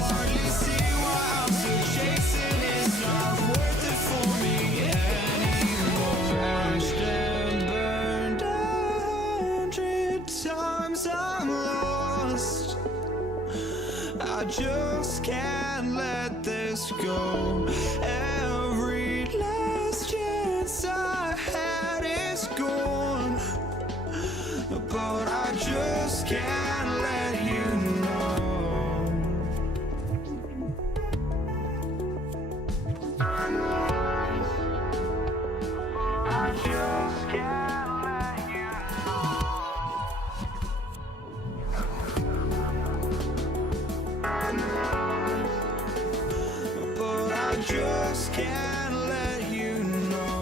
hardly see why I'm still chasing. It's not worth it for me anymore. Crashed and burned 100 times, I'm lost. I just can't let this go. Every last chance I had is gone, but I just can't let you know. I just can't let you know. But I just can't let you know.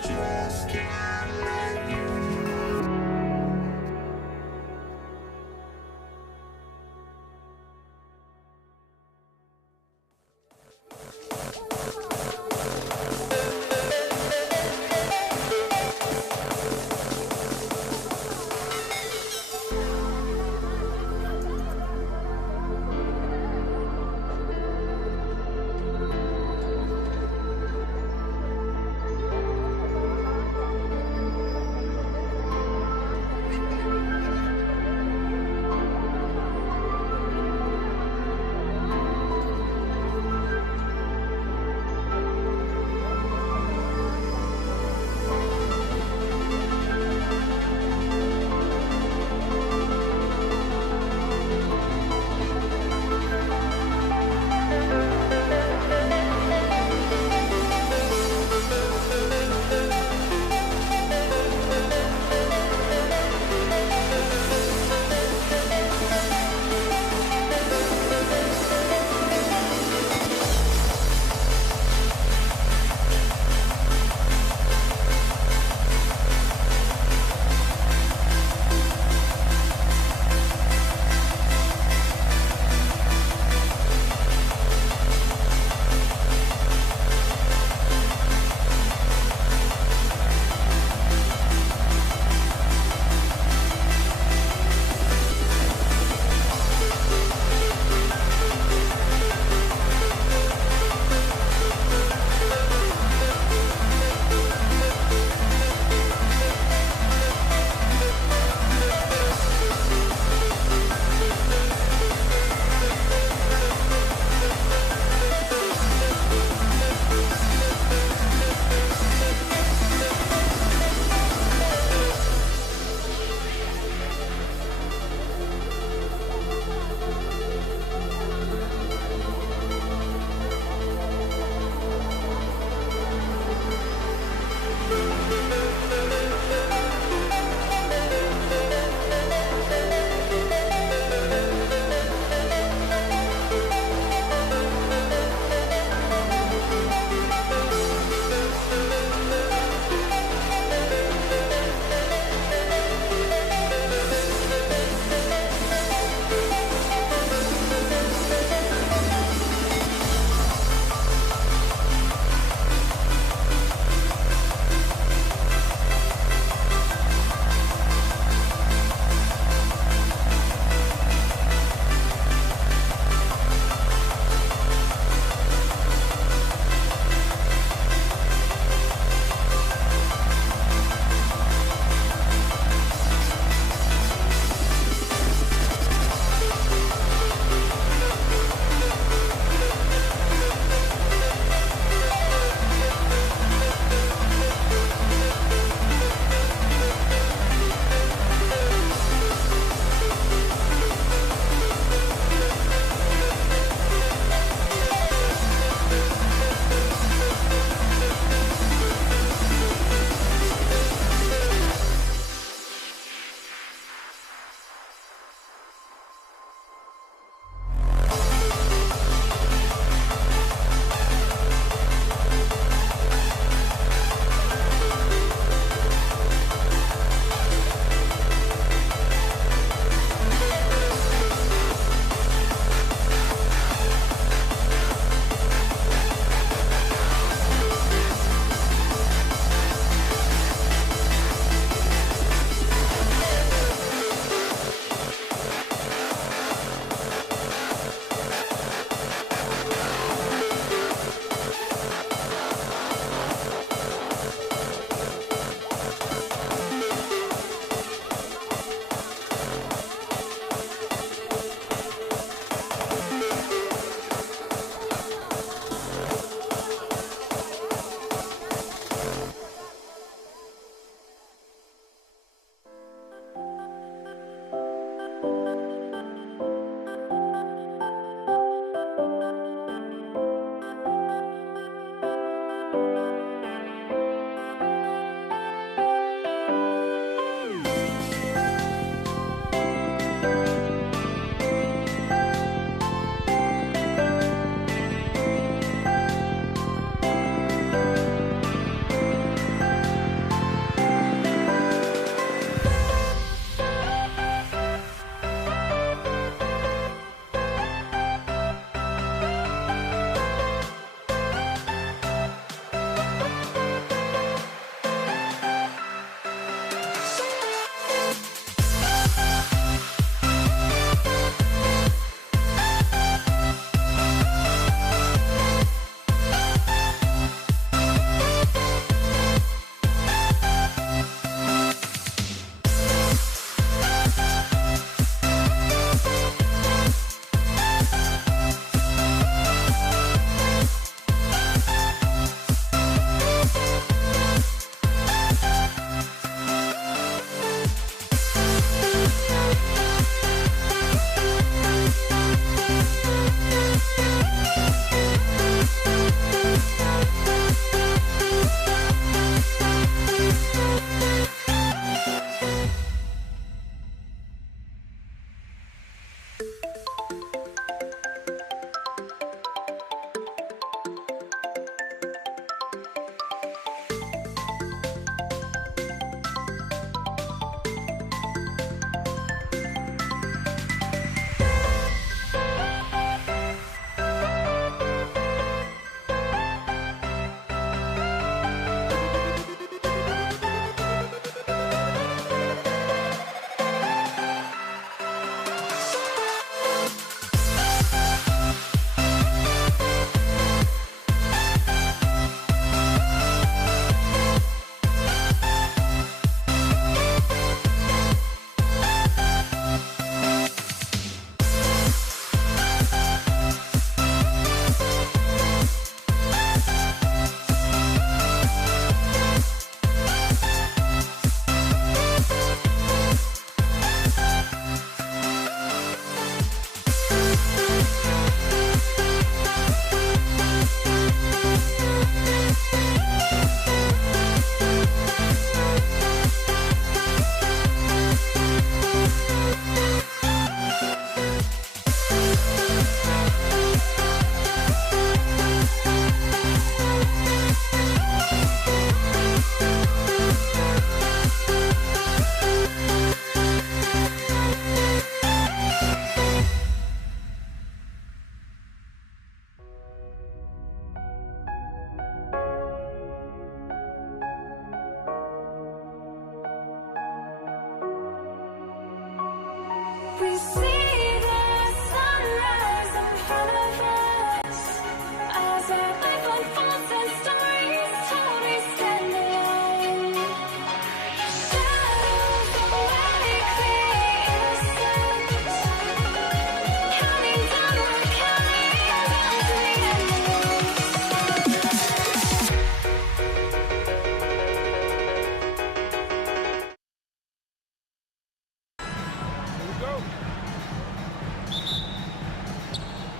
just can't let you know.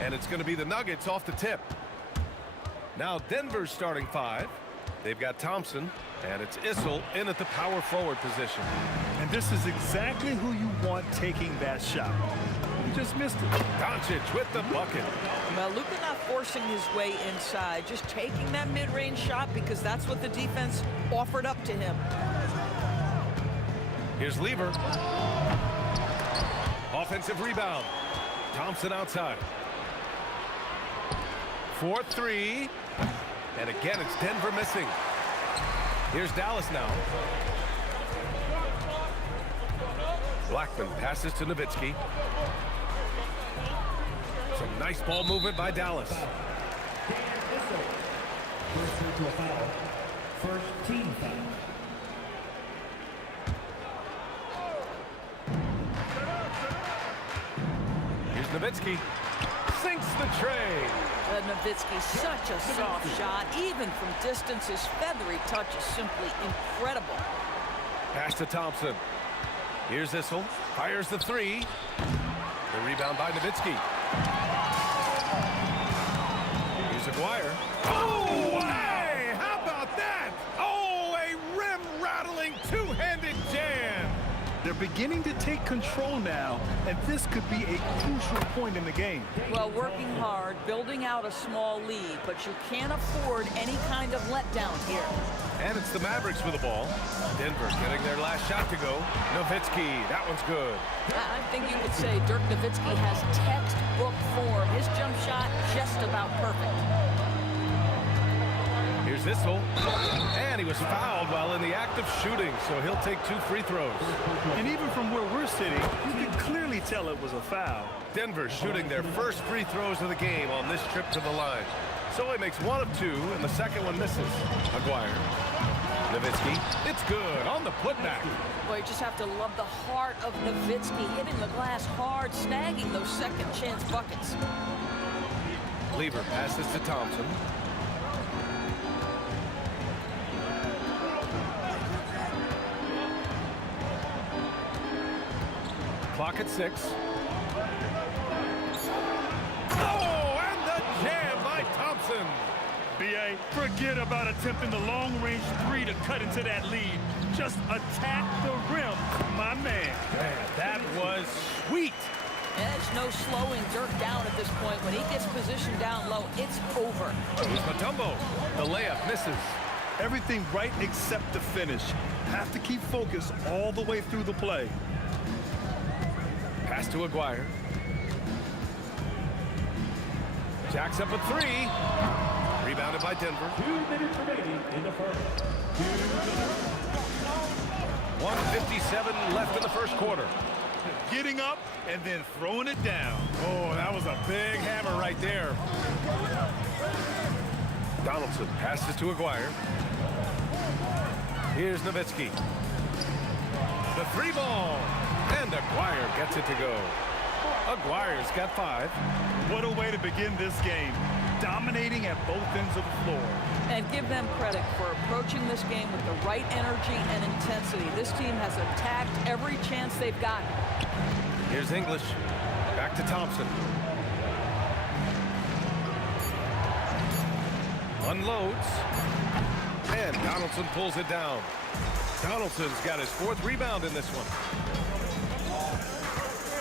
And it's going to be the Nuggets off the tip. Now Denver's starting 5. They've got Thompson, and it's Issel in at the power forward position. And this is exactly who you want taking that shot. He just missed it. Doncic with the bucket. Well, Luka not forcing his way inside, just taking that mid-range shot because that's what the defense offered up to him. Here's Lever. Offensive rebound. Thompson outside. 4-3. And again, it's Denver missing. Here's Dallas now. Blackman passes to Nowitzki. Some nice ball movement by Dallas. First team foul. Here's Nowitzki. Sinks the tray. Nowitzki, such a soft shot. Even from distance, his feathery touch is simply incredible. Pass to Thompson. Here's Issel. Fires the 3. The rebound by Nowitzki. Here's Aguirre. Oh, hey! How about that? Oh, a rim-rattling two-handed jam. They're beginning to take control now, and this could be a crucial point in the game. Well, working hard, building out a small lead, but you can't afford any kind of letdown here. And it's the Mavericks with the ball. Denver getting their last shot to go. Nowitzki, that one's good. I think you could say Dirk Nowitzki has textbook form. His jump shot just about perfect. Here's Issel. And he was fouled while in the act of shooting, so he'll take 2 free throws. And even from where we're sitting, you can clearly tell it was a foul. Denver shooting their first free throws of the game on this trip to the line. So he makes 1 of 2, and the second one misses. Aguirre. Nowitzki. It's good on the putback. Boy, you just have to love the heart of Nowitzki, hitting the glass hard, snagging those second chance buckets. Lever passes to Thompson. Clock at 6. Oh, and the jam by Thompson. B.A., forget about attempting the long-range 3 to cut into that lead. Just attack the rim, my man. Man, that was sweet. There's no slowing Dirk down at this point. When he gets positioned down low, it's over. Here's Mutombo. The layup misses. Everything right except the finish. Have to keep focus all the way through the play. Pass to Aguirre. Jacks up a 3. Rebounded by Denver. 2 minutes remaining in the first. 1:57 left in the first quarter. Getting up and then throwing it down. Oh, that was a big hammer right there. Donaldson passes to Aguirre. Here's Nowitzki. The 3 ball. And Aguirre gets it to go. Aguirre's got 5. What a way to begin this game. Dominating at both ends of the floor. And give them credit for approaching this game with the right energy and intensity. This team has attacked every chance they've gotten. Here's English. Back to Thompson. Unloads. And Donaldson pulls it down. Donaldson's got his 4th rebound in this one.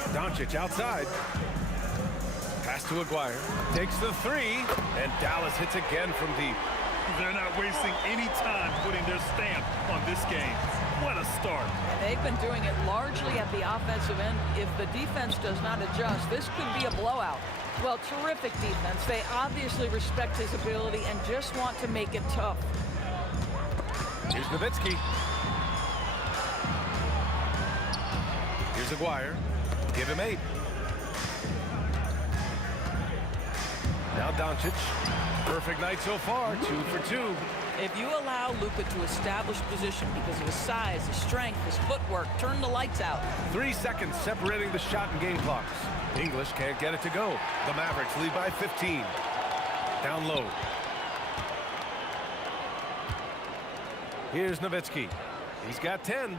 Doncic outside. Pass to Aguirre. Takes the 3. And Dallas hits again from deep. They're not wasting any time putting their stamp on this game. What a start. And they've been doing it largely at the offensive end. If the defense does not adjust, this could be a blowout. Well, terrific defense. They obviously respect his ability and just want to make it tough. Here's Nowitzki. Here's Aguirre. Give him 8. Now Doncic. Perfect night so far. 2 for 2. If you allow Luka to establish position because of his size, his strength, his footwork, turn the lights out. 3 seconds separating the shot and game clocks. English can't get it to go. The Mavericks lead by 15. Down low. Here's Nowitzki. He's got 10.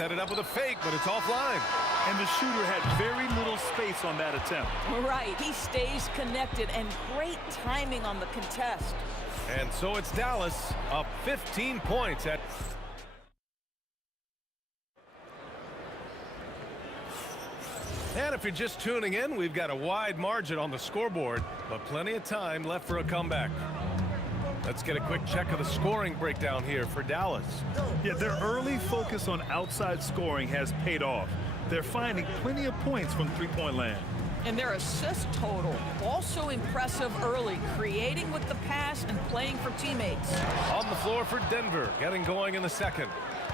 set it up with a fake, but it's offline. And the shooter had very little space on that attempt. Right, he stays connected, and great timing on the contest. And so it's Dallas up 15 points at... And if you're just tuning in, we've got a wide margin on the scoreboard, but plenty of time left for a comeback. Let's get a quick check of the scoring breakdown here for Dallas. Yeah, their early focus on outside scoring has paid off. They're finding plenty of points from three-point land. And their assist total, also impressive early, creating with the pass and playing for teammates. On the floor for Denver, getting going in the second.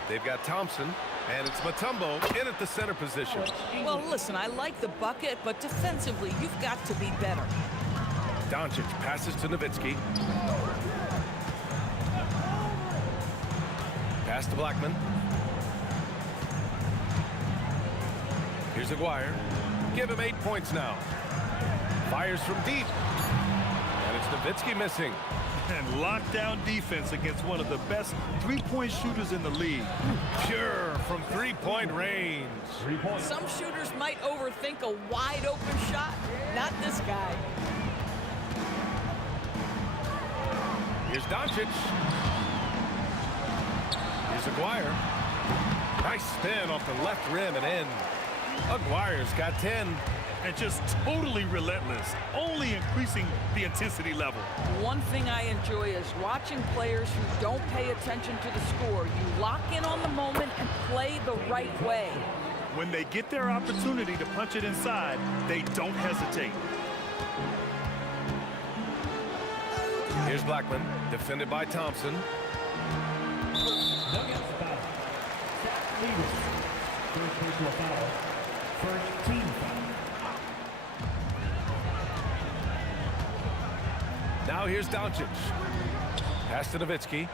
They've got Thompson, and it's Mutombo in at the center position. Well, listen, I like the bucket, but defensively, you've got to be better. Doncic passes to Nowitzki. Pass to Blackman. Here's Aguirre. Give him 8 points now. Fires from deep. And it's Nowitzki missing. And lockdown defense against one of the best three-point shooters in the league. Pure from three-point range. Some shooters might overthink a wide-open shot. Not this guy. Here's Doncic. Here's Aguirre. Nice spin off the left rim and in. Aguirre's got 10. And just totally relentless, only increasing the intensity level. One thing I enjoy is watching players who don't pay attention to the score. You lock in on the moment and play the right way. When they get their opportunity to punch it inside, they don't hesitate. Here's Blackman, defended by Thompson. Nuggets foul. Zach Leaders. First personal foul. First team foul. Now here's Doncic. Pass to Nowitzki.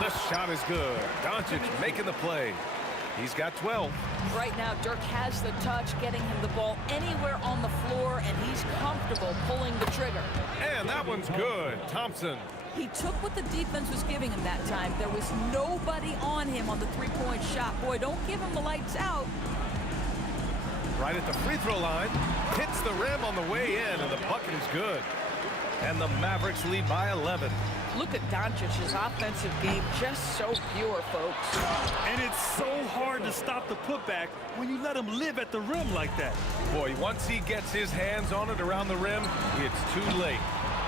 The shot is good. Doncic making the play. He's got 12. Right now, Dirk has the touch, getting him the ball anywhere on the floor, and he's comfortable pulling the trigger. And that one's good. Thompson. He took what the defense was giving him that time. There was nobody on him on the three-point shot. Boy, don't give him the lights out. Right at the free throw line. Hits the rim on the way in, and the bucket is good. And the Mavericks lead by 11. Look at Doncic's offensive game, just so pure, folks. And it's so hard to stop the putback when you let him live at the rim like that. Boy, once he gets his hands on it around the rim, it's too late.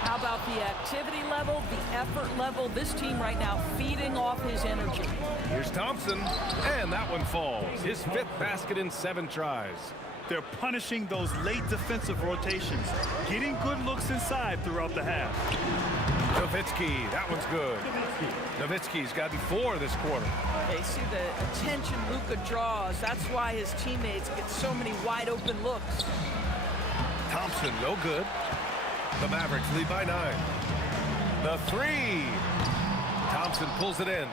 How about the activity level, the effort level? This team right now feeding off his energy. Here's Thompson, and that one falls. His 5th basket in 7 tries. They're punishing those late defensive rotations, getting good looks inside throughout the half. Nowitzki, that one's good. Nowitzki's gotten 4 this quarter. They see the attention Luka draws. That's why his teammates get so many wide open looks. Thompson, no good. The Mavericks lead by 9. The 3. Thompson pulls it in.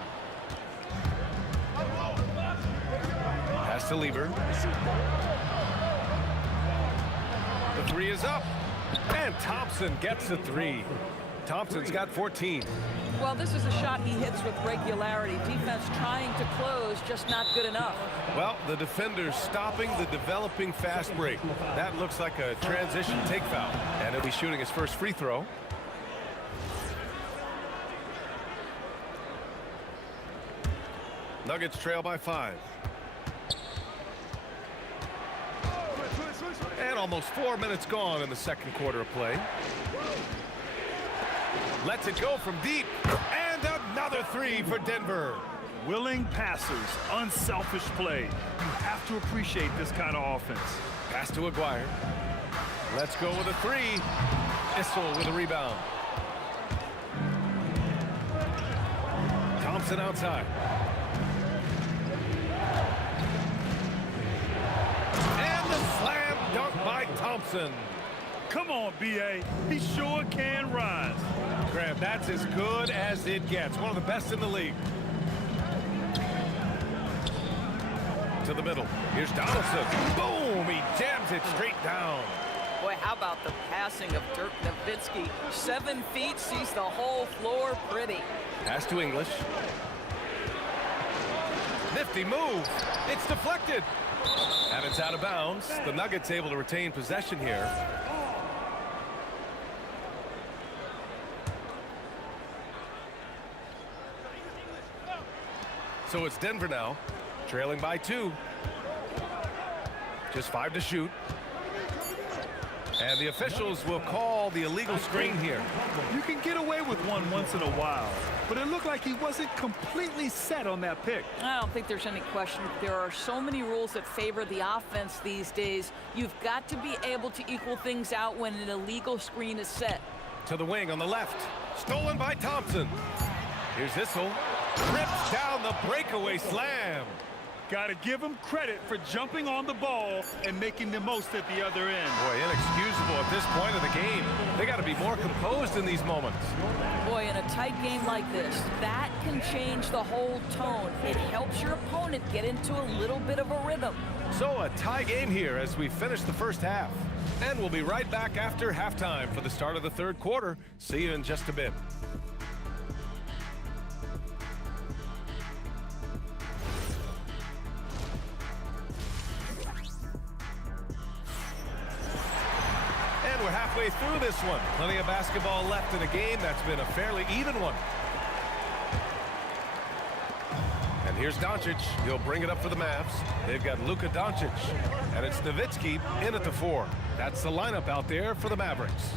Pass to Lieber. The 3 is up. And Thompson gets the 3. Thompson's got 14. Well, this is a shot he hits with regularity. Defense trying to close, just not good enough. Well, the defender's stopping the developing fast break. That looks like a transition take foul. And he'll be shooting his first free throw. Nuggets trail by 5. And almost 4 minutes gone in the second quarter of play. Lets it go from deep. And another 3 for Denver. Willing passers, unselfish play. You have to appreciate this kind of offense. Pass to Aguirre. Let's go with a 3. Issel with a rebound. Thompson outside. And the slam dunk by Thompson. Come on, B.A. He sure can rise. Graham, that's as good as it gets. One of the best in the league. To the middle. Here's Donaldson. Boom! He jams it straight down. Boy, how about the passing of Dirk Nowitzki? 7 feet, sees the whole floor pretty. Pass to English. Nifty move. It's deflected. And it's out of bounds. The Nuggets able to retain possession here. So it's Denver now, trailing by 2. Just 5 to shoot. And the officials will call the illegal screen here. You can get away with one once in a while, but it looked like he wasn't completely set on that pick. I don't think there's any question. There are so many rules that favor the offense these days. You've got to be able to equal things out when an illegal screen is set. To the wing on the left. Stolen by Thompson. Here's Issel. Rips down the breakaway slam. Got to give him credit for jumping on the ball and making the most at the other end. Boy, inexcusable at this point of the game. They got to be more composed in these moments. Boy, in a tight game like this, that can change the whole tone. It helps your opponent get into a little bit of a rhythm. So a tie game here as we finish the first half. And we'll be right back after halftime for the start of the third quarter. See you in just a bit. We're halfway through this one. Plenty of basketball left in a game that's been a fairly even one. And here's Doncic. He'll bring it up for the Mavs. They've got Luka Doncic. And it's Nowitzki in at the 4. That's the lineup out there for the Mavericks.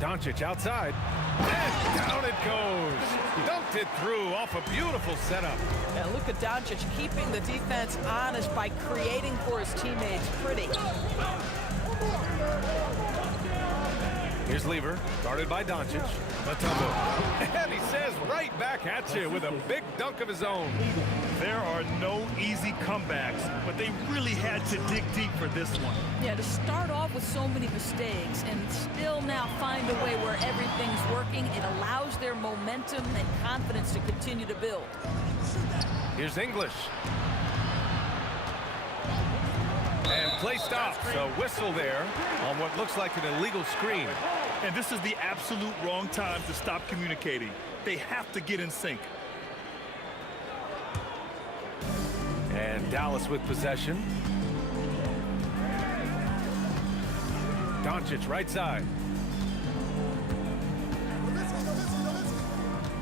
Doncic outside. And down it goes. Dunked it through off a beautiful setup. And Luka Doncic keeping the defense honest by creating for his teammates. Pretty. Here's Lever, guarded by Doncic. Mutombo. And he says right back at you with a big dunk of his own. There are no easy comebacks, but they really had to dig deep for this one. Yeah, to start off with so many mistakes and still now find a way where everything's working, it allows their momentum and confidence to continue to build. Here's English. And play stops. A whistle there on what looks like an illegal screen. And this is the absolute wrong time to stop communicating. They have to get in sync. And Dallas with possession. Doncic right side.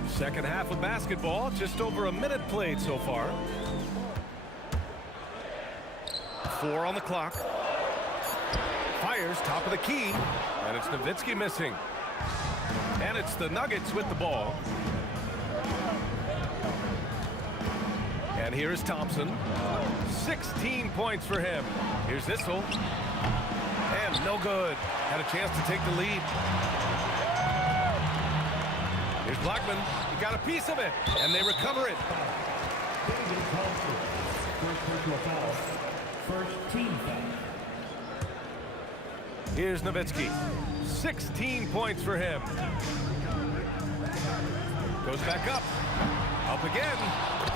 Second half of basketball, just over a minute played so far. 4 on the clock. Fires top of the key, and it's Nowitzki missing. And it's the Nuggets with the ball. And here is Thompson. 16 points for him. Here's Issel. And no good. Had a chance to take the lead. Here's Blackman. He got a piece of it, and they recover it. First team foul. Here's Nowitzki. 16 points for him. Goes back up. Up again.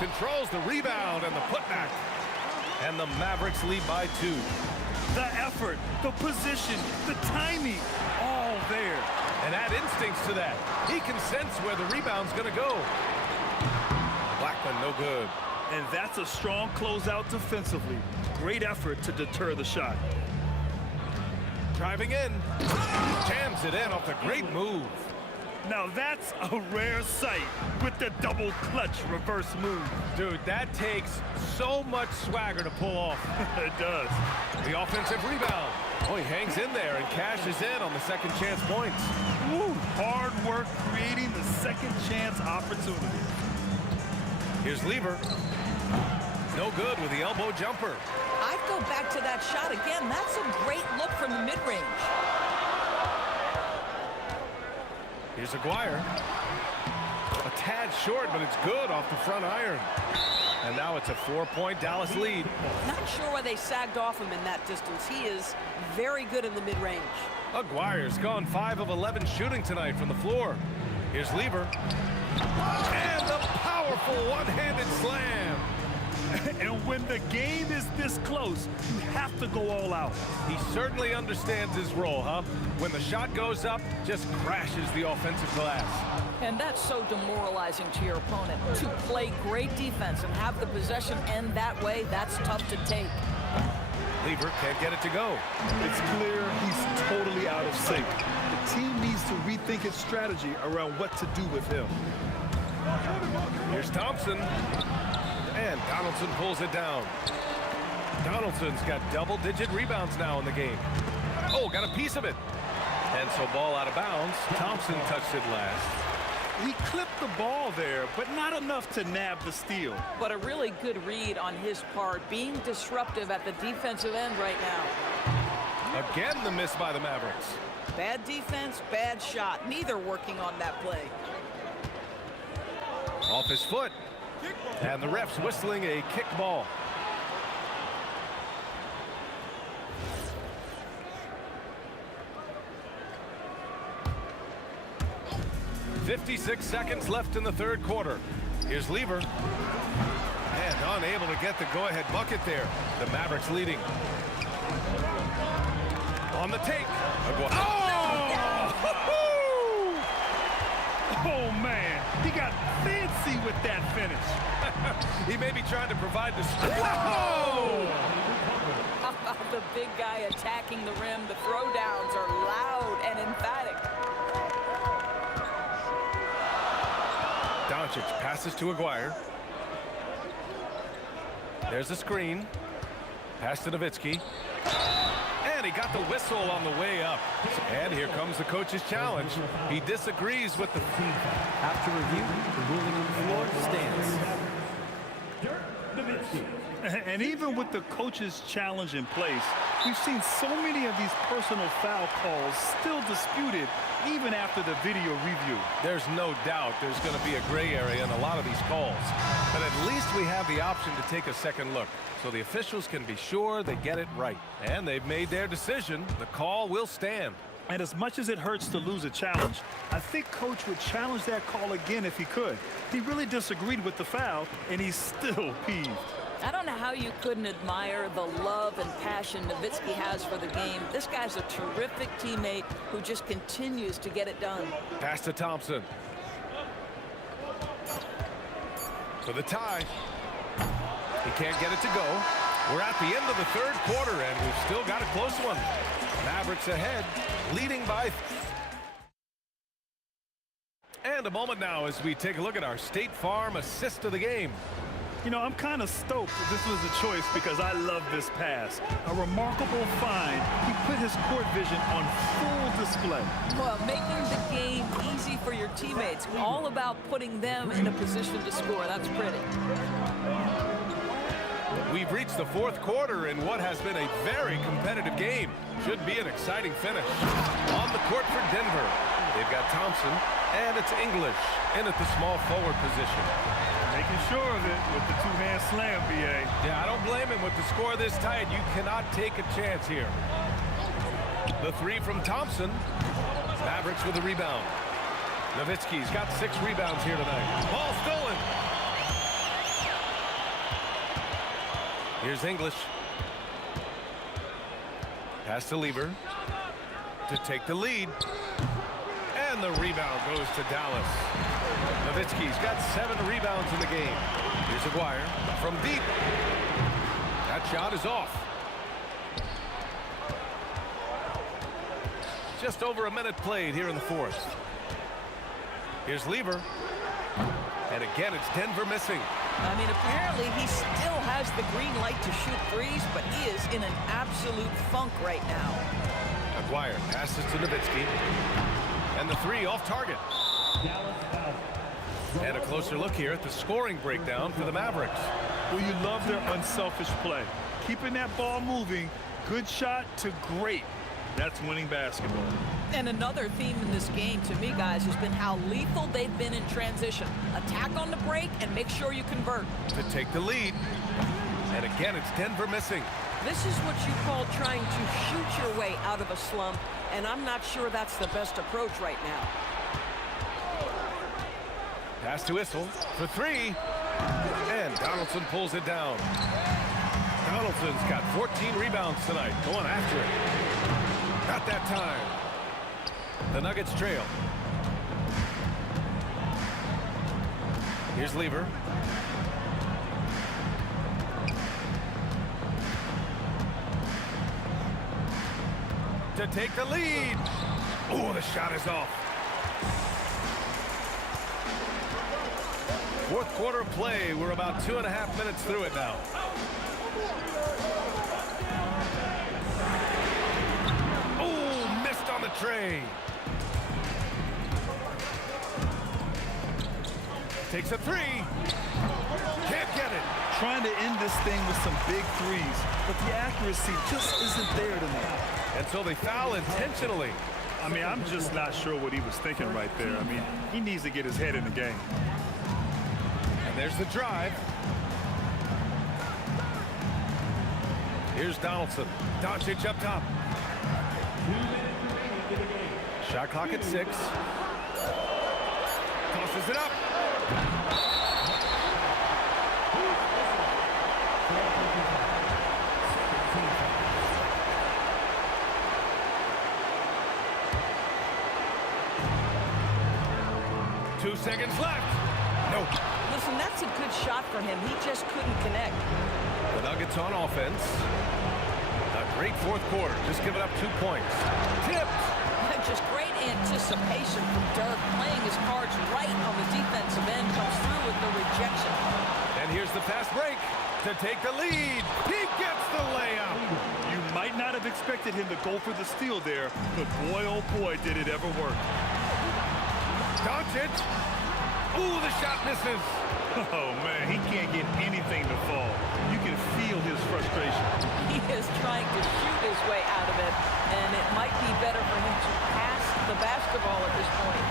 Controls the rebound and the putback. And the Mavericks lead by 2. The effort, the position, the timing, all there. And add instincts to that. He can sense where the rebound's going to go. Blackman, no good. And that's a strong closeout defensively. Great effort to deter the shot. Driving in. Jams it in off the great move. Now that's a rare sight with the double clutch reverse move. Dude, that takes so much swagger to pull off. It does. The offensive rebound. Oh, he hangs in there and cashes in on the second chance points. Woo, hard work creating the second chance opportunity. Here's Lever. No good with the elbow jumper. I'd go back to that shot again. That's a great look from the mid-range. Here's Aguirre. A tad short, but it's good off the front iron. And now it's a 4-point Dallas lead. Not sure why they sagged off him in that distance. He is very good in the mid-range. Aguirre's gone 5 of 11 shooting tonight from the floor. Here's Lever. And the powerful one-handed slam. And when the game is this close, you have to go all out. He certainly understands his role, huh? When the shot goes up, just crashes the offensive glass. And that's so demoralizing to your opponent. To play great defense and have the possession end that way, that's tough to take. Lever can't get it to go. It's clear he's totally out of sync. The team needs to rethink its strategy around what to do with him. Here's Thompson. And Donaldson pulls it down. Donaldson's got double-digit rebounds now in the game. Oh, got a piece of it. And so ball out of bounds. Thompson touched it last. He clipped the ball there, but not enough to nab the steal. But a really good read on his part, being disruptive at the defensive end right now. Again, the miss by the Mavericks. Bad defense, bad shot. Neither working on that play. Off his foot. And the ref's whistling a kick ball. .56 seconds left in the third quarter. Here's Lever. And unable to get the go-ahead bucket there. The Mavericks leading. On the take. Oh, man. He got fancy with that finish. He may be trying to provide the... How about the big guy attacking the rim? The throwdowns are loud and emphatic. Doncic passes to Aguirre. There's a screen. Pass to Nowitzki. And he got the whistle on the way up. And here comes the coach's challenge. He disagrees with the... After review, the ruling on the floor stands. And even with the coach's challenge in place, we've seen so many of these personal foul calls still disputed even after the video review. There's no doubt there's going to be a gray area in a lot of these calls. But at least we have the option to take a second look, so the officials can be sure they get it right. And they've made their decision. The call will stand. And as much as it hurts to lose a challenge, I think Coach would challenge that call again if he could. He really disagreed with the foul, and he's still peeved. I don't know how you couldn't admire the love and passion Nowitzki has for the game. This guy's a terrific teammate who just continues to get it done. Pass to Thompson. For the tie. He can't get it to go. We're at the end of the third quarter, and we've still got a close one. Mavericks ahead, leading by... And a moment now as we take a look at our State Farm assist of the game. You know, I'm kind of stoked that this was a choice because I love this pass. A remarkable find. He put his court vision on full display. Well, making the game easy for your teammates. All about putting them in a position to score. That's pretty. We've reached the fourth quarter in what has been a very competitive game. Should be an exciting finish. On the court for Denver, they've got Thompson, and it's English in at the small forward position. Making sure of it with the two-hand slam, B.A. Yeah, I don't blame him with the score this tight. You cannot take a chance here. The three from Thompson. Mavericks with the rebound. Nowitzki's got 6 rebounds here tonight. Ball stolen. Here's English. Pass to Lever to take the lead. And the rebound goes to Dallas. Nowitzki's got 7 rebounds in the game. Here's Aguirre from deep. That shot is off. Just over a minute played here in the fourth. Here's Lever. And again, it's Denver missing. I mean, apparently he still has the green light to shoot threes, but he is in an absolute funk right now. Aguirre passes to Nowitzki. And the 3 off target. And a closer look here at the scoring breakdown for the Mavericks. Well, you love their unselfish play. Keeping that ball moving, good shot to great. That's winning basketball. And another theme in this game, to me, guys, has been how lethal they've been in transition. Attack on the break and make sure you convert. To take the lead. And again, it's Denver missing. This is what you call trying to shoot your way out of a slump, and I'm not sure that's the best approach right now. Pass to Issel for 3. And Donaldson pulls it down. Donaldson's got 14 rebounds tonight. Going after it. Not that time. The Nuggets trail. Here's Lever. To take the lead. Oh, the shot is off. Fourth quarter of play. We're about 2.5 minutes through it now. Oh, missed on the tray. Takes a three. Can't get it. Trying to end this thing with some big threes, but the accuracy just isn't there tonight. And so they foul intentionally. I mean, I'm just not sure what he was thinking right there. I mean, he needs to get his head in the game. And there's the drive. Here's Donaldson. Doncic up top. Shot clock at 6. Tosses it up. Two seconds left. Nope. Listen, that's a good shot for him. He just couldn't connect. The Nuggets on offense. A great fourth quarter. Just giving up 2 points. Tipped. Just great anticipation from Dirk, playing his cards right on the defensive end, comes through with the rejection. And here's the fast break to take the lead. He gets the layup. You might not have expected him to go for the steal there, but boy, oh boy, did it ever work. Doncic. Ooh, the shot misses. Oh, man, he can't get anything to fall. You can feel his frustration. He is trying to shoot his way out of it, and it might be better for him to pass the basketball at this point.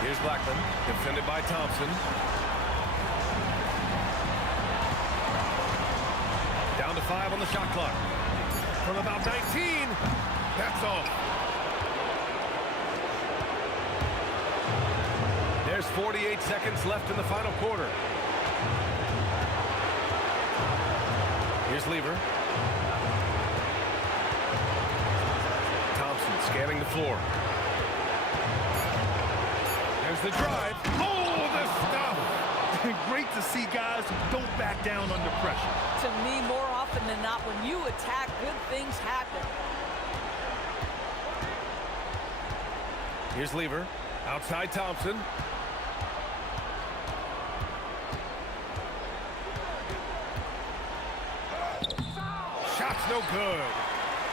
Here's Blackman, defended by Thompson. Down to 5 on the shot clock. From about 19, that's all. There's 48 seconds left in the final quarter. Here's Lever. Thompson scanning the floor. There's the drive. Oh, the stuff! Great to see guys who don't back down under pressure. To me, more often than not, when you attack, good things happen. Here's Lever. Outside Thompson. Shot's no good.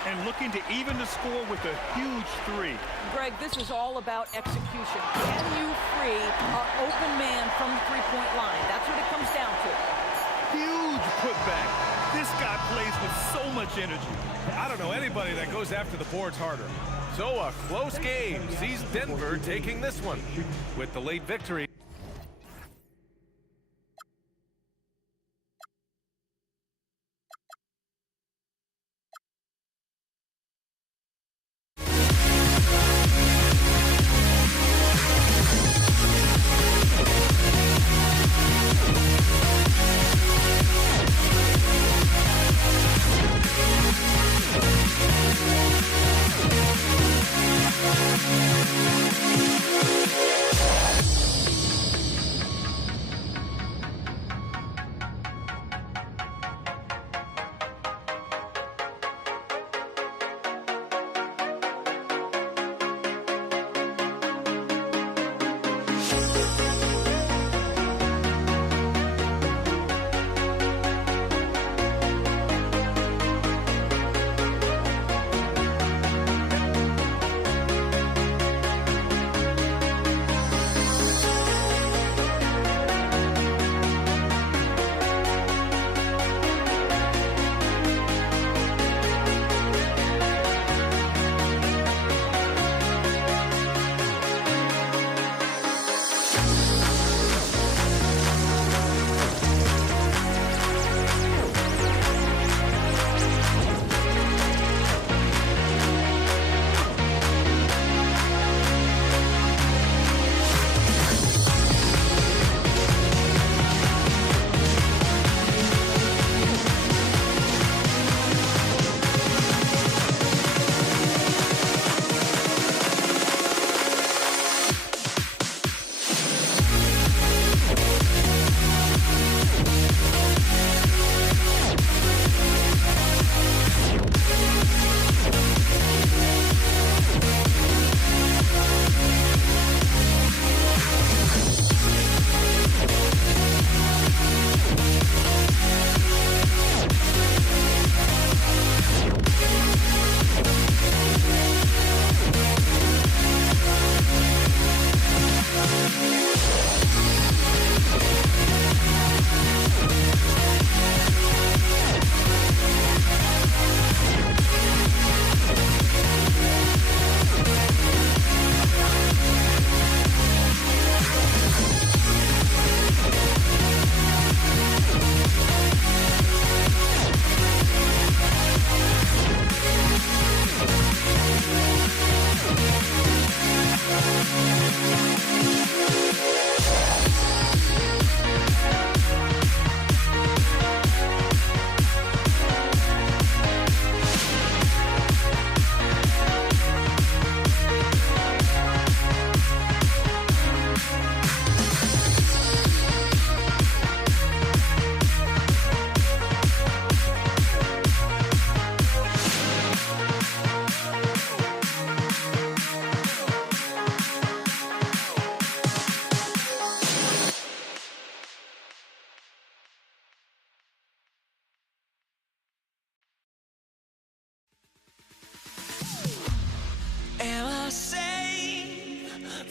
And looking to even the score with a huge 3. Greg, this is all about execution. Can you free an open man from the three-point line? That's what it comes down to. Huge putback. This guy plays with so much energy. I don't know anybody that goes after the boards harder. So a close game sees Denver taking this one with the late victory.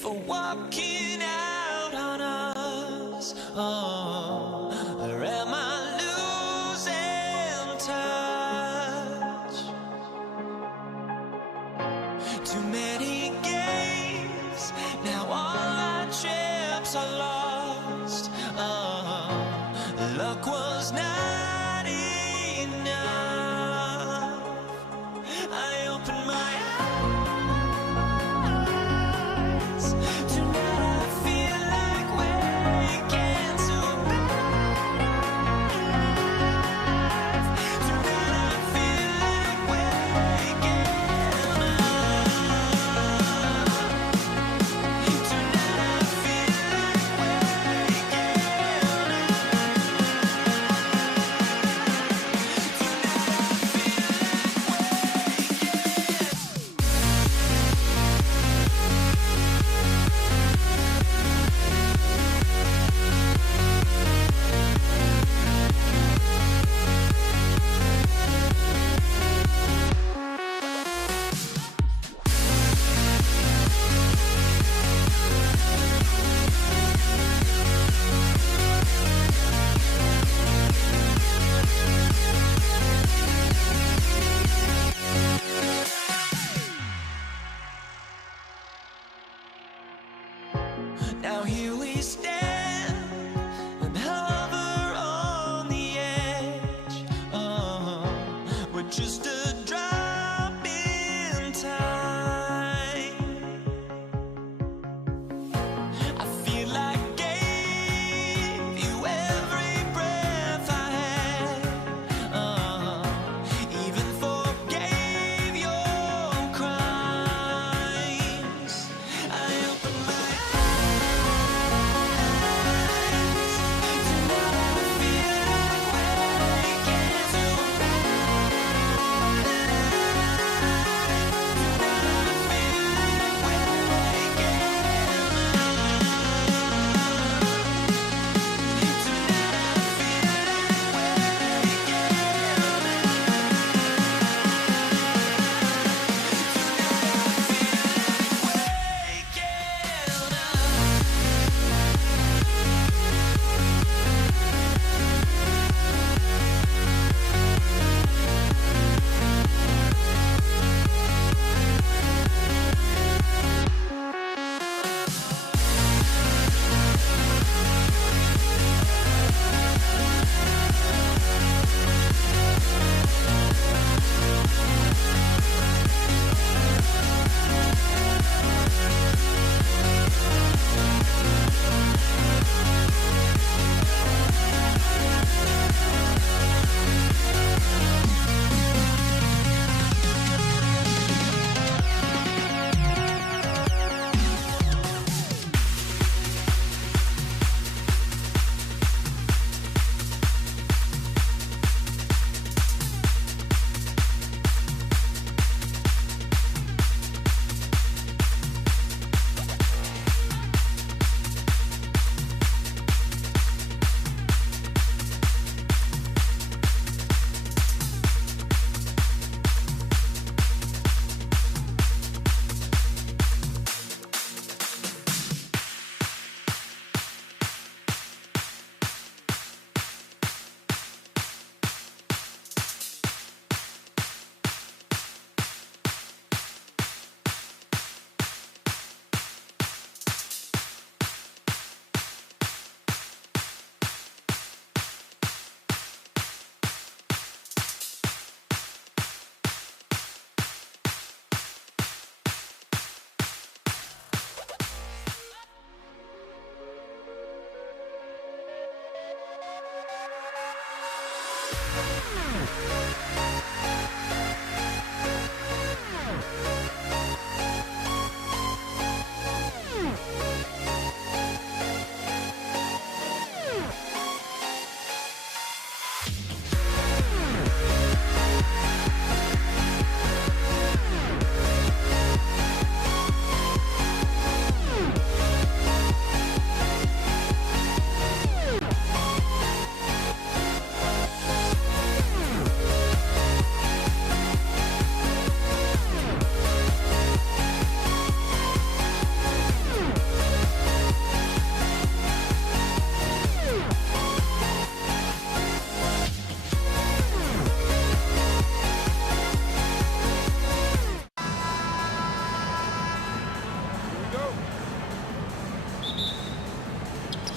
for walking out on us. Oh, or am I losing touch? Too many games, now all our chips are lost. Oh, luck was not enough. I opened my eyes. Tonight I feel like waking to a better life. Tonight I feel like waking up. Tonight I feel like waking Now here we stand and hover on the edge. We're just a drop in time. I feel like gave you every breath I had. Even forgave your crimes. I opened my eyes.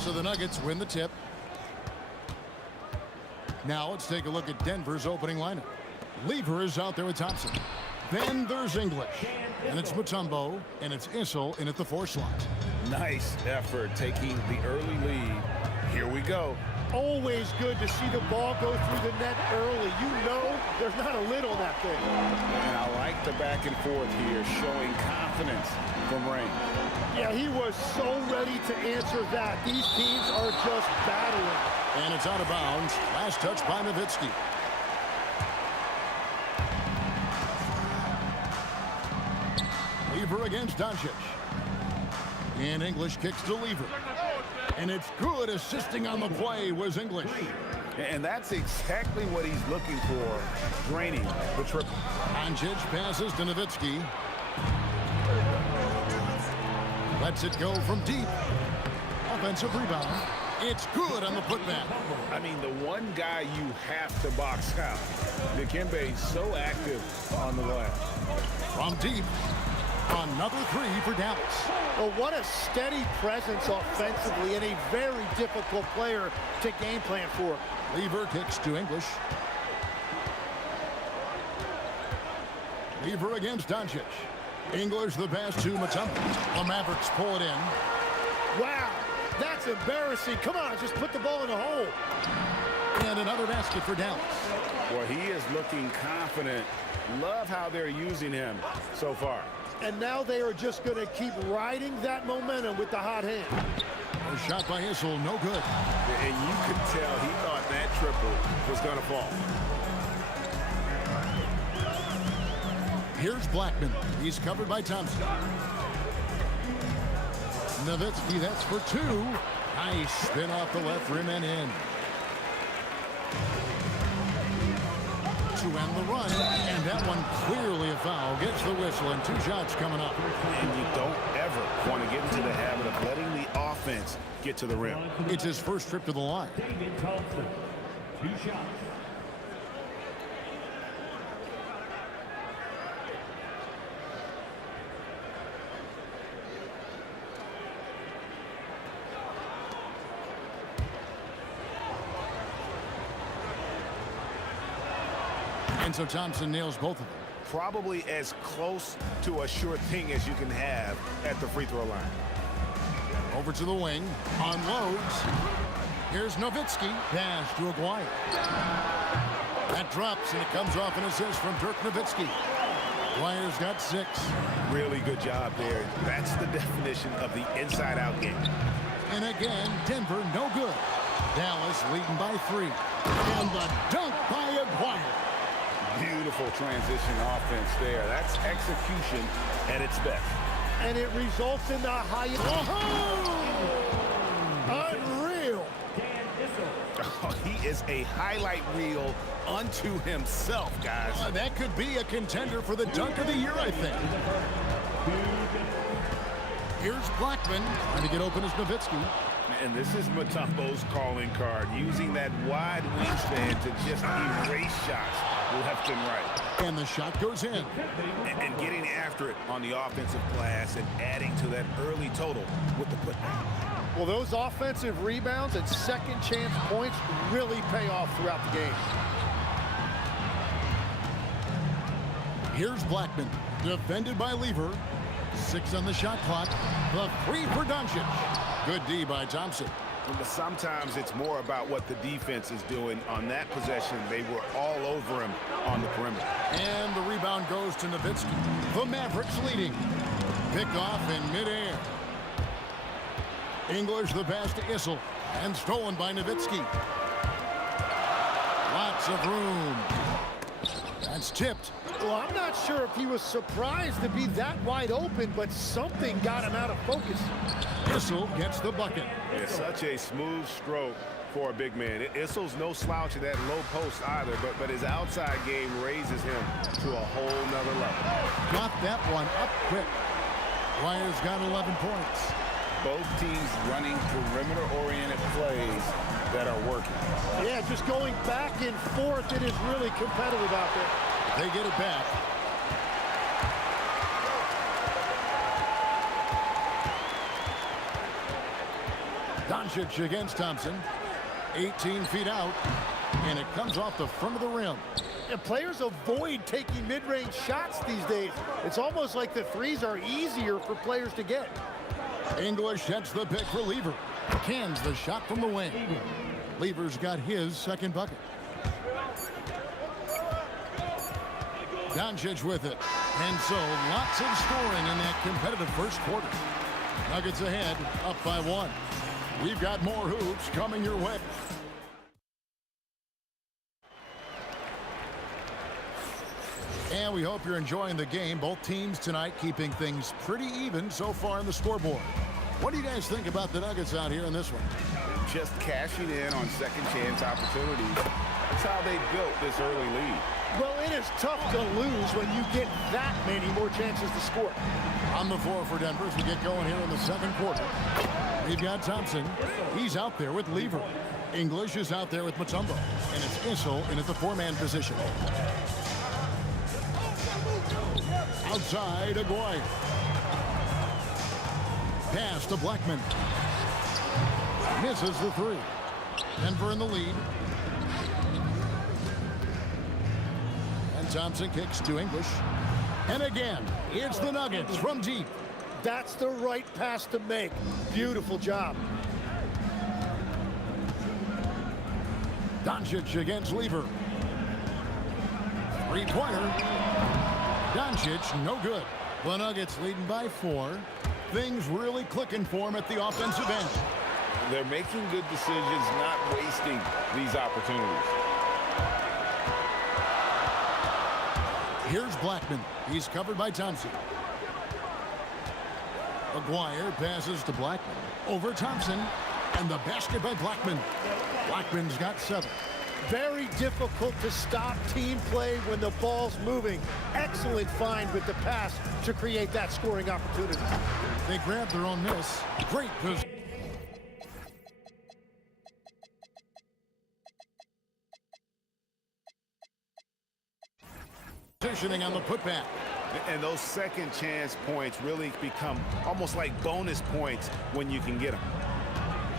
So the Nuggets win the tip. Now let's take a look at Denver's opening lineup. Lever is out there with Thompson. Then there's English. And it's Mutombo. And it's Issel in at the 4 slot. Nice effort taking the early lead. Here we go. Always good to see the ball go through the net early. You know there's not a lid on that thing. And I like the back and forth here, showing confidence from Rain. Yeah, he was so ready to answer that. These teams are just battling. And it's out of bounds. Last touch by Nowitzki. Lever against Doncic. And English kicks to Lever. And it's good. Assisting on the play was English. And that's exactly what he's looking for, draining the triple. Doncic passes to Nowitzki. Lets it go from deep. Offensive rebound. It's good on the putback. I mean, the one guy you have to box out. Dikembe so active on the glass. From deep. Another 3 for Dallas. Well, what a steady presence offensively and a very difficult player to game plan for. Lever kicks to English. Lever against Doncic. English the pass to Mutombo. The Mavericks pull it in. Wow, that's embarrassing. Come on, just put the ball in the hole. And another basket for Dallas. Well, he is looking confident. Love how they're using him so far. And now they are just going to keep riding that momentum with the hot hand. A shot by Issel, no good. And you could tell he thought that triple was going to fall. Here's Blackman. He's covered by Thompson. Nowitzki, that's for 2. Nice spin off the left rim and in. To end the run, and that one clearly a foul. Gets the whistle, and 2 shots coming up. And you don't ever want to get into the habit of letting the offense get to the rim. It's his first trip to the line. David Thompson, 2 shots. And so Thompson nails both of them. Probably as close to a sure thing as you can have at the free throw line. Over to the wing. Unloads. Here's Nowitzki. Pass to Aguirre. That drops, and it comes off an assist from Dirk Nowitzki. Aguirre's got 6. Really good job there. That's the definition of the inside-out game. And again, Denver no good. Dallas leading by 3. And the dunk by Aguirre. Beautiful transition offense there. That's execution at its best. And it results in the highest. Unreal. Oh, he is a highlight reel unto himself, guys. That could be a contender for the dunk of the year, I think. Here's Blackman trying to get open as Nowitzki. And this is Mutombo's calling card, using that wide wingspan to just erase shots left and right. And the shot goes in. And getting after it on the offensive glass and adding to that early total with the putback. Well, those offensive rebounds and second chance points really pay off throughout the game. Here's Blackman, defended by Lever. 6 on the shot clock. The 3 for Doncic. Good D by Thompson. But sometimes it's more about what the defense is doing. On that possession, they were all over him on the perimeter. And the rebound goes to Nowitzki. The Mavericks leading. Pick off in midair. English the pass to Issel. And stolen by Nowitzki. Lots of room. That's tipped. Well, I'm not sure if he was surprised to be that wide open, but something got him out of focus. Issel gets the bucket. It's such a smooth stroke for a big man. Issel's no slouch at that low post either, but his outside game raises him to a whole nother level. Got that one up quick. Wyer's got 11 points. Both teams running perimeter-oriented plays that are working. Yeah, just going back and forth, it is really competitive out there. They get it back. Doncic against Thompson. 18 feet out, and it comes off the front of the rim. And players avoid taking mid-range shots these days. It's almost like the threes are easier for players to get. English sets the pick for Lever. Cans the shot from the wing. Lever's got his second bucket. Doncic with it. And so lots of scoring in that competitive first quarter. Nuggets ahead, up by 1. We've got more hoops coming your way. And we hope you're enjoying the game. Both teams tonight keeping things pretty even so far in the scoreboard. What do you guys think about the Nuggets out here in this one? Just cashing in on second chance opportunities. That's how they built this early lead. Well, it is tough to lose when you get that many more chances to score. On the floor for Denver as we get going here in the second quarter. We've got Thompson. He's out there with Lever. English is out there with Mutombo. And it's Issel in at the 4-man position. Outside, Aguirre. Pass to Blackman. Misses the 3. Denver in the lead. And Thompson kicks to English. And again, it's the Nuggets from deep. That's the right pass to make. Beautiful job. Doncic against Lever. 3-pointer. Doncic, no good. The Nuggets leading by 4. Things really clicking for him at the offensive end. They're making good decisions, not wasting these opportunities. Here's Blackman. He's covered by Thompson. Aguirre passes to Blackman. Over Thompson. And the basket by Blackman. Blackman's got 7. Very difficult to stop team play when the ball's moving. Excellent find with the pass to create that scoring opportunity. They grab their own miss. Great positioning on the putback. And those second chance points really become almost like bonus points when you can get them.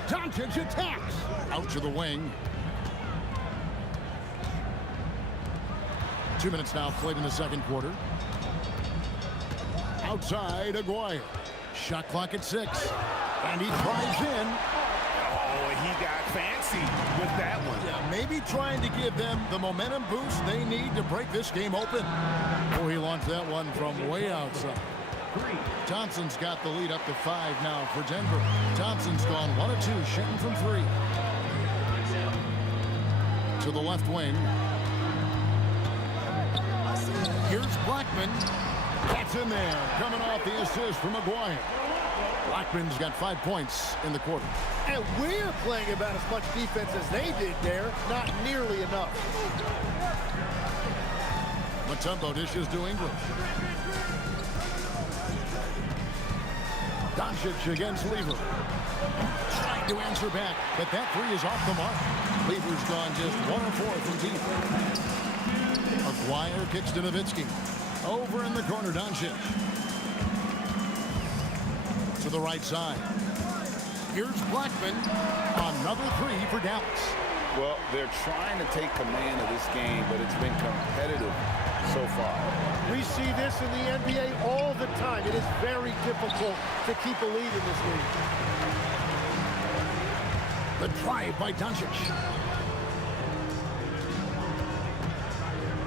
Doncic attacks. Out to the wing. 2 minutes now played in the second quarter. Outside, Aguirre. Shot clock at 6. And he drives in. Oh, he got fancy with that one. Yeah, maybe trying to give them the momentum boost they need to break this game open. Oh, he launched that one from way outside. Thompson's got the lead up to 5 now for Denver. Thompson's gone 1 of 2, shooting from 3. To the left wing. Here's Blackman. That's in there. Coming off the assist from Aguirre. Blackman's got 5 points in the quarter. And we're playing about as much defense as they did there. Not nearly enough. Mutombo dishes to English. Doncic against Lever. Trying to answer back, but that 3 is off the mark. Lever's gone just 1 of 4 from deep. Aguirre kicks to Nowitzki. Over in the corner, Doncic. To the right side. Here's Blackman. Another 3 for Dallas. Well, they're trying to take command of this game, but it's been competitive so far. We see this in the NBA all the time. It is very difficult to keep a lead in this league. The drive by Doncic.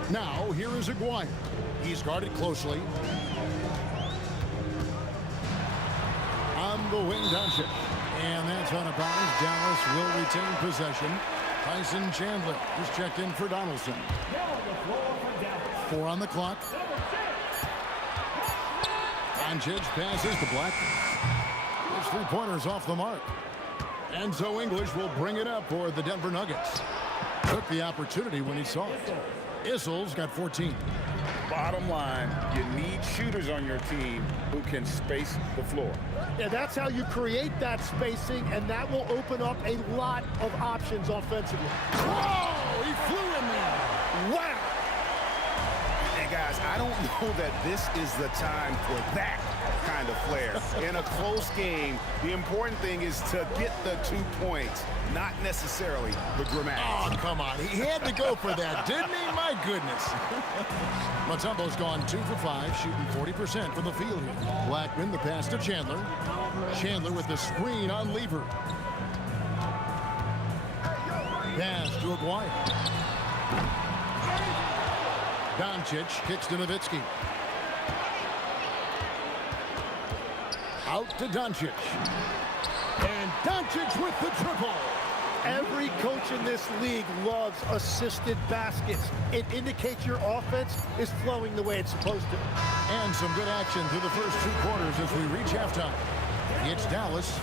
Now, here is Aguirre. He's guarded closely. On the wing, Doncic. And that's on a bounds. Dallas will retain possession. Tyson Chandler is checked in for Donaldson. 4 on the clock. Doncic passes to Blackman. His 3-pointers off the mark. And so English will bring it up for the Denver Nuggets. Took the opportunity when he saw it. Issel's got 14. Bottom line, you need shooters on your team who can space the floor. Yeah, that's how you create that spacing, and that will open up a lot of options offensively. Whoa! He flew in there. Wow! And guys, I don't know that this is the time for that kind kind of flair. In a close game, the important thing is to get the 2 points, not necessarily the dramatics. Oh, come on. He had to go for that, didn't he? My goodness. Mutombo's gone 2 for 5, shooting 40% from the field here. Blackman, the pass to Chandler. Chandler with the screen on Lever. Pass to Aguirre. Doncic kicks to Nowitzki. Out to Doncic. And Doncic with the triple. Every coach in this league loves assisted baskets. It indicates your offense is flowing the way it's supposed to. And some good action through the first 2 quarters as we reach halftime. It's Dallas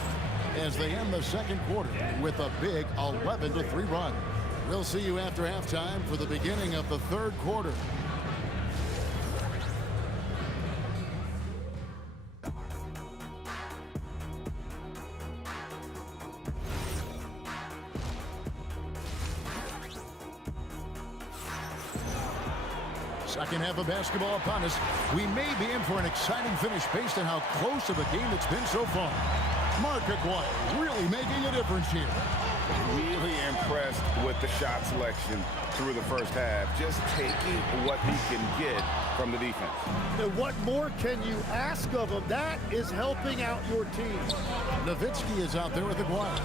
as they end the second quarter with a big 11-3 run. We'll see you after halftime for the beginning of the third quarter. Second half of basketball upon us. We may be in for an exciting finish based on how close of a game it's been so far. Mark Aguirre really making a difference here. Really impressed with the shot selection through the first half. Just taking what he can get from the defense. Now, what more can you ask of him? That is helping out your team. Nowitzki is out there with Aguirre.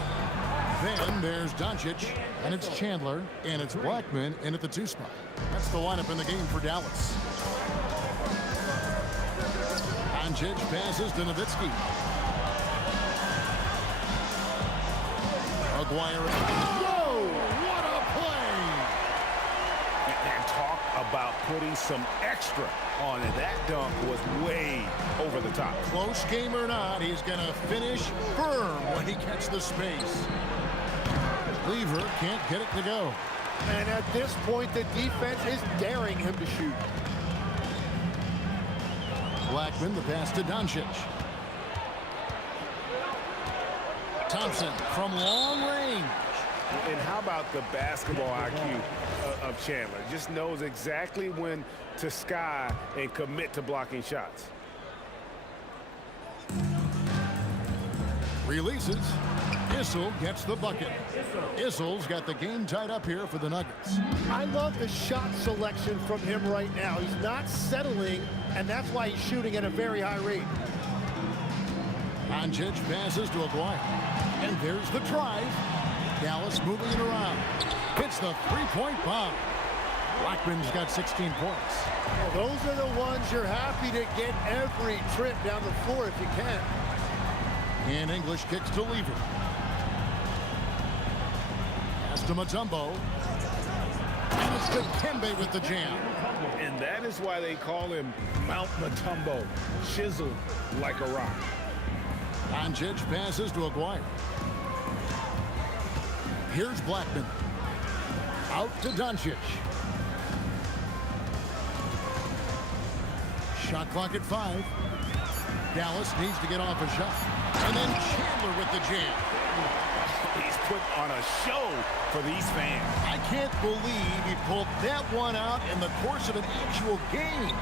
Then there's Doncic, and it's Chandler, and it's Blackman in at the 2 spot. That's the lineup in the game for Dallas. Doncic passes to Nowitzki. Aguirre. Whoa! What a play! And talk about putting some extra on it. That dunk was way over the top. Close game or not, he's going to finish firm when he gets the space. Lever can't get it to go. And at this point, the defense is daring him to shoot. Blackman, the pass to Doncic. Thompson from long range. And how about the basketball IQ of Chandler? Just knows exactly when to sky and commit to blocking shots. Releases. Issel gets the bucket. Issel's got the game tied up here for the Nuggets. I love the shot selection from him right now. He's not settling, and that's why he's shooting at a very high rate. Doncic passes to Aguirre. And there's the drive. Dallas moving it around. Hits the three-point bomb. Blackman's got 16 points. Well, those are the ones you're happy to get every trip down the floor if you can. And English kicks to Lever. Pass to Mutombo. And it's to Kembe with the jam. And that is why they call him Mount Mutombo, chiseled like a rock. Doncic passes to Aguirre. Here's Blackman. Out to Doncic. Shot clock at 5. Dallas needs to get off a shot. And then Chandler with the jam. He's put on a show for these fans. I can't believe he pulled that one out in the course of an actual game.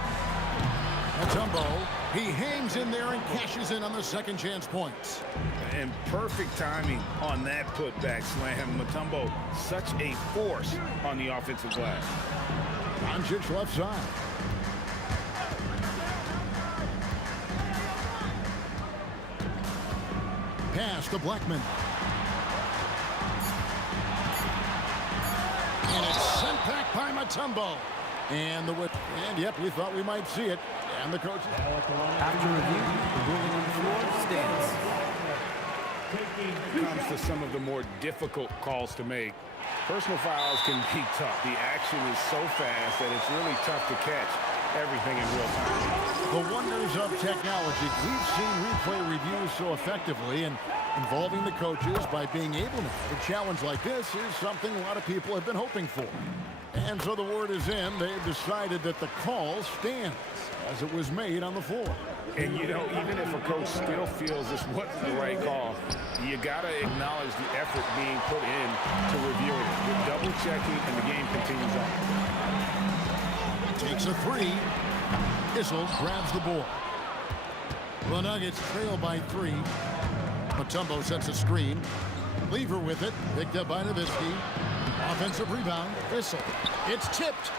Mutombo, he hangs in there and cashes in on the second chance points. And perfect timing on that putback slam. Mutombo, such a force on the offensive glass. Doncic left side. Pass to Blackman. And it's sent back by Mutombo. And the whip. And yep, we thought we might see it. And the coach. After review, the ruling on the floor stands. Comes to some of the more difficult calls to make. Personal fouls can be tough. The action is so fast that it's really tough to catch everything in real time. The wonders of technology. We've seen replay reviews so effectively, and involving the coaches by being able to. A challenge like this is something a lot of people have been hoping for. And so the word is in. They've decided that the call stands as it was made on the floor. And, you know, even if a coach still feels this wasn't the right call, you got to acknowledge the effort being put in to reviewing it. You're double-checking, and the game continues on. Takes a 3. Issel grabs the board. The Nuggets trail by 3. Mutombo sets a screen. Lever with it. Picked up by Nowitzki. Offensive rebound. Whistle. It's tipped.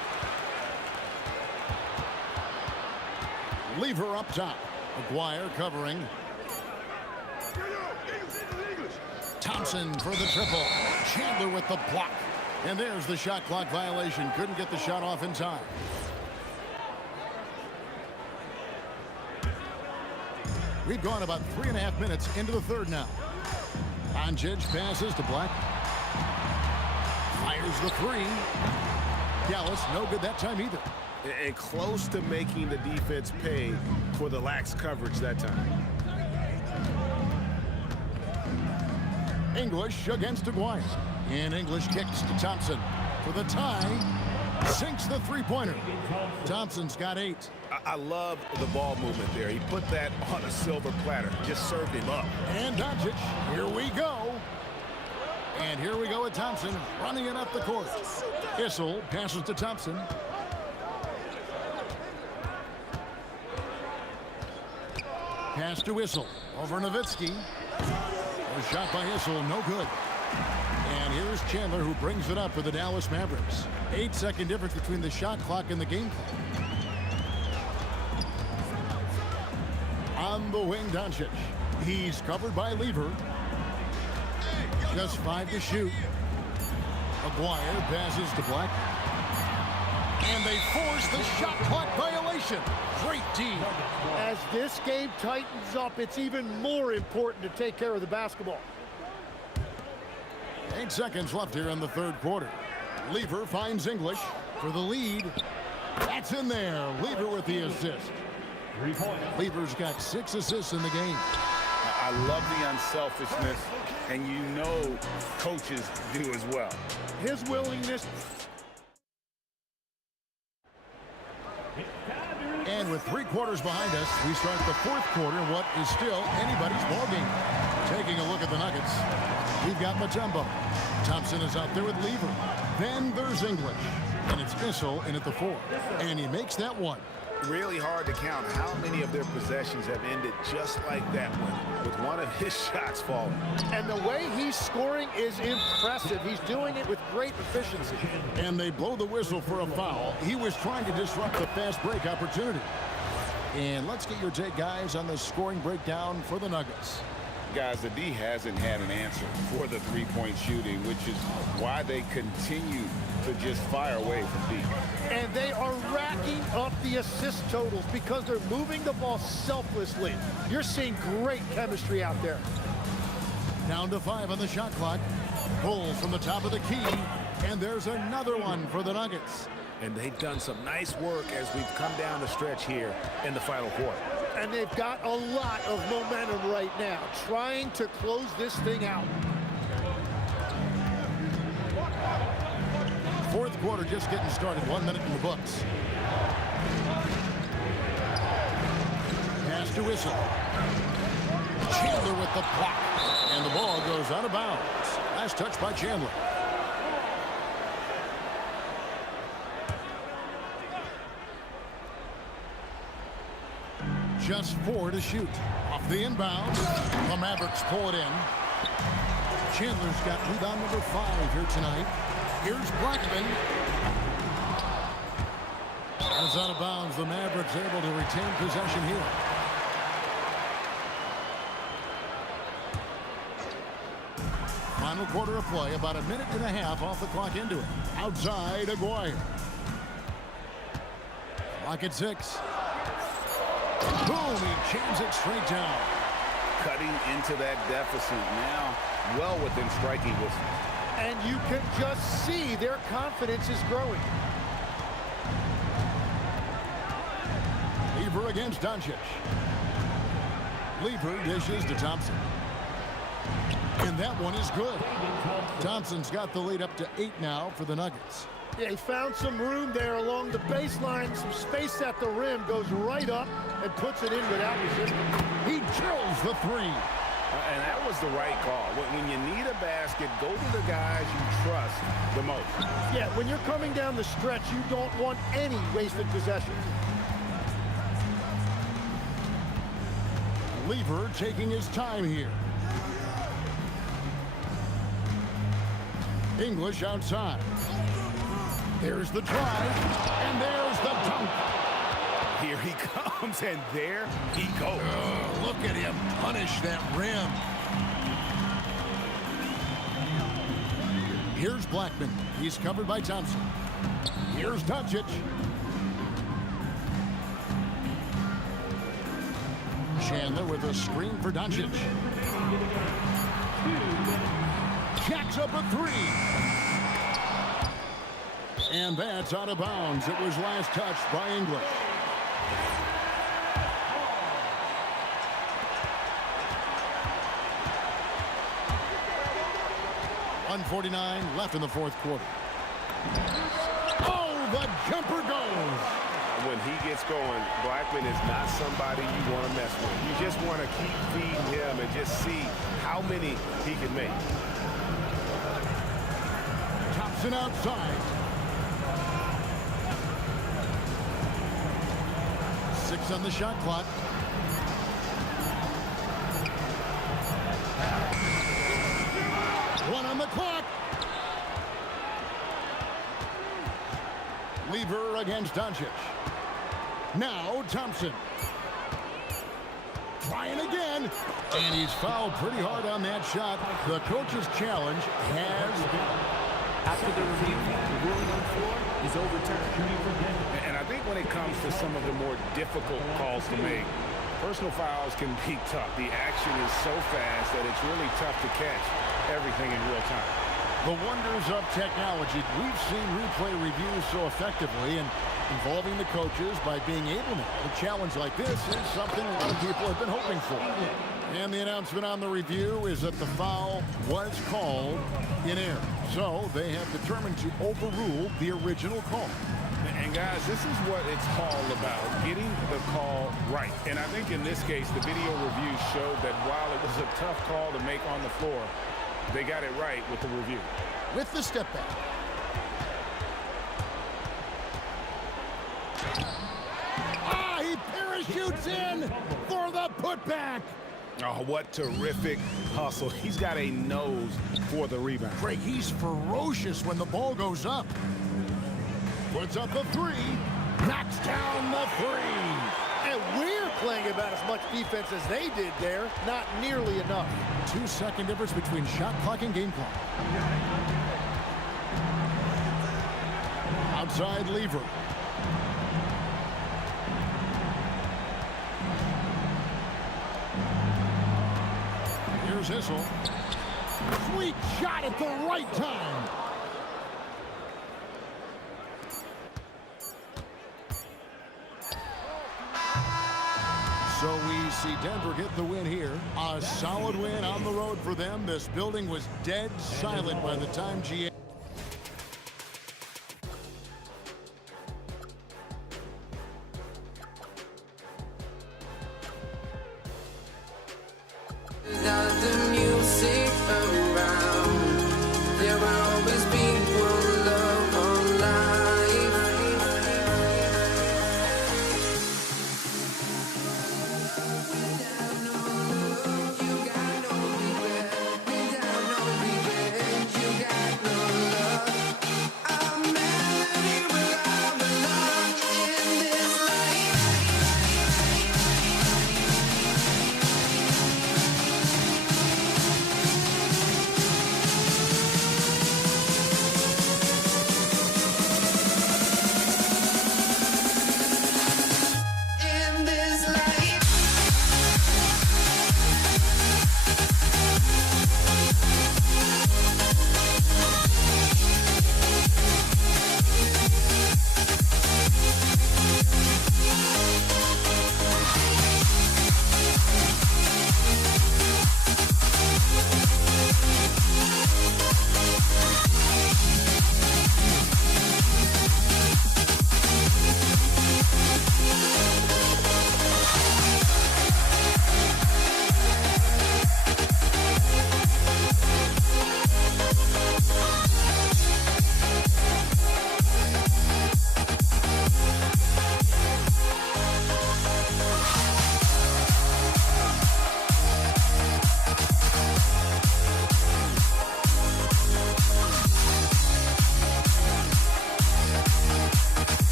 Lever up top. McGuire covering. Thompson for the triple. Chandler with the block. And there's the shot clock violation. Couldn't get the shot off in time. We've gone about 3.5 minutes into the third now. Doncic passes to Black. Fires the 3. Dallas no good that time either. And close to making the defense pay for the lax coverage that time. English against Aguirre. And English kicks to Thompson for the tie. Sinks the three-pointer. Thompson's got 8. I love the ball movement there. He put that on a silver platter. Just served him up. And Doncic, here we go. And here we go with Thompson running it up the court. Issel passes to Thompson. Pass to Issel. Over Nowitzki. A shot by Issel, no good. And here's Chandler, who brings it up for the Dallas Mavericks. 8-second difference between the shot clock and the game clock. On the wing, Doncic. He's covered by Lever. Just 5 to shoot. Aguirre passes to Black. And they force the shot clock violation. Great team. As this game tightens up, it's even more important to take care of the basketball. 8 seconds left here in the third quarter. Lever finds English for the lead. That's in there. Lever with the assist. 3 points. Lever's got 6 assists in the game. I love the unselfishness, and you know coaches do as well. His willingness. And with 3 quarters behind us, we start the fourth quarter, what is still anybody's ballgame. Taking a look at the Nuggets, we've got Mutombo. Thompson is out there with Lever. Then there's English. And it's Issel in at the 4. And he makes that one. Really hard to count how many of their possessions have ended just like that one, with one of his shots falling. And the way he's scoring is impressive. He's doing it with great efficiency. And they blow the whistle for a foul. He was trying to disrupt the fast break opportunity. And let's get your take, guys, on the scoring breakdown for the Nuggets. Guys, the D hasn't had an answer for the three-point shooting, which is why they continue to just fire away from deep. And they are racking up the assist totals because they're moving the ball selflessly. You're seeing great chemistry out there. Down to 5 on the shot clock. Pulls from the top of the key. And there's another one for the Nuggets. And they've done some nice work as we've come down the stretch here in the final quarter. And they've got a lot of momentum right now, trying to close this thing out. Fourth quarter just getting started. 1 minute in the books. Pass to Issel. Chandler with the block. And the ball goes out of bounds. Last touch by Chandler. Just 4 to shoot. Off the inbound. The Mavericks pull it in. Chandler's got rebound number 5 here tonight. Here's Blackman. As out of bounds, the Mavericks able to retain possession here. Final quarter of play, about 1.5 minutes off the clock into it. Outside, Aguirre. Clock at 6. Boom, he jams it straight down. Cutting into that deficit now, well within striking distance. And you can just see their confidence is growing. Lever against Doncic. Lever dishes to Thompson. And that one is good. Thompson's got the lead up to 8 now for the Nuggets. Yeah, he found some room there along the baseline, some space at the rim, goes right up and puts it in without resistance. He drills the 3. And that was the right call. When you need a basket, go to the guys you trust the most. Yeah, when you're coming down the stretch, you don't want any wasted possessions. Lever taking his time here. English outside. There's the drive, and there's the dunk. Here he comes, and there he goes. Oh, look at him punish that rim. Here's Blackman. He's covered by Thompson. Here's Doncic. Chandler with a screen for Doncic. Jacks up a three. And that's out of bounds. It was last touched by English. .149 left in the fourth quarter. Oh, the jumper goes. When he gets going, Blackman is not somebody you want to mess with. You just want to keep feeding him and just see how many he can make. Thompson outside. 6 on the shot clock. One on the clock. Lever against Doncic. Now Thompson. Trying again. And he's fouled pretty hard on that shot. The coach's challenge has been. After the review, the ruling on the floor is overturned. And I think when it comes to some of the more difficult calls to make, personal fouls can be tough. The action is so fast that it's really tough to catch everything in real time. The wonders of technology. We've seen replay reviews so effectively, and involving the coaches by being able to. A challenge like this is something a lot of people have been hoping for. And the announcement on the review is that the foul was called in error. So they have determined to overrule the original call. And guys, this is what it's all about, getting the call right. And I think in this case, the video review showed that while it was a tough call to make on the floor, they got it right with the review. With the step back. Ah, he parachutes in for the putback. Oh, what terrific hustle. He's got a nose for the rebound. Craig, he's ferocious when the ball goes up. Puts up a three. Knocks down the three. And we're playing about as much defense as they did there. Not nearly enough. 2-second difference between shot clock and game clock. Outside Lever. Here's Hissel. Sweet shot at the right time. So we see Denver get the win here. A solid win on the road for them. This building was dead silent by the time GA. Got the music around. There will always be one love on life. Without no love, you got no regret. Without no revenge, you got no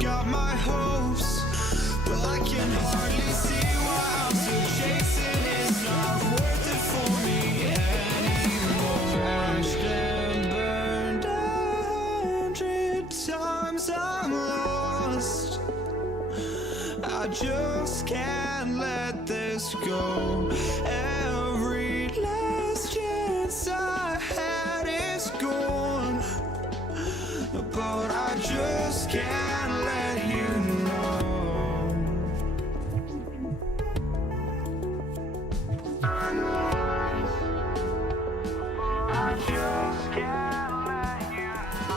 got my hopes, but I can hardly see why I'm still chasing. It's not worth it for me anymore. Crashed and burned 100 times, I'm lost. I just can't let this go. Every last chance I had is gone, but I just can't let you know. I just can't let you know.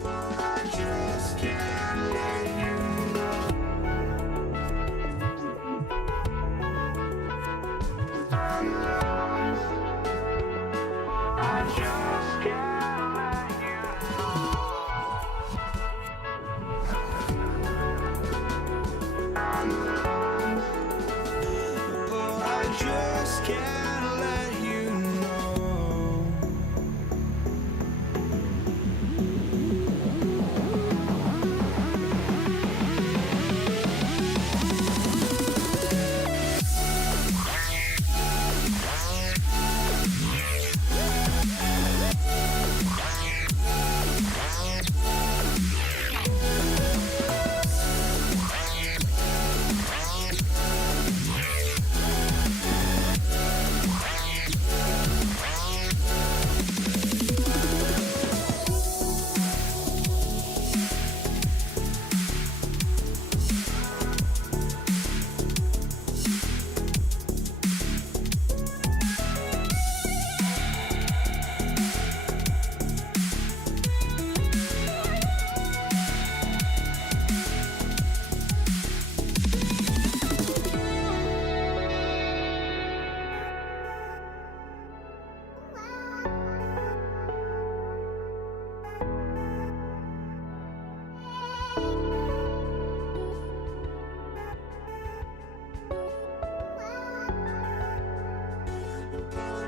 But I just can't let you know. Can't let you know.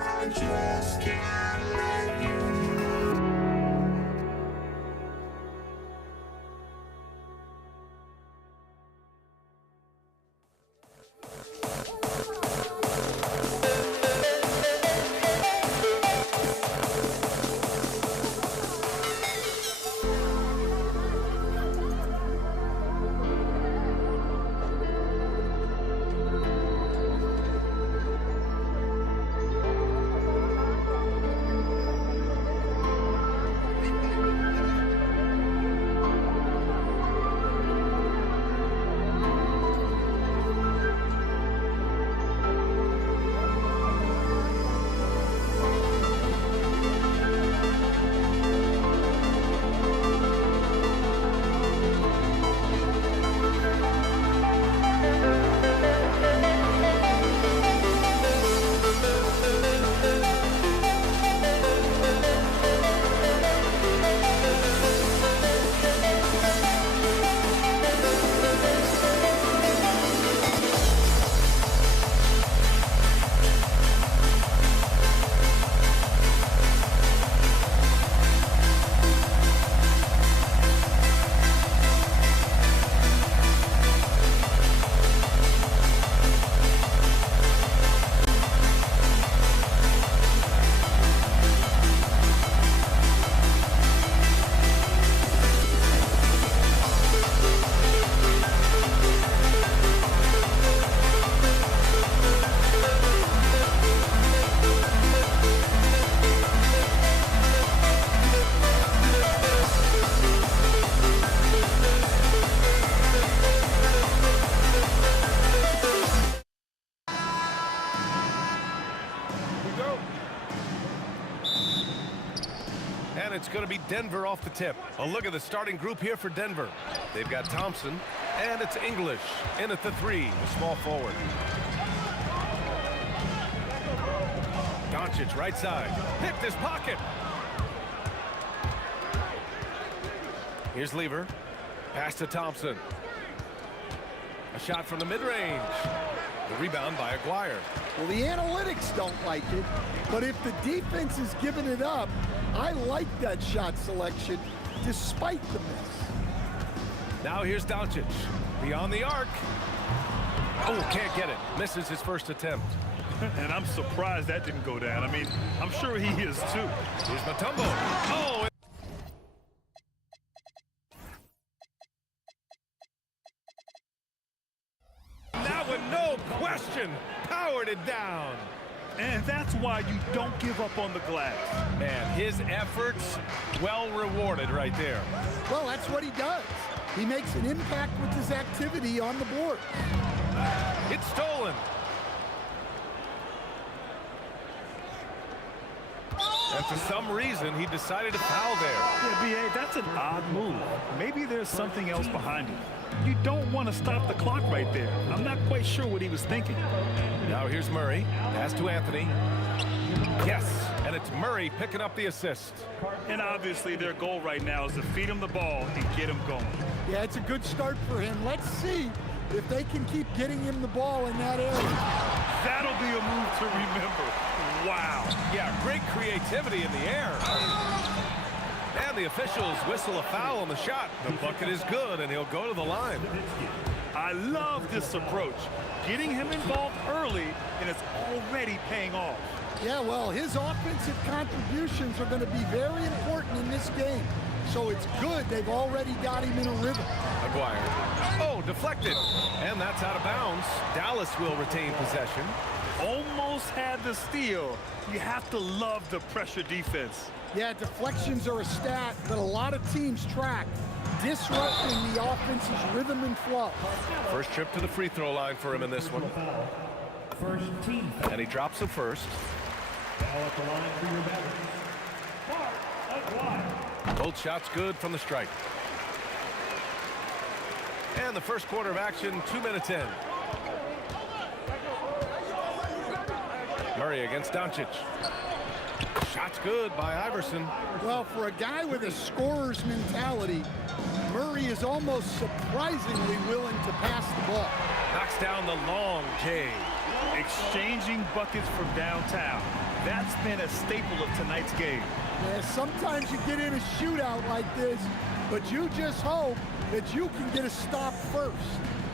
I just can't let you know. And it's going to be Denver off the tip. A look at the starting group here for Denver. They've got Thompson, and it's English in at the 3, the small forward. Doncic right side. Picked his pocket. Here's Lever. Pass to Thompson. A shot from the mid-range. The rebound by Aguirre. Well, the analytics don't like it, but if the defense is giving it up, I like that shot selection despite the miss. Now here's Doncic. Beyond the arc. Oh, can't get it. Misses his first attempt. And I'm surprised that didn't go down. I mean, I'm sure he is too. Here's Mutombo. Oh! That one, no question, powered it down. And that's why you don't give up on the glass. Man, his efforts well rewarded right there. Well, that's what he does. He makes an impact with his activity on the board. It's stolen. And for some reason, he decided to foul there. Yeah, B.A., that's an odd move. Maybe there's something else behind it. You don't want to stop the clock right there. I'm not quite sure what he was thinking. Now here's Murray. Pass to Anthony. Yes, and it's Murray picking up the assist. And obviously their goal right now is to feed him the ball and get him going. Yeah, it's a good start for him. Let's see if they can keep getting him the ball in that area. That'll be a move to remember. Wow. Yeah, great creativity in the air. And the officials whistle a foul on the shot. The bucket is good, and he'll go to the line. I love this approach. Getting him involved early, and it's already paying off. Yeah, well, his offensive contributions are going to be very important in this game. So it's good they've already got him in a rhythm. Aguirre. Oh, deflected. And that's out of bounds. Dallas will retain possession. Almost had the steal. You have to love the pressure defense. Yeah, deflections are a stat that a lot of teams track, disrupting the offense's rhythm and flow. First trip to the free throw line for him in this one. First team. And he drops it first. Foul at the line for your Mark Aguirre. Both shots good from the stripe. And the first quarter of action, 2 minutes in. Murray against Doncic. Shot's good by Iverson. Well, for a guy with a scorer's mentality, Murray is almost surprisingly willing to pass the ball. Knocks down the long J. Exchanging buckets from downtown. That's been a staple of tonight's game. Yeah, sometimes you get in a shootout like this, but you just hope that you can get a stop first.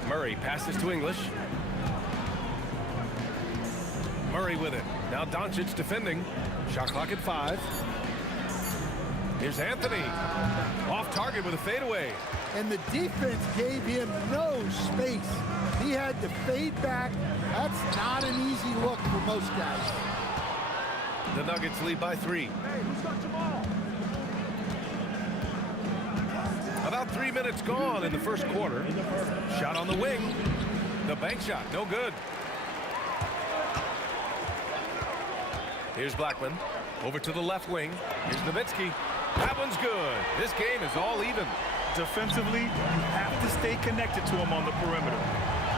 Murray passes to English. Murray with it. Now Doncic defending. Shot clock at 5. Here's Anthony. Off target with a fadeaway. And the defense gave him no space. He had to fade back. That's not an easy look for most guys. The Nuggets lead by 3. About 3 minutes gone in the first quarter. Shot on the wing. The bank shot, no good. Here's Blackman. Over to the left wing. Here's Nowitzki. That one's good. This game is all even. Defensively, you have to stay connected to him on the perimeter.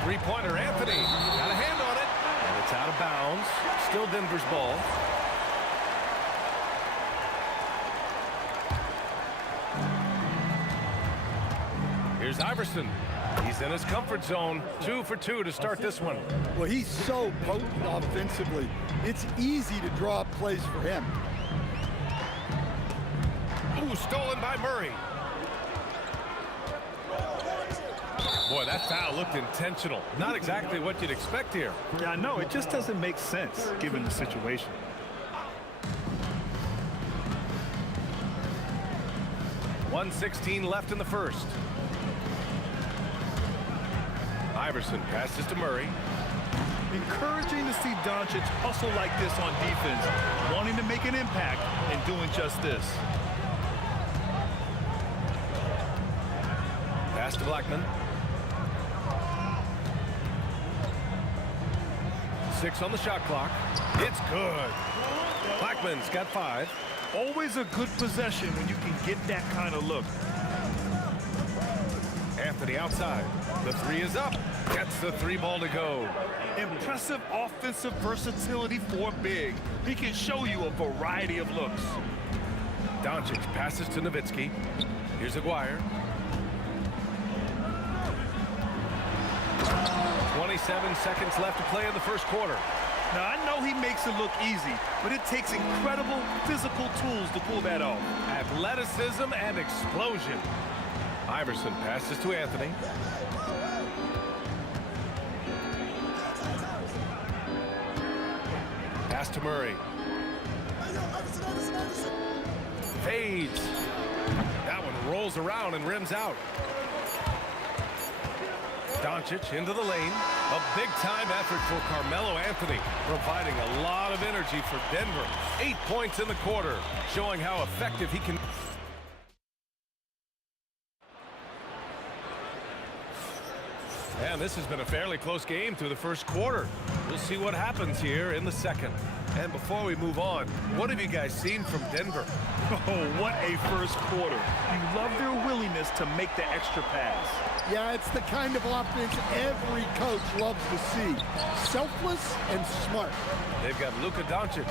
Three-pointer, Anthony. Got a hand on it. And it's out of bounds. Still Denver's ball. Here's Iverson. He's in his comfort zone. 2 for 2 to start this one. Well, he's so potent offensively. It's easy to draw up plays for him. Ooh, stolen by Murray. Boy, that foul looked intentional. Not exactly what you'd expect here. Yeah, I know. It just doesn't make sense given the situation. .116 left in the first. Iverson passes to Murray. Encouraging to see Doncic hustle like this on defense, wanting to make an impact and doing just this. Pass to Blackman. 6 on the shot clock. It's good. Blackman's got 5. Always a good possession when you can get that kind of look. Anthony outside. The three is up. Gets the three ball to go. Impressive offensive versatility for big. He can show you a variety of looks. Doncic passes to Nowitzki. Here's Aguirre. 27 seconds left to play in the first quarter. Now, I know he makes it look easy, but it takes incredible physical tools to pull that off. Athleticism and explosion. Iverson passes to Anthony. Pass to Murray. Fades. That one rolls around and rims out. Doncic into the lane. A big-time effort for Carmelo Anthony, providing a lot of energy for Denver. 8 points in the quarter, showing how effective he can. And this has been a fairly close game through the first quarter. We'll see what happens here in the second. And before we move on, what have you guys seen from Denver? Oh, what a first quarter. You love their willingness to make the extra pass. Yeah, it's the kind of offense every coach loves to see. Selfless and smart. They've got Luka Doncic,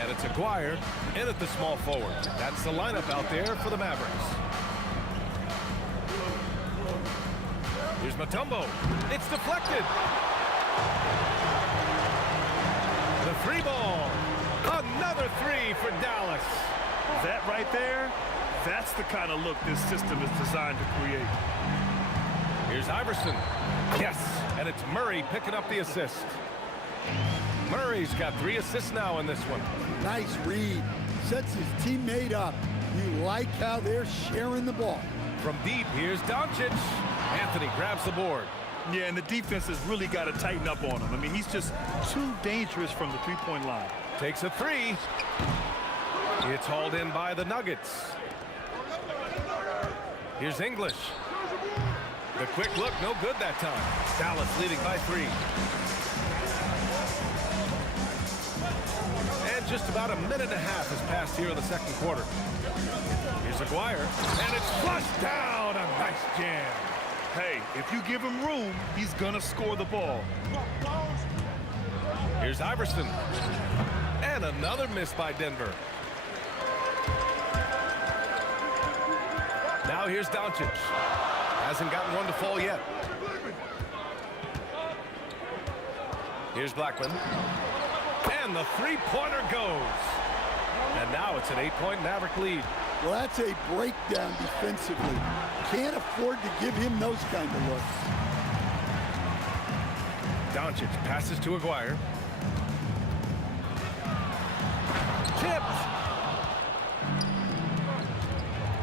and it's Aguirre in at the small forward. That's the lineup out there for the Mavericks. Here's Mutombo. It's deflected. The three ball. Another three for Dallas. That right there, that's the kind of look this system is designed to create. Here's Iverson. Yes, and it's Murray picking up the assist. Murray's got 3 assists now in this one. Nice read. Sets his teammate up. You like how they're sharing the ball. From deep, here's Doncic. Anthony grabs the board. Yeah, and the defense has really got to tighten up on him. I mean, he's just too dangerous from the three-point line. Takes a three. It's hauled in by the Nuggets. Here's English. The quick look, no good that time. Dallas leading by 3. And just about a minute and a half has passed here in the second quarter. Here's Aguirre, and it's flushed down. A nice jam. Hey, if you give him room, he's gonna score the ball. Here's Iverson. And another miss by Denver. Now here's Doncic. Hasn't gotten one to fall yet. Here's Blackman. And the three-pointer goes. And now it's an 8-point Maverick lead. Well, that's a breakdown defensively. Can't afford to give him those kind of looks. Doncic passes to Aguirre. Tipped.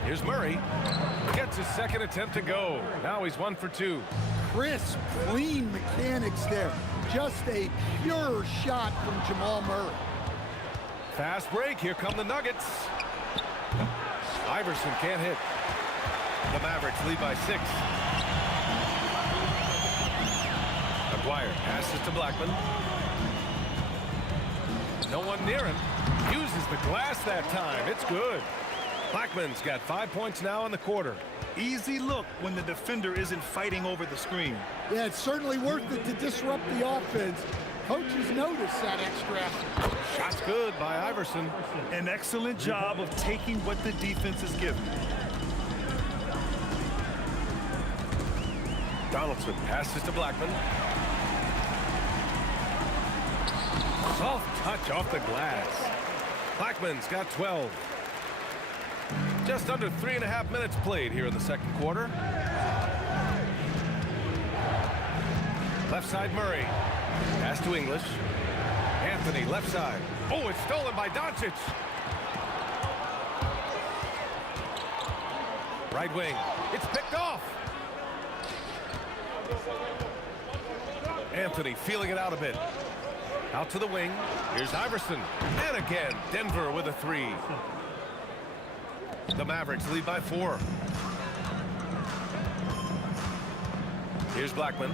Here's Murray. Gets his second attempt to go. Now he's 1 for 2. Crisp, clean mechanics there. Just a pure shot from Jamal Murray. Fast break. Here come the Nuggets. Iverson can't hit. The Mavericks lead by 6. Aguirre passes to Blackman. No one near him. Uses the glass that time. It's good. Blackman's got 5 points now in the quarter. Easy look when the defender isn't fighting over the screen. Yeah, it's certainly worth it to disrupt the offense. Coaches notice that extra effort. Shot's good by Iverson. An excellent job of taking what the defense is given. Donaldson passes to Blackman. Soft touch off the glass. Blackman's got 12. Just under 3.5 minutes played here in the second quarter. Left side Murray. Pass to English. Anthony left side. Oh, it's stolen by Doncic. Right wing. It's picked off. Anthony feeling it out a bit. Out to the wing. Here's Iverson. And again, Denver with a 3. The Mavericks lead by 4. Here's Blackman.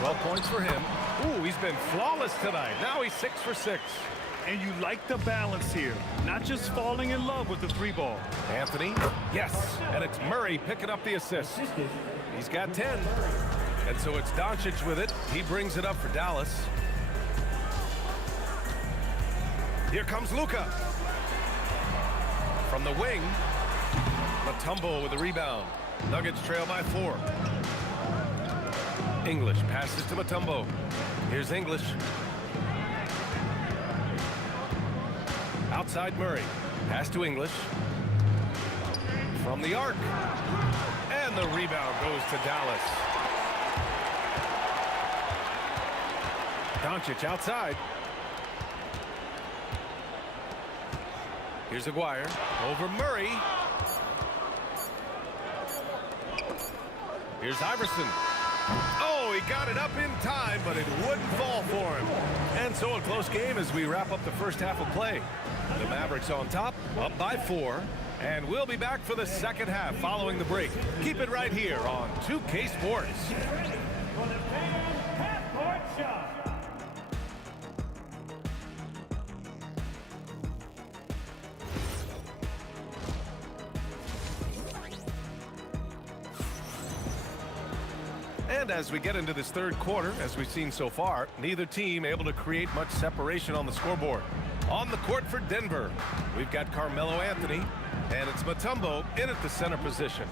12 points for him. Ooh, he's been flawless tonight. Now he's 6 for 6. And you like the balance here, not just falling in love with the three ball. Anthony, yes, and it's Murray picking up the assist. He's got 10. And so it's Doncic with it. He brings it up for Dallas. Here comes Luka. From the wing, Mutombo with the rebound. Nuggets trail by 4. English passes to Mutombo. Here's English. Outside Murray. Pass to English. From the arc. And the rebound goes to Dallas. Doncic outside. Here's Aguirre. Over Murray. Here's Iverson. Oh, he got it up in time, but it wouldn't fall for him. And so a close game as we wrap up the first half of play. The Mavericks on top, up by 4. And we'll be back for the second half following the break. Keep it right here on 2K Sports. And as we get into this third quarter, as we've seen so far, neither team able to create much separation on the scoreboard. On the court for Denver, we've got Carmelo Anthony, and it's Mutombo in at the center position.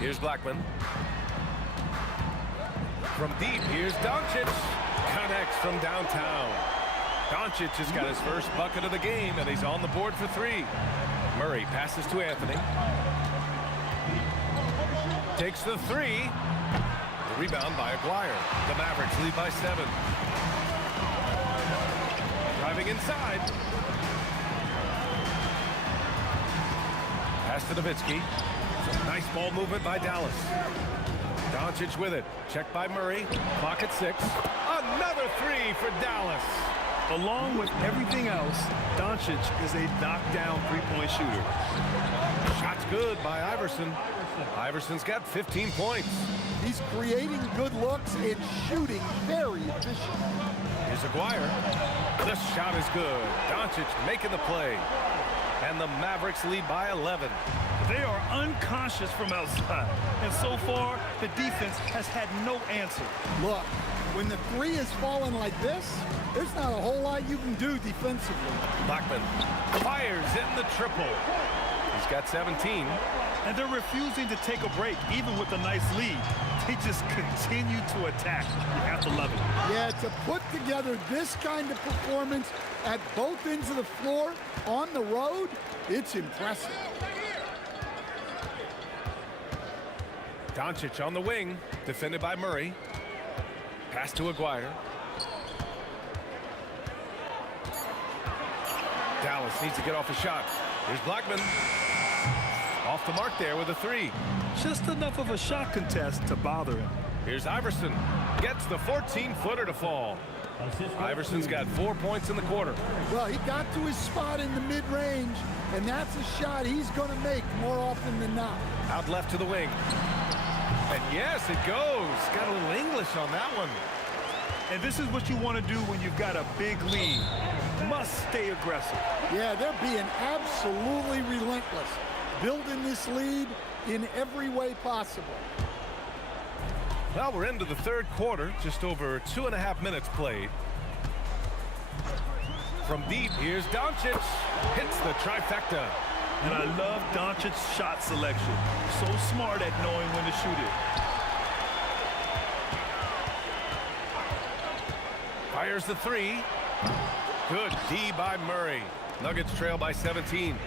Here's Blackman. From deep, here's Doncic. Connects from downtown. Doncic has got his first bucket of the game, and he's on the board for 3. Murray passes to Anthony. Takes the 3. The rebound by Aguirre. The Mavericks lead by 7. Driving inside. Pass to Nowitzki. Nice ball movement by Dallas. Doncic with it. Checked by Murray. Clock at 6. Another 3 for Dallas. Along with everything else, Doncic is a knockdown three-point shooter. Shot's good by Iverson. Iverson's got 15 points. He's creating good looks and shooting very efficient. Here's Aguirre. The shot is good. Doncic making the play. And the Mavericks lead by 11. They are unconscious from outside. And so far, the defense has had no answer. Look, when the 3 is falling like this, there's not a whole lot you can do defensively. Blackman fires in the triple. He's got 17. And they're refusing to take a break, even with a nice lead. They just continue to attack. You have to love it. Yeah, to put together this kind of performance at both ends of the floor on the road, it's impressive. Doncic on the wing, defended by Murray. Pass to Aguirre. Dallas needs to get off a shot. Here's Blackman. Off the mark there with a 3. Just enough of a shot contest to bother him. Here's Iverson. Gets the 14-footer to fall. Iverson's got 4 points in the quarter. Well, he got to his spot in the mid-range, and that's a shot he's going to make more often than not. Out left to the wing. And yes, it goes. Got a little English on that one. And this is what you want to do when you've got a big lead. Must stay aggressive. Yeah, they're being absolutely relentless. Building this lead in every way possible. Well, we're into the third quarter, just over 2.5 minutes played. From deep, here's Doncic. Hits the trifecta. And I love Doncic's shot selection. So smart at knowing when to shoot it. Fires the 3. Good D by Murray. Nuggets trail by 17.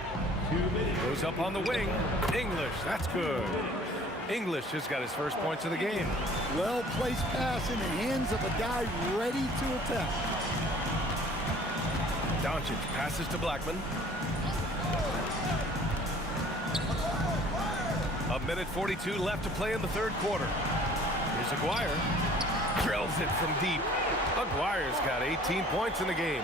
Goes up on the wing. English, that's good. English has got his first points of the game. Well-placed pass in the hands of a guy ready to attack. Doncic passes to Blackman. 1:42 left to play in the third quarter. Here's Aguirre. Drills it from deep. Aguirre's got 18 points in the game.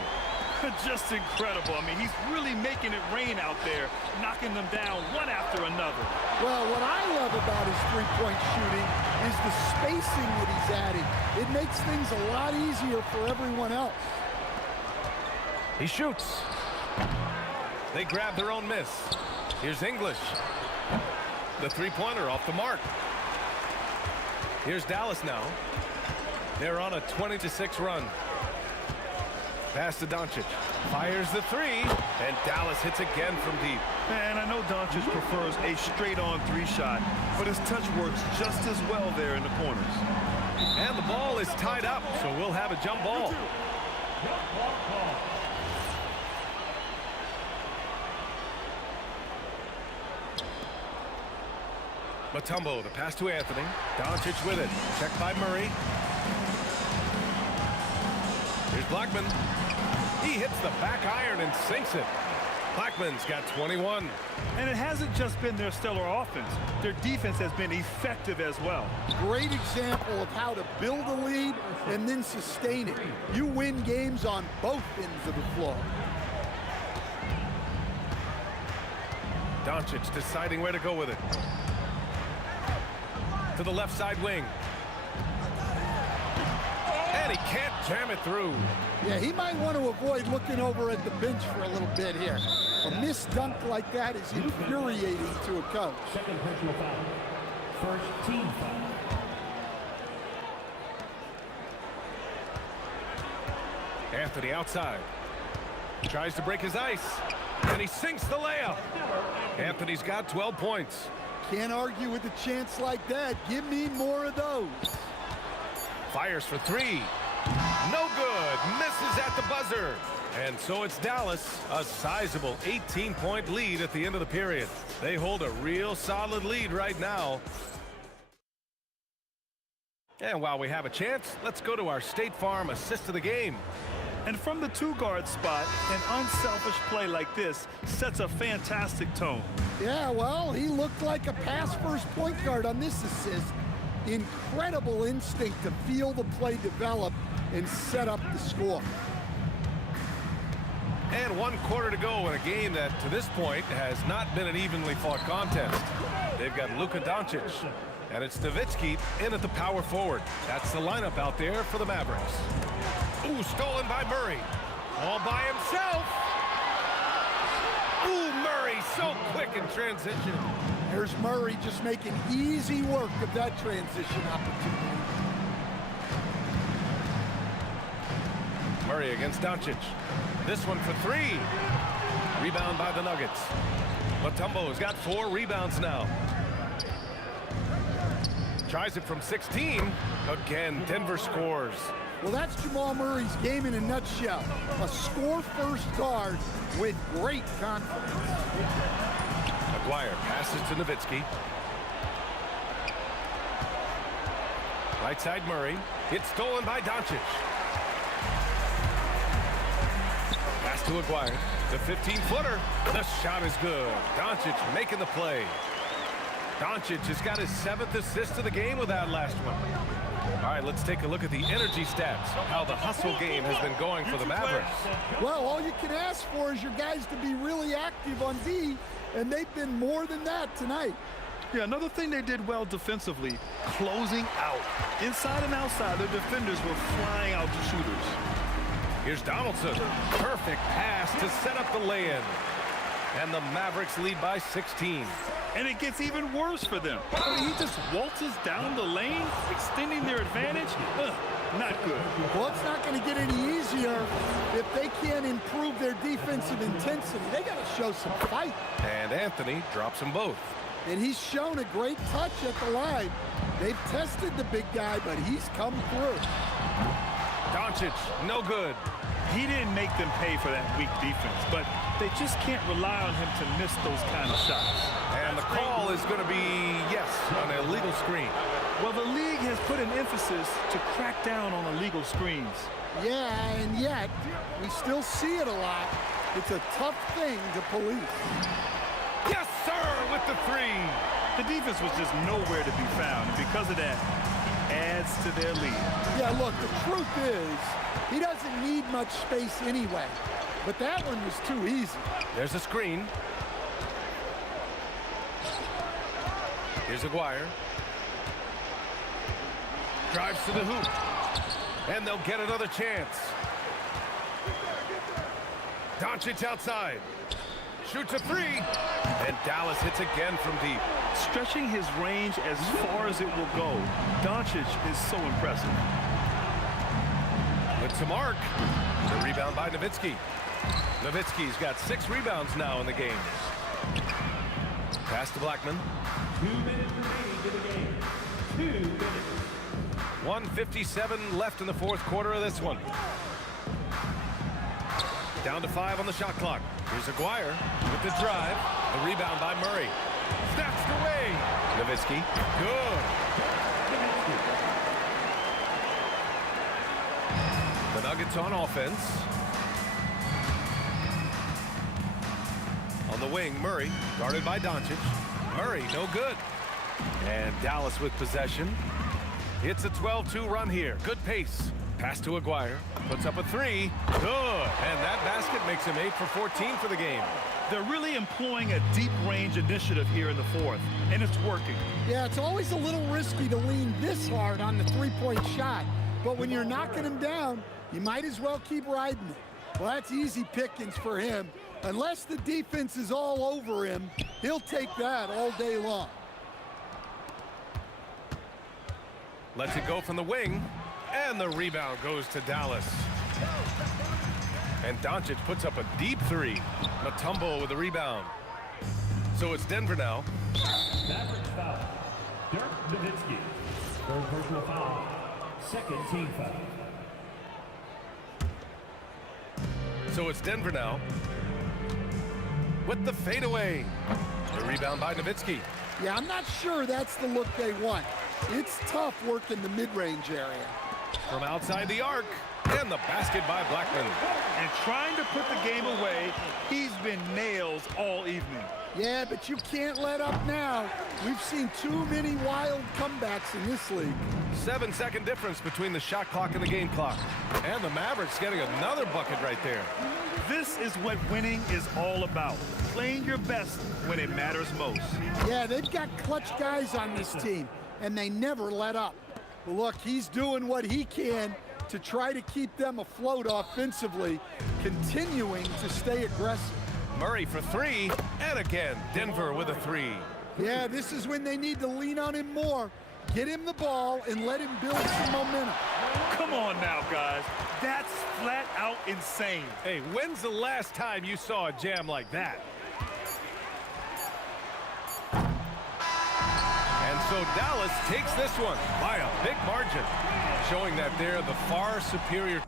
Just incredible. I mean, he's really making it rain out there, knocking them down one after another. Well, what I love about his three-point shooting is the spacing that he's adding. it makes things a lot easier for everyone else. He shoots. They grab their own miss. Here's English. The three-pointer off the mark. Here's Dallas now. They're on a 20-6 run. Pass to Doncic. Fires the three, and Dallas hits again from deep. And I know Doncic prefers a straight-on three shot, but his touch works just as well there in the corners. And the ball is tied up, so we'll have a jump ball. Mutombo, the pass to Anthony. Doncic with it. Checked by Murray. Here's Blackman. He hits the back iron and sinks it. Blackman's got 21. And it hasn't just been their stellar offense. Their defense has been effective as well. Great example of how to build a lead and then sustain it. You win games on both ends of the floor. Doncic deciding where to go with it. To the left side wing. And he can't jam it through. Yeah, he might want to avoid looking over at the bench for a little bit here. A missed dunk like that is infuriating to a coach. Second personal foul. First team foul. Anthony outside. Tries to break his ice. And he sinks the layup. Anthony's got 12 points. Can't argue with a chance like that. Give me more of those. Fires for three. No good. Misses at the buzzer. And so it's Dallas, a sizable 18-point lead at the end of the period. They hold a real solid lead right now. And while we have a chance, let's go to our State Farm assist of the game. And from the two-guard spot, an unselfish play like this sets a fantastic tone. Yeah, well, he looked like a pass-first point guard on this assist. Incredible instinct to feel the play develop and set up the score. And 1 quarter to go in a game that, to this point, has not been an evenly fought contest. They've got Luka Doncic, and it's Nowitzki in at the power forward. That's the lineup out there for the Mavericks. Ooh, stolen by Murray. All by himself. Ooh, Murray so quick in transition. There's Murray just making easy work of that transition opportunity. Murray against Doncic. This one for three. Rebound by the Nuggets. Mutombo's got 4 rebounds now. Tries it from 16. Again, Denver scores. Well, that's Jamal Murray's game in a nutshell. A score-first guard with great confidence. McGuire passes to Nowitzki. Right side Murray. It's stolen by Doncic. Pass to Aguirre. The 15-footer. The shot is good. Doncic making the play. Doncic has got his 7th assist of the game with that last one. All right, let's take a look at the energy stats, how the hustle game has been going for the Mavericks. Well, all you can ask for is your guys to be really active on D, and they've been more than that tonight. Yeah, another thing they did well defensively, closing out. Inside and outside, their defenders were flying out to shooters. Here's Donaldson. Perfect pass to set up the lay-in. And the Mavericks lead by 16. And it gets even worse for them. I mean, he just waltzes down the lane, extending their advantage. Not good. Well, it's not going to get any easier if they can't improve their defensive intensity. They got to show some fight. And Anthony drops them both. And he's shown a great touch at the line. They've tested the big guy, but he's come through. Doncic, no good. He didn't make them pay for that weak defense, but they just can't rely on him to miss those kind of shots. And the call is going to be, yes, an illegal screen. Well, the league has put an emphasis to crack down on illegal screens. Yeah, and yet, we still see it a lot. It's a tough thing to police. Yes, sir, with the three. The defense was just nowhere to be found, and because of that, adds to their lead. Yeah, look, the truth is, he doesn't need much space anyway. But that one was too easy. There's a screen. Here's Aguirre. Drives to the hoop. And they'll get another chance. Doncic outside. Shoots a three. And Dallas hits again from deep. Stretching his range as far as it will go. Doncic is so impressive. With to Mark. The rebound by Nowitzki. Nowitzki's got 6 rebounds now in the game. Pass to Blackman. 2 minutes remaining in the game. 2 minutes. 1:57 left in the fourth quarter of this one. Down to 5 on the shot clock. Here's Aguirre with the drive. The rebound by Murray. Snatched away. Nowitzki. Good. The Nuggets on offense. On the wing, Murray, guarded by Doncic. Murray, no good. And Dallas with possession. It's a 12-2 run here. Good pace. Pass to Aguirre. Puts up a 3. Good. And that basket makes him 8 for 14 for the game. They're really employing a deep range initiative here in the fourth, and it's working. Yeah, it's always a little risky to lean this hard on the three-point shot. But when you're knocking him down, you might as well keep riding it. Well, that's easy pickings for him. Unless the defense is all over him, he'll take that all day long. Lets it go from the wing, and the rebound goes to Dallas. And Doncic puts up a deep 3. Mutombo with the rebound. So it's Denver now. Mavericks foul. Dirk Nowitzki. Third personal foul. Second team foul. So it's Denver now. With the fadeaway. The rebound by Nowitzki. Yeah, I'm not sure that's the look they want. It's tough working the mid-range area. From outside the arc. And the basket by Blackman. And trying to put the game away, he's been nails all evening. Yeah, but you can't let up now. We've seen too many wild comebacks in this league. 7-second difference between the shot clock and the game clock. And the Mavericks getting another bucket right there. This is what winning is all about. Playing your best when it matters most. Yeah, they've got clutch guys on this team, and they never let up. Well, look, he's doing what he can to try to keep them afloat offensively, continuing to stay aggressive. Murray for 3, and again, Denver with a 3. Yeah, this is when they need to lean on him more. Get him the ball and let him build some momentum. Come on now, guys. That's flat out insane. Hey, when's the last time you saw a jam like that? And so Dallas takes this one by a big margin, showing that they're the far superior.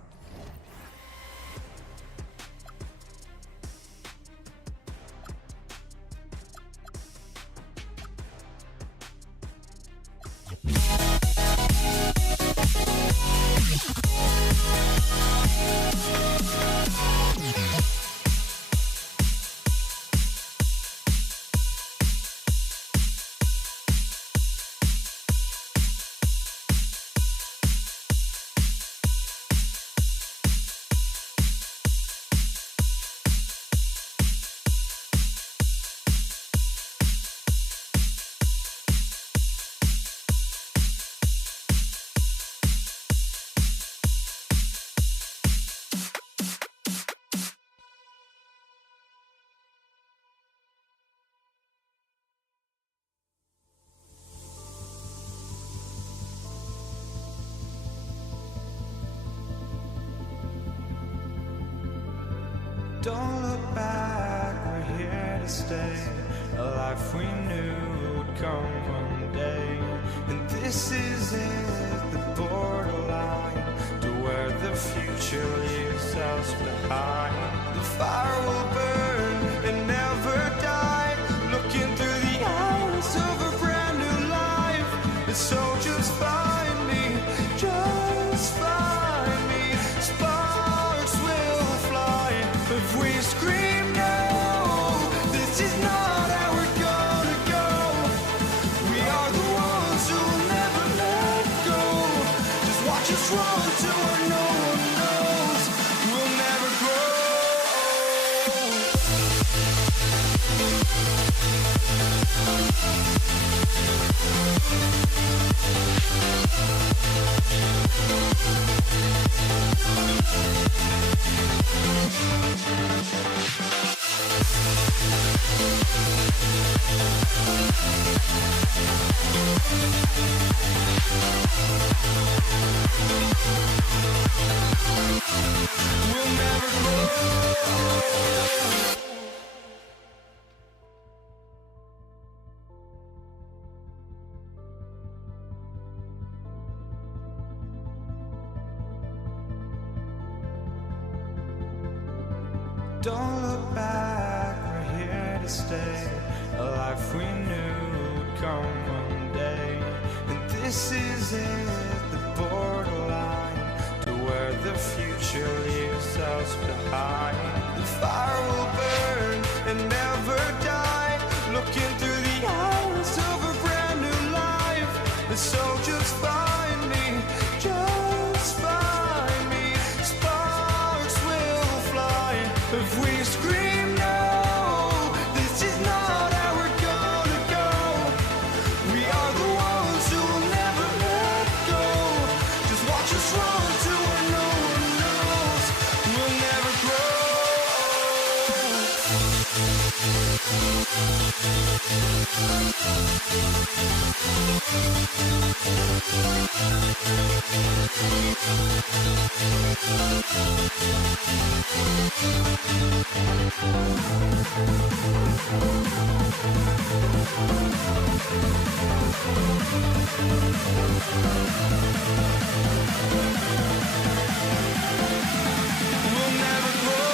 Don't look back, we're here to stay. A life we knew would come one day. And this is it, the borderline to where the future leaves us behind. The fire will burn and never die, looking through the eyes of a brand new life. And so just find me, just find me. Sparks will fly if we scream no. This is not how we're gonna go. We are the ones who'll never let go. Just watch us run to where no one knows. We'll never grow. don't look back, we're here to stay. A life we knew would come one day. And this is it, the borderline to where the future leaves us behind. The fire will burn and never die, looking through the eyes of a brand new life. And so just find me, just find me. Sparks will fly if we scream no. This is not how we're gonna go. We are the ones who will never let go. Just watch us run to where no one knows. We'll never grow. We'll never grow. We'll never grow.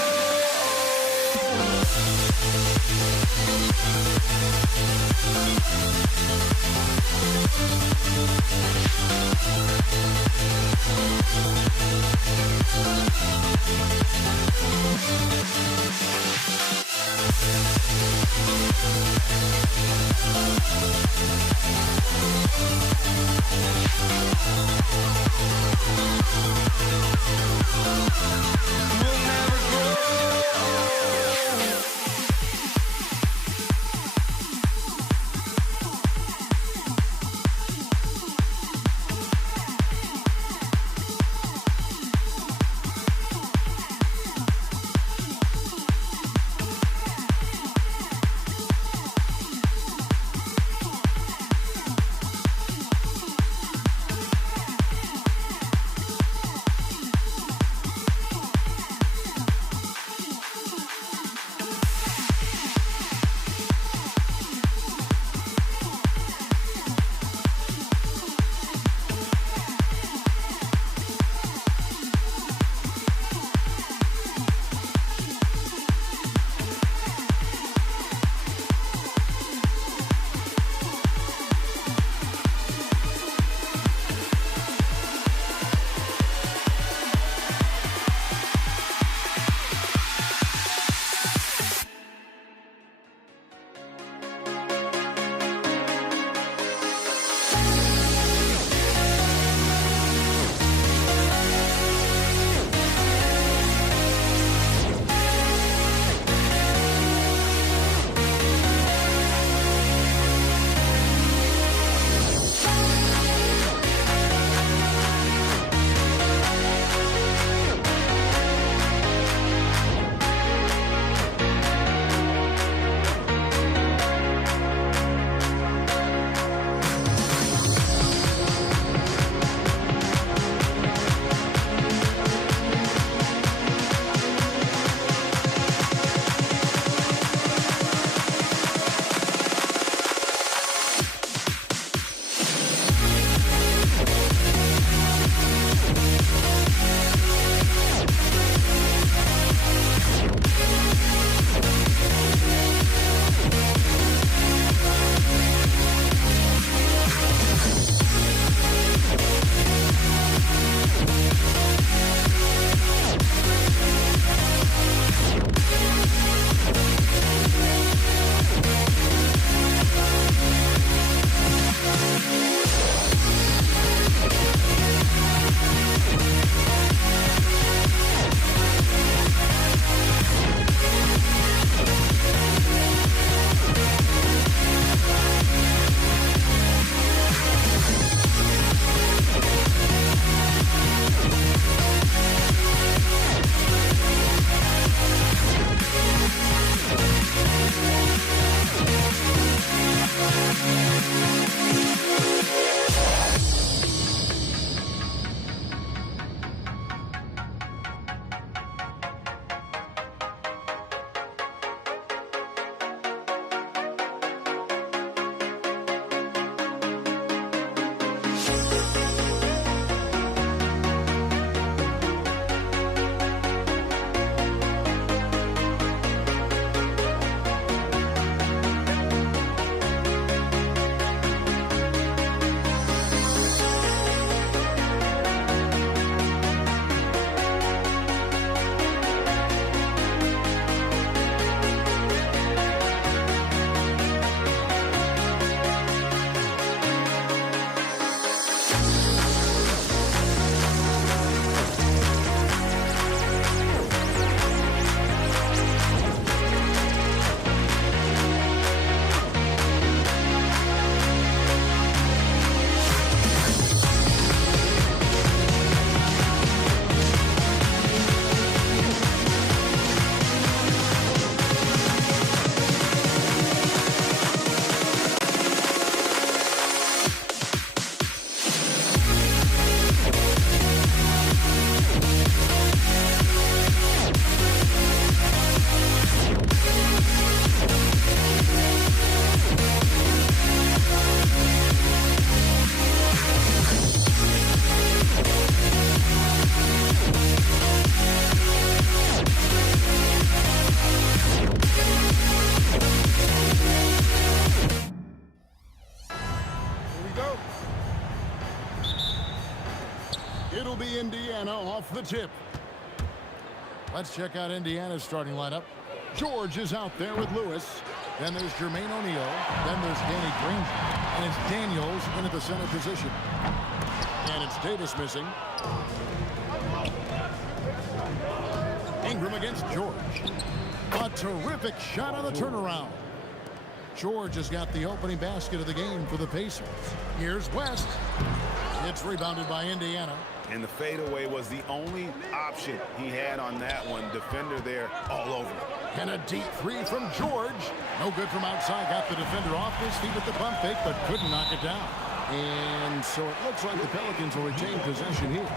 Indiana off the tip. Let's check out Indiana's starting lineup. George is out there with Lewis. Then there's Jermaine O'Neal. Then there's Danny Granger. And it's Daniels in at the center position. And it's Davis missing. Ingram against George. A terrific shot on the turnaround. George has got the opening basket of the game for the Pacers. Here's West. It's rebounded by Indiana. And the fadeaway was the only option he had on that one. Defender there all over. And a deep three from George. No good from outside. Got the defender off his feet with the pump fake, but couldn't knock it down. And so it looks like the Pelicans will retain possession here.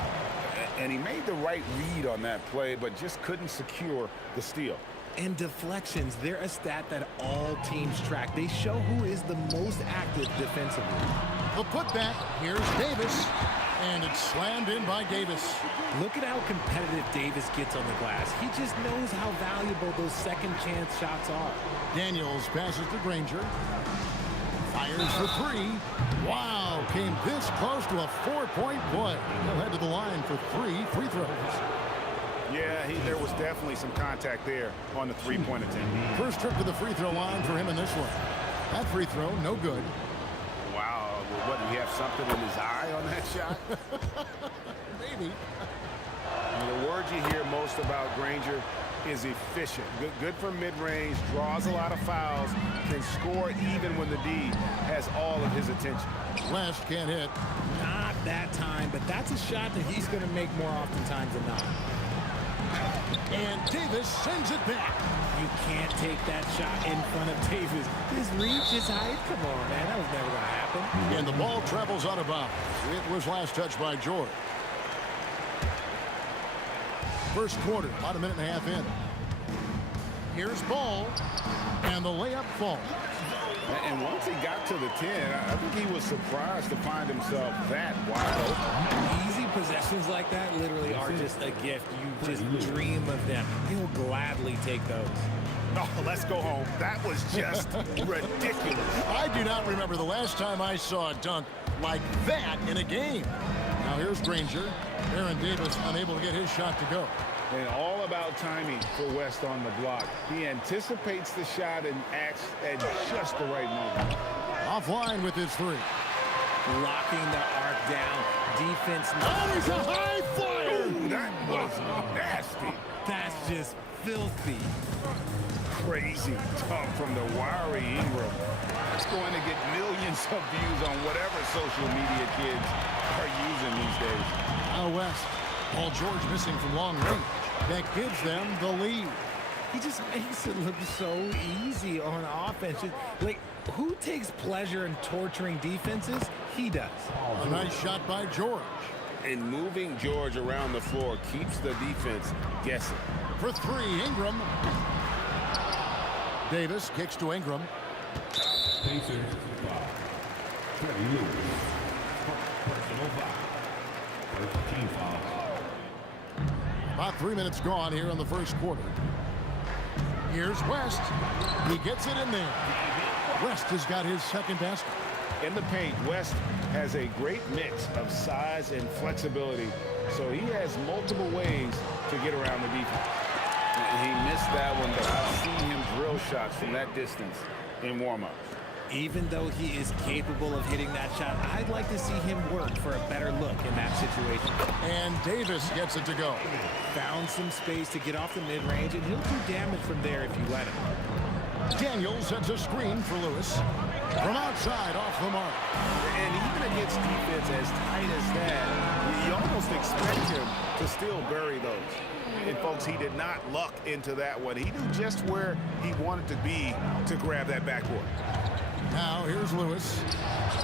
And he made the right read on that play, but just couldn't secure the steal. And deflections, they're a stat that all teams track. They show who is the most active defensively. The putback. Here's Davis. And it's slammed in by Davis. Look at how competitive Davis gets on the glass. He just knows how valuable those second chance shots are. Daniels passes to Granger. Fires for three. Wow, came this close to a 4-point play. He'll head to the line for 3 free throws. Yeah, there was definitely some contact there on the three-point attempt. First trip to the free throw line for him in this one. That free throw, no good. Wow, what, did he have something in his eye on that shot? Maybe. The word you hear most about Granger is efficient. Good from mid-range, draws a lot of fouls, can score even when the D has all of his attention. West can't hit. Not that time, but that's a shot that he's going to make more oftentimes than not. And Davis sends it back. You can't take that shot in front of Davis. His reach is height. Come on, man. That was never going to happen. And the ball travels out of bounds. It was last touched by George. First quarter, about a minute and a half in. Here's Ball. And the layup falls. And once he got to the 10, I think he was surprised to find himself that wide open. Easy possessions like that literally are just a gift. You just dream of them. He'll gladly take those. Oh, let's go home. That was just ridiculous. I do not remember the last time I saw a dunk like that in a game. Now here's Granger. Aaron Davis unable to get his shot to go. And all about timing for West on the block. He anticipates the shot and acts at just the right moment. Offline with his three. Locking the arc down. Defense. Oh, he's a high flyer! Ooh, that was nasty. That's just filthy. Crazy dunk from the wiry Ingram. It's going to get millions of views on whatever social media kids are using these days. Now West. Paul George missing from long range. That gives them the lead. He just makes it look so easy on offense. Like, who takes pleasure in torturing defenses? He does. A nice shot by George. And moving George around the floor keeps the defense guessing. For three, Ingram. Davis kicks to Ingram. Pacers, personal foul. First team foul. About 3 minutes gone here in the first quarter. Here's West. He gets it in there. West has got his second basket. In the paint, West has a great mix of size and flexibility, so he has multiple ways to get around the defense. He missed that one, but I've seen him drill shots from that distance in warm-ups. Even though he is capable of hitting that shot, I'd like to see him work for a better look in that situation. And Davis gets it to go. Found some space to get off the mid-range, and he'll do damage from there if you let him. Daniels sets a screen for Lewis. From outside, off the mark. And even against defense as tight as that, you almost expect him to still bury those. And folks, he did not luck into that one. He knew just where he wanted to be to grab that backboard. Now here's Lewis.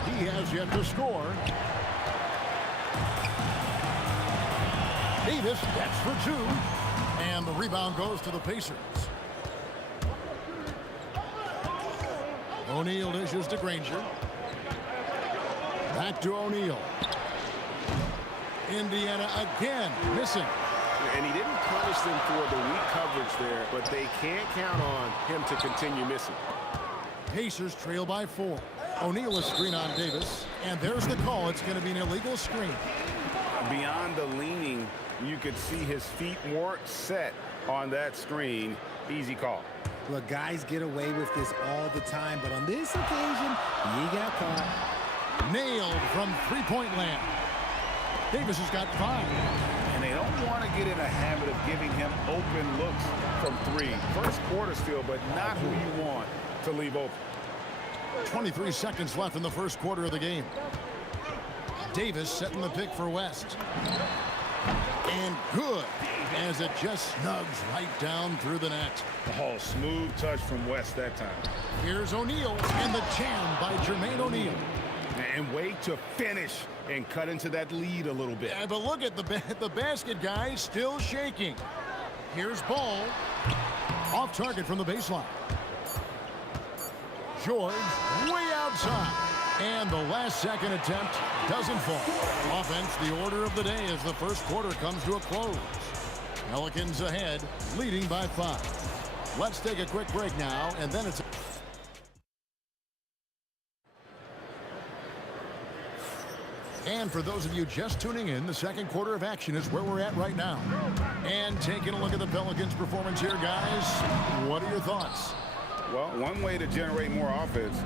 He has yet to score. Davis gets for two. And the rebound goes to the Pacers. O'Neal dishes to Granger. Back to O'Neal. Indiana again missing. And he didn't punish them for the weak coverage there, but they can't count on him to continue missing. Pacers trail by 4. O'Neal is screen on Davis. And there's the call. It's going to be an illegal screen. Beyond the leaning, you could see his feet more set on that screen. Easy call. Look, guys get away with this all the time, but on this occasion, he got caught. Nailed from three-point land. Davis has got 5. And they don't want to get in a habit of giving him open looks from 3. First quarter still, but not who you want to leave open. 23 seconds left in the first quarter of the game. Davis setting the pick for West. And good, as it just snugs right down through the net. Oh, smooth touch from West that time. Here's O'Neal, and the jam by Jermaine O'Neal. And wait to finish and cut into that lead a little bit. Yeah, but look at the basket, guys, still shaking. Here's Ball. Off target from the baseline. George way outside. And the last second attempt doesn't fall. Offense, the order of the day as the first quarter comes to a close. Pelicans ahead, leading by 5. Let's take a quick break now, and then it's... And for those of you just tuning in, the second quarter of action is where we're at right now. And taking a look at the Pelicans' performance here, guys, what are your thoughts? Well, one way to generate more offense,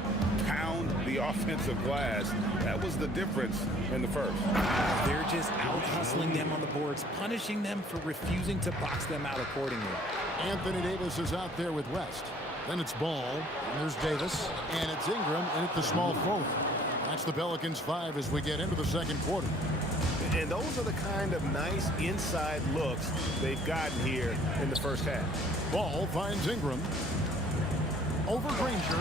pound the offensive glass. That was the difference in the first. They're just out-hustling them on the boards, punishing them for refusing to box them out accordingly. Anthony Davis is out there with West. Then it's Ball, and there's Davis, and it's Ingram, and it's the small forward. That's the Pelicans' 5 as we get into the second quarter. And those are the kind of nice inside looks they've gotten here in the first half. Ball finds Ingram. Over Granger.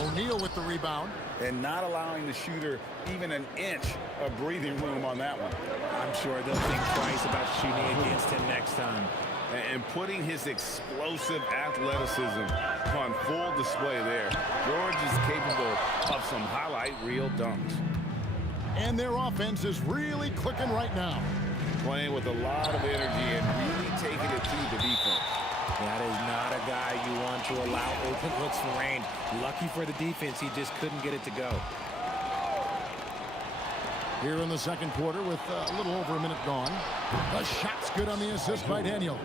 O'Neal with the rebound. And not allowing the shooter even an inch of breathing room on that one. I'm sure they'll think twice about shooting against him next time. And putting his explosive athleticism on full display there. George is capable of some highlight reel dunks. And their offense is really clicking right now. Playing with a lot of energy and really taking it to the defense. That is not a guy you want to allow open looks for rain. Lucky for the defense, he just couldn't get it to go. Here in the second quarter with a little over a minute gone. The shot's good on the assist by Daniels.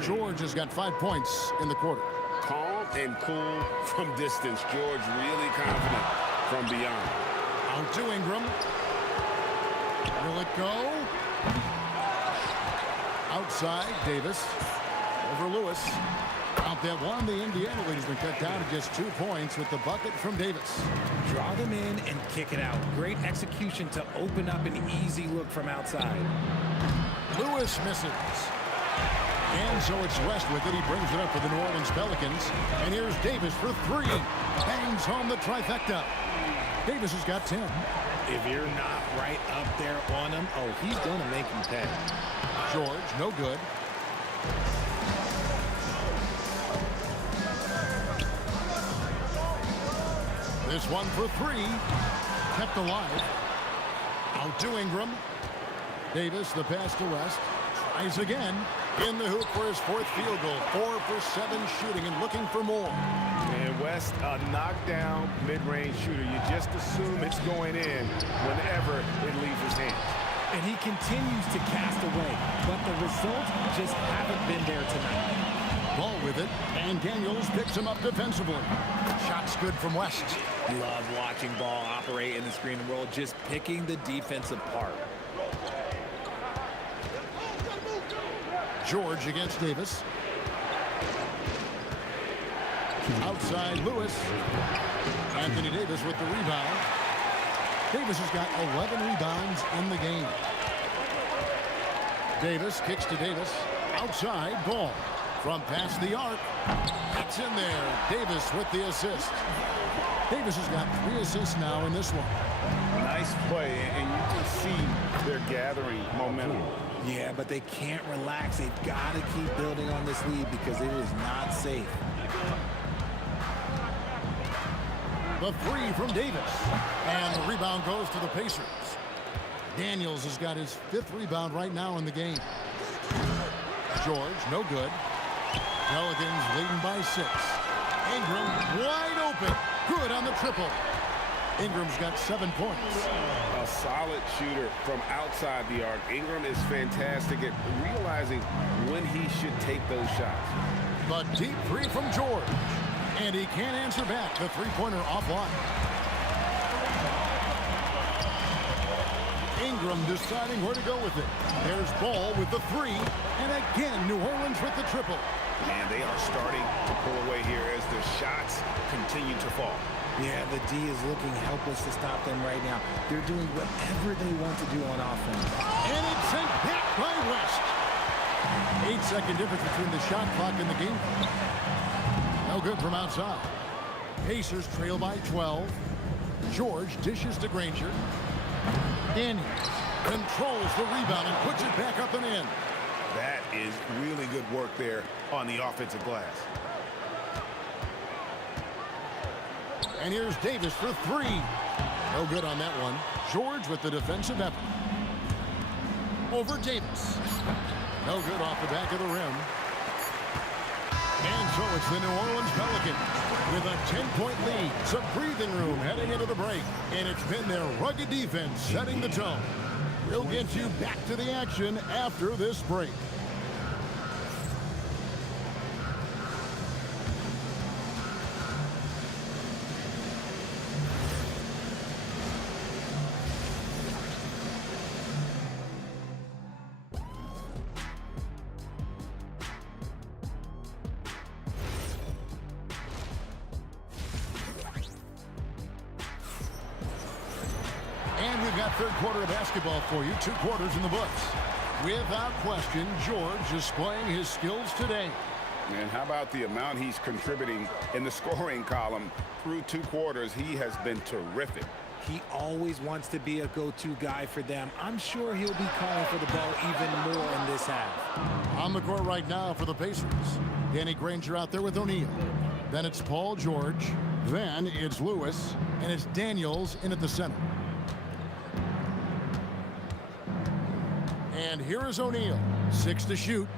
George has got 5 points in the quarter. Calm and cool from distance. George really confident from beyond. Out to Ingram. Will it go? Outside, Davis. Over Lewis. Out that one, the Indiana lead has been cut down to just 2 points with the bucket from Davis. Draw them in and kick it out. Great execution to open up an easy look from outside. Lewis misses. And so it's West with it. He brings it up for the New Orleans Pelicans. And here's Davis for 3. Bangs home the trifecta. Davis has got 10. If you're not right up there on him, oh, he's going to make him pay. George, no good. This one for 3. Kept alive. Out to Ingram. Davis, the pass to West. Tries again. In the hoop for his 4th field goal. 4 for 7 shooting and looking for more. And West, a knockdown mid-range shooter. You just assume it's going in whenever it leaves his hands. And he continues to cast away, but the results just haven't been there tonight. Ball with it, and Daniels picks him up defensively. Shot's good from West. Love watching Ball operate in the screen and roll, just picking the defense apart. George against Davis. Outside Lewis. Anthony Davis with the rebound. Davis has got 11 rebounds in the game. Davis kicks to Davis. Outside, Ball. From past the arc. It's in there. Davis with the assist. Davis has got 3 assists now in this one. Nice play, and you can see they're gathering momentum. Yeah, but they can't relax. They've got to keep building on this lead because it is not safe. The 3 from Davis. And the rebound goes to the Pacers. Daniels has got his 5th rebound right now in the game. George, no good. Pelicans leading by 6. Ingram wide open. Good on the triple. Ingram's got 7 points. A solid shooter from outside the arc. Ingram is fantastic at realizing when he should take those shots. The deep three from George. And he can't answer back. The three-pointer offline. Ingram deciding where to go with it. There's Ball with the three. And again, New Orleans with the triple. And they are starting to pull away here as the shots continue to fall. Yeah, the D is looking helpless to stop them right now. They're doing whatever they want to do on offense. And it's sent back by West. 8-second difference between the shot clock and the game. No good from outside. Pacers trail by 12. George dishes to Granger. Daniels controls the rebound and puts it back up and in. That is really good work there on the offensive glass. And here's Davis for three. No good on that one. George with the defensive effort. Over Davis. No good off the back of the rim. And so it's the New Orleans Pelicans with a 10-point lead. Some breathing room heading into the break. And it's been their rugged defense setting the tone. We'll get you back to the action after this break. And we've got third quarter of basketball for you. 2 quarters in the books. Without question, George displaying his skills today. And how about the amount he's contributing in the scoring column through 2 quarters? He has been terrific. He always wants to be a go-to guy for them. I'm sure he'll be calling for the ball even more in this half. On the court right now for the Pacers. Danny Granger out there with O'Neal. Then it's Paul George. Then it's Lewis. And it's Daniels in at the center. And here is O'Neal. 6 to shoot.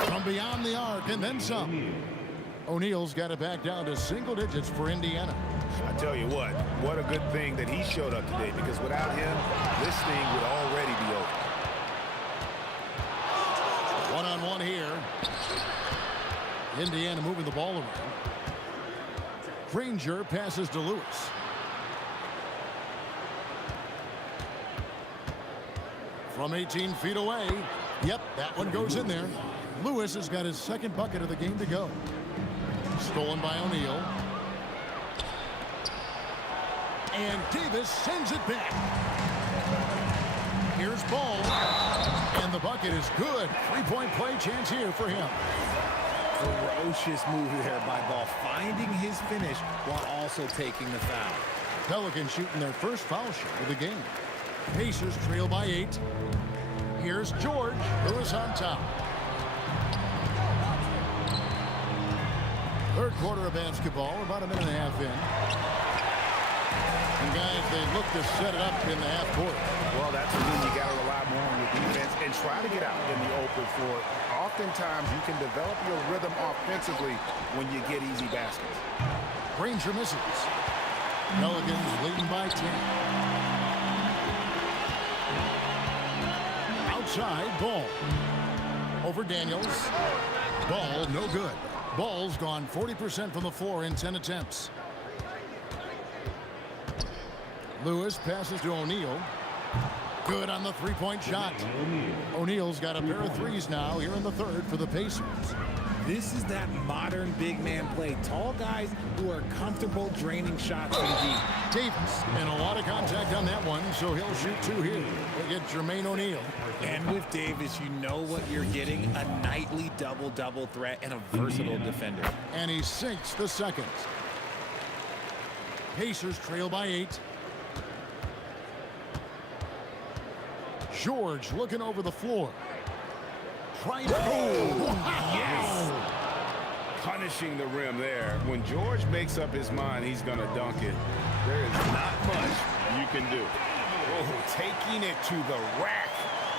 From beyond the arc and then some. O'Neal's got it back down to single digits for Indiana. I tell you what a good thing that he showed up today, because without him, this thing would already be over. One-on-one here. Indiana moving the ball around. Granger passes to Lewis. From 18 feet away. Yep, that one goes in there. Lewis has got his second bucket of the game to go. Stolen by O'Neal. And Davis sends it back. Here's Ball. And the bucket is good. 3-point play chance here for him. Ferocious move here by Ball, finding his finish while also taking the foul. Pelicans shooting their first foul shot of the game. Pacers trail by 8. Here's George, who is on top. Third quarter of basketball, about a minute and a half in. And guys, they look to set it up in the half court. Well, that's when you got to rely more on your defense and try to get out in the open floor. Oftentimes, you can develop your rhythm offensively when you get easy baskets. Granger misses. Pelicans leading by 10. Outside, Ball. Over Daniels. Ball, no good. Ball's gone 40% from the floor in 10 attempts. Lewis passes to O'Neal. Good on the three-point shot. O'Neal's got a pair of threes now here in the third for the Pacers. This is that modern big man play. Tall guys who are comfortable draining shots from deep. Davis, and a lot of contact on that one, so he'll shoot 2 here. We'll get Jermaine O'Neal. And with Davis, you know what you're getting, a nightly double-double threat and a versatile defender. And he sinks the second. Pacers trail by 8. George looking over the floor. Trying to... Yes! Punishing the rim there. When George makes up his mind he's going to dunk it, there is not much you can do. Oh, taking it to the rack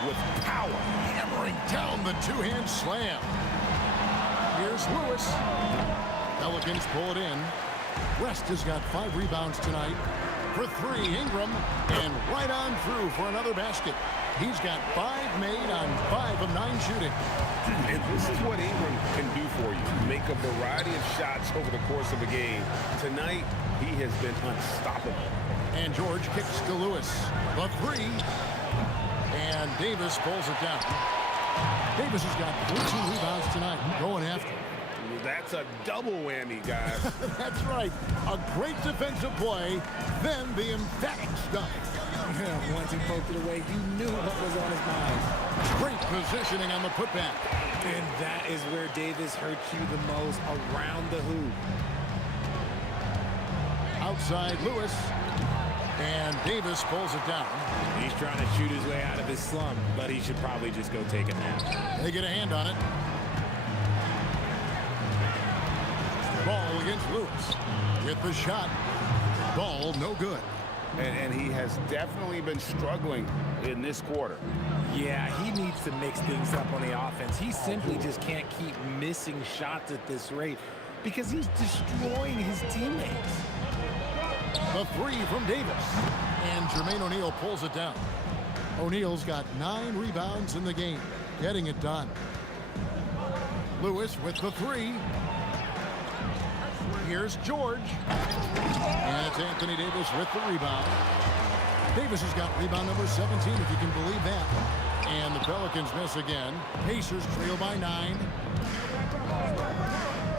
with power. Hammering down the two-hand slam. Here's Lewis. Pelicans pull it in. West has got 5 rebounds tonight. For 3, Ingram, and right on through for another basket. He's got 5 made on 5 of 9 shooting. And this is what Ingram can do for you. Make a variety of shots over the course of a game. Tonight, he has been unstoppable. And George kicks to Lewis. The 3. And Davis pulls it down. Davis has got 14 rebounds tonight. Going after. That's a double whammy, guys. That's right. A great defensive play, then the emphatic stuff. Once he poked it away, you knew what was on his mind. Great positioning on the putback. And that is where Davis hurts you the most, around the hoop. Outside Lewis. And Davis pulls it down. He's trying to shoot his way out of his slump, but he should probably just go take a nap. They get a hand on it. Ball against Lewis. With the shot. Ball no good. And he has definitely been struggling in this quarter. Yeah, he needs to mix things up on the offense. He simply just can't keep missing shots at this rate because he's destroying his teammates. The 3 from Davis. And Jermaine O'Neal pulls it down. O'Neal's got 9 rebounds in the game. Getting it done. Lewis with the 3. Here's George. And it's Anthony Davis with the rebound. Davis has got rebound number 17, if you can believe that. And the Pelicans miss again. Pacers trail by 9.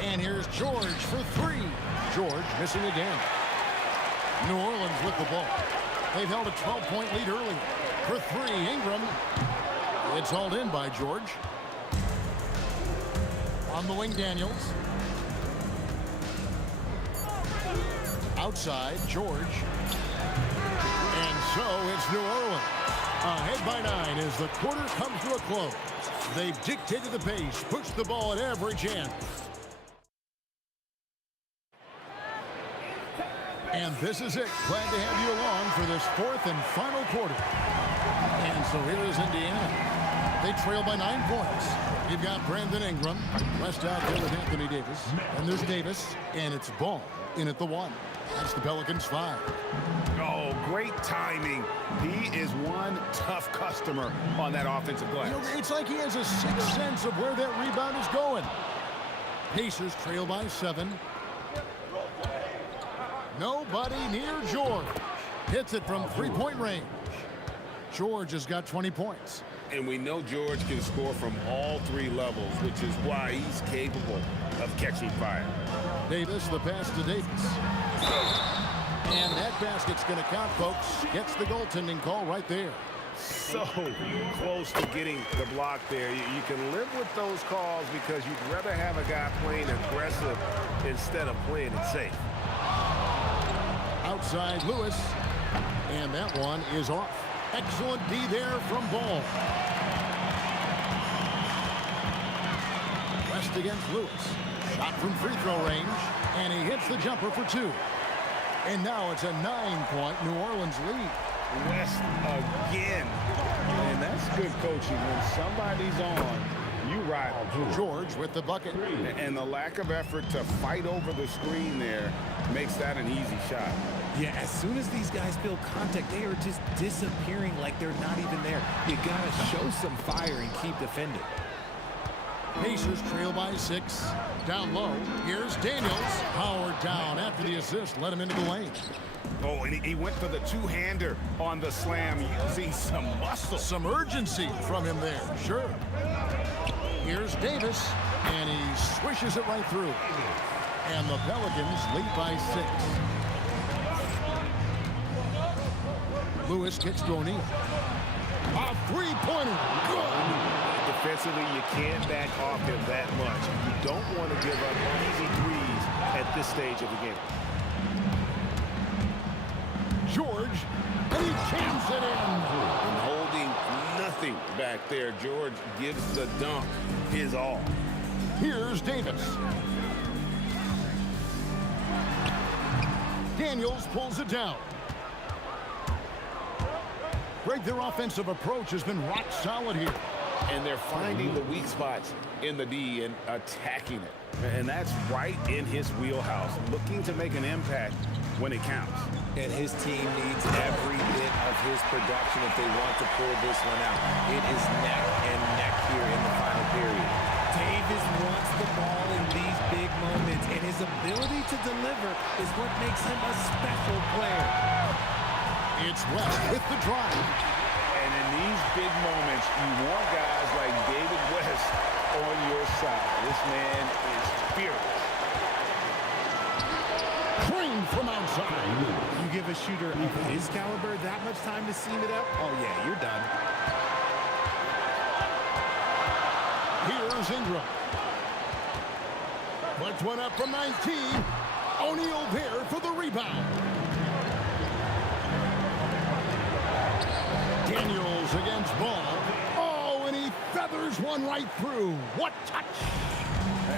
And here's George for 3. George missing again. New Orleans with the ball. They've held a 12-point lead earlier. For 3, Ingram. It's hauled in by George. On the wing, Daniels. Outside, George. And so it's New Orleans. Ahead by 9 as the quarter comes to a close. They've dictated the pace, pushed the ball at every chance. And this is it. Glad to have you along for this 4th and final quarter. And so here is Indiana. They trail by 9 points. You've got Brandon Ingram. West out there with Anthony Davis. And there's Davis. And it's Ball in at the 1. That's the Pelicans 5. Oh, great timing. He is one tough customer on that offensive glass. You know, it's like he has a sixth sense of where that rebound is going. Pacers trail by 7. Nobody near George. Hits it from 3-point range. George has got 20 points. And we know George can score from all 3 levels, which is why he's capable of catching fire. Davis, the pass to Davis. And that basket's going to count, folks. Gets the goaltending call right there. So close to getting the block there. You can live with those calls because you'd rather have a guy playing aggressive instead of playing it safe. Outside Lewis. And that one is off. Excellent D there from Ball. West against Lewis. Shot from free throw range. And he hits the jumper for 2. And now it's a 9-point New Orleans lead. West again. And that's good coaching. When somebody's on, you ride. George with the bucket. And the lack of effort to fight over the screen there makes that an easy shot. Yeah, as soon as these guys feel contact, they are just disappearing like they're not even there. You got to show some fire and keep defending. Pacers trail by 6. Down low. Here's Daniels. Howard down after the assist. Let him into the lane. Oh, and he went for the two-hander on the slam, using some muscle. Some urgency from him there. Sure. Here's Davis. And he swishes it right through. And the Pelicans lead by 6. Lewis gets to O'Neal. A three-pointer. Good. Defensively, you can't back off him that much. You don't want to give up easy threes at this stage of the game. George, and he jams it in. And holding nothing back there, George gives the dunk his all. Here's Davis. Daniels pulls it down. Greg, their offensive approach has been rock solid here. and they're finding the weak spots in the D and attacking it. And that's right in his wheelhouse, looking to make an impact when it counts. And his team needs every bit of his production if they want to pull this one out. It is neck and neck here in the final period. Davis wants the ball in these big moments, and his ability to deliver is what makes him a special player. It's West with the drive. And in these big moments, you want guys like David West on your side. This man is fearless. Crane from outside. You give a shooter of his caliber that much time to seam it up? Oh, yeah, you're done. Here's Ingram. Puts one up from 19. O'Neal there for the rebound. Daniels against Ball. Oh, and he feathers one right through. What touch!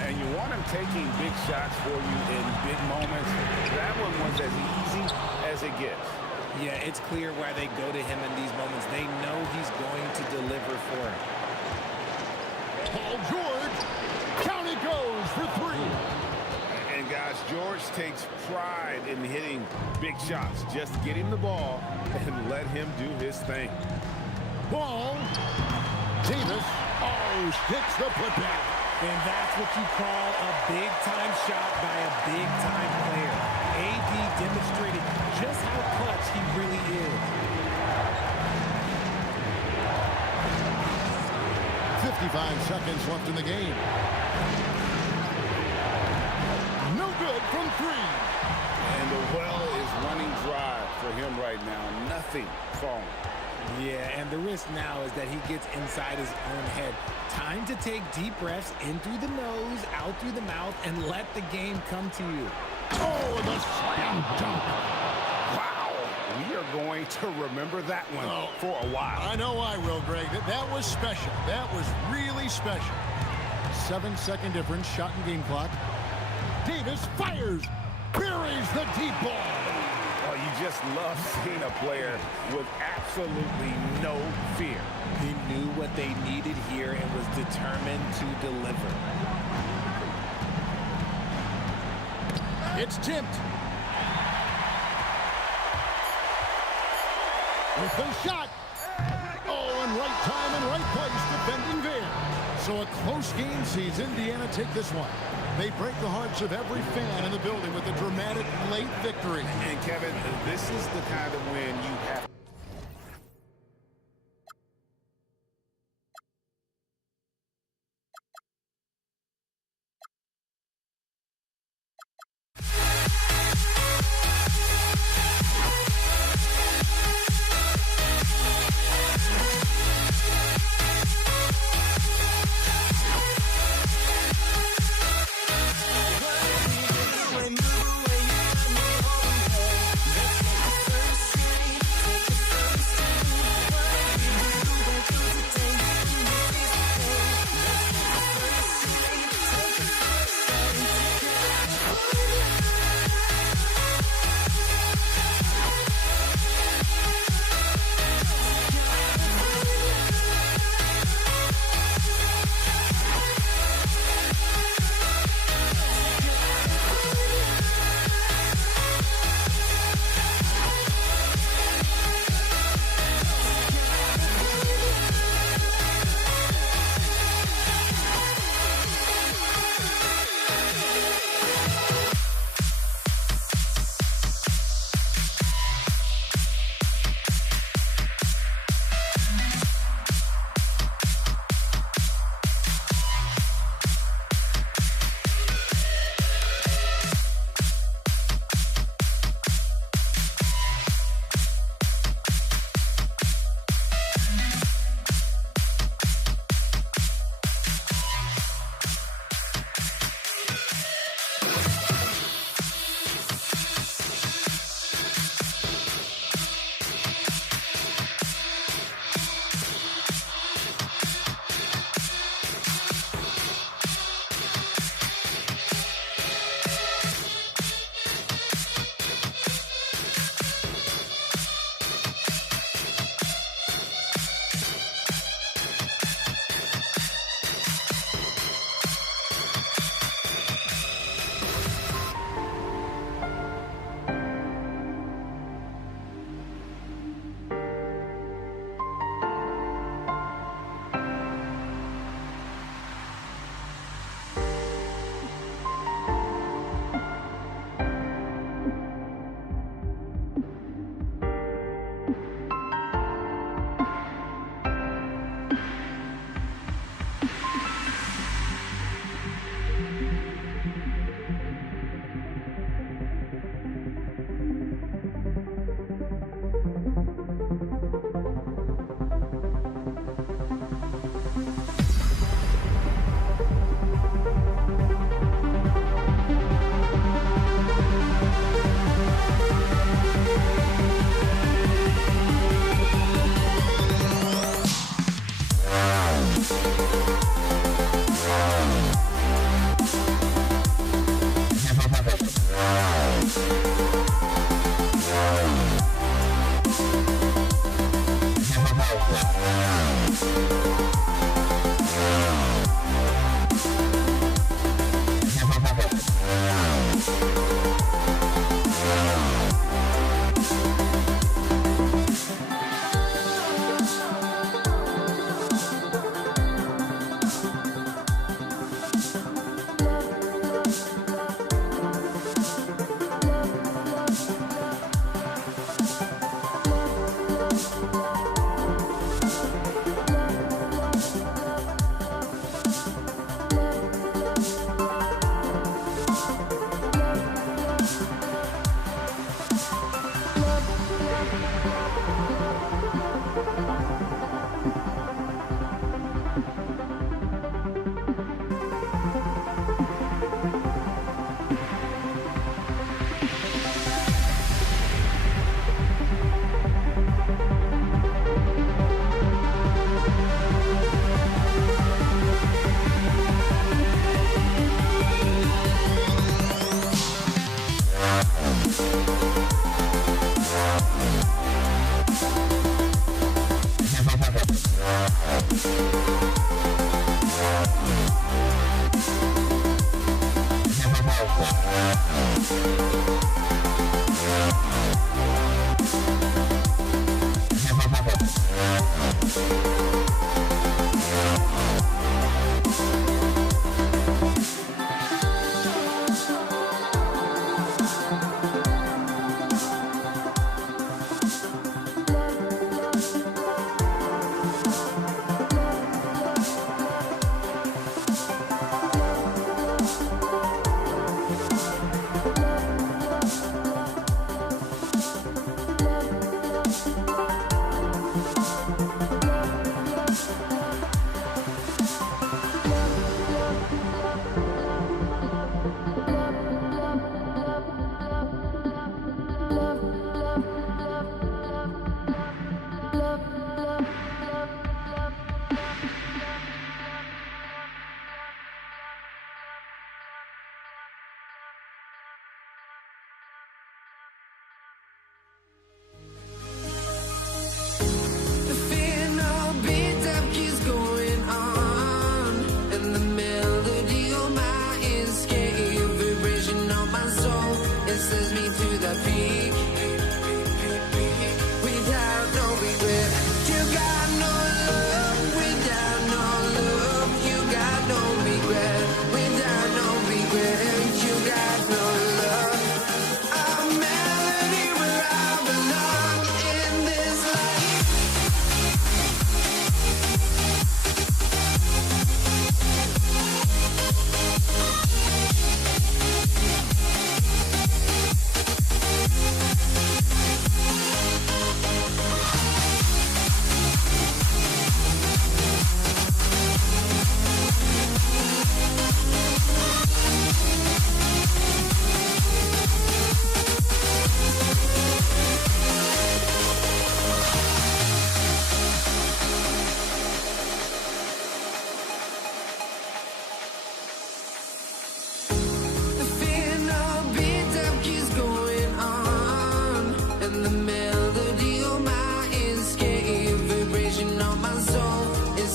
And you want him taking big shots for you in big moments. That one was as easy as it gets. Yeah, it's clear why they go to him in these moments. They know he's going to deliver for him. Paul George. Down it goes for three. And guys, George takes pride in hitting big shots. Just get him the ball and let him do his thing. Ball. Davis. Oh, sticks the putback. And that's what you call a big-time shot by a big-time player. AD demonstrated just how clutch he really is. 55 seconds left in the game. No good from three. And the well is running dry for him right now. Nothing falling. Yeah, and the risk now is that he gets inside his own head. Time to take deep breaths in through the nose, out through the mouth, and let the game come to you. Oh, the slam dunk. Wow. We are going to remember that one for a while. I know I will, Greg. That was special. That was really special. 7-second difference, shot and game clock. Davis fires, buries the deep ball. Oh, you just love seeing a player with absolutely no fear. He knew what they needed here and was determined to deliver. It's tipped. With the shot. Oh, and right time and right place defending there. So a close game sees Indiana take this one. They break the hearts of every fan in the building with a dramatic late victory. And Kevin, this is the kind of win you have.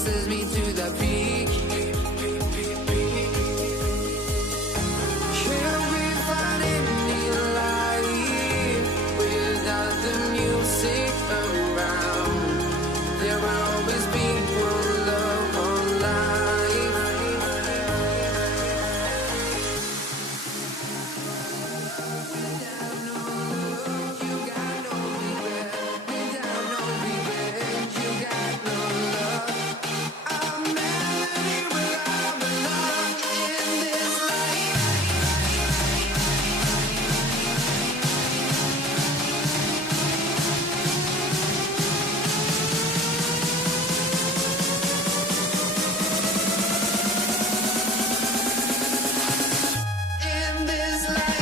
sends me to the peak. Can we find any light without the music around? There will always be one love, one life. Without no love, you got no regret. Without no regret, you got no love. I'm melody where I belong in this life. In this life.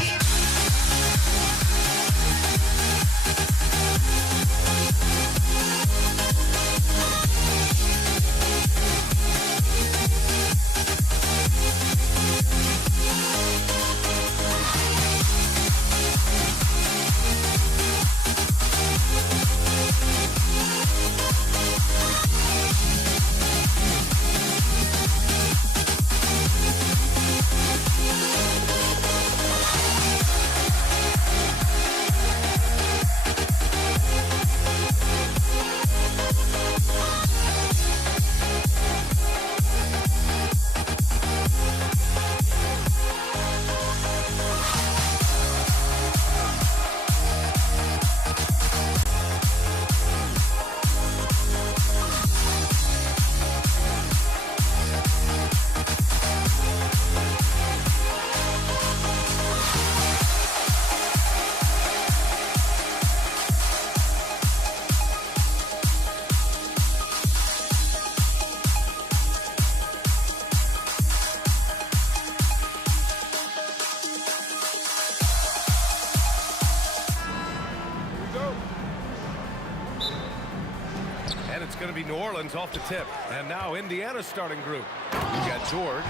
And it's going to be New Orleans off the tip. And now Indiana's starting group. You got George,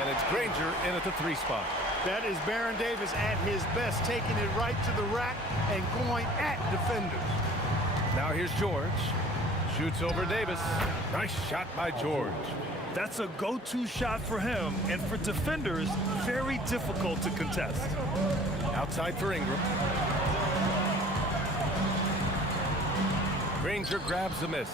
and it's Granger in at the 3 spot. That is Baron Davis at his best, taking it right to the rack and going at defenders. Now here's George. Shoots over Davis. Nice shot by George. That's a go-to shot for him, and for defenders, very difficult to contest. Outside for Ingram. Granger grabs the miss.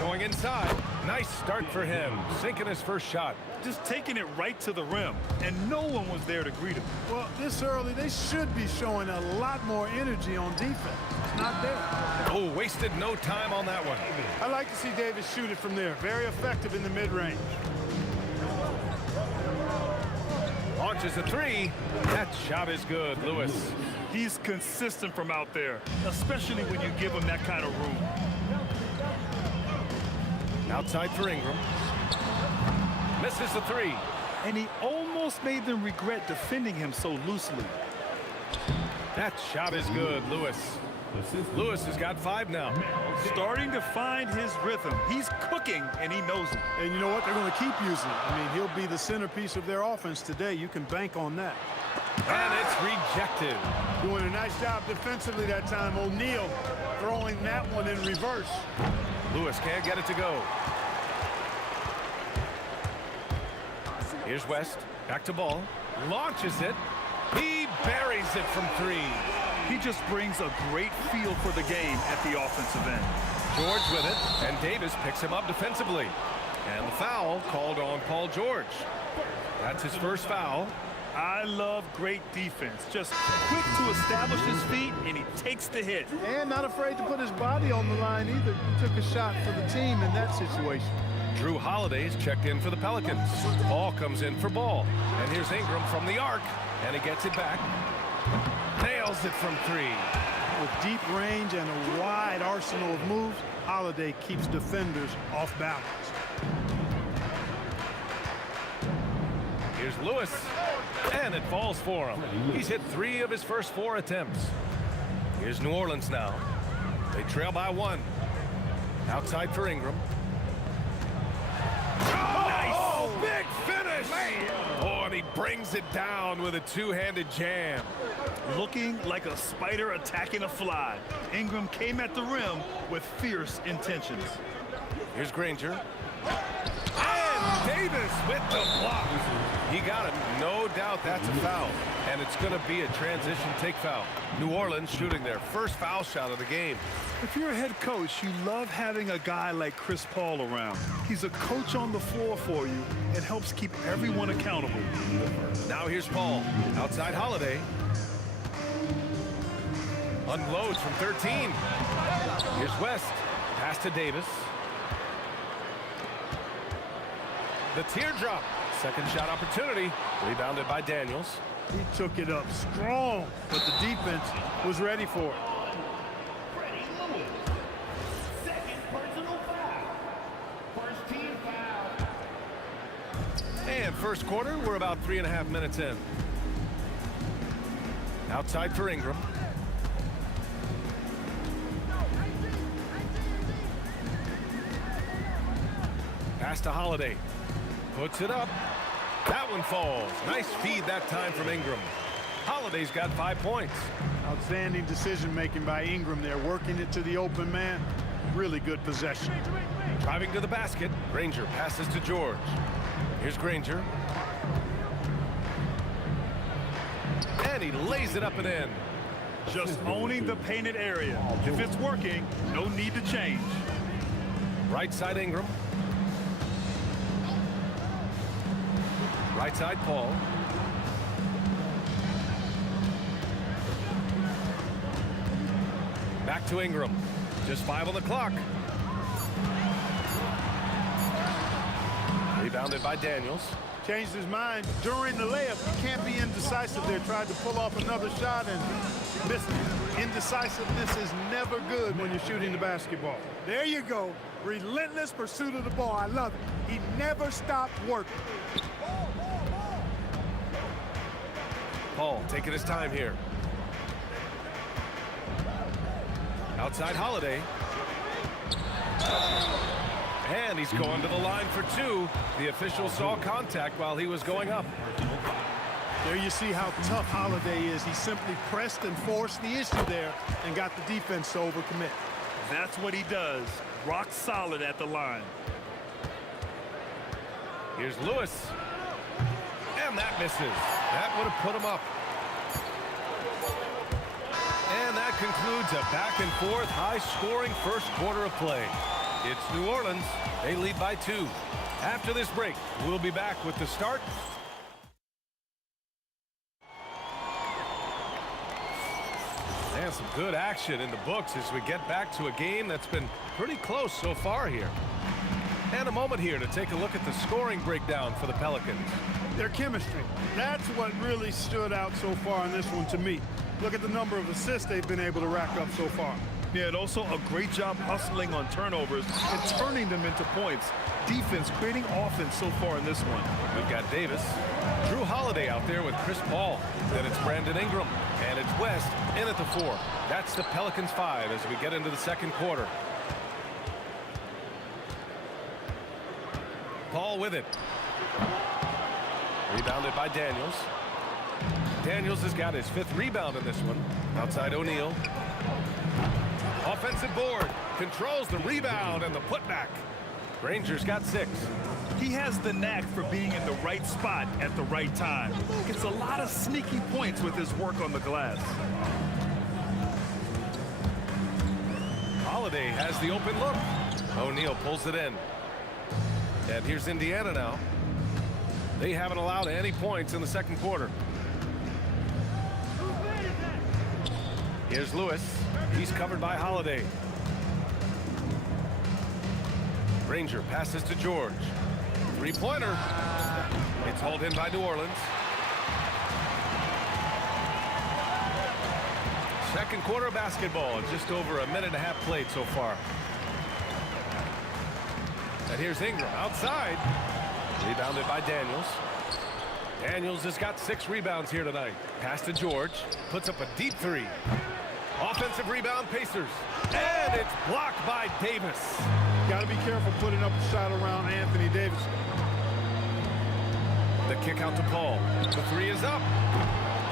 Going inside. Nice start for him. Sinking his first shot. Just taking it right to the rim, and no one was there to greet him. Well, this early, they should be showing a lot more energy on defense. It's not there. Oh, wasted no time on that one. I like to see Davis shoot it from there. Very effective in the mid-range. Launches a 3. That shot is good, Lewis. He's consistent from out there, especially when you give him that kind of room. Outside for Ingram. Misses the 3. And he almost made them regret defending him so loosely. That shot is good, Lewis. Lewis has got 5 now. Starting to find his rhythm. He's cooking, and he knows it. And you know what? They're going to keep using it. I mean, he'll be the centerpiece of their offense today. You can bank on that. And it's rejected. Doing a nice job defensively that time. O'Neal throwing that one in reverse. Lewis can't get it to go. Here's West. Back to ball. Launches it. He buries it from 3. He just brings a great feel for the game at the offensive end. George with it, and Davis picks him up defensively. And the foul called on Paul George. That's his first foul. I love great defense. Just quick to establish his feet, and he takes the hit. And not afraid to put his body on the line either. He took a shot for the team in that situation. Drew Holiday's checked in for the Pelicans. Ball comes in for Ball. And here's Ingram from the arc, and he gets it back. Nails it from 3. With deep range and a wide arsenal of moves, Holiday keeps defenders off balance. Here's Lewis, and it falls for him. He's hit 3 of his first 4 attempts. Here's New Orleans now. They trail by 1. Outside for Ingram. Oh, nice! Big finish! Man. Oh, and he he brings it down with a two-handed jam. Looking like a spider attacking a fly. Ingram came at the rim with fierce intentions. Here's Granger. And Davis with the block. He got it. No doubt that's a foul. And it's going to be a transition take foul. New Orleans shooting their first foul shot of the game. If you're a head coach, you love having a guy like Chris Paul around. He's a coach on the floor for you and helps keep everyone accountable. Now here's Paul. Outside Holiday. Unloads from 13. Here's West. Pass to Davis. The teardrop. Second shot opportunity. Rebounded by Daniels. He took it up strong, but the defense was ready for it. Second personal foul. First team foul. And first quarter, we're about 3.5 minutes in. Outside for Ingram. Pass to Holiday. Puts it up. That one falls. Nice feed that time from Ingram. Holiday's got 5 points. Outstanding decision-making by Ingram there, working it to the open man. Really good possession. Driving to the basket. Granger passes to George. Here's Granger. And he lays it up and in. Just owning the painted area. If it's working, no need to change. Right side Ingram. Right side Paul. Back to Ingram. Just 5 on the clock. Rebounded by Daniels. Changed his mind during the layup. He can't be indecisive there. Tried to pull off another shot and missed it. Indecisiveness is never good when you're shooting the basketball. There you go. Relentless pursuit of the ball. I love it. He never stopped working. Paul taking his time here. Outside Holiday. And he's going to the line for 2. The official saw contact while he was going up. There you see how tough Holiday is. He simply pressed and forced the issue there and got the defense to overcommit. That's what he does. Rock solid at the line. Here's Lewis. And that misses. That would have put him up. And that concludes a back-and-forth, high-scoring first quarter of play. It's New Orleans. They lead by 2. After this break, we'll be back with the start. And some good action in the books as we get back to a game that's been pretty close so far here. And a moment here to take a look at the scoring breakdown for the Pelicans. Their chemistry. That's what really stood out so far in this one to me. Look at the number of assists they've been able to rack up so far. Yeah, and also a great job hustling on turnovers and turning them into points. Defense creating offense so far in this one. We've got Davis. Drew Holiday out there with Chris Paul. Then it's Brandon Ingram. And it's West in at the 4. That's the Pelicans 5 as we get into the second quarter. Paul with it. Rebounded by Daniels. Daniels has got his 5th rebound in this one. Outside O'Neal. Offensive board. Controls the rebound and the putback. Granger's got 6. He has the knack for being in the right spot at the right time. Gets a lot of sneaky points with his work on the glass. Holiday has the open look. O'Neal pulls it in. And here's Indiana now. They haven't allowed any points in the second quarter. Here's Lewis. He's covered by Holiday. Granger passes to George. 3-pointer. It's hauled in by New Orleans. Second quarter of basketball. Just over a minute and a half played so far. And here's Ingram outside. Rebounded by Daniels. Daniels has got 6 rebounds here tonight. Pass to George. Puts up a deep 3. Offensive rebound, Pacers. And it's blocked by Davis. Got to be careful putting up a shot around Anthony Davis. The kick out to Paul. The three is up.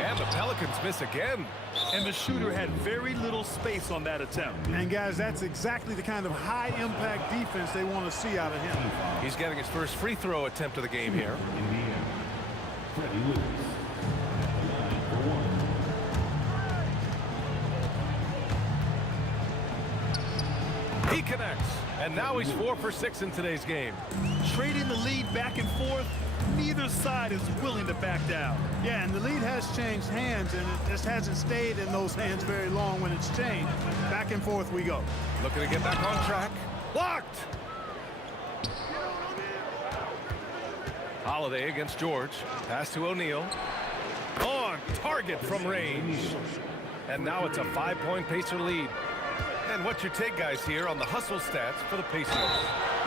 And the Pelicans miss again. And the shooter had very little space on that attempt. And guys, that's exactly the kind of high-impact defense they want to see out of him. He's getting his first free throw attempt of the game here. Freddie Lewis. Line for one. He connects. And now he's 4 for 6 in today's game. Trading the lead back and forth, neither side is willing to back down. Yeah, and the lead has changed hands, and it just hasn't stayed in those hands very long when it's changed. Back and forth we go. Looking to get back on track. Blocked! Holiday against George. Pass to O'Neal. On target from range. And now it's a 5-point Pacer lead. And what's your take, guys, here on the hustle stats for the Pacers?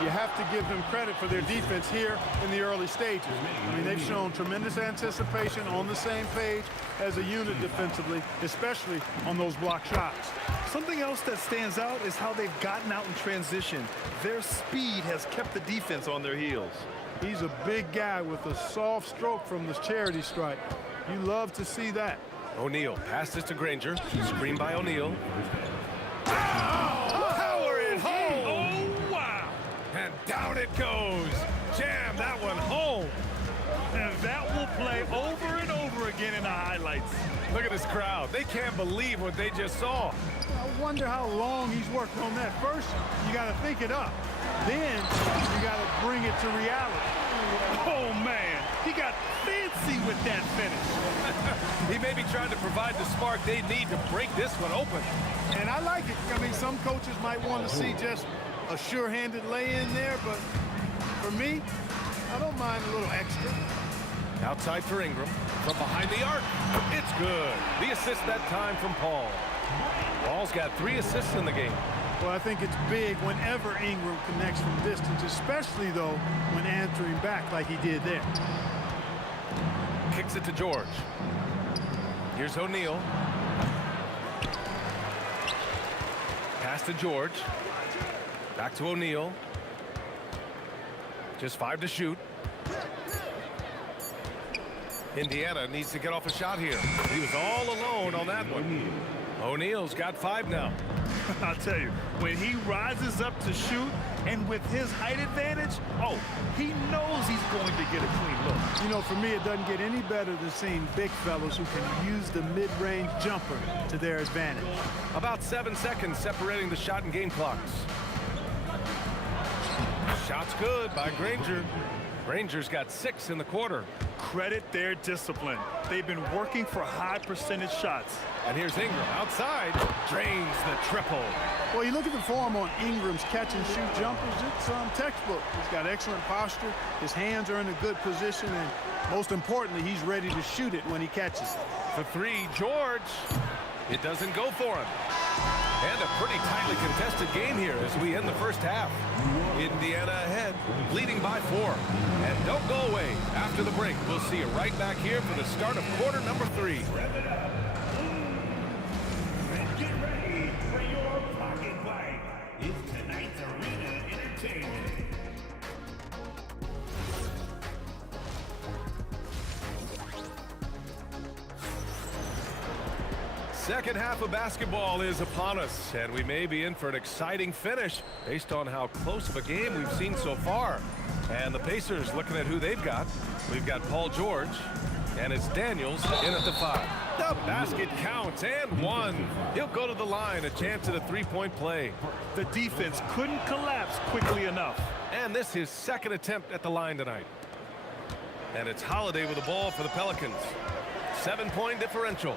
You have to give them credit for their defense here in the early stages. I mean, they've shown tremendous anticipation, on the same page as a unit defensively, especially on those block shots. Something else that stands out is how they've gotten out in transition. Their speed has kept the defense on their heels. He's a big guy with a soft stroke from the charity stripe. You love to see that. O'Neal passes to Granger. Screen by O'Neal. Power it home! Oh, wow! And down it goes. Jam that one home. And that will play over and over again in the highlights. Look at this crowd. They can't believe what they just saw. I wonder how long he's worked on that. First, you got to think it up. Then, you got to bring it to reality. Oh, man. He got fancy with that finish. He may be trying to provide the spark they need to break this one open. And I like it. I mean, some coaches might want to see just a sure-handed lay-in there, but for me, I don't mind a little extra. Outside for Ingram. From behind the arc. It's good. The assist that time from Paul. Paul's got 3 assists in the game. Well, I think it's big whenever Ingram connects from distance, especially, though, when answering back like he did there. Kicks it to George. Here's O'Neal. Pass to George. Back to O'Neal. Just 5 to shoot. Indiana needs to get off a shot here. He was all alone on that one. O'Neal's got 5 now. I'll tell you, when he rises up to shoot, and with his height advantage, oh, he knows he's going to get a clean look. You know, for me, it doesn't get any better than seeing big fellas who can use the mid-range jumper to their advantage. About 7 seconds separating the shot and game clocks. Shot's good by Granger. Granger's got 6 in the quarter. Credit their discipline. They've been working for high percentage shots. And here's Ingram outside, drains the triple. Well, you look at the form on Ingram's catch-and-shoot jumpers, it's textbook. He's got excellent posture, his hands are in a good position, and most importantly, he's ready to shoot it when he catches it. For 3, George. It doesn't go for him. And a pretty tightly contested game here as we end the first half. Indiana ahead, leading by 4. And don't go away. After the break, we'll see you right back here for the start of quarter number 3. Get ready for your pocket fight. It's tonight's arena entertainment. Second half of basketball is upon us, and we may be in for an exciting finish based on how close of a game we've seen so far. And the Pacers looking at who they've got. We've got Paul George, and it's Daniels in at the 5. The basket counts, and 1. He'll go to the line, a chance at a 3-point play. The defense couldn't collapse quickly enough. And this is his second attempt at the line tonight. And it's Holiday with the ball for the Pelicans. 7-point differential.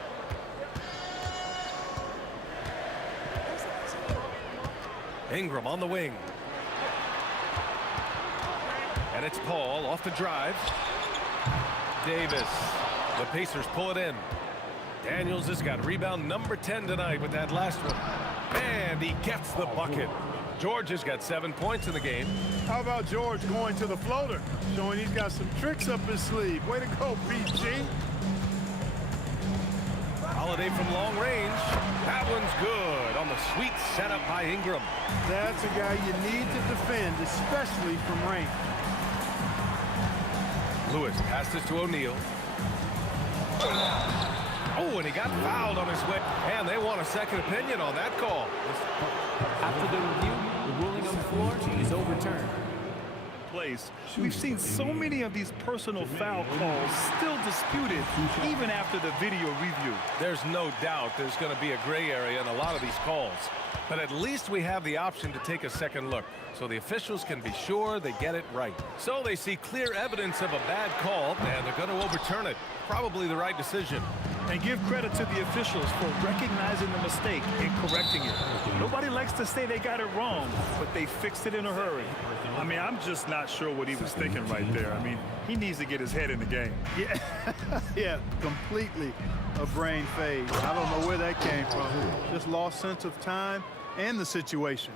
Ingram on the wing. And it's Paul off the drive. Davis. The Pacers pull it in. Daniels has got rebound number 10 tonight with that last one. And he gets the bucket. George has got 7 points in the game. How about George going to the floater, showing he's got some tricks up his sleeve. Way to go, PG. Holiday from long range. That one's good on the sweet setup by Ingram. That's a guy you need to defend, especially from range. Lewis passes to O'Neal. Oh, and he got fouled on his way. And they want a second opinion on that call. After the review, the ruling on the floor is overturned. We've seen so many of these personal foul calls still disputed even after the video review. There's no doubt there's going to be a gray area in a lot of these calls. But at least we have the option to take a second look, so the officials can be sure they get it right. So they see clear evidence of a bad call, and they're going to overturn it. Probably the right decision. And give credit to the officials for recognizing the mistake and correcting it. Nobody likes to say they got it wrong, but they fixed it in a hurry. I mean, I'm just not sure what he was thinking right there. I mean, he needs to get his head in the game. Yeah, yeah, completely a brain phase. I don't know where that came from. Just lost sense of time and the situation.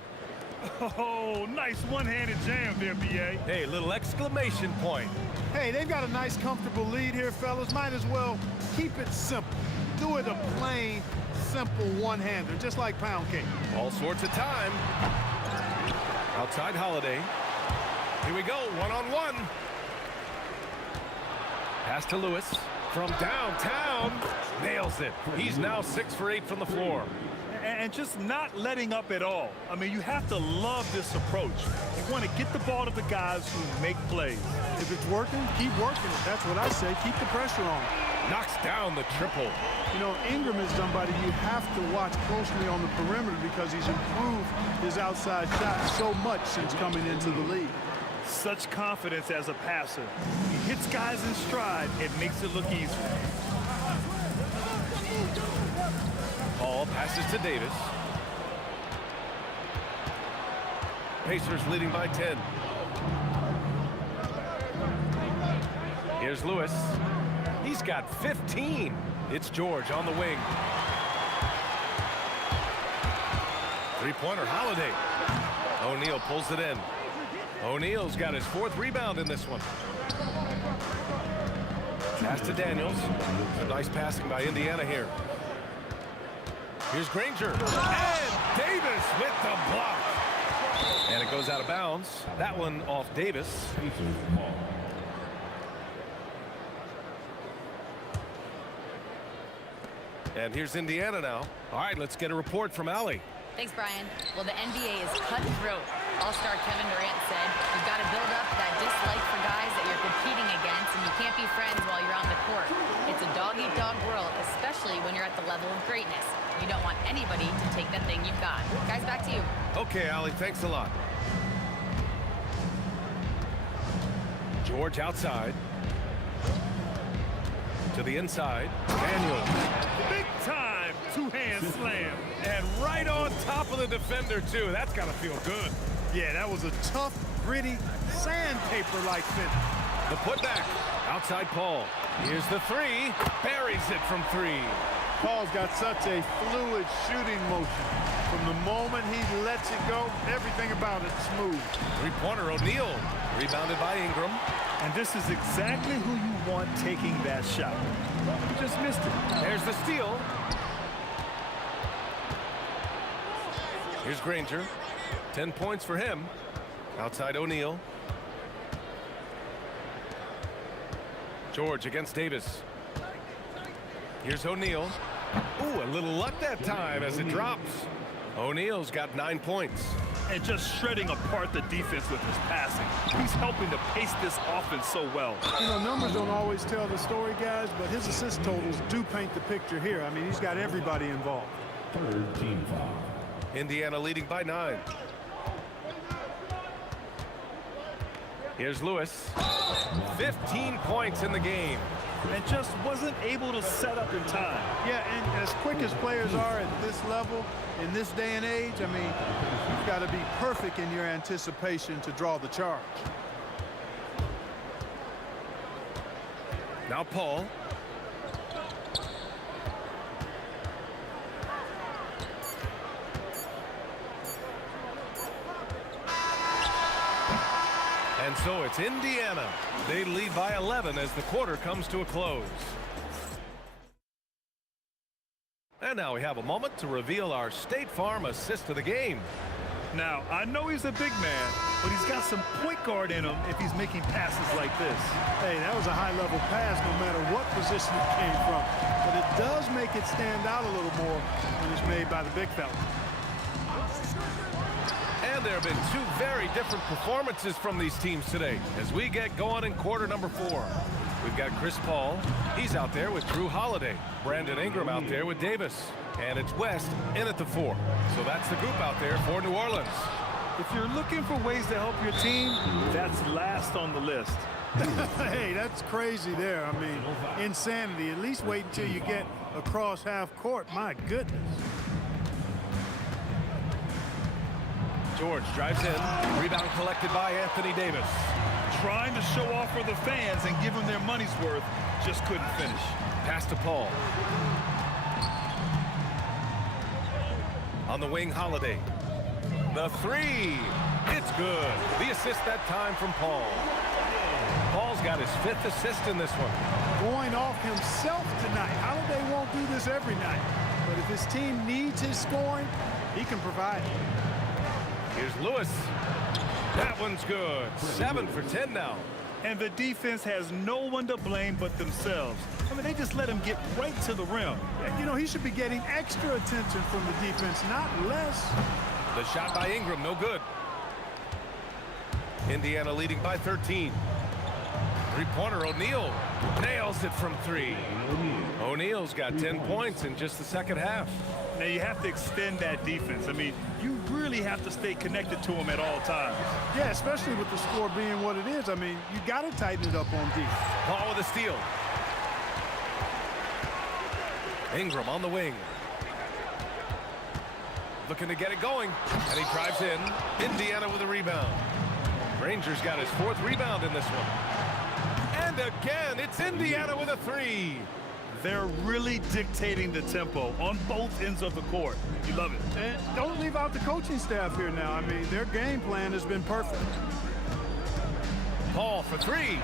Oh, nice one-handed jam there, B.A. Hey, little exclamation point. Hey, they've got a nice, comfortable lead here, fellas. Might as well keep it simple. Do it a plain, simple one-hander, just like pound cake. All sorts of time. Outside Holiday. Here we go, one-on-one. Pass to Lewis from downtown. Nails it. He's now 6 for 8 from the floor. And just not letting up at all. I mean, you have to love this approach. You want to get the ball to the guys who make plays. If it's working, keep working it. That's what I say. Keep the pressure on. Knocks down the triple. You know, Ingram is somebody you have to watch closely on the perimeter because he's improved his outside shot so much since coming into the league. Such confidence as a passer. He hits guys in stride. It makes it look easy. Ball passes to Davis. Pacers leading by 10. Here's Lewis. He's got 15. It's George on the wing. Three-pointer Holiday. O'Neal pulls it in. O'Neal's got his 4th rebound in this one. Pass to Daniels. Some nice passing by Indiana here. Here's Granger. And Davis with the block. And it goes out of bounds. That one off Davis. And here's Indiana now. All right, let's get a report from Allie. Thanks, Brian. Well, the NBA is cutthroat. All-star Kevin Durant said, you've got to build up that dislike for guys that you're competing against, and you can't be friends while you're on the court. It's a dog-eat-dog world, especially when you're at the level of greatness. You don't want anybody to take the thing you've got. Guys, back to you. Okay, Allie, thanks a lot. George outside. To the inside. Daniel. Big time two-hand slam. And right on top of the defender, too. That's got to feel good. Yeah, that was a tough, gritty, sandpaper-like finish. The putback. Outside Paul. Here's the three. Buries it from 3. Paul's got such a fluid shooting motion. From the moment he lets it go, everything about it's smooth. Three-pointer O'Neal. Rebounded by Ingram. And this is exactly who you want taking that shot. You just missed it. There's the steal. Here's Granger. 10 points for him. Outside O'Neal. George against Davis. Here's O'Neal. Ooh, a little luck that time as it drops. O'Neal's got 9 points. And just shredding apart the defense with his passing. He's helping to pace this offense so well. You know, numbers don't always tell the story, guys, but his assist totals do paint the picture here. I mean, he's got everybody involved. 3rd team foul. Indiana leading by 9. Here's Lewis. 15 points in the game. And just wasn't able to set up in time. Yeah, and as quick as players are at this level, in this day and age, I mean, you've got to be perfect in your anticipation to draw the charge. Now Paul. And so it's Indiana. They lead by 11 as the quarter comes to a close. And now we have a moment to reveal our State Farm assist of the game. Now, I know he's a big man, but he's got some point guard in him if he's making passes like this. Hey, that was a high-level pass no matter what position it came from. But it does make it stand out a little more when it's made by the big fella. And there have been two very different performances from these teams today as we get going in quarter number 4. We've got Chris Paul. He's out there with Drew Holiday. Brandon Ingram out there with Davis. And it's West in at the 4. So that's the group out there for New Orleans. If you're looking for ways to help your team, that's last on the list. Hey, that's crazy there. I mean, insanity. At least wait until you get across half court. My goodness. George drives in. Rebound collected by Anthony Davis. Trying to show off for the fans and give them their money's worth, just couldn't finish. Pass to Paul. On the wing, Holiday. The 3. It's good. The assist that time from Paul. Paul's got his 5th assist in this one. Going off himself tonight. Holiday won't do this every night. But if his team needs his scoring, he can provide it. Here's Lewis. That one's good. 7 for 10 now. And the defense has no one to blame but themselves. I mean, they just let him get right to the rim. You know, he should be getting extra attention from the defense, not less. The shot by Ingram, no good. Indiana leading by 13. Three-pointer, O'Neal nails it from 3. O'Neal's got 10 points in just the second half. Now, you have to extend that defense. I mean, you really have to stay connected to him at all times. Yeah, especially with the score being what it is. I mean, you got to tighten it up on defense. Paul with a steal. Ingram on the wing. Looking to get it going. And he drives in. Indiana with a rebound. Rangers got his 4th rebound in this one. And again, it's Indiana with a 3. They're really dictating the tempo on both ends of the court. You love it. And don't leave out the coaching staff here now. I mean, their game plan has been perfect. Paul for 3.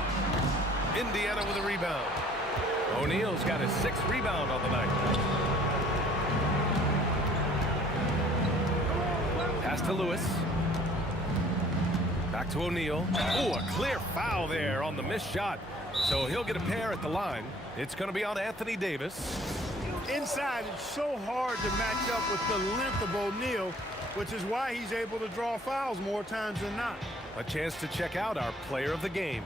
Indiana with a rebound. O'Neal's got his 6th rebound on the night. Pass to Lewis. Back to O'Neal. Oh, a clear foul there on the missed shot. So he'll get a pair at the line. It's going to be on Anthony Davis. Inside, it's so hard to match up with the length of O'Neal, which is why he's able to draw fouls more times than not. A chance to check out our player of the game.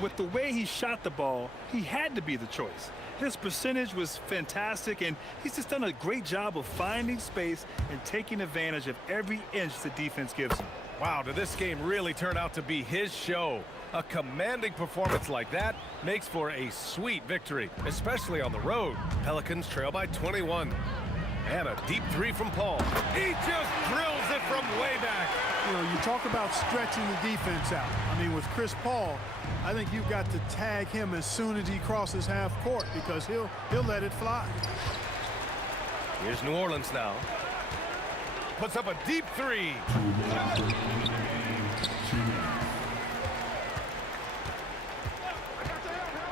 With the way he shot the ball, he had to be the choice. His percentage was fantastic, and he's just done a great job of finding space and taking advantage of every inch the defense gives him. Wow, did this game really turn out to be his show? A commanding performance like that makes for a sweet victory, especially on the road. Pelicans trail by 21. And a deep 3 from Paul. He just drills it from way back. You know, you talk about stretching the defense out. I mean, with Chris Paul, I think you've got to tag him as soon as he crosses half court because he'll let it fly. Here's New Orleans now. Puts up a deep 3.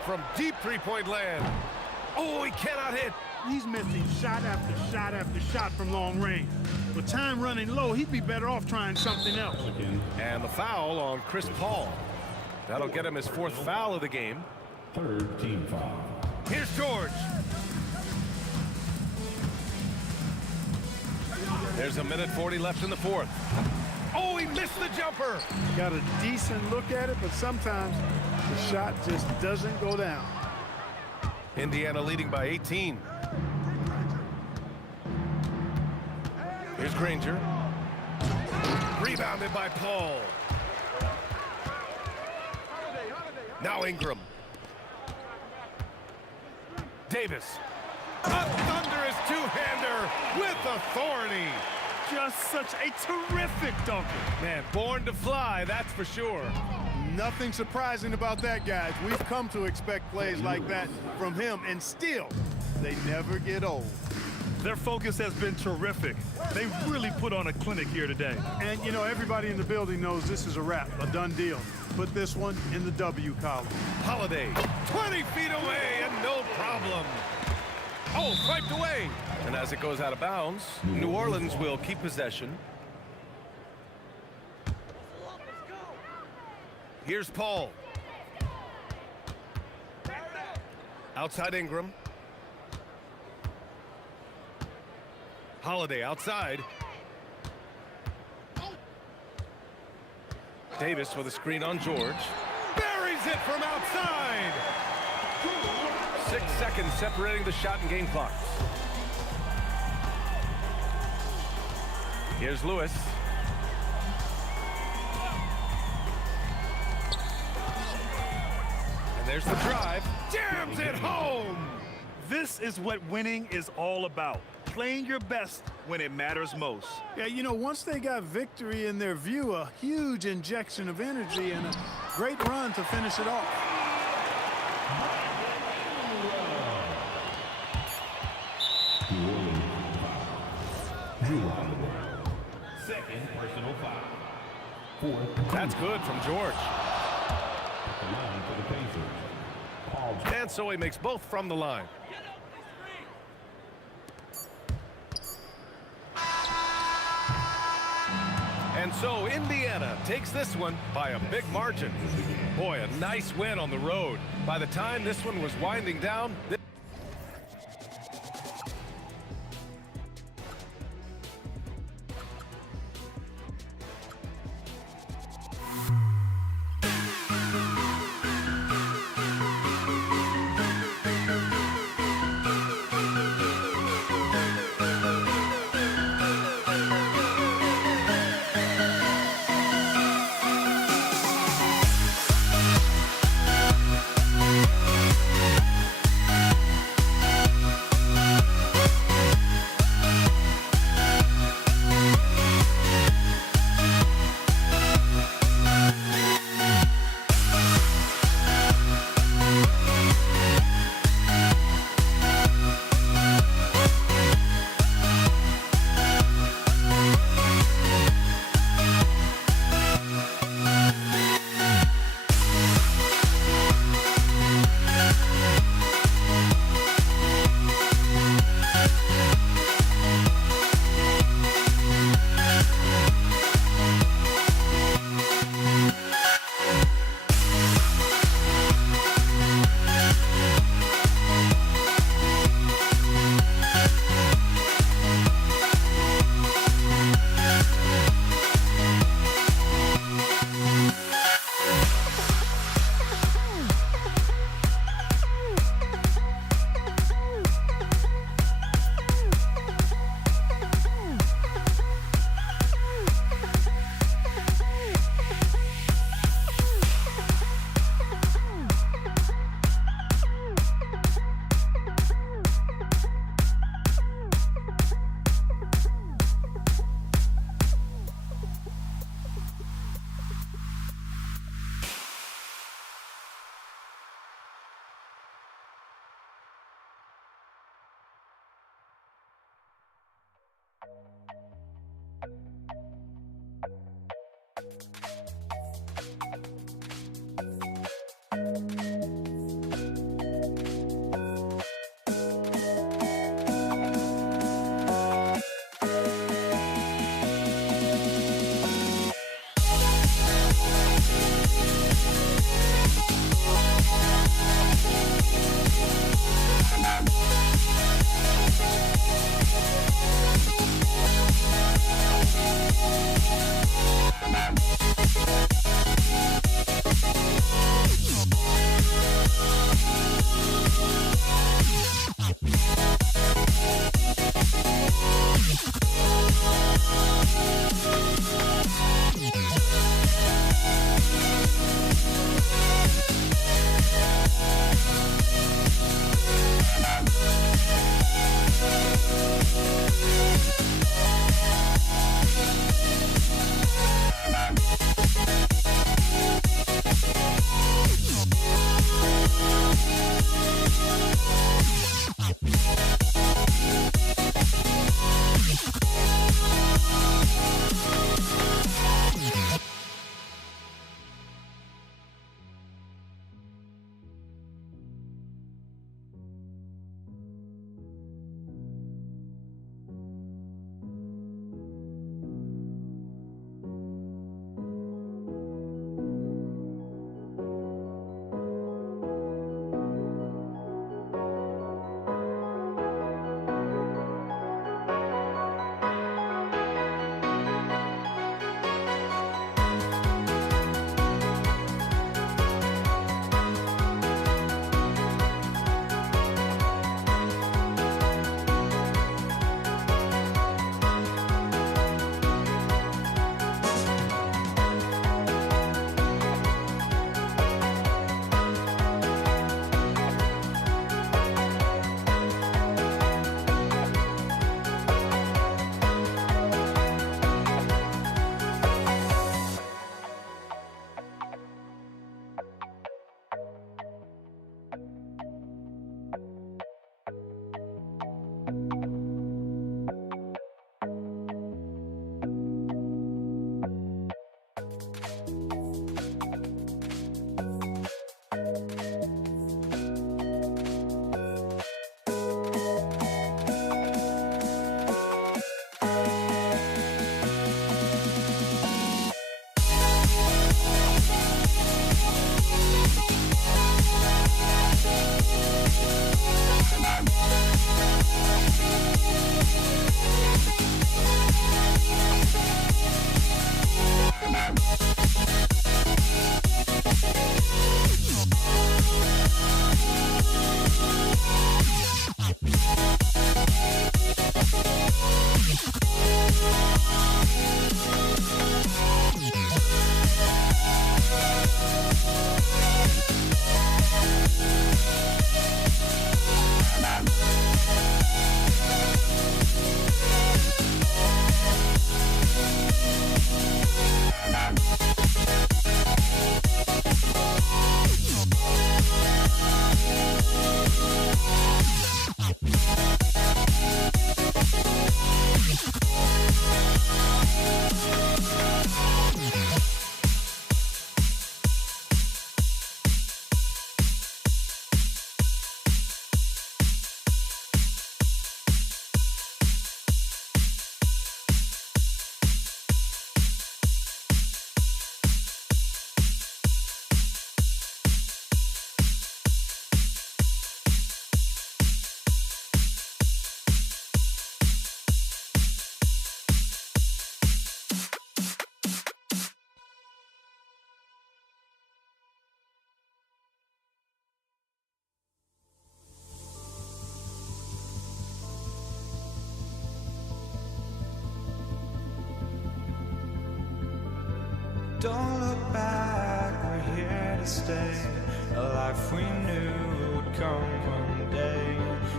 From deep three-point land. Oh, he cannot hit. He's missing shot after shot after shot from long range. With time running low, he'd be better off trying something else. And the foul on Chris Paul. That'll get him his 4th foul of the game. 3rd team foul. Here's George. There's a minute 40 left in the 4th. Oh, he missed the jumper. Got a decent look at it, but sometimes the shot just doesn't go down. Indiana leading by 18. Here's Granger. Rebounded by Paul. Now Ingram. Davis. A thunderous two-hander with authority. Just such a terrific dunker. Man, born to fly, that's for sure. Nothing surprising about that, guys. We've come to expect plays like that from him, and still, they never get old. Their focus has been terrific. They really put on a clinic here today. And, you know, everybody in the building knows this is a wrap, a done deal. Put this one in the W column. Holiday, 20 feet away, and no problem. Oh, swiped away. And as it goes out of bounds, New Orleans will keep possession. Here's Paul. Outside Ingram. Holiday outside. Davis with a screen on George. Buries it from outside. 6 seconds separating the shot and game clock. Here's Lewis. And there's the drive. Jams it home. This is what winning is all about. Playing your best when it matters most. Yeah, you know, once they got victory in their view, a huge injection of energy and a great run to finish it off. Second personal foul. That's good from George. At the line for the Pacers. Paul. And so he makes both from the line. And so Indiana takes this one by a big margin. Boy, a nice win on the road. By the time this one was winding down, don't look back, we're here to stay. A life we knew would come one day.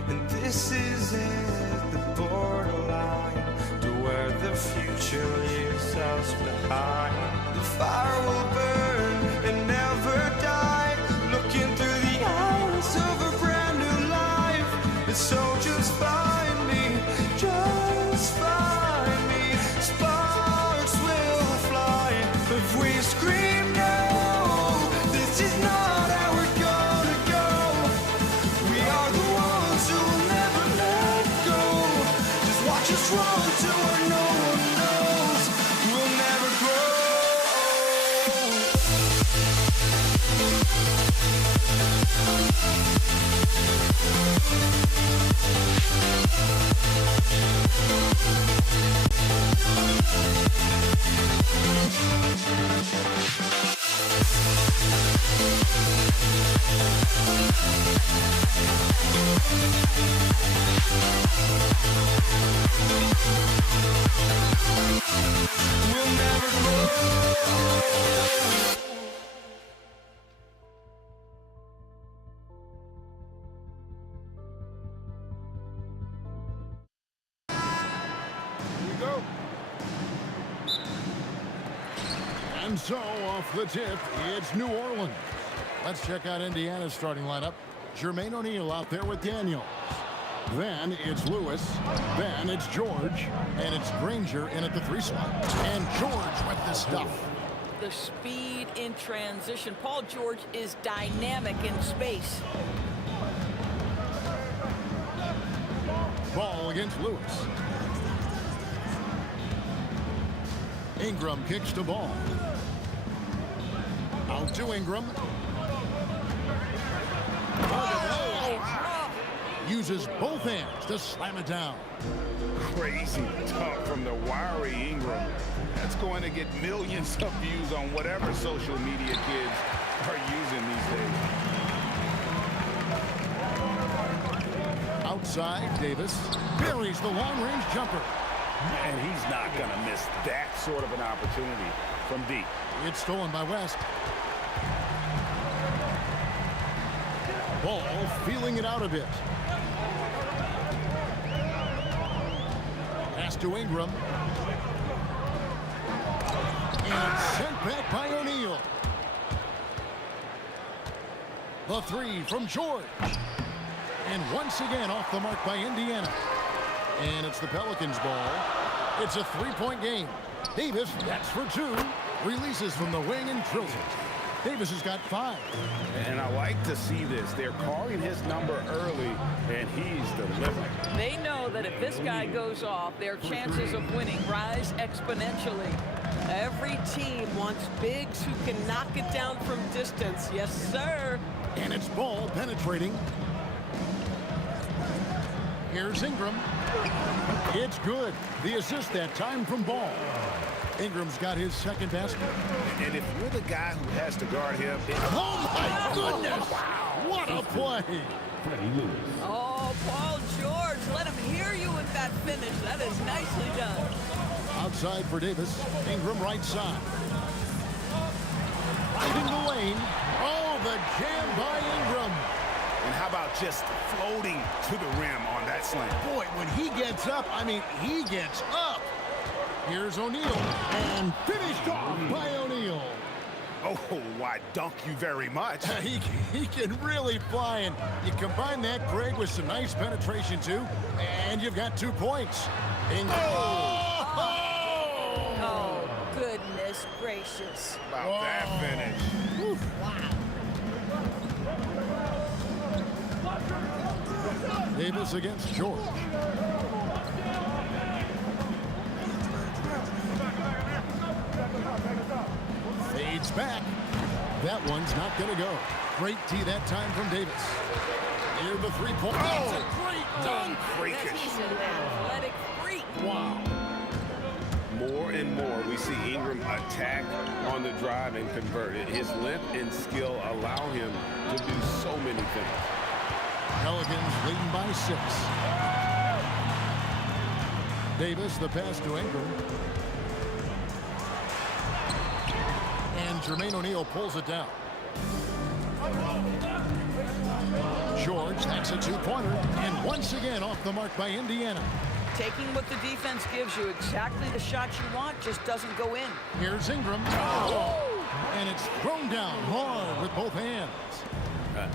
And this is it, the borderline to where the future leaves us behind. The fire will burn and never die, looking through the eyes of a brand new life. And so just find me, just find me. Sparks will fly if we scream no. This is not how we're gonna go. We are the ones who will never let go. Just watch us run to where no one knows. We'll never grow. We'll never grow. And so, off the tip, it's New Orleans. Let's check out Indiana's starting lineup. Jermaine O'Neal out there with Daniels. Then it's Lewis. Then it's George. And it's Granger in at the 3 slot. And George with the stuff. The speed in transition. Paul George is dynamic in space. Ball against Lewis. Ingram kicks the ball. Out to Ingram. Uses both hands to slam it down. Crazy tough from the wiry Ingram. That's going to get millions of views on whatever social media kids are using these days. Outside, Davis buries the long-range jumper. And he's not going to miss that sort of an opportunity from deep. It's stolen by West. Ball feeling it out a bit. Pass to Ingram. And sent back by O'Neal. The 3 from George. And once again off the mark by Indiana. And it's the Pelicans' ball. It's a 3-point game. Davis, that's for 2. Releases from the wing and drills it. Davis has got 5. And I like to see this. They're calling his number early, and he's delivering. They know that if this guy goes off, their chances of winning rise exponentially. Every team wants bigs who can knock it down from distance. Yes, sir. And it's ball penetrating. Here's Ingram. It's good. The assist that time from Ball. Ingram's got his second basket. And if you're the guy who has to guard him... Oh, my goodness! Wow, what a play! Oh, Paul George, let him hear you with that finish. That is nicely done. Outside for Davis. Ingram right side. Finding the lane. Oh, the jam by Ingram. And how about just floating to the rim on that slam? Boy, when he gets up, I mean, he gets up. Here's O'Neal, and finished off by O'Neal. Oh, why, dunk you very much. He can really fly, and you combine that, Greg, with some nice penetration, too, and you've got 2 points. Oh, goodness gracious. About that finish. Oof. Wow. Davis against George. Fades back. That one's not going to go. Great tee that time from Davis. Near the 3-point. Oh, That's a great dunk. freakish. He's an athletic freak. Wow. More and more, we see Ingram attack on the drive and convert it. His length and skill allow him to do so many things. Pelicans leading by 6. Davis, the pass to Ingram. Jermaine O'Neal pulls it down. George, that's a two-pointer. And once again off the mark by Indiana. Taking what the defense gives you, exactly the shot you want, just doesn't go in. Here's Ingram. Oh! And it's thrown down hard with both hands.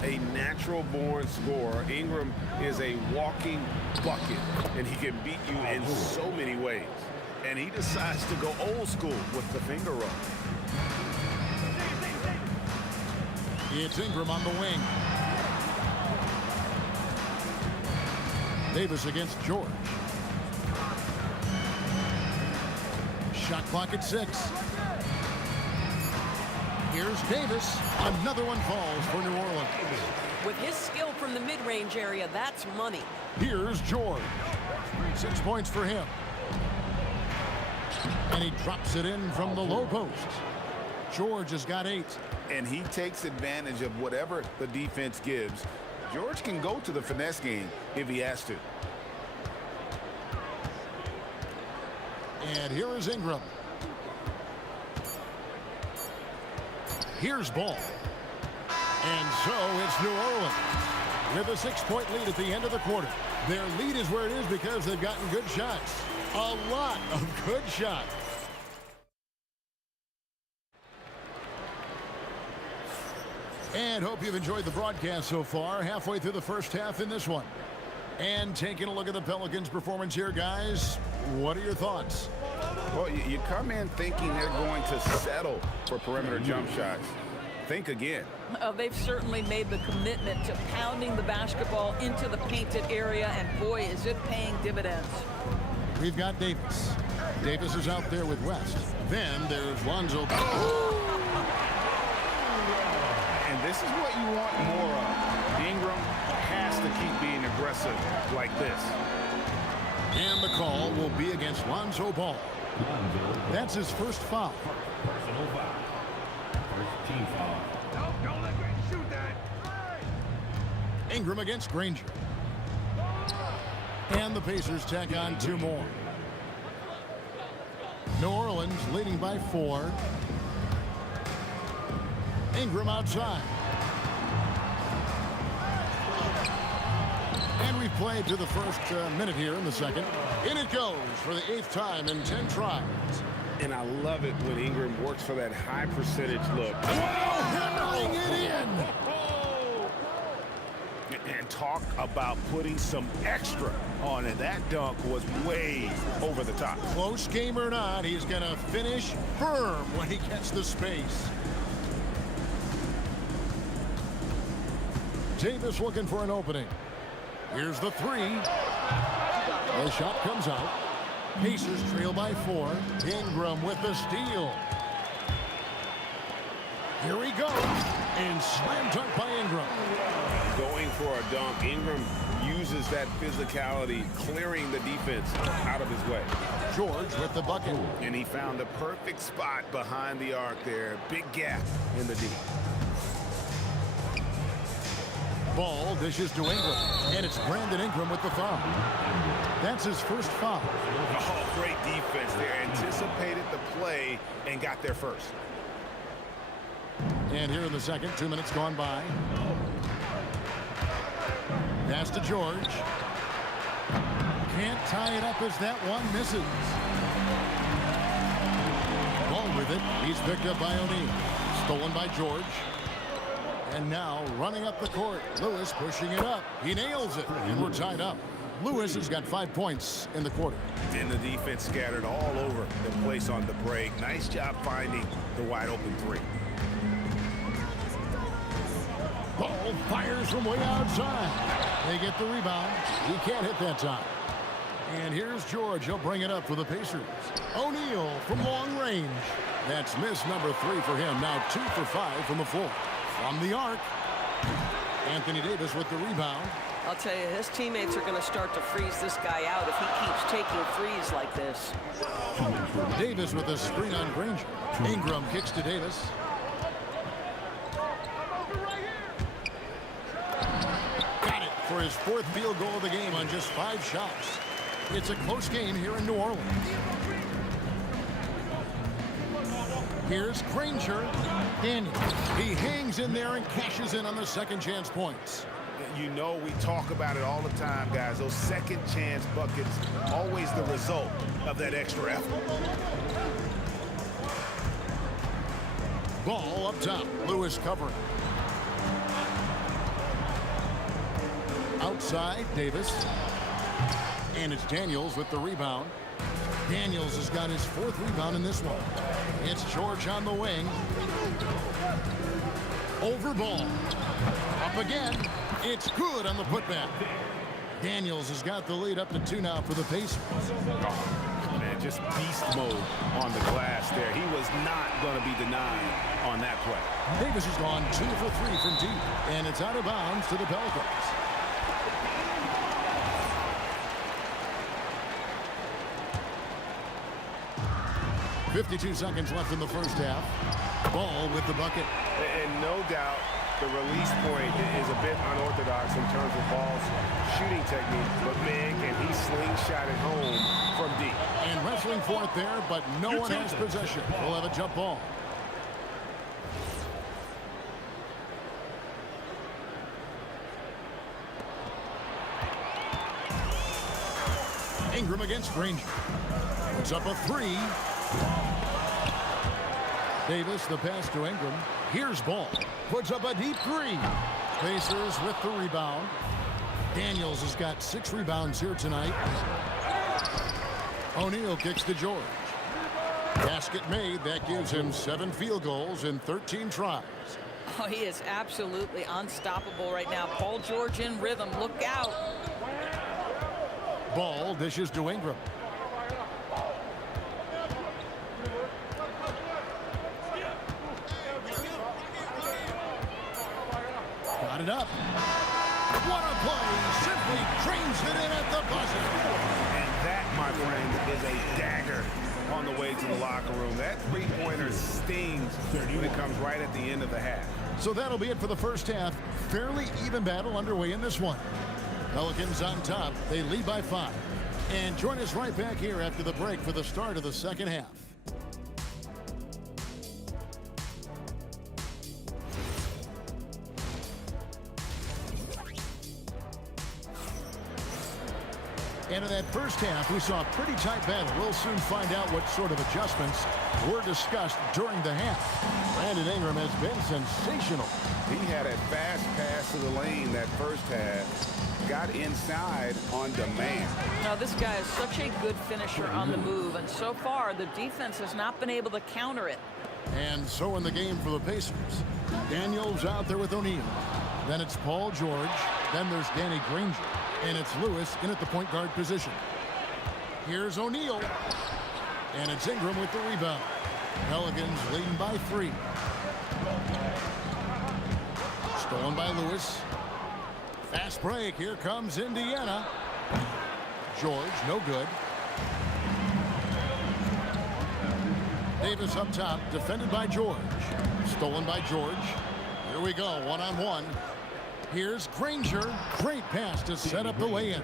A natural-born scorer. Ingram is a walking bucket, and he can beat you in so many ways. And he decides to go old school with the finger roll. It's Ingram on the wing. Davis against George. Shot clock at 6. Here's Davis. Another one falls for New Orleans. With his skill from the mid-range area, that's money. Here's George. 6 points for him. And he drops it in from the low post. George has got 8. And he takes advantage of whatever the defense gives. George can go to the finesse game if he has to. And here is Ingram. Here's Ball. And so it's New Orleans with a 6-point lead at the end of the quarter. Their lead is where it is because they've gotten good shots. A lot of good shots. And hope you've enjoyed the broadcast so far. Halfway through the first half in this one. And taking a look at the Pelicans' performance here, guys. What are your thoughts? Well, you come in thinking they're going to settle for perimeter jump shots. Think again. They've certainly made the commitment to pounding the basketball into the painted area, and boy, is it paying dividends. We've got Davis. Davis is out there with West. Then there's Lonzo. And this is what you want more of. Ingram has to keep being aggressive like this. And the call will be against Lonzo Ball. That's his first foul. Personal foul. First team foul. Don't let Granger shoot that. Ingram against Granger. And the Pacers tack on 2 more. New Orleans leading by 4. Ingram outside. And we've played to the first minute here in the second. In it goes for the 8th time in 10 tries. And I love it when Ingram works for that high percentage look. Hammering it in. And talk about putting some extra on it. That dunk was way over the top. Close game or not, he's going to finish firm when he gets the space. Davis looking for an opening. Here's the 3. The shot comes out. Pacers trail by 4. Ingram with the steal. Here he goes. And slam dunk by Ingram. Going for a dunk. Ingram uses that physicality, clearing the defense out of his way. George with the bucket. And he found the perfect spot behind the arc there. Big gap in the D. Ball dishes to Ingram. And it's Brandon Ingram with the foul. That's his first foul. Oh, great defense there. Anticipated the play and got there first. And here in the second, 2 minutes gone by. Pass to George. Can't tie it up as that one misses. Ball with it. He's picked up by O'Neal. Stolen by George. And now running up the court. Lewis pushing it up. He nails it. And we're tied up. Lewis has got 5 points in the quarter. And the defense scattered all over the place on the break. Nice job finding the wide open 3. Ball fires from way outside. They get the rebound. He can't hit that time. And here's George. He'll bring it up for the Pacers. O'Neal from long range. That's miss number 3 for him. Now 2 for 5 from the floor. From the arc. Anthony Davis with the rebound. I'll tell you, his teammates are going to start to freeze this guy out if he keeps taking threes like this. Davis with a screen on Granger. Ingram kicks to Davis. Got it for his 4th field goal of the game on just 5 shots. It's a close game here in New Orleans. Here's Granger. Daniels. He hangs in there and cashes in on the second chance points. You know we talk about it all the time, guys. Those second chance buckets, always the result of that extra effort. Ball up top. Lewis covering. Outside, Davis. And it's Daniels with the rebound. Daniels has got his 4th rebound in this one. It's George on the wing. Over ball. Up again. It's good on the putback. Daniels has got the lead up to 2 now for the Pacers. Oh, man, just beast mode on the glass there. He was not going to be denied on that play. Davis has gone 2 for 3 from deep, and it's out of bounds to the Pelicans. .52 seconds left in the first half. Ball with the bucket. And no doubt the release point is a bit unorthodox in terms of Ball's shooting technique, but man, can he slingshot it home from deep. And wrestling for it there, but no one has possession. We'll have a jump ball. Ingram against Granger. Puts up a 3. Davis, the pass to Ingram. Here's Ball. Puts up a deep 3. Pacers with the rebound. Daniels has got 6 rebounds here tonight. O'Neal kicks to George. Basket made. That gives him 7 field goals in 13 tries. Oh, he is absolutely unstoppable right now. Paul George in rhythm. Look out. Ball dishes to Ingram. Got it up. What a play. Simply drains it in at the buzzer. And that, my friend, is a dagger on the way to the locker room. That three-pointer stings when it comes right at the end of the half. So that'll be it for the first half. Fairly even battle underway in this one. Pelicans on top. They lead by 5. And join us right back here after the break for the start of the second half. And in that first half, we saw a pretty tight battle. We'll soon find out what sort of adjustments were discussed during the half. Brandon Ingram has been sensational. He had a fast pass to the lane that first half. Got inside on demand. Now, this guy is such a good finisher on the move, and so far, the defense has not been able to counter it. And so in the game for the Pacers. Daniels out there with O'Neal. Then it's Paul George. Then there's Danny Granger. And it's Lewis in at the point guard position. Here's O'Neal. And it's Ingram with the rebound. Pelicans leading by 3. Stolen by Lewis. Fast break. Here comes Indiana. George, no good. Davis up top, defended by George. Stolen by George. Here we go, one-on-one. Here's Granger. Great pass to set up the lay-in.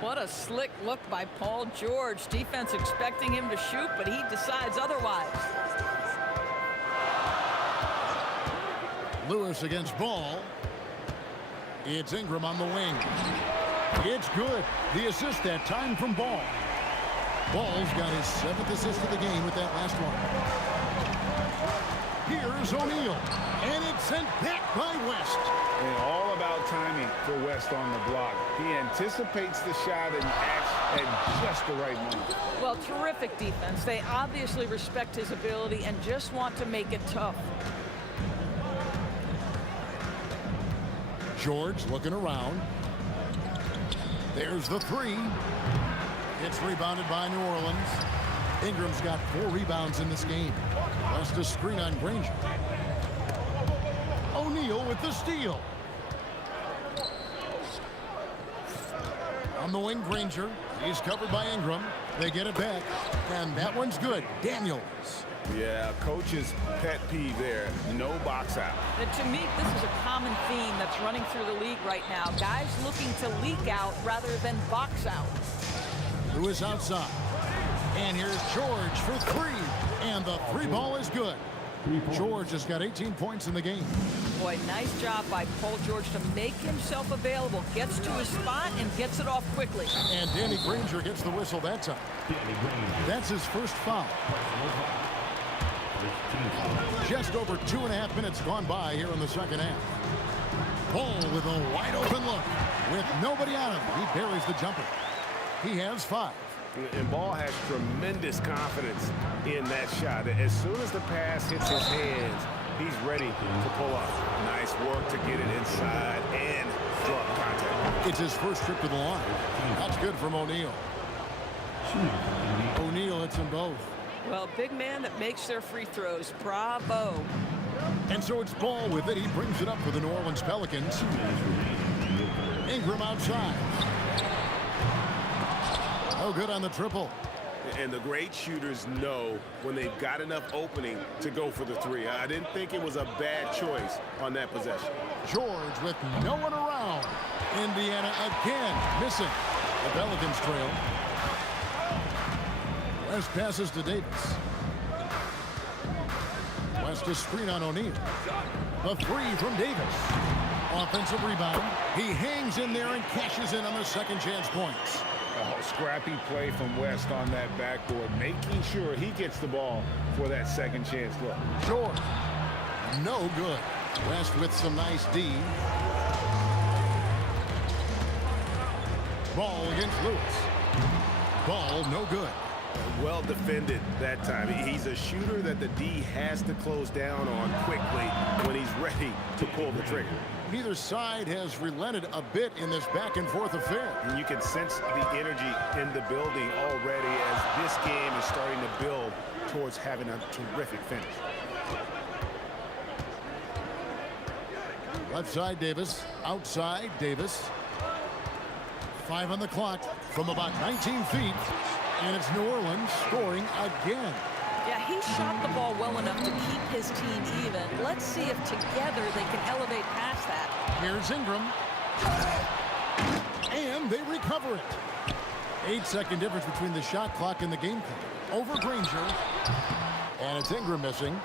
What a slick look by Paul George. Defense expecting him to shoot, but he decides otherwise. Lewis against Ball. It's Ingram on the wing. It's good. The assist that time from Ball. Ball's got his 7th assist of the game with that last one. Here's O'Neal. And it's sent back by West. And all about timing for West on the block. He anticipates the shot and acts at just the right moment. Well, terrific defense. They obviously respect his ability and just want to make it tough. George looking around. There's the 3. It's rebounded by New Orleans. Ingram's got 4 rebounds in this game. Lost a screen on Granger. O'Neal with the steal. On the wing, Granger. He's covered by Ingram. They get it back. And that one's good. Daniels. Yeah, coach's pet peeve there. No box out. And to me, this is a common theme that's running through the league right now. Guys looking to leak out rather than box out. Lewis outside. And here's George for 3. And the three ball is good. George has got 18 points in the game. Boy, nice job by Paul George to make himself available. Gets to his spot and gets it off quickly. And Danny Granger gets the whistle that time. That's his first foul. Just over 2.5 minutes gone by here in the second half. Ball with a wide open look. With nobody on him, he buries the jumper. He has 5. And Ball has tremendous confidence in that shot. As soon as the pass hits his hands, he's ready to pull up. Nice work to get it inside and draw contact. It's his first trip to the line. That's good from O'Neal. O'Neal hits them both. Well, big man that makes their free throws. Bravo. And so it's Ball with it. He brings it up for the New Orleans Pelicans. Ingram outside. No good on the triple. And the great shooters know when they've got enough opening to go for the three. I didn't think it was a bad choice on that possession. George with no one around. Indiana again missing. The Pelicans trail. West passes to Davis. West a screen on O'Neal. The three from Davis. Offensive rebound. He hangs in there and cashes in on the second chance points. Oh, scrappy play from West on that backboard, making sure he gets the ball for that second chance look. George. No good. West with some nice D. Ball against Lewis. Ball no good. Well defended that time. He's a shooter that the D has to close down on quickly when he's ready to pull the trigger. Neither side has relented a bit in this back and forth affair. And you can sense the energy in the building already as this game is starting to build towards having a terrific finish. Left side Davis, outside Davis. 5 on the clock from about 19 feet. And it's New Orleans scoring again. Yeah, he shot the ball well enough to keep his team even. Let's see if together they can elevate past that. Here's Ingram. And they recover it. 8-second difference between the shot clock and the game clock. Over Granger. And it's Ingram missing.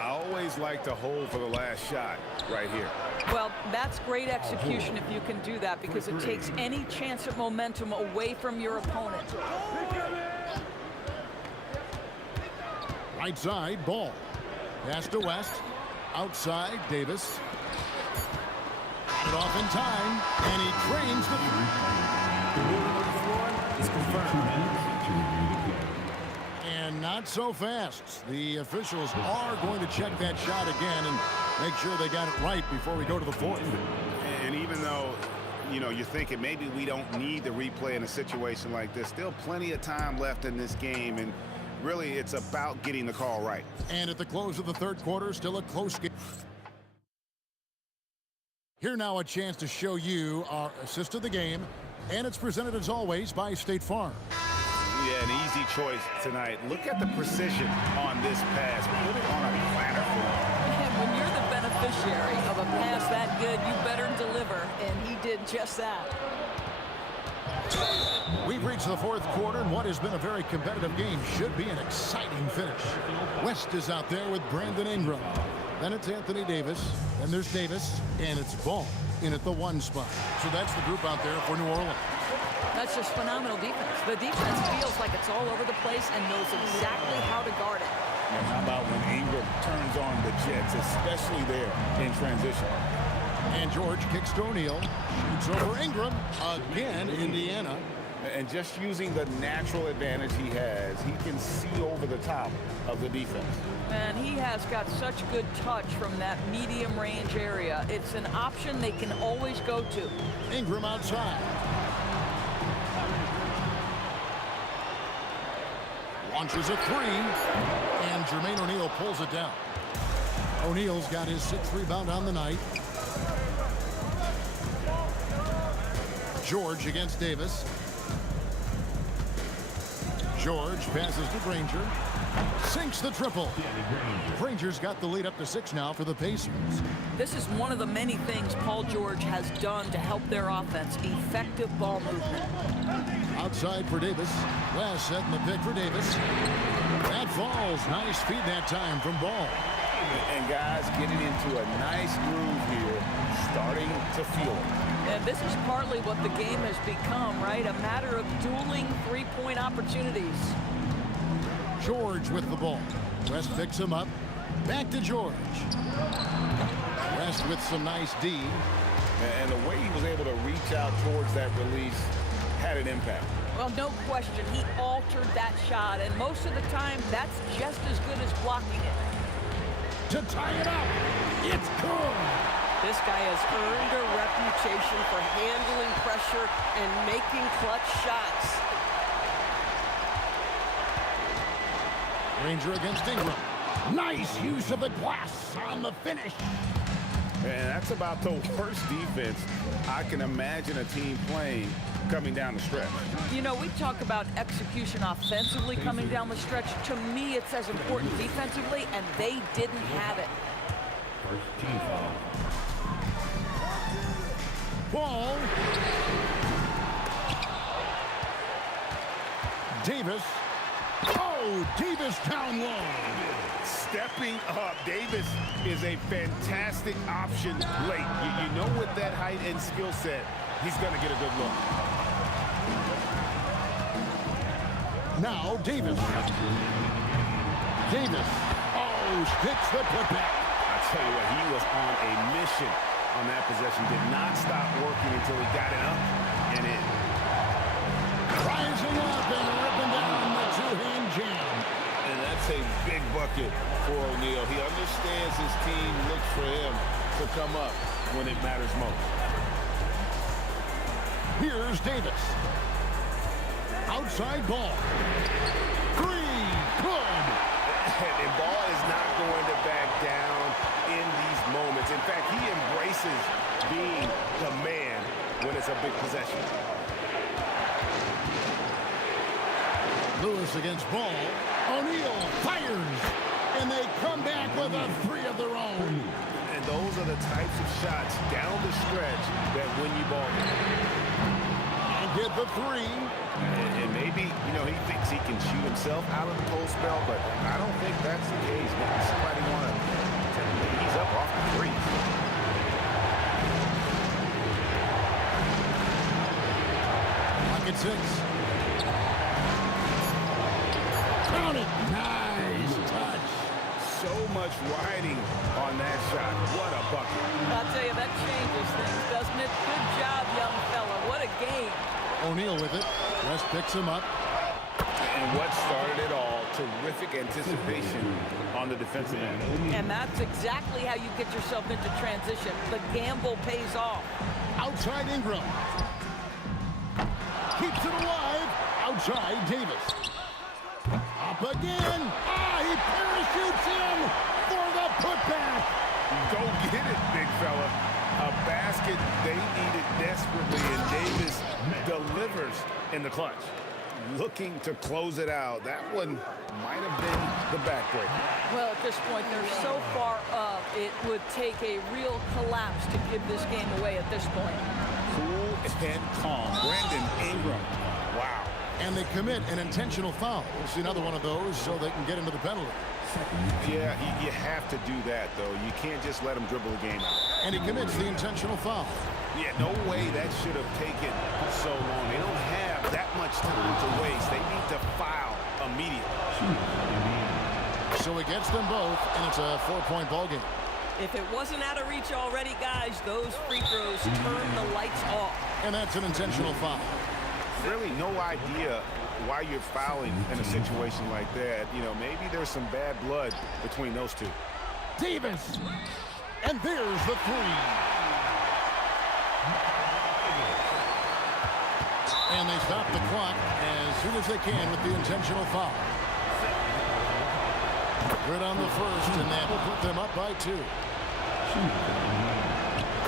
I always like to hold for the last shot right here. Well, that's great execution if you can do that, because it takes any chance at momentum away from your opponent. Right side, Ball. Pass to West. Outside, Davis. Got it off in time, and he trains the ruling on the floor is confirmed. And not so fast. The officials are going to check that shot again and make sure they got it right before we go to the fourth. And even though, you know, you're thinking maybe we don't need the replay in a situation like this, still plenty of time left in this game, and really it's about getting the call right. And at the close of the third quarter, still a close game. Here now a chance to show you our assist of the game, and it's presented as always by State Farm. Yeah, an easy choice tonight. Look at the precision on this pass. Put it on a platter for him. And when you're the beneficiary of a pass that good, you better deliver, and he did just that. We've reached the fourth quarter, and what has been a very competitive game should be an exciting finish. West is out there with Brandon Ingram. Then it's Anthony Davis. Then there's Davis, and it's Ball in at the 1 spot. So that's the group out there for New Orleans. That's just phenomenal defense. The defense feels like it's all over the place and knows exactly how to guard it. And how about when Ingram turns on the Jets, especially there in transition. And George kicks to O'Neal. Shoots over Ingram. Again, Indiana. And just using the natural advantage he has, he can see over the top of the defense. And he has got such good touch from that medium range area. It's an option they can always go to. Ingram outside. Launches a 3. And Jermaine O'Neal pulls it down. O'Neal's got his 6th rebound on the night. George against Davis. George passes to Granger. Sinks the triple. Granger's got the lead up to 6 now for the Pacers. This is one of the many things Paul George has done to help their offense. Effective ball movement. Outside for Davis. West setting the pick for Davis. That falls. Nice feed that time from Ball. And guys getting into a nice groove here, starting to feel it. And this is partly what the game has become, right? A matter of dueling three-point opportunities. George with the ball. West picks him up. Back to George. West with some nice D. And the way he was able to reach out towards that release had an impact. Well, no question. He altered that shot, and most of the time, that's just as good as blocking it. To tie it up. It's good. This guy has earned a reputation for handling pressure and making clutch shots. Ranger against Ingram. Nice use of the glass on the finish. And that's about the worst defense I can imagine a team playing coming down the stretch. You know, we talk about execution offensively coming down the stretch. To me, it's as important defensively, and they didn't have it. First team foul. Ball. Davis. Oh, Davis down low. Stepping up, Davis is a fantastic option late. You know, with that height and skill set, he's going to get a good look. Now Davis. Davis. Oh, sticks the putback. I tell you what, he was on a mission on that possession. Did not stop working until he got it up and in. Rising up and ripping down the two-hand jam. And that's a big bucket for O'Neal. He understands his team looks for him to come up when it matters most. Here's Davis. Outside Ball. Three. Good. And Ball is not going to back down in these moments. In fact, he embraces being the man when it's a big possession. Lewis against Ball. O'Neal fires. And they come back with a three of their own. And those are the types of shots down the stretch that win you ball games. And get the three. And maybe, you know, he thinks he can shoot himself out of the cold spell, but I don't think that's the case. Maybe somebody want to ease up off the three. Pocket six. Count it. Nice touch. So much riding on that shot. What a bucket. I'll tell you, that changes things, doesn't it? Good job, young fella. What a game. O'Neal with it. West picks him up. And what started it all, terrific anticipation on the defensive end. And that's exactly how you get yourself into transition. The gamble pays off. Outside Ingram. Keeps it alive. Outside Davis. Up again. He parachutes in for the putback. Go get it, big fella. A basket they needed desperately, and Davis delivers in the clutch. Looking to close it out. That one might have been the backbreaker. Well, at this point, they're so far up, it would take a real collapse to give this game away at this point. Cool and calm. Brandon Ingram. Wow. And they commit an intentional foul. We'll see another one of those so they can get into the penalty. Yeah, you have to do that, though. You can't just let him dribble the game out. And he commits the intentional foul. Yeah, no way that should have taken so long. They don't have that much time to waste. They need to foul immediately. So he gets them both, and it's a 4-point ball game. If it wasn't out of reach already, guys, those free throws turn the lights off. And that's an intentional foul. Really no idea why you're fouling in a situation like that. You know, maybe there's some bad blood between those two. Davis. And there's the three. And they stop the clock as soon as they can with the intentional foul. Good on the first, and that will put them up by 2.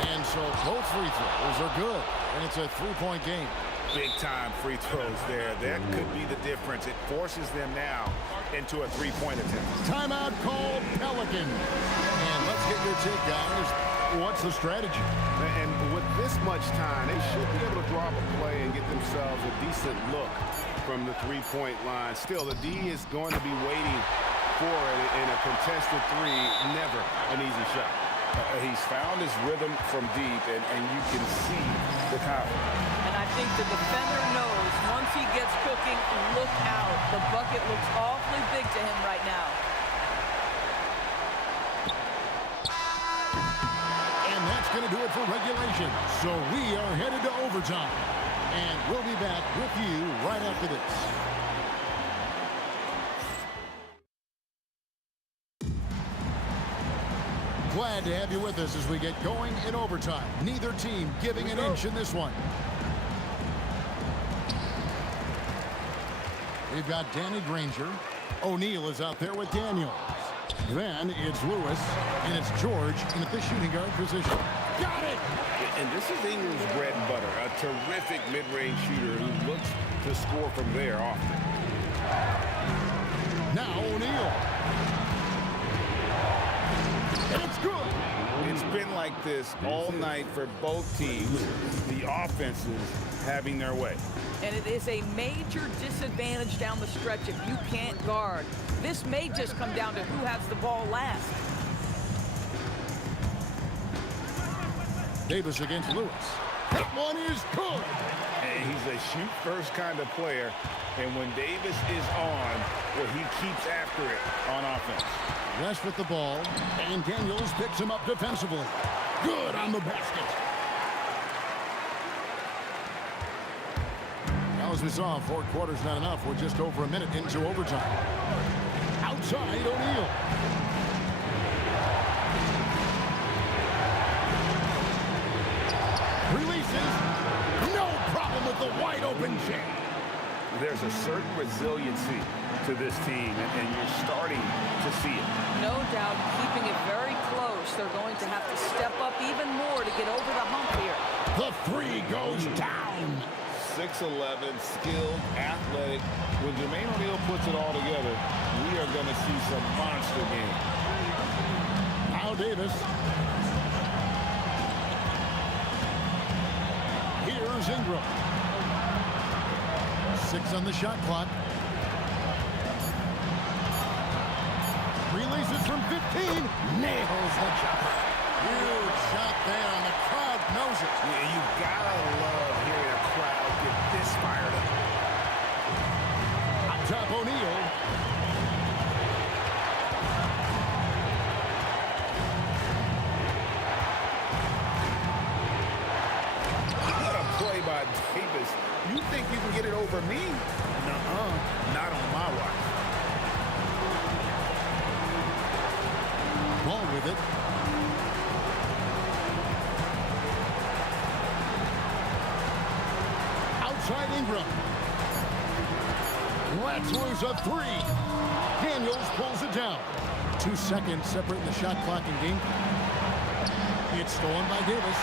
And so both free throws are good, and it's a 3-point game. Big-time free throws there. That could be the difference. It forces them now into a 3-point attempt. Timeout called Pelican. And let's get your take, guys. What's the strategy? And with this much time, they should be able to draw up a play and get themselves a decent look from the three-point line. Still, the D is going to be waiting for it in a contested three. Never an easy shot. He's found his rhythm from deep, and you can see the confidence. And I think the defender knows once he gets cooking, look out. The bucket looks awfully big to him right now. And that's going to do it for regulation. So we are headed to overtime. And we'll be back with you right after this. Glad to have you with us as we get going in overtime. Neither team giving an inch in this one. We've got Danny Granger. O'Neal is out there with Daniels. Then it's Lewis, and it's George in at the shooting guard position. Got it! And this is Ingram's bread and butter, a terrific mid-range shooter who looks to score from there often. Now O'Neal. And it's good! It's been like this all night for both teams, the offenses having their way. And it is a major disadvantage down the stretch if you can't guard. This may just come down to who has the ball last. Davis against Lewis. That one is good. And he's a shoot-first kind of player. And when Davis is on, well, he keeps after it on offense. West with the ball, and Daniels picks him up defensively. Good on the basket. Now, as we saw, 4 quarters not enough. We're just over a minute into overtime. Outside, O'Neal. Releases. No problem with the wide open jam. There's a certain resiliency to this team, and you're starting to see it. No doubt, keeping it very close. They're going to have to step up even more to get over the hump here. The three goes down. 6'11", skilled, athletic. When Jermaine O'Neal puts it all together, we are going to see some monster games. Now Davis. Here's Ingram. 6 on the shot clock. Releases from 15. Nails the jumper. Huge shot there, and the crowd knows it. Yeah, you gotta love hearing a crowd get this fired up. On top, O'Neal. What a play by Davis. You think you can get it over me? Nuh-uh. Not on my watch. Ball with it. Outside Ingram. Let's lose a 3. Daniels pulls it down. 2 seconds separating the shot clock and game. It's stolen by Davis.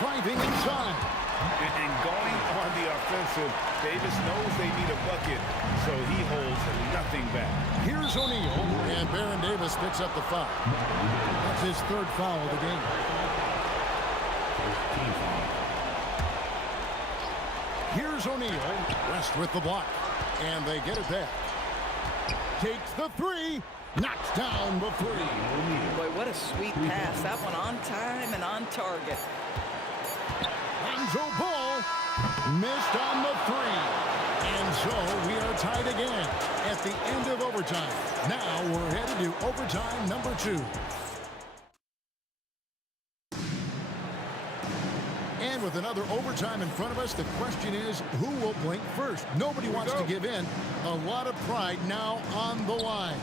Driving inside. And going on the offensive, Davis knows they need a bucket, so he holds nothing back. Here's O'Neal, and Baron Davis picks up the foul. That's his 3rd foul of the game. Here's O'Neal, West with the block, and they get it back. Takes the 3, knocks down the 3. Boy, what a sweet pass. That one on time and on target. Lonzo Ball missed on the 3. And so we are tied again at the end of overtime. Now we're headed to overtime number 2. And with another overtime in front of us, the question is, who will blink first? Nobody wants to give in. A lot of pride now on the line.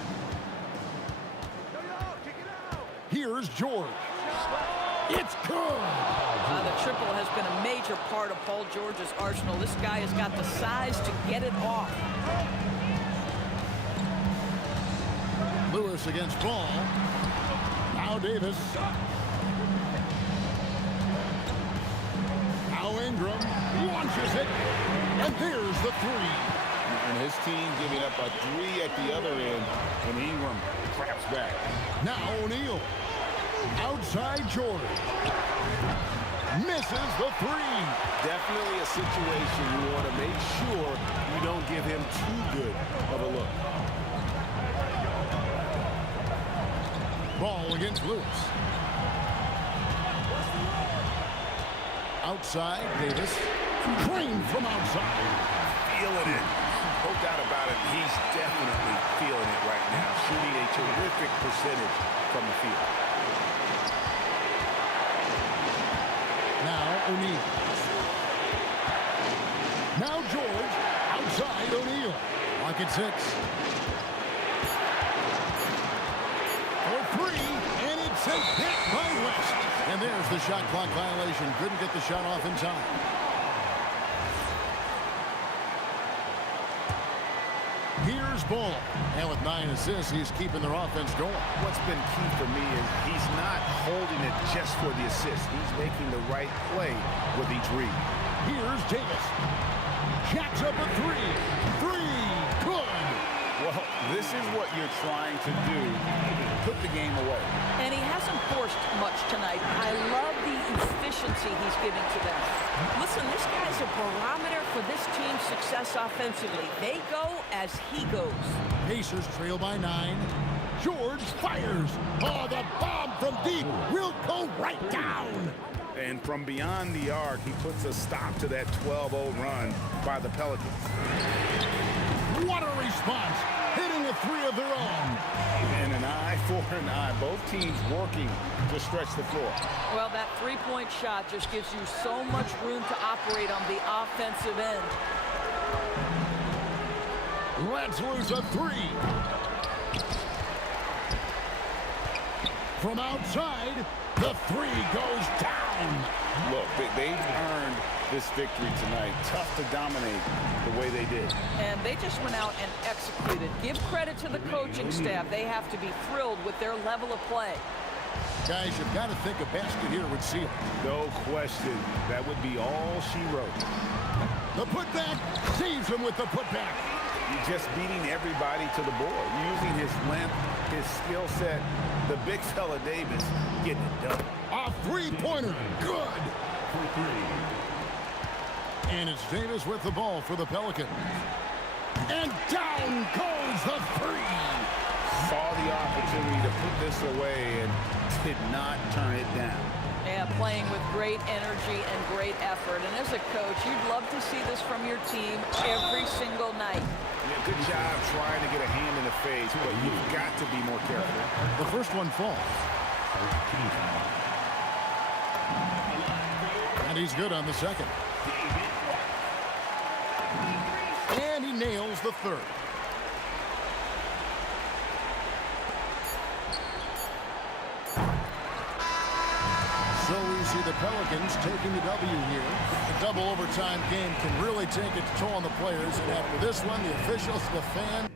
Here's George. It's good. The triple has been a major part of Paul George's arsenal. This guy has got the size to get it off. Lewis against Ball. Now Davis. Now Ingram launches it. And there's the 3. And his team giving up a 3 at the other end, and Ingram craps back. Now O'Neal. Outside George. Misses the three. Definitely a situation you want to make sure you don't give him too good of a look. Ball against Lewis. Outside, Davis. Trained from outside. Feeling it. No doubt about it. He's definitely feeling it right now. Shooting a terrific percentage from the field. Now O'Neal. Now George. Outside O'Neal. Lock at 6. For 3. And it's a hit by West. And there's the shot clock violation. Couldn't get the shot off in time. Here's Ball. And with 9 assists, he's keeping their offense going. What's been key for me is he's not holding it just for the assist. He's making the right play with each read. Here's Davis. Jacks up a 3. 3. Good. Well, this is what you're trying to do. Put the game away. And he hasn't forced much tonight. I love the efficiency he's giving to them. Listen, this guy's a barometer for this team's success offensively. They go as he goes. Pacers trail by 9. George fires. Oh, the bomb from deep will go right down. And from beyond the arc, he puts a stop to that 12-0 run by the Pelicans. What a response. Hitting a 3 of their own. And an eye for an eye. Both teams working to stretch the floor. Well, that three-point shot just gives you so much room to operate on the offensive end. Let's lose a 3. From outside, the 3 goes down. Look, they've earned this victory tonight. Tough to dominate the way they did. And they just went out and executed. Give credit to the coaching staff. They have to be thrilled with their level of play. Guys, you've got to think a basket here would seal. No question. That would be all she wrote. The putback saves him with the putback. You're just beating everybody to the board. Using his length, his skill set. The big fella Davis getting it done. A three-pointer. Good. And it's Davis with the ball for the Pelicans. And down goes the 3. Saw the opportunity to put this away and did not turn it down. Yeah, playing with great energy and great effort. And as a coach, you'd love to see this from your team every single night. Yeah, good job trying to get a hand in the face, but you've got to be more careful. The first one falls. And he's good on the second. And he nails the third. So we see the Pelicans taking the W here. The double overtime game can really take its toll on the players. And after this one, the officials, the fans.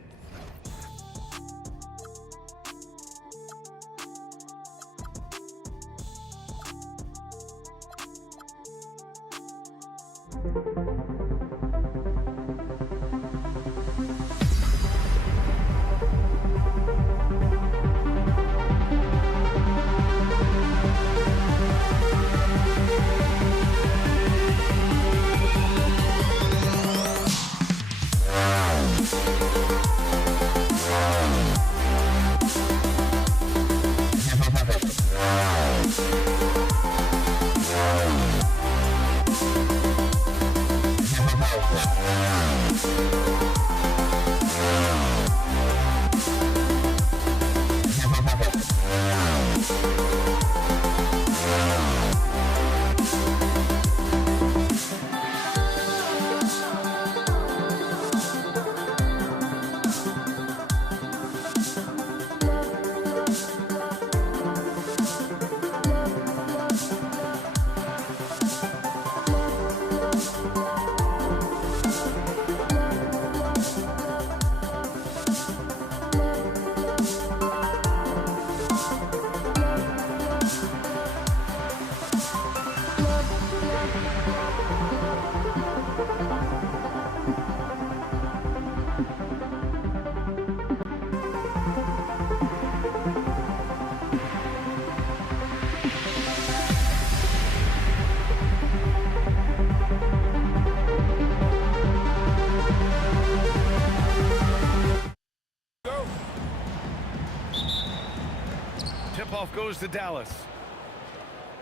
tip-off goes to Dallas.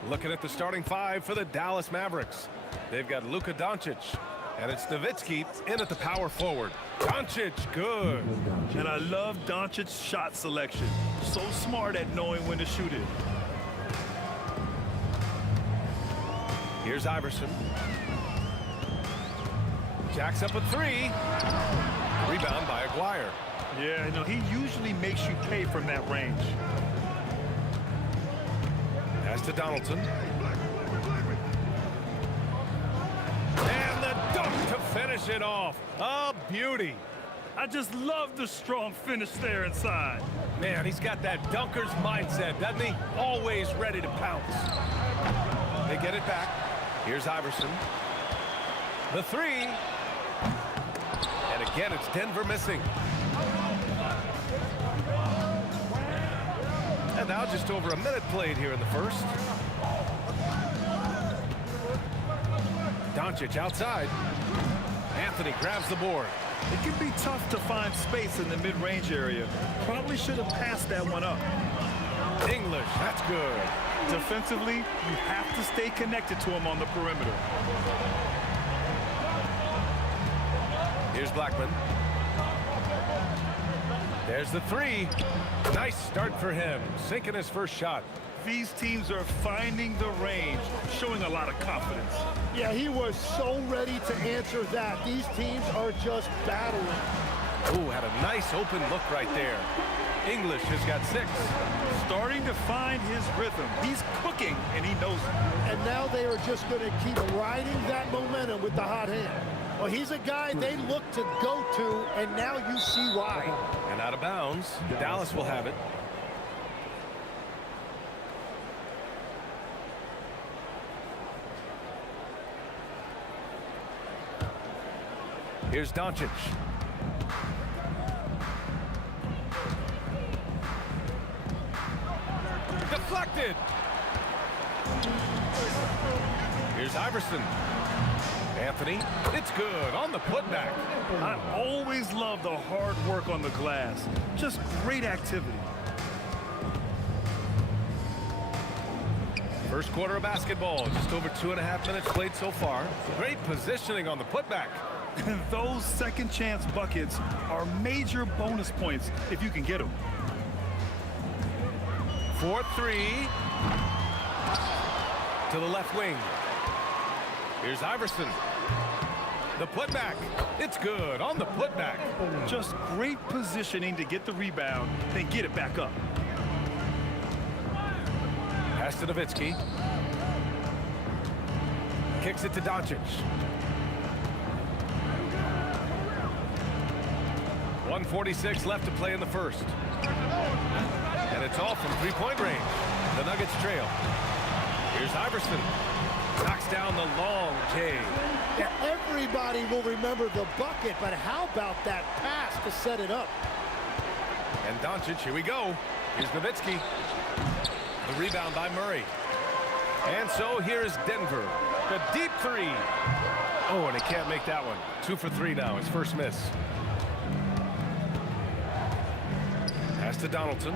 Looking at the starting five for the Dallas Mavericks. They've got Luka Doncic, and it's Nowitzki in at the power forward. Doncic, good. And I love Doncic's shot selection. So smart at knowing when to shoot it. Here's Iverson. Jacks up a three. Rebound by Aguirre. Yeah, you know, he usually makes you pay from that range. Pass to Donaldson. And the dunk to finish it off. A beauty. I just love the strong finish there inside. Man, he's got that dunker's mindset, doesn't he? Always ready to pounce. They get it back. Here's Iverson. The three. And again, it's Denver missing. And now just over a minute played here in the first. Doncic outside. Anthony grabs the board. It can be tough to find space in the mid-range area. Probably should have passed that one up. English, that's good. Defensively, you have to stay connected to him on the perimeter. Here's Blackman. There's the three. Nice start for him, sinking his first shot. These teams are finding the range, showing a lot of confidence. Yeah, he was so ready to answer that. These teams are just battling. Oh, had a nice open look right there. English has got 6. Starting to find his rhythm. He's cooking, and he knows it. And now they are just going to keep riding that momentum with the hot hand. Well, he's a guy they look to go to, and now you see why. And out of bounds, Dallas will have it. Here's Doncic. Deflected. Here's Iverson. Anthony, it's good on the putback. I always love the hard work on the glass. Just great activity. First quarter of basketball, just over 2.5 minutes played so far. Great positioning on the putback. Those second chance buckets are major bonus points if you can get them. 4-3 to the left wing. Here's Iverson. The putback. It's good on the putback. Just great positioning to get the rebound, then get it back up. Pass to Nowitzki. Kicks it to Doncic. 1:46 left to play in the first. And it's all from three-point range. The Nuggets trail. Here's Iverson. Knocks down the long J. Yeah, everybody will remember the bucket, but how about that pass to set it up? And Doncic, here we go. Here's Nowitzki. The rebound by Murray. And so here's Denver. The deep three. Oh, and he can't make that one. 2 for 3 now, his first miss. Pass to Donaldson.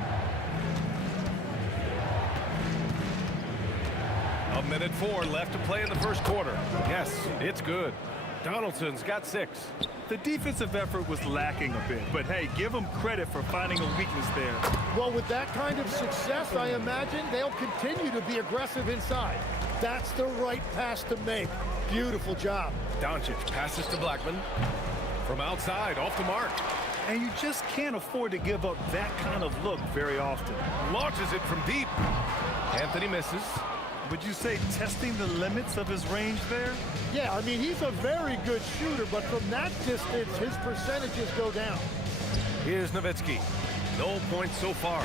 A minute 4 left to play in the first quarter. Yes, it's good. Donaldson's got 6. The defensive effort was lacking a bit, but hey, give them credit for finding a weakness there. Well, with that kind of success, I imagine they'll continue to be aggressive inside. That's the right pass to make. Beautiful job. Doncic passes to Blackman. From outside, off the mark. And you just can't afford to give up that kind of look very often. Launches it from deep. Anthony misses. Would you say testing the limits of his range there? Yeah, I mean, he's a very good shooter, but from that distance, his percentages go down. Here's Nowitzki. No points so far.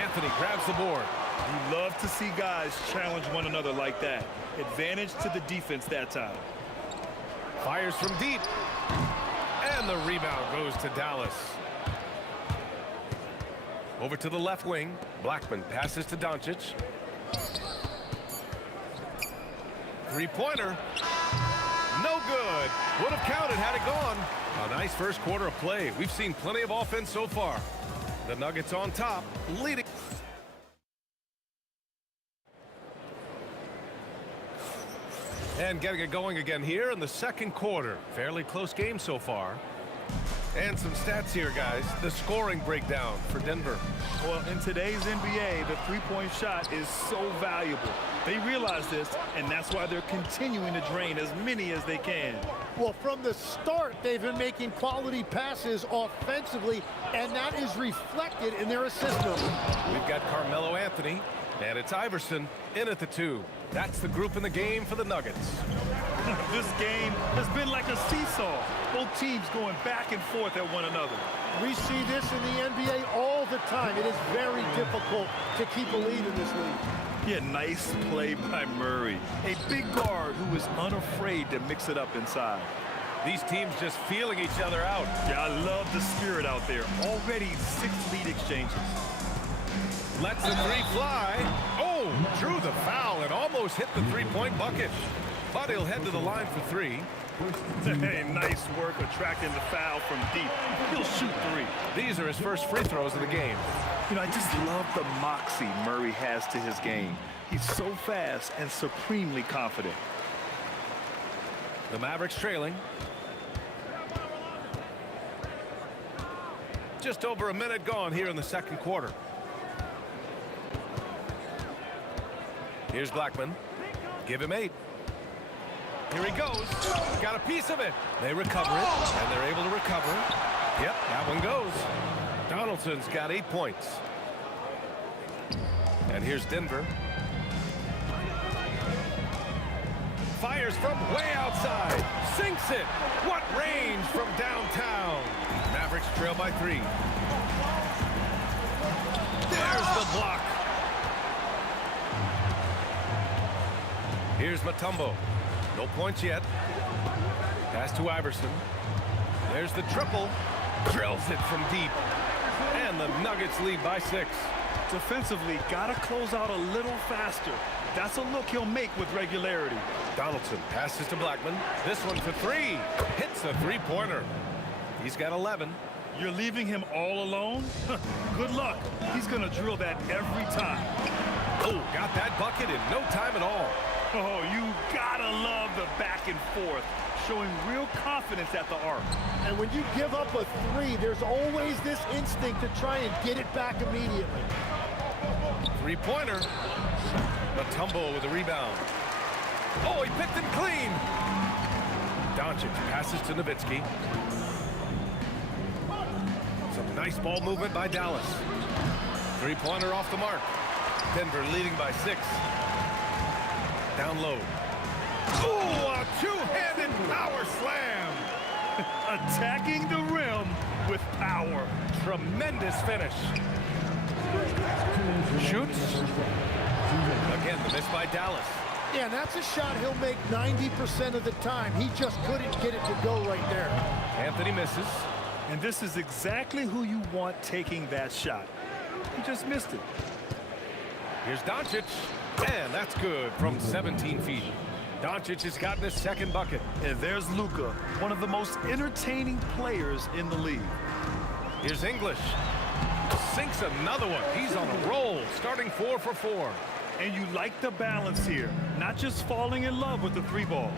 Anthony grabs the board. You love to see guys challenge one another like that. Advantage to the defense that time. Fires from deep. And the rebound goes to Dallas. Over to the left wing. Blackman passes to Doncic. Three-pointer. No good. Would have counted had it gone. A nice first quarter of play. We've seen plenty of offense so far. The Nuggets on top, leading. And getting it going again here in the second quarter. Fairly close game so far. And some stats here, guys. The scoring breakdown for Denver. Well, in today's NBA, the three-point shot is so valuable. They realize this, and that's why they're continuing to drain as many as they can. Well, from the start, they've been making quality passes offensively, and that is reflected in their assist number. We've got Carmelo Anthony, and it's Iverson in at the 2. That's the group in the game for the Nuggets. This game has been like a seesaw. Both teams going back and forth at one another. We see this in the NBA all the time. It is very difficult to keep a lead in this league. Yeah, nice play by Murray. A big guard who is unafraid to mix it up inside. These teams just feeling each other out. Yeah, I love the spirit out there. Already 6 lead exchanges. Lets the 3 fly. Oh, drew the foul and almost hit the three-point bucket. But he'll head to the line for 3. Hey, nice work attracting the foul from deep. He'll shoot 3. These are his first free throws of the game. You know, I just love the moxie Murray has to his game. He's so fast and supremely confident. The Mavericks trailing. Just over a minute gone here in the second quarter. Here's Blackman. Give him 8. Here he goes. Got a piece of it. They recover it, and they're able to recover. Yep, that one goes. Donaldson's got 8 points. And here's Denver. Fires from way outside. Sinks it. What range from downtown. Mavericks trail by 3. There's the block. Here's Mutombo. No points yet. Pass to Iverson. There's the triple. Drills it from deep. And the Nuggets lead by 6. Defensively, gotta close out a little faster. That's a look he'll make with regularity. Donaldson passes to Blackman. This one for 3. Hits a three-pointer. He's got 11. You're leaving him all alone? Good luck. He's gonna drill that every time. Oh, got that bucket in no time at all. Oh, you gotta love the back and forth, showing real confidence at the arc. And when you give up a 3, there's always this instinct to try and get it back immediately. Three-pointer. Mutombo with a rebound. Oh, he picked it clean. Doncic passes to Nowitzki. Some nice ball movement by Dallas. Three-pointer off the mark. Denver leading by 6. Down low. Oh, a two-handed power slam. Attacking the rim with power. Tremendous finish. Shoots. Again, the miss by Dallas. Yeah, that's a shot he'll make 90% of the time. He just couldn't get it to go right there. Anthony misses. And this is exactly who you want taking that shot. He just missed it. Here's Doncic. And that's good from 17 feet. Doncic has gotten his second bucket. And there's Luka, one of the most entertaining players in the league. Here's English. Sinks another one. He's on a roll, starting 4 for 4. And you like the balance here, not just falling in love with the 3-ball.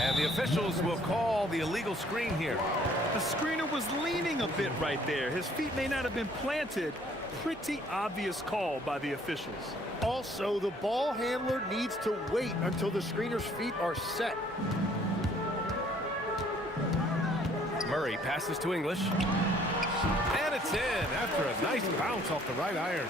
And the officials will call the illegal screen here. The screener was leaning a bit right there. His feet may not have been planted. Pretty obvious call by the officials. Also, the ball handler needs to wait until the screener's feet are set. Murray passes to English. And it's in after a nice bounce off the right iron.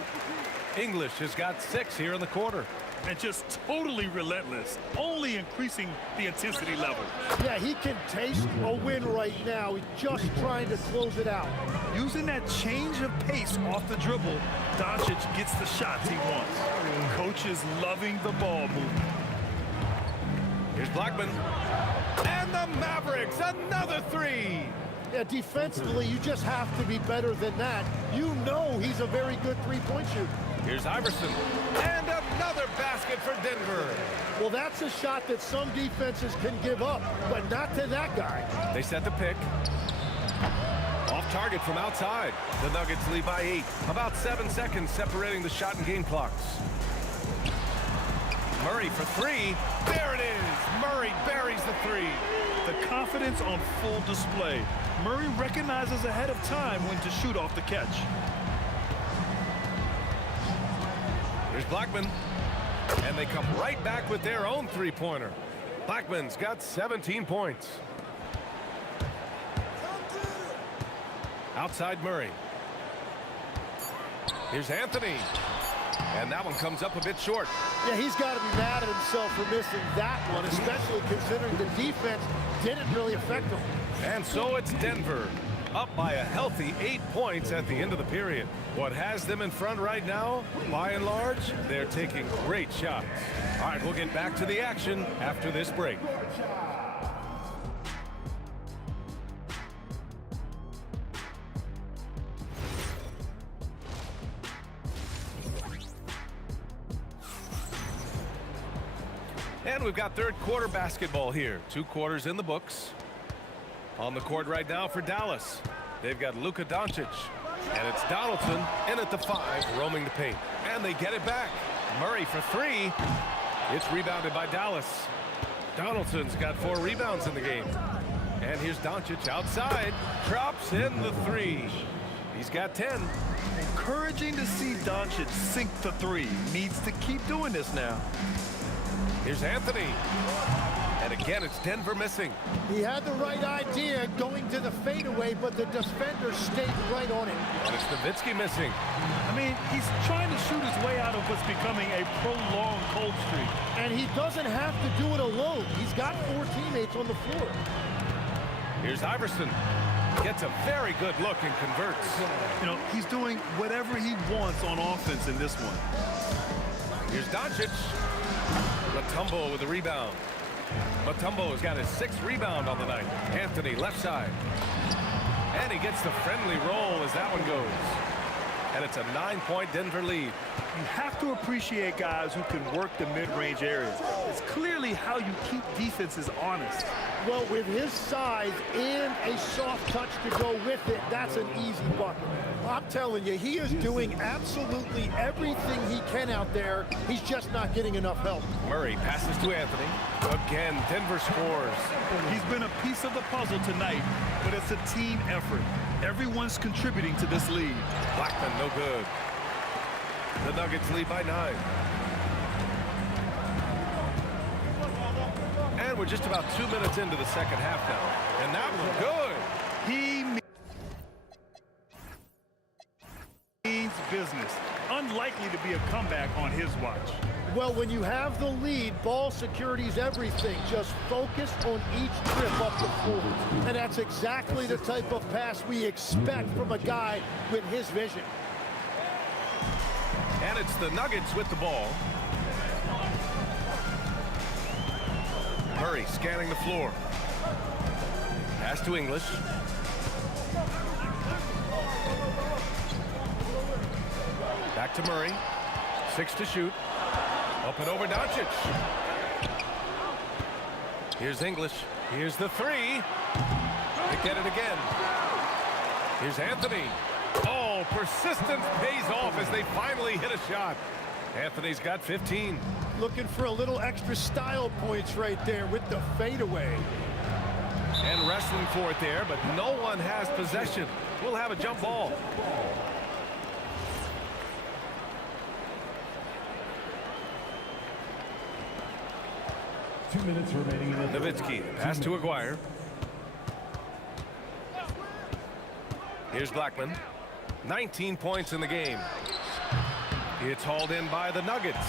English has got 6 here in the quarter. And just totally relentless, only increasing the intensity level. Yeah, he can taste a win right now. He's just trying to close it out. Using that change of pace off the dribble, Doncic gets the shots he wants. Coach is loving the ball movement. Here's Blackman. And the Mavericks, another 3. Yeah, defensively, you just have to be better than that. You know he's a very good three-point shooter. Here's Iverson. And another basket for Denver. Well, that's a shot that some defenses can give up, but not to that guy. They set the pick. Off target from outside. The Nuggets lead by 8. About 7 seconds separating the shot and game clocks. Murray for three. There it is. Murray buries the three. The confidence on full display. Murray recognizes ahead of time when to shoot off the catch. Here's Blackman. And they come right back with their own three-pointer. Blackman's got 17 points. Outside Murray. Here's Anthony. And that one comes up a bit short. Yeah, he's got to be mad at himself for missing that one, especially considering the defense didn't really affect him. And so it's Denver, up by a healthy 8 points at the end of the period. What has them in front right now, by and large, they're taking great shots. All right, we'll get back to the action after this break. And we've got third quarter basketball here. 2 quarters in the books. On the court right now for Dallas, they've got Luka Doncic. And it's Donaldson in at the 5, roaming the paint. And they get it back. Murray for three. It's rebounded by Dallas. Donaldson's got 4 rebounds in the game. And here's Doncic outside. Drops in the three. He's got 10. Encouraging to see Doncic sink the three. Needs to keep doing this now. Here's Anthony. And again, it's Denver missing. He had the right idea going to the fadeaway, but the defender stayed right on it. And it's Nowitzki missing. I mean, he's trying to shoot his way out of what's becoming a prolonged cold streak. And he doesn't have to do it alone. He's got 4 teammates on the floor. Here's Iverson. Gets a very good look and converts. You know, he's doing whatever he wants on offense in this one. Here's Doncic. Mutombo with a rebound. Mutombo's got his 6th rebound on the night. Anthony left side. And he gets the friendly roll as that one goes. And it's a 9-point Denver lead. You have to appreciate guys who can work the mid-range areas. It's clearly how you keep defenses honest. Well, with his size and a soft touch to go with it, that's an easy bucket. I'm telling you, he is doing absolutely everything he can out there. He's just not getting enough help. Murray passes to Anthony. Again, Denver scores. He's been a piece of the puzzle tonight, but it's a team effort. Everyone's contributing to this lead. Blackman, no good. The Nuggets lead by 9. And we're just about 2 minutes into the second half now. And that was good. He means business. Unlikely to be a comeback on his watch. Well, when you have the lead, ball security's everything. Just focus on each trip up the floor. And that's exactly the type of pass we expect from a guy with his vision. And it's the Nuggets with the ball. Murray scanning the floor. Pass to English. Back to Murray. 6 to shoot. Up and over Doncic. Here's English. Here's the 3. They get it again. Here's Anthony. Oh, persistence pays off as they finally hit a shot. Anthony's got 15. Looking for a little extra style points right there with the fadeaway. And wrestling for it there, but no one has possession. We'll have a jump ball. Two minutes remaining in the Nowitzki, pass to Aguirre. Here's Blackman. 19 points in the game. It's hauled in by the Nuggets.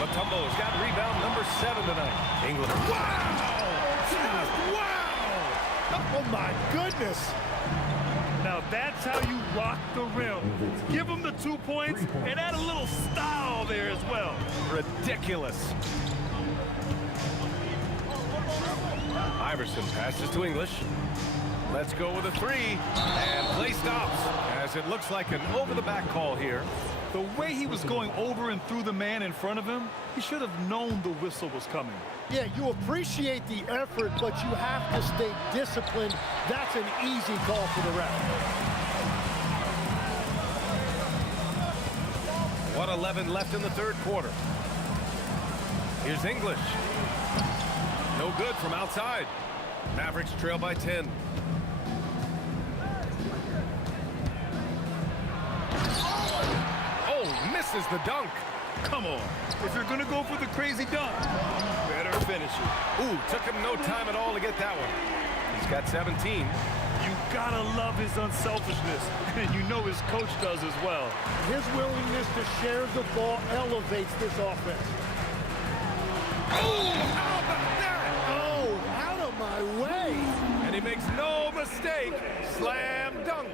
Mutombo's got rebound number 7 tonight. England. Wow! Wow! Oh, my goodness. Now, that's how you rock the rim. Give him the 2 points and add a little style there as well. Ridiculous. Iverson passes to English. Let's go with a 3. And play stops as it looks like an over-the-back call here. The way he was going over and through the man in front of him, he should have known the whistle was coming. Yeah, you appreciate the effort, but you have to stay disciplined. That's an easy call for the ref. 1:11 left in the third quarter. Here's English. No good from outside. Mavericks trail by 10. Oh, misses the dunk. Come on. If you're going to go for the crazy dunk, you better finish it. Ooh, took him no time at all to get that one. He's got 17. You gotta love his unselfishness, and you know his coach does as well. His willingness to share the ball elevates this offense. Oh, how about that? Oh, out of my way. And he makes no mistake. Slam dunk.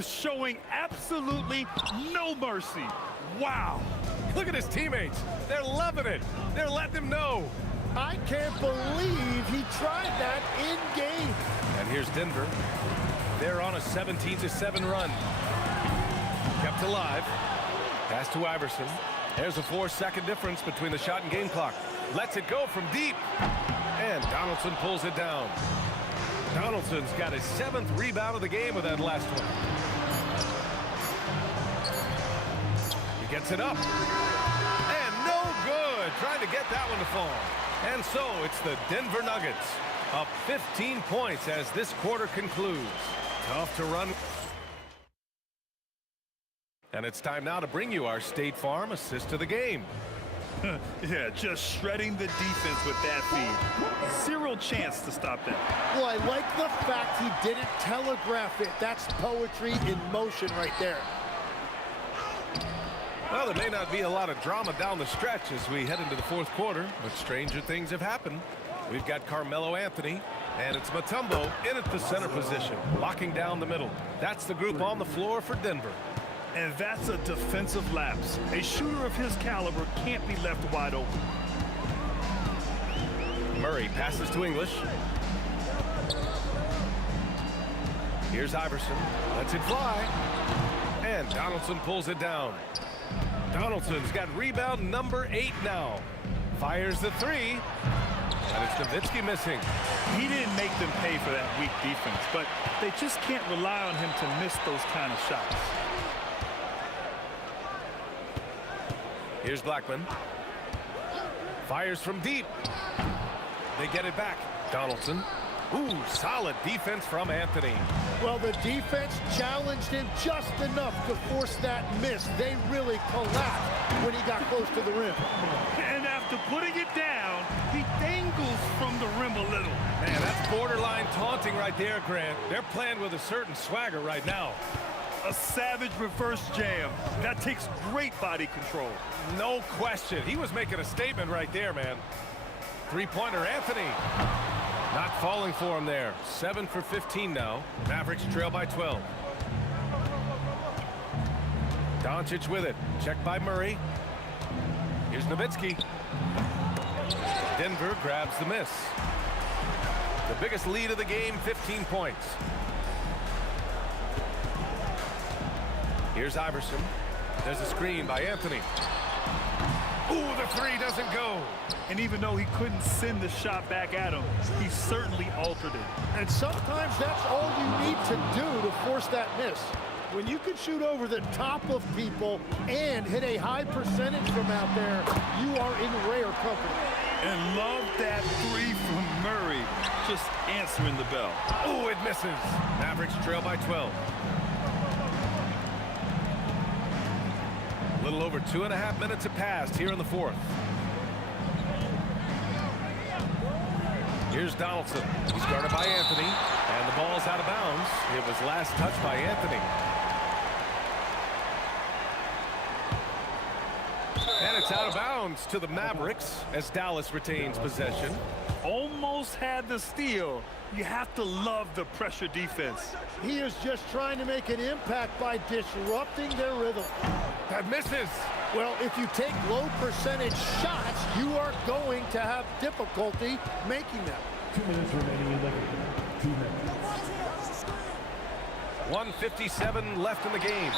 Showing absolutely no mercy. Wow. Look at his teammates. They're loving it. They're letting him know. I can't believe he tried that in game. And here's Denver. They're on a 17-7 run. Kept alive. Pass to Iverson. There's a 4-second difference between the shot and game clock. Lets it go from deep. And Donaldson pulls it down. Donaldson's got his 7th rebound of the game with that last one. He gets it up. And no good. Trying to get that one to fall. And so it's the Denver Nuggets up 15 points as this quarter concludes. Tough to run. And it's time now to bring you our State Farm assist of the game. Yeah, just shredding the defense with that feed. Zero chance to stop that. Well, I like the fact he didn't telegraph it. That's poetry in motion right there. Well, there may not be a lot of drama down the stretch as we head into the fourth quarter, but stranger things have happened. We've got Carmelo Anthony, and it's Mutombo in at the center position, locking down the middle. That's the group on the floor for Denver. And that's a defensive lapse. A shooter of his caliber can't be left wide open. Murray passes to English. Here's Iverson. Lets it fly. And Donaldson pulls it down. Donaldson's got rebound number 8 now. Fires the 3. And it's Nowitzki missing. He didn't make them pay for that weak defense, but they just can't rely on him to miss those kind of shots. Here's Blackman. Fires from deep. They get it back. Donaldson. Ooh, solid defense from Anthony. Well, the defense challenged him just enough to force that miss. They really collapsed when he got close to the rim. And after putting it down, he dangles from the rim a little. Man, that's borderline taunting right there, Grant. They're playing with a certain swagger right now. A savage reverse jam. That takes great body control. No question. He was making a statement right there, man. Three-pointer, Anthony. Not falling for him there. 7 for 15 now. Mavericks trail by 12. Doncic with it. Checked by Murray. Here's Nowitzki. Denver grabs the miss. The biggest lead of the game, 15 points. Here's Iverson. There's a screen by Anthony. Ooh, the 3 doesn't go. And even though he couldn't send the shot back at him, he certainly altered it. And sometimes that's all you need to do to force that miss. When you can shoot over the top of people and hit a high percentage from out there, you are in rare company. And love that 3 from Murray, just answering the bell. Ooh, it misses. Mavericks trail by 12. A little over 2.5 minutes have passed here in the fourth. Here's Donaldson. He's guarded by Anthony, and the ball's out of bounds. It was last touched by Anthony. And it's out of bounds to the Mavericks as Dallas retains possession. Almost had the steal. You have to love the pressure defense. He is just trying to make an impact by disrupting their rhythm. That misses. Well, if you take low percentage shots, you are going to have difficulty making them. 2 minutes remaining in the game. 2 minutes. 1:57 left in the game.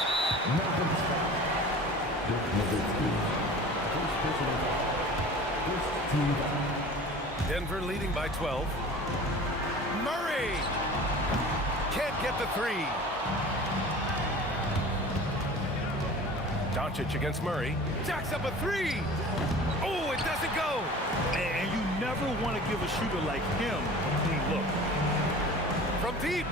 Denver leading by 12. Murray can't get the 3. Doncic against Murray. Jacks up a three. Oh, it doesn't go. And you never want to give a shooter like him a clean look. From deep.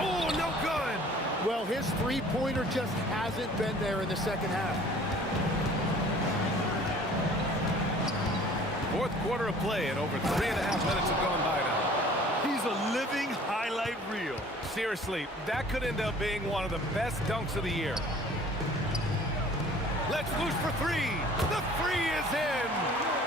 Oh, no good. Well, his three-pointer just hasn't been there in the second half. Fourth quarter of play, and over 3.5 minutes have gone by now. He's a living highlight reel. Seriously, that could end up being one of the best dunks of the year. Let's loose for three. The three is in.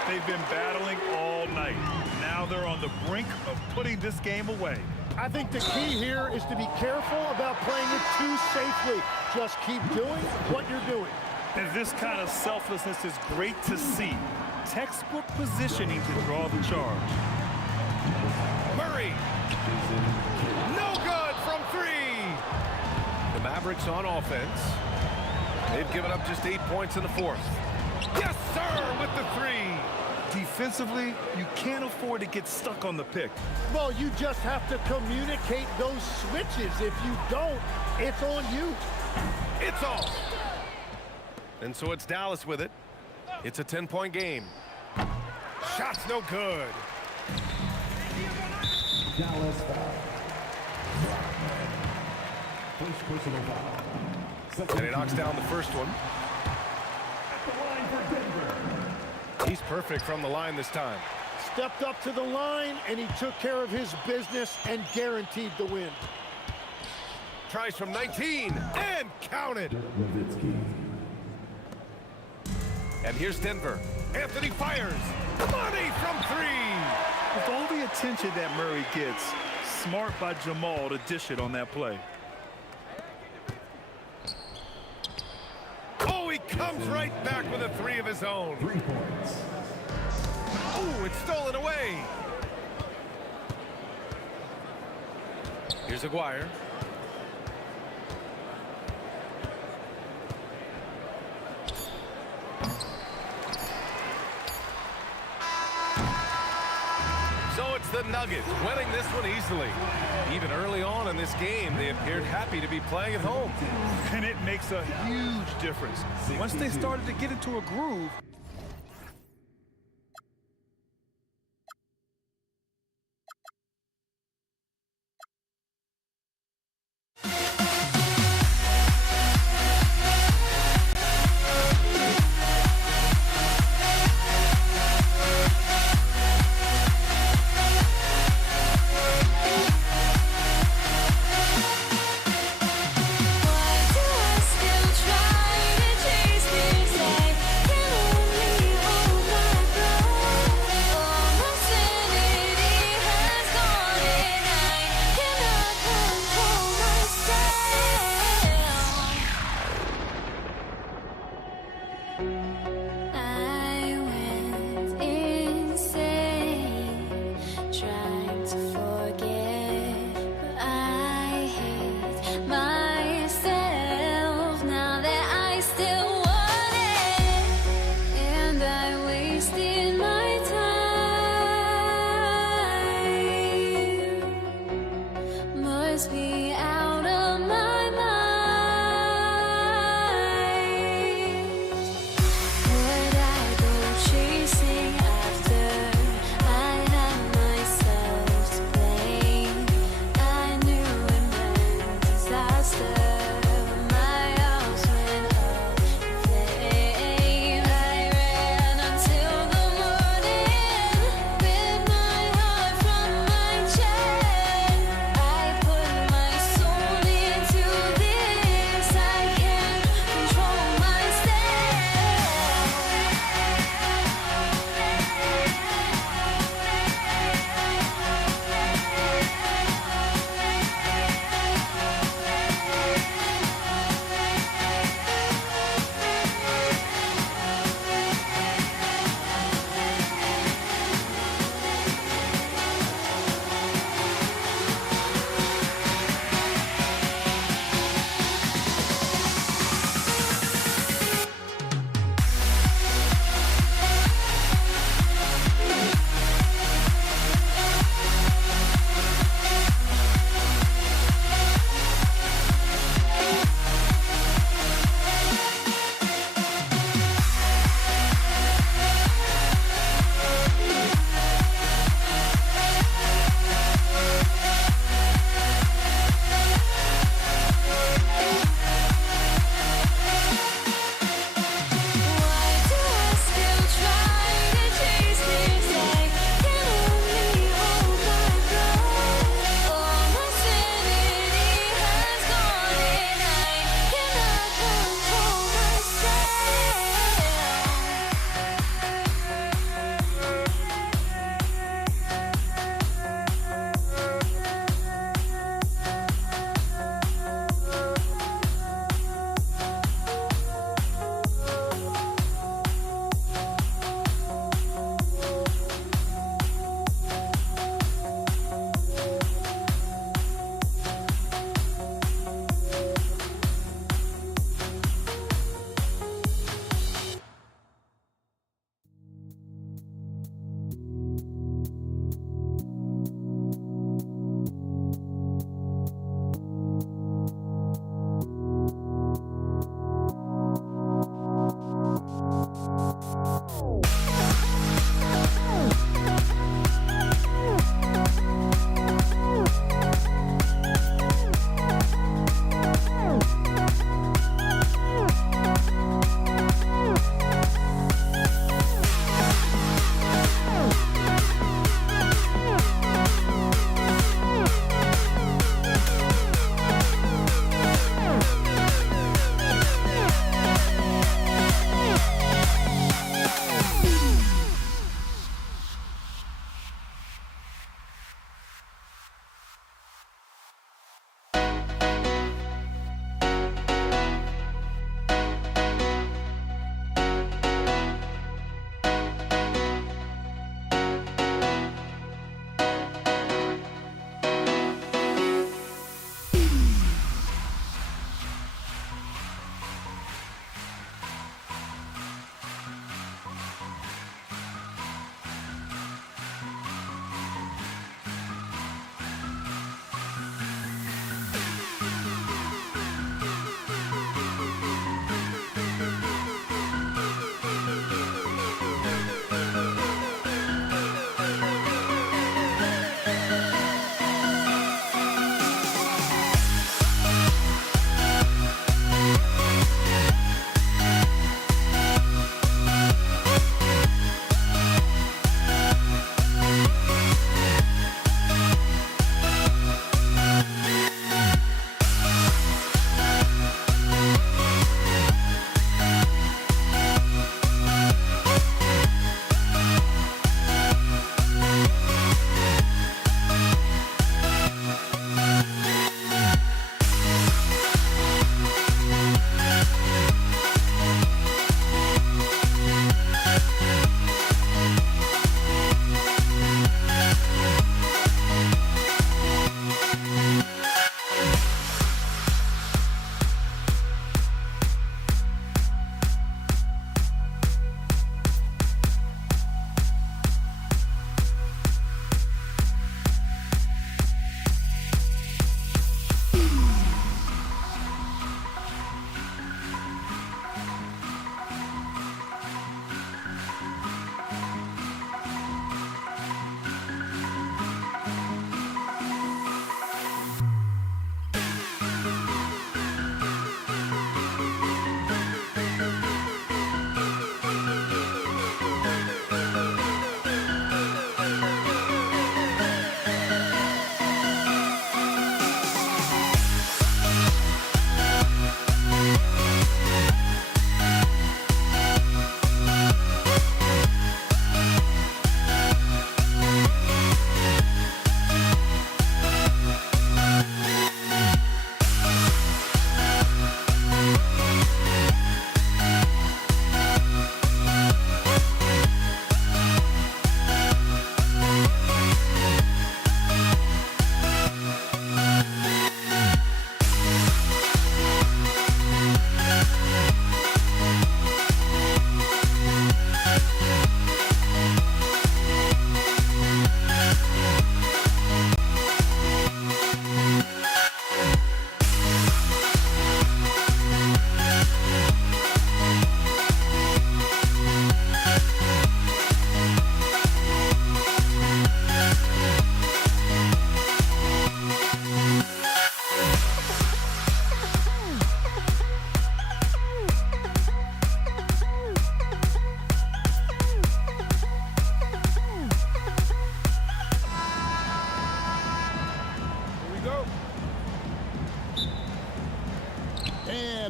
They've been battling all night. Now they're on the brink of putting this game away. I think the key here is to be careful about playing it too safely. Just keep doing what you're doing. And this kind of selflessness is great to see. Textbook positioning to draw the charge. Murray. No good from three. The Mavericks on offense. They've given up just 8 points in the fourth. Yes, sir, with the three. Defensively, you can't afford to get stuck on the pick. Well, you just have to communicate those switches. If you don't, it's on you. It's off. And so it's Dallas with it. It's a 10-point game. Shot's no good. Dallas foul. First personal foul. And he knocks down the first one. At the line for Denver. He's perfect from the line this time. Stepped up to the line, and he took care of his business and guaranteed the win. Tries from 19 and counted. And here's Denver. Anthony fires. Money from three. With all the attention that Murray gets, smart by Jamal to dish it on that play. Oh, he comes right back with a three of his own. 3 points. Oh, it's stolen away. Here's Aguirre. So it's the Nuggets winning this one easily. Even early on in this game, they appeared happy to be playing at home. And it makes a huge difference. Once they started to get into a groove, Why do I still try to chase this? I can't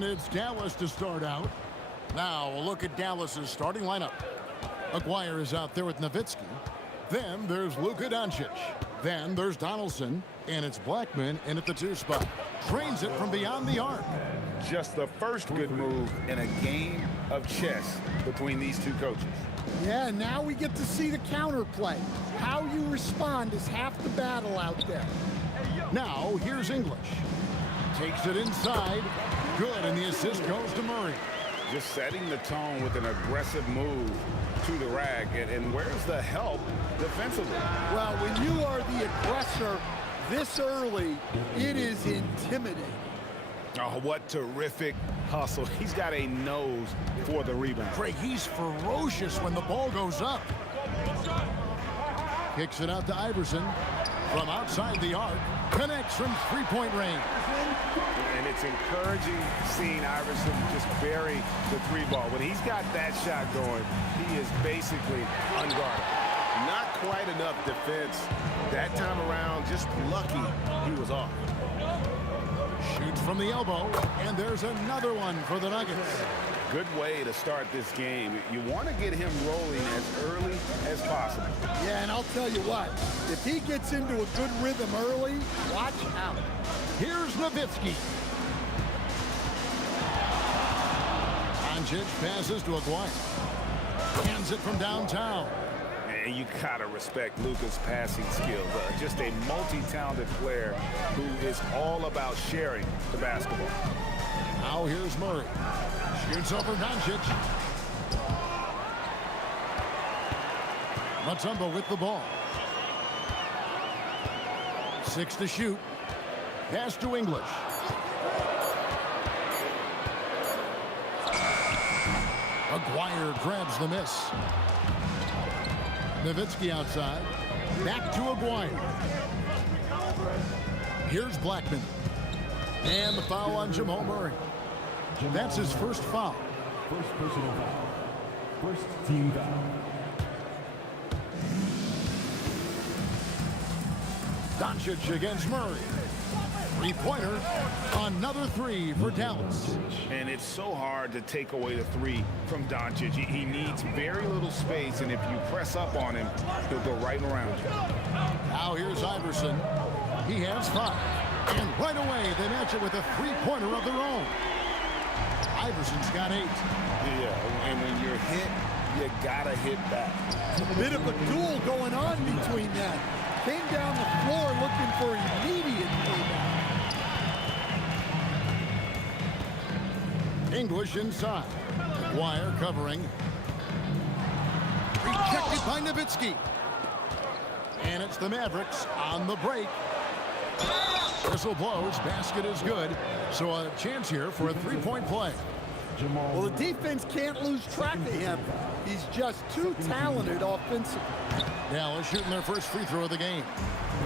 And it's Dallas to start out. Now a look at Dallas's starting lineup. Aguirre is out there with Nowitzki. Then there's Luka Doncic. Then there's Donaldson. And it's Blackman in at the 2 spot. Trains it from beyond the arc. Just the first good move in a game of chess between these two coaches. Yeah, now we get to see the counterplay. How you respond is half the battle out there. Now here's English. Takes it inside. Good, and the assist goes to Murray. Just setting the tone with an aggressive move to the rack. And where's the help defensively? Well, when you are the aggressor this early, it is intimidating. Oh, what terrific hustle. He's got a nose for the rebound. Craig, he's ferocious when the ball goes up. Kicks it out to Iverson from outside the arc. Connects from three-point range. And it's encouraging seeing Iverson just bury the 3 ball. When he's got that shot going, he is basically unguarded. Not quite enough defense that time around. Just lucky he was off. Shoots from the elbow, and there's another one for the Nuggets. Good way to start this game. You want to get him rolling as early as possible. Yeah, and I'll tell you what, if he gets into a good rhythm early, watch out. Here's Nowitzki. Doncic passes to Aguirre. Hands it from downtown. And you gotta respect Luka's passing skills. Just a multi-talented player who is all about sharing the basketball. Now here's Murray. Shoots over Doncic. Mutombo with the ball. 6 to shoot. Pass to English. Aguirre grabs the miss. Nowitzki outside. Back to Aguirre. Here's Blackman. And the foul on Jamal Murray. That's his first foul. First personal foul. First team foul. Doncic against Murray. 3-pointer. Another 3 for Dallas. And it's so hard to take away the 3 from Doncic. He needs very little space, and if you press up on him, he'll go right around you. Now here's Iverson. He has 5. And right away, they match it with a 3-pointer of their own. Iverson's got 8. Yeah, and when you're hit, you gotta hit back. A bit of a duel going on between them. Came down the floor looking for immediate payback. English inside. Aguirre covering. Rejected by Nowitzki. And it's the Mavericks on the break. Whistle blows. Basket is good. So a chance here for a 3-point play. Well, the defense can't lose track of him. He's just too talented offensively. Dallas shooting their first free throw of the game.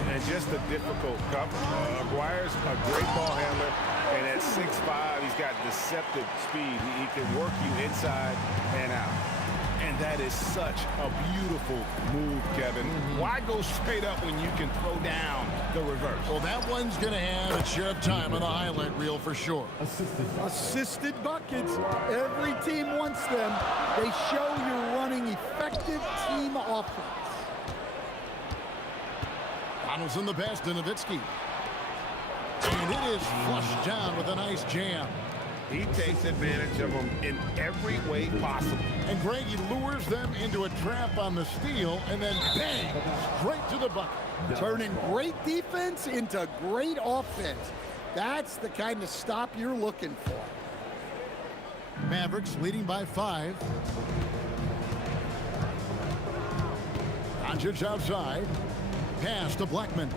And just a difficult cover. Aguirre's a great ball handler. And at 6'5", he's got deceptive speed. He can work you inside and out. And that is such a beautiful move, Kevin. Why go straight up when you can throw down the reverse? Well, that one's going to have its share of time on the highlight reel for sure. Assisted buckets. Every team wants them. They show you're running effective team offense. Donaldson the pass to Nowitzki. And it is flushed down with a nice jam. He takes advantage of them in every way possible. And Greg, he lures them into a trap on the steal, and then bang, straight to the bucket. Turning great defense into great offense. That's the kind of stop you're looking for. Mavericks leading by 5. Doncic outside. Pass to Blackman.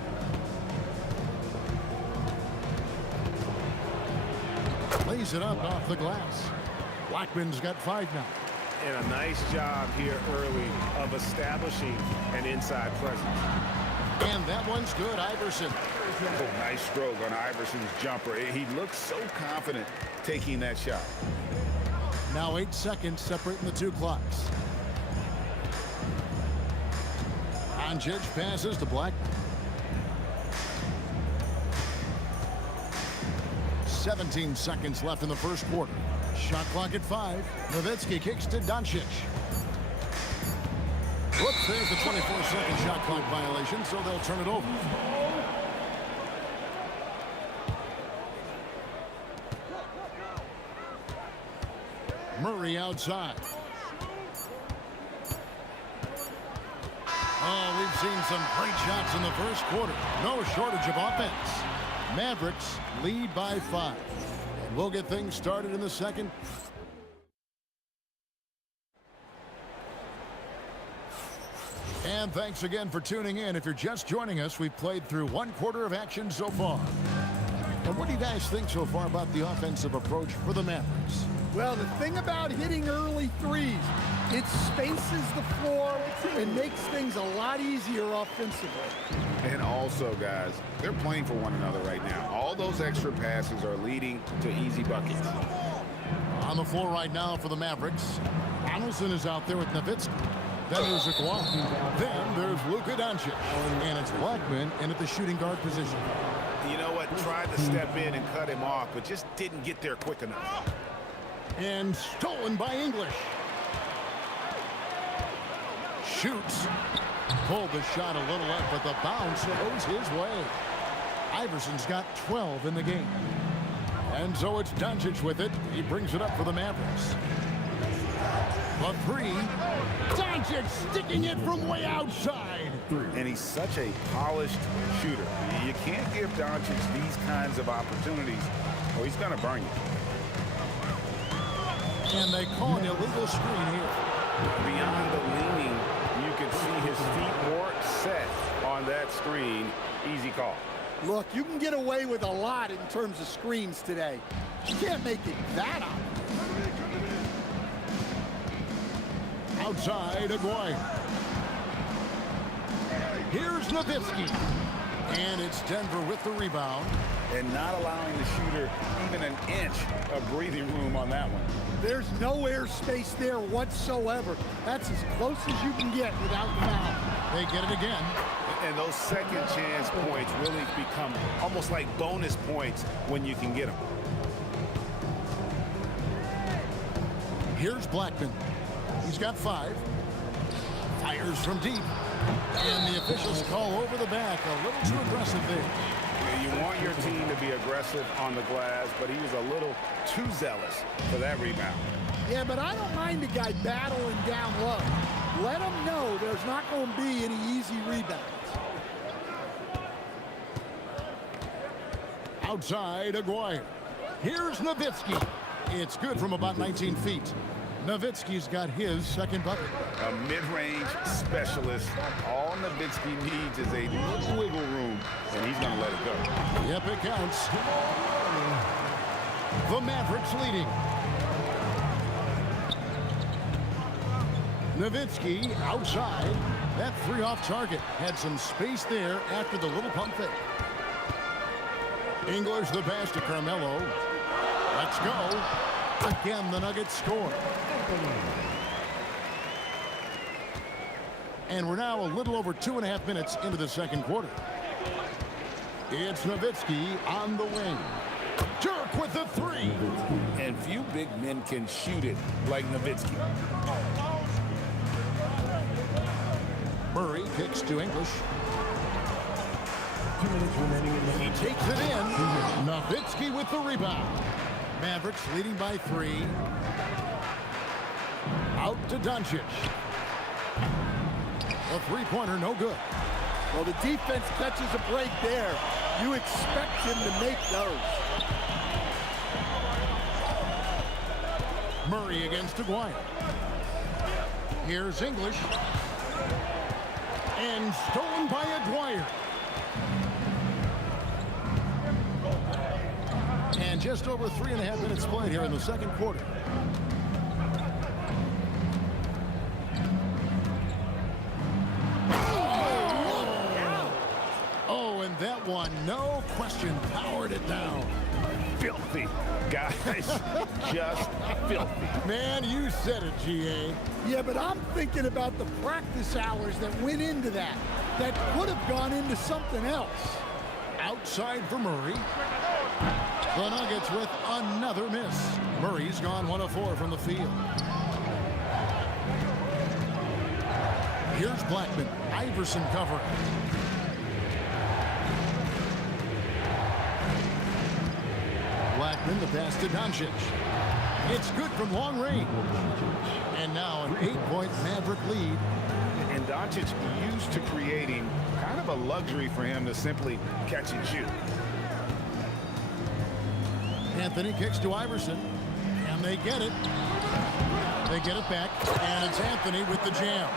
Lays it up off the glass. Blackman's got 5 now. And a nice job here early of establishing an inside presence. And that one's good, Iverson. Oh, nice stroke on Iverson's jumper. He looks so confident taking that shot. Now 8 seconds separating the 2 clocks. Doncic passes to Blackman. 17 seconds left in the first quarter. Shot clock at 5. Nowitzki kicks to Doncic. Whoops, there's the 24-second shot clock violation, so they'll turn it over. Murray outside. Oh, we've seen some great shots in the first quarter. No shortage of offense. Mavericks lead by 5. And we'll get things started in the second. And thanks again for tuning in. If you're just joining us, we've played through one quarter of action so far. And what do you guys think so far about the offensive approach for the Mavericks? Well, the thing about hitting early threes, it spaces the floor and makes things a lot easier offensively. And also, guys, they're playing for one another right now. All those extra passes are leading to easy buckets. On the floor right now for the Mavericks, Donaldson is out there with Nowitzki. Then there's Aguirre. Then there's Luka Doncic. And it's Blackman in at the shooting guard position. You know what? Tried to step in and cut him off, but just didn't get there quick enough. And stolen by English. Shoots. Pulled the shot a little up, but the bounce goes his way. Iverson's got 12 in the game. And so it's Doncic with it. He brings it up for the Mavericks. The 3. Doncic sticking it from way outside. And he's such a polished shooter. You can't give Doncic these kinds of opportunities, or he's going to burn you. And they call an illegal screen here. Beyond the leaning, you can see his feet more set on that screen. Easy call. Look, you can get away with a lot in terms of screens today. You can't make it that obvious. Outside, Aguirre. Here's Nowitzki. And it's Denver with the rebound. And not allowing the shooter even an inch of breathing room on that one. There's no airspace there whatsoever. That's as close as you can get without foul. They get it again. And those second chance points really become almost like bonus points when you can get them. Here's Blackman. He's got 5. Fires from deep. And the officials call over the back. A little too aggressive there. You want your team to be aggressive on the glass, but he was a little too zealous for that rebound. Yeah, but I don't mind the guy battling down low. Let him know there's not going to be any easy rebounds. Outside, Aguirre. Here's Nowitzki. It's good from about 19 feet. Nowitzki's got his second bucket. A mid-range specialist. All Nowitzki needs is a little wiggle room, and he's going to let it go. Yep, it counts. The Mavericks leading. Nowitzki outside. That 3 off target. Had some space there after the little pump fake. English the pass to Carmelo. Let's go. Again, the Nuggets score. And we're now a little over 2.5 minutes into the second quarter. It's Nowitzki on the wing. Dirk with the 3. And few big men can shoot it like Nowitzki. Murray kicks to English. 2 minutes remaining in the He takes it in. Nowitzki with the rebound. Mavericks leading by 3. Out to Doncic. A 3-pointer, no good. Well, the defense catches a break there. You expect him to make those. Murray against Aguirre. Here's English. And stolen by Aguirre. And just over 3.5 minutes played here in the second quarter. Oh, and that one, no question, powered it down. Filthy. Guys, just filthy. Man, you said it, GA. Yeah, but I'm thinking about the practice hours that went into that. That could have gone into something else. Outside for Murray. The Nuggets with another miss. Murray's gone 1 of 4 from the field. Here's Blackman. Iverson covering. Blackman, the pass to Doncic. It's good from long range. And now an 8-point Maverick lead. And Doncic used to creating kind of a luxury for him to simply catch and shoot. Anthony kicks to Iverson, and they get it. They get it back, and it's Anthony with the jam.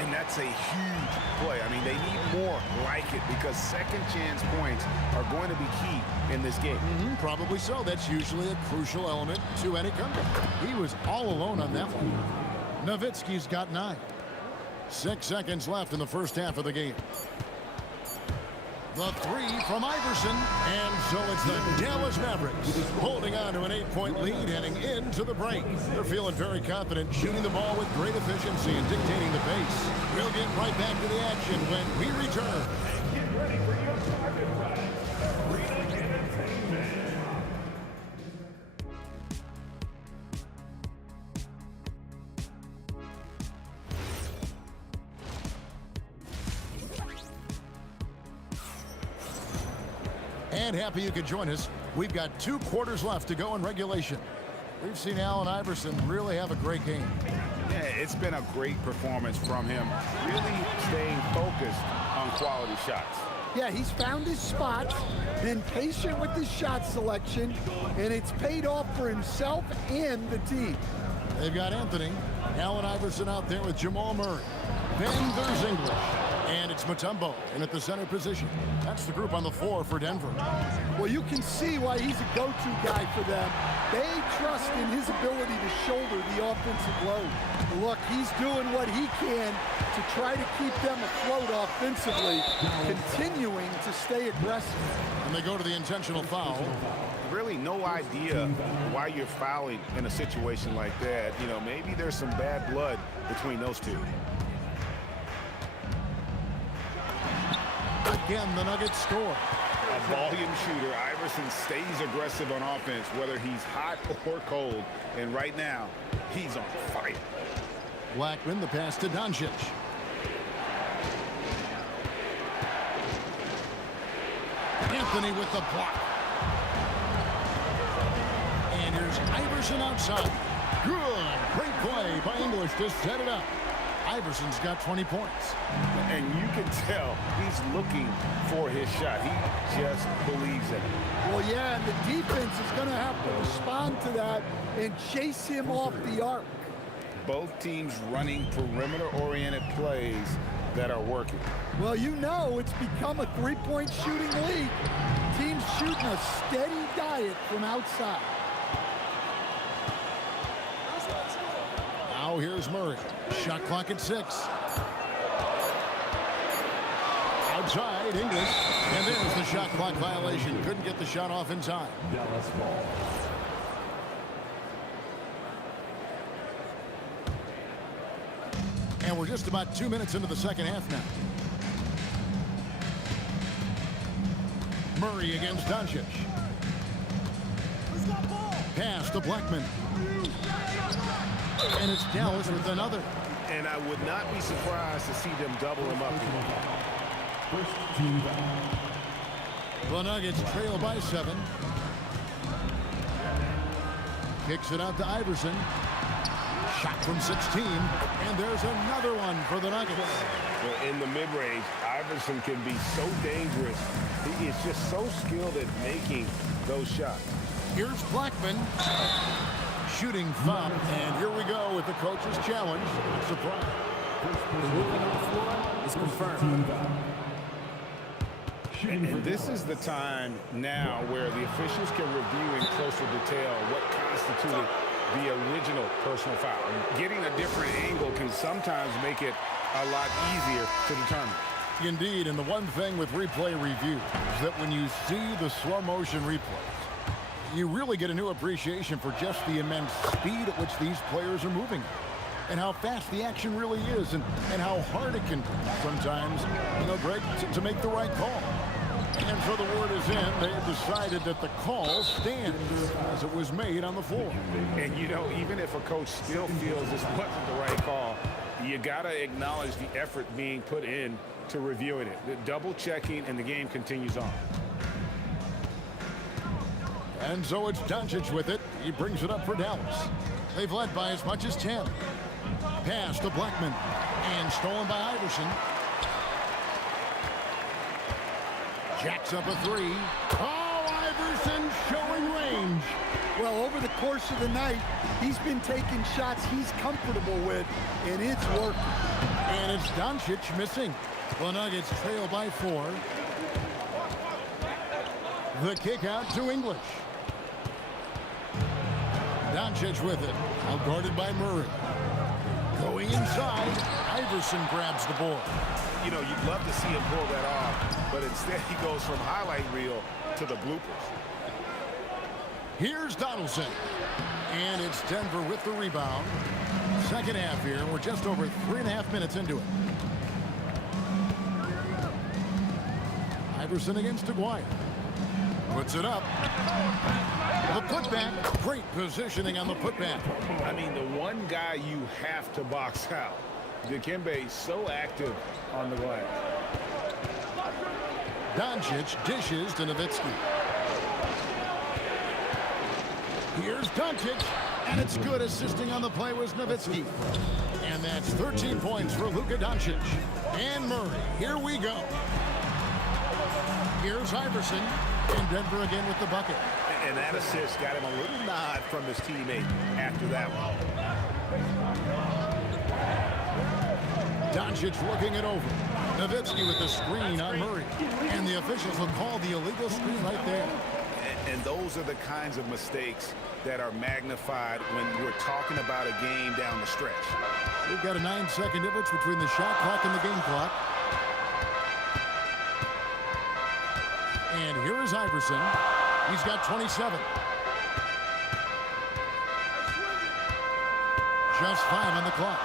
And that's a huge play. I mean, they need more like it because second chance points are going to be key in this game. Probably so. That's usually a crucial element to any comeback. He was all alone on that one. Nowitzki's got 9. 6 seconds left in the first half of the game. The 3 from Iverson, and so it's the Dallas Mavericks holding on to an 8-point lead heading into the break. They're feeling very confident, shooting the ball with great efficiency and dictating the pace. We'll get right back to the action when we return. Get ready for your target prize. Arena Entertainment. And happy you could join us. We've got 2 quarters left to go in regulation. We've seen Allen Iverson really have a great game. Yeah, it's been a great performance from him, really staying focused on quality shots. Yeah, he's found his spots, been patient with his shot selection, and it's paid off for himself and the team. They've got Anthony, Allen Iverson out there with Jamal Murray. Then there's English. And it's Mutombo in at the center position. That's the group on the floor for Denver. Well, you can see why he's a go-to guy for them. They trust in his ability to shoulder the offensive load. Look, he's doing what he can to try to keep them afloat offensively, continuing to stay aggressive. And they go to the intentional foul. Really no idea why you're fouling in a situation like that. You know, maybe there's some bad blood between those two. Again, the Nuggets score. A volume shooter. Iverson stays aggressive on offense, whether he's hot or cold. And right now, he's on fire. Blackman, the pass to Doncic. Anthony with the block. And here's Iverson outside. Good. Great play by English to set it up. Iverson's got 20 points. And you can tell he's looking for his shot. He just believes in it. Well, yeah, and the defense is going to have to respond to that and chase him off the arc. Both teams running perimeter-oriented plays that are working. Well, you know it's become a three-point shooting league. Teams shooting a steady diet from outside. Now here's Murray. Shot clock at 6. Outside, English. And there's the shot clock violation. Couldn't get the shot off in time. Dallas ball. And we're just about 2 minutes into the second half now. Murray against Doncic. Pass to Blackman. And it's Dallas with another. And I would not be surprised to see them double him up. First team down. The Nuggets trail by 7. Kicks it out to Iverson. Shot from 16. And there's another one for the Nuggets. Well, in the mid-range, Iverson can be so dangerous. He is just so skilled at making those shots. Here's Blackman. Shooting foul. And here we go with the coach's challenge. Surprise. The ruling on the floor is confirmed. And this is the time now where the officials can review in closer detail what constituted the original personal foul. Getting a different angle can sometimes make it a lot easier to determine. Indeed, and the one thing with replay review is that when you see the slow motion replays, you really get a new appreciation for just the immense speed at which these players are moving and how fast the action really is and how hard it can be sometimes, you know, Greg, to make the right call. And so the word is in. They have decided that the call stands as it was made on the floor. And, you know, even if a coach still feels this wasn't the right call, you got to acknowledge the effort being put in to reviewing it. The double checking, and the game continues on. And so it's Doncic with it. He brings it up for Dallas. They've led by as much as 10. Pass to Blackman. And stolen by Iverson. Jacks up a three. Oh, Iverson showing range. Well, over the course of the night, he's been taking shots he's comfortable with, and it's working. And it's Doncic missing. The Nuggets trail by 4. The kick out to English. Doncic with it. Now guarded by Murray. Going inside. Iverson grabs the ball. You know, you'd love to see him pull that off, but instead he goes from highlight reel to the bloopers. Here's Donaldson. And it's Denver with the rebound. Second half here. We're just over 3.5 minutes into it. Iverson against Aguirre. Puts it up. The putback. Great positioning on the putback. I mean, the one guy you have to box out. Dikembe so active on the glass. Doncic dishes to Nowitzki. Here's Doncic, and it's good. Assisting on the play was Nowitzki. And that's 13 points for Luka Doncic. And Murray, here we go. Here's Iverson, and Denver again with the bucket. And that assist got him a little nod from his teammate after that one. Doncic looking it over. Nowitzki with the screen on Murray. And the officials will call the illegal screen right there. And those are the kinds of mistakes that are magnified when we're talking about a game down the stretch. We've got a 9-second difference between the shot clock and the game clock. And here is Iverson. He's got 27. Just 5 on the clock.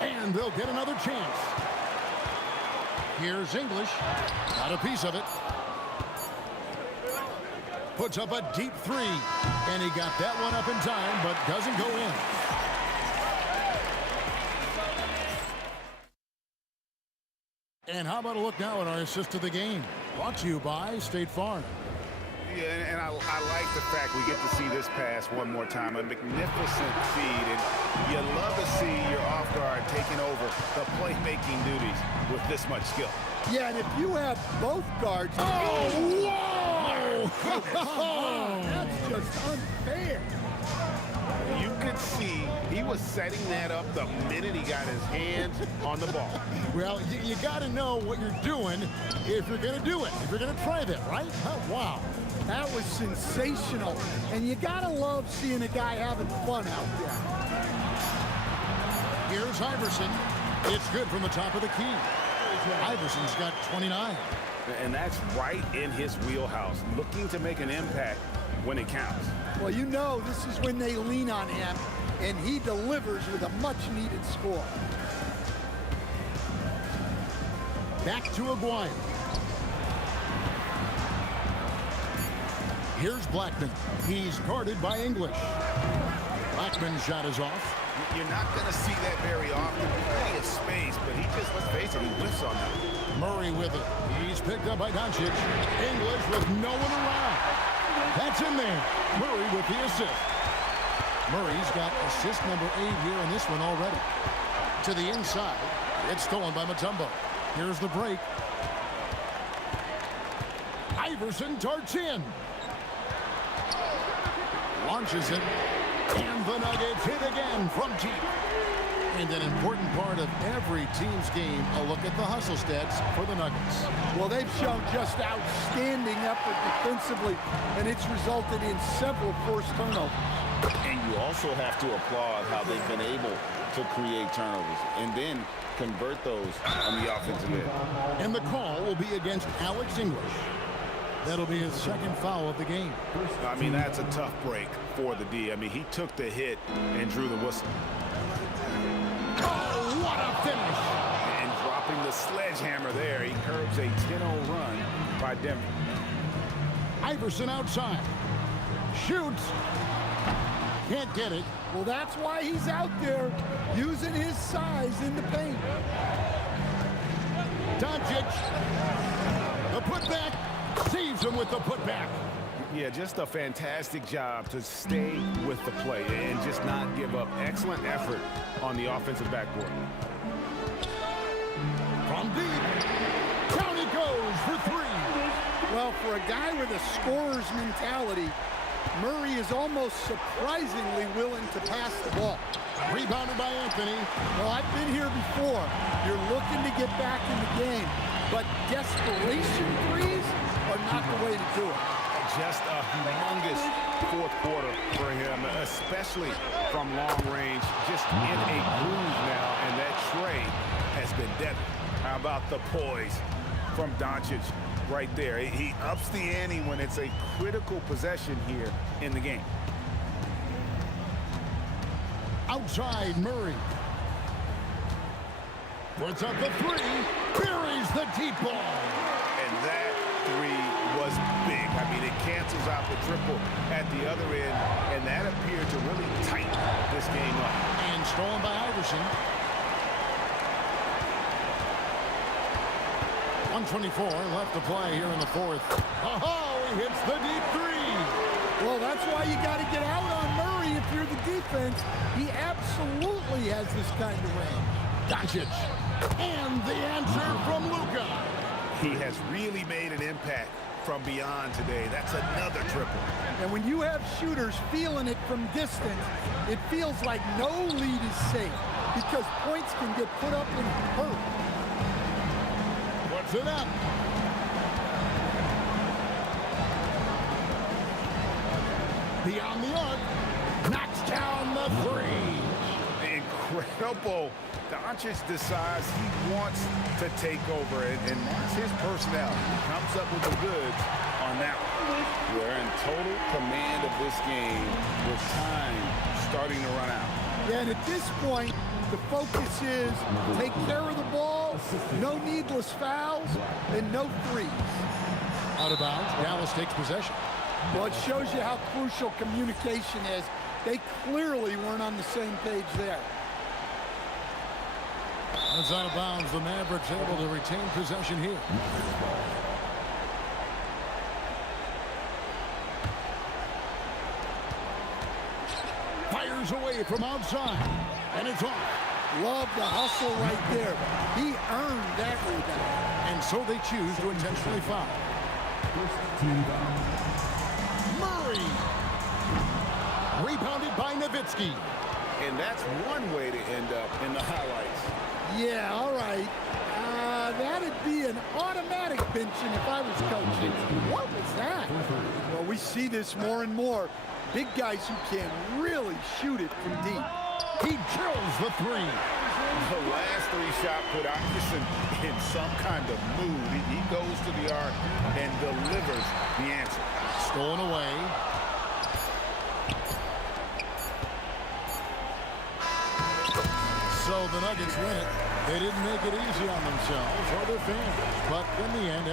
And they'll get another chance. Here's English. Got a piece of it. Puts up a deep three. And he got that one up in time, but doesn't go in. And how about a look now at our assist of the game? Brought to you by State Farm. Yeah, and I like the fact we get to see this pass one more time. A magnificent feed, and you love to see your off guard taking over the playmaking duties with this much skill. Yeah, and if you have both guards... Oh, whoa! That's just unfair. You could see he was setting that up the minute he got his hands on the ball. Well, you got to know what you're doing if you're going to do it, if you're going to try that, right? Oh, wow. That was sensational. And you got to love seeing a guy having fun out there. Here's Iverson. It's good from the top of the key. Iverson's got 29. And that's right in his wheelhouse, looking to make an impact when it counts. Well, you know this is when they lean on him, and he delivers with a much-needed score. Back to Aguirre. Here's Blackman. He's guarded by English. Blackman's shot is off. You're not going to see that very often. Plenty of space, but he just, let's face it, he whiffs on that. Murray with it. He's picked up by Doncic. English with no one around. That's in there. Murray with the assist. Murray's got assist number 8 here in this one already. To the inside. It's stolen by Mutombo. Here's the break. Iverson darts in. Launches it. And the Nuggets hit again from deep. And an important part of every team's game, a look at the hustle stats for the Nuggets. Well, they've shown just outstanding effort defensively, and it's resulted in several forced turnovers. And you also have to applaud how they've been able to create turnovers and then convert those on the offensive end. And the call will be against Alex English. That'll be his second foul of the game. I mean, that's a tough break for the D. I mean, he took the hit and drew the whistle. Oh, what a finish! And dropping the sledgehammer there. He curbs a 10-0 run by Denver. Iverson outside. Shoots. Can't get it. Well, that's why he's out there using his size in the paint. Doncic. The putback. Saves him with the putback. Yeah, just a fantastic job to stay with the play and just not give up. Excellent effort on the offensive backboard. From deep. Down he goes for three. Well, for a guy with a scorer's mentality, Murray is almost surprisingly willing to pass the ball. Rebounded by Anthony. Well, I've been here before. You're looking to get back in the game, but desperation threes are not the way to do it. Just a humongous fourth quarter for him, especially from long range. Just in a groove now, and that trade has been deadly. How about the poise from Doncic right there? He ups the ante when it's a critical possession here in the game. Outside Murray. Puts up the three. Buries the deep ball. And that three was big. I mean, it cancels out the triple at the other end, and that appeared to really tighten this game up. And stolen by Iverson. 1:24 left to play here in the fourth. Oh, he hits the deep three. Well, that's why you got to get out on Murray if you're the defense. He absolutely has this kind of range. Doncic. And the answer from Luka. He has really made an impact from beyond today. That's another triple. And when you have shooters feeling it from distance, it feels like no lead is safe because points can get put up and hurt. Puts it up. Beyond the arc. Knocks down the three. Incredible. Doncic decides he wants to take over, and that's his personality. He comes up with the goods on that one. We're in total command of this game with time starting to run out. Yeah, and at this point, the focus is take care of the ball, no needless fouls, and no threes. Out of bounds. Dallas takes possession. Well, it shows you how crucial communication is. They clearly weren't on the same page there. It's out of bounds. The Mavericks able to retain possession here. Fires away from outside. And it's off. Love the hustle right there. He earned that rebound. And so they choose to intentionally foul. Murray. Rebounded by Nowitzki. And that's one way to end up in the highlights. Yeah, all right. That'd be an automatic benching if I was coaching. What was that? Well, we see this more and more. Big guys who can really shoot it from deep. He drills the three. The last three shot put Iverson in some kind of mood. He goes to the arc and delivers the answer. Stolen away. So the Nuggets win it. They didn't make it easy on themselves or their fans. But in the end,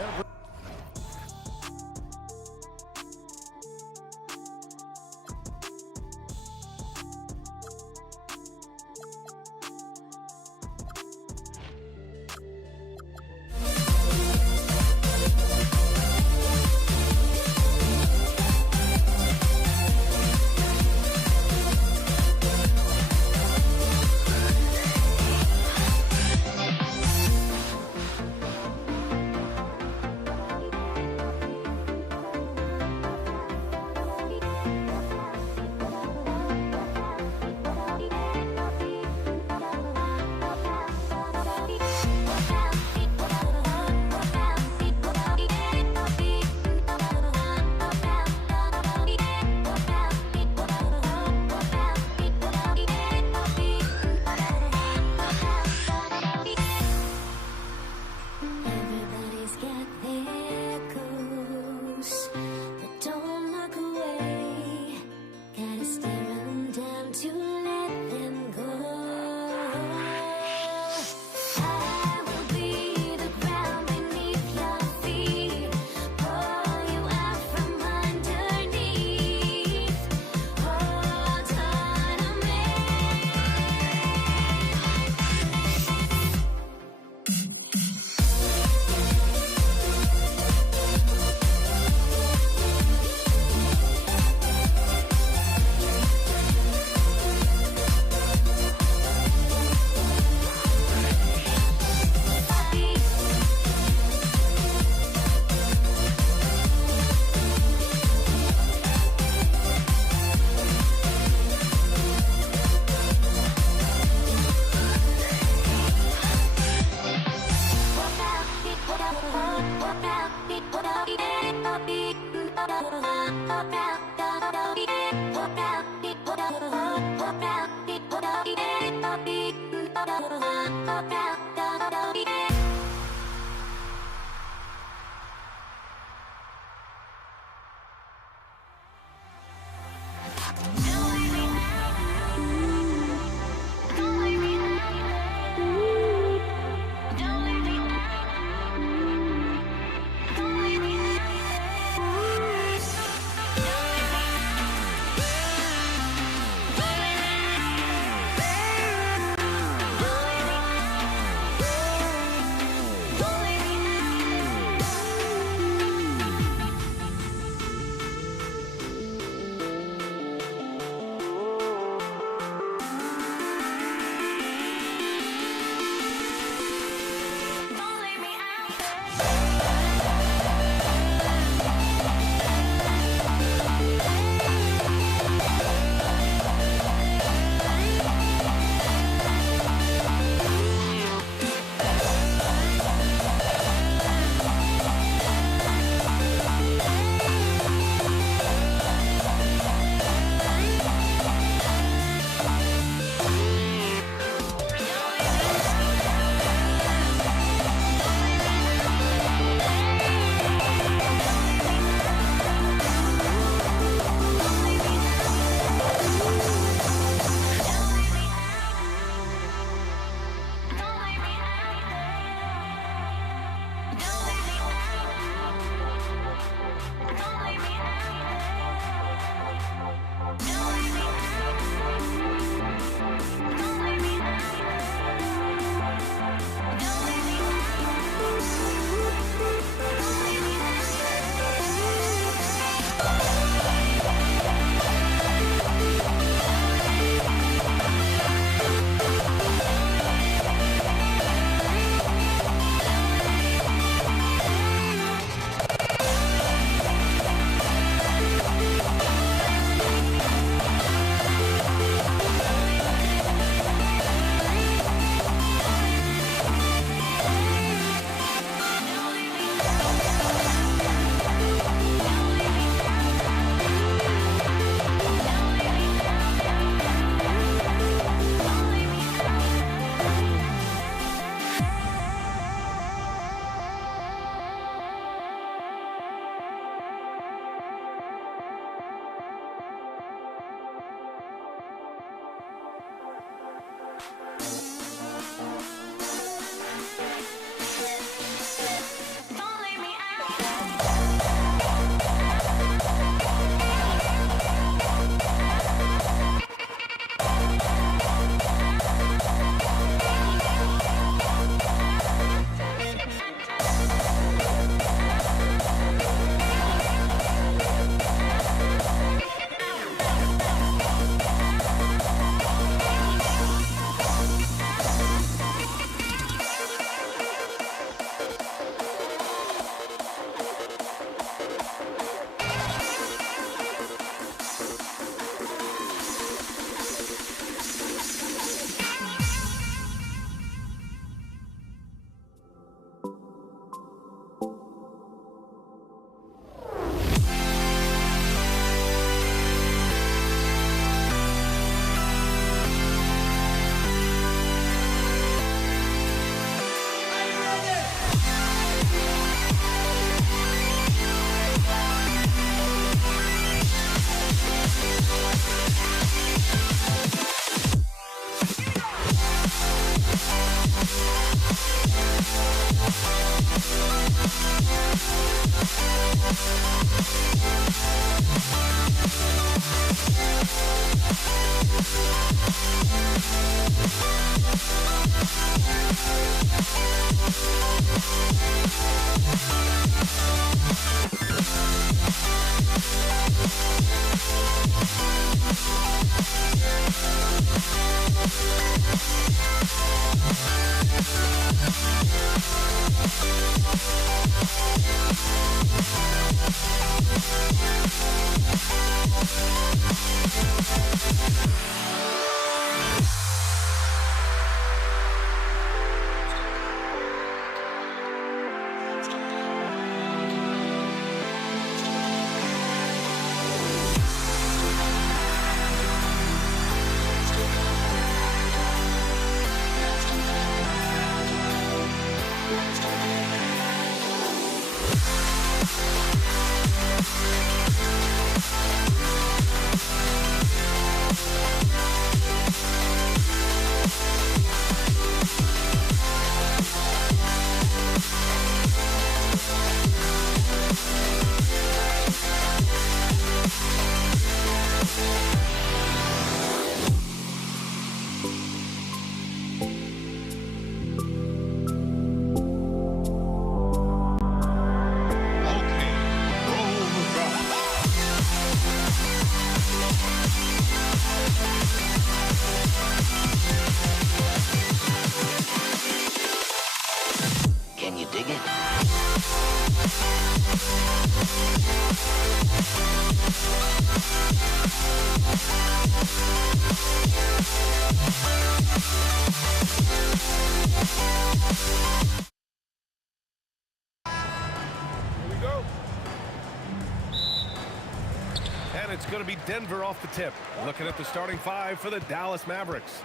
it's going to be Denver off the tip. Looking at the starting five for the Dallas Mavericks.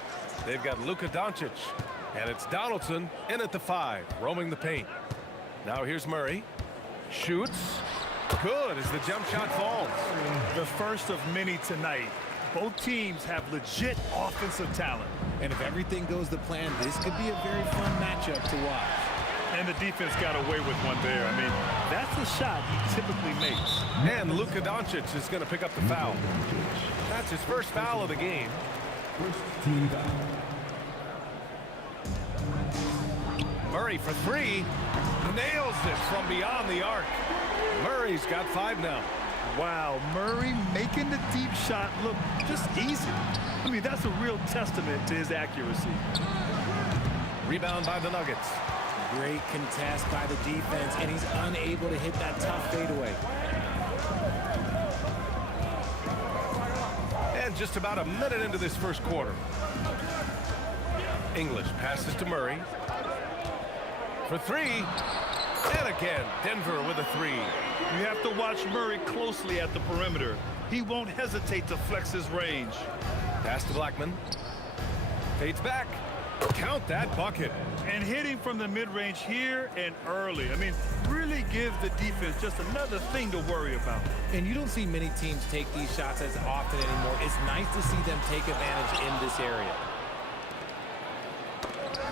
They've got Luka Doncic, and it's Donaldson in at the 5, roaming the paint. Now here's Murray. Shoots. Good as the jump shot falls. The first of many tonight. Both teams have legit offensive talent. And if everything goes to plan, this could be a very fun matchup to watch. And the defense got away with one there. I mean, that's a shot he typically makes. And Luka Doncic is going to pick up the foul. That's his first foul of the game. First team foul. Murray for 3. Nails it from beyond the arc. Murray's got 5 now. Wow, Murray making the deep shot look just easy. I mean, that's a real testament to his accuracy. Rebound by the Nuggets. Great contest by the defense, and he's unable to hit that tough fadeaway. And just about a minute into this first quarter. English passes to Murray. For 3. And again, Denver with a 3. You have to watch Murray closely at the perimeter. He won't hesitate to flex his range. Pass to Blackman. Fades back. Count that bucket. And hitting from the mid-range here and early. I mean, really give the defense just another thing to worry about. And you don't see many teams take these shots as often anymore. It's nice to see them take advantage in this area.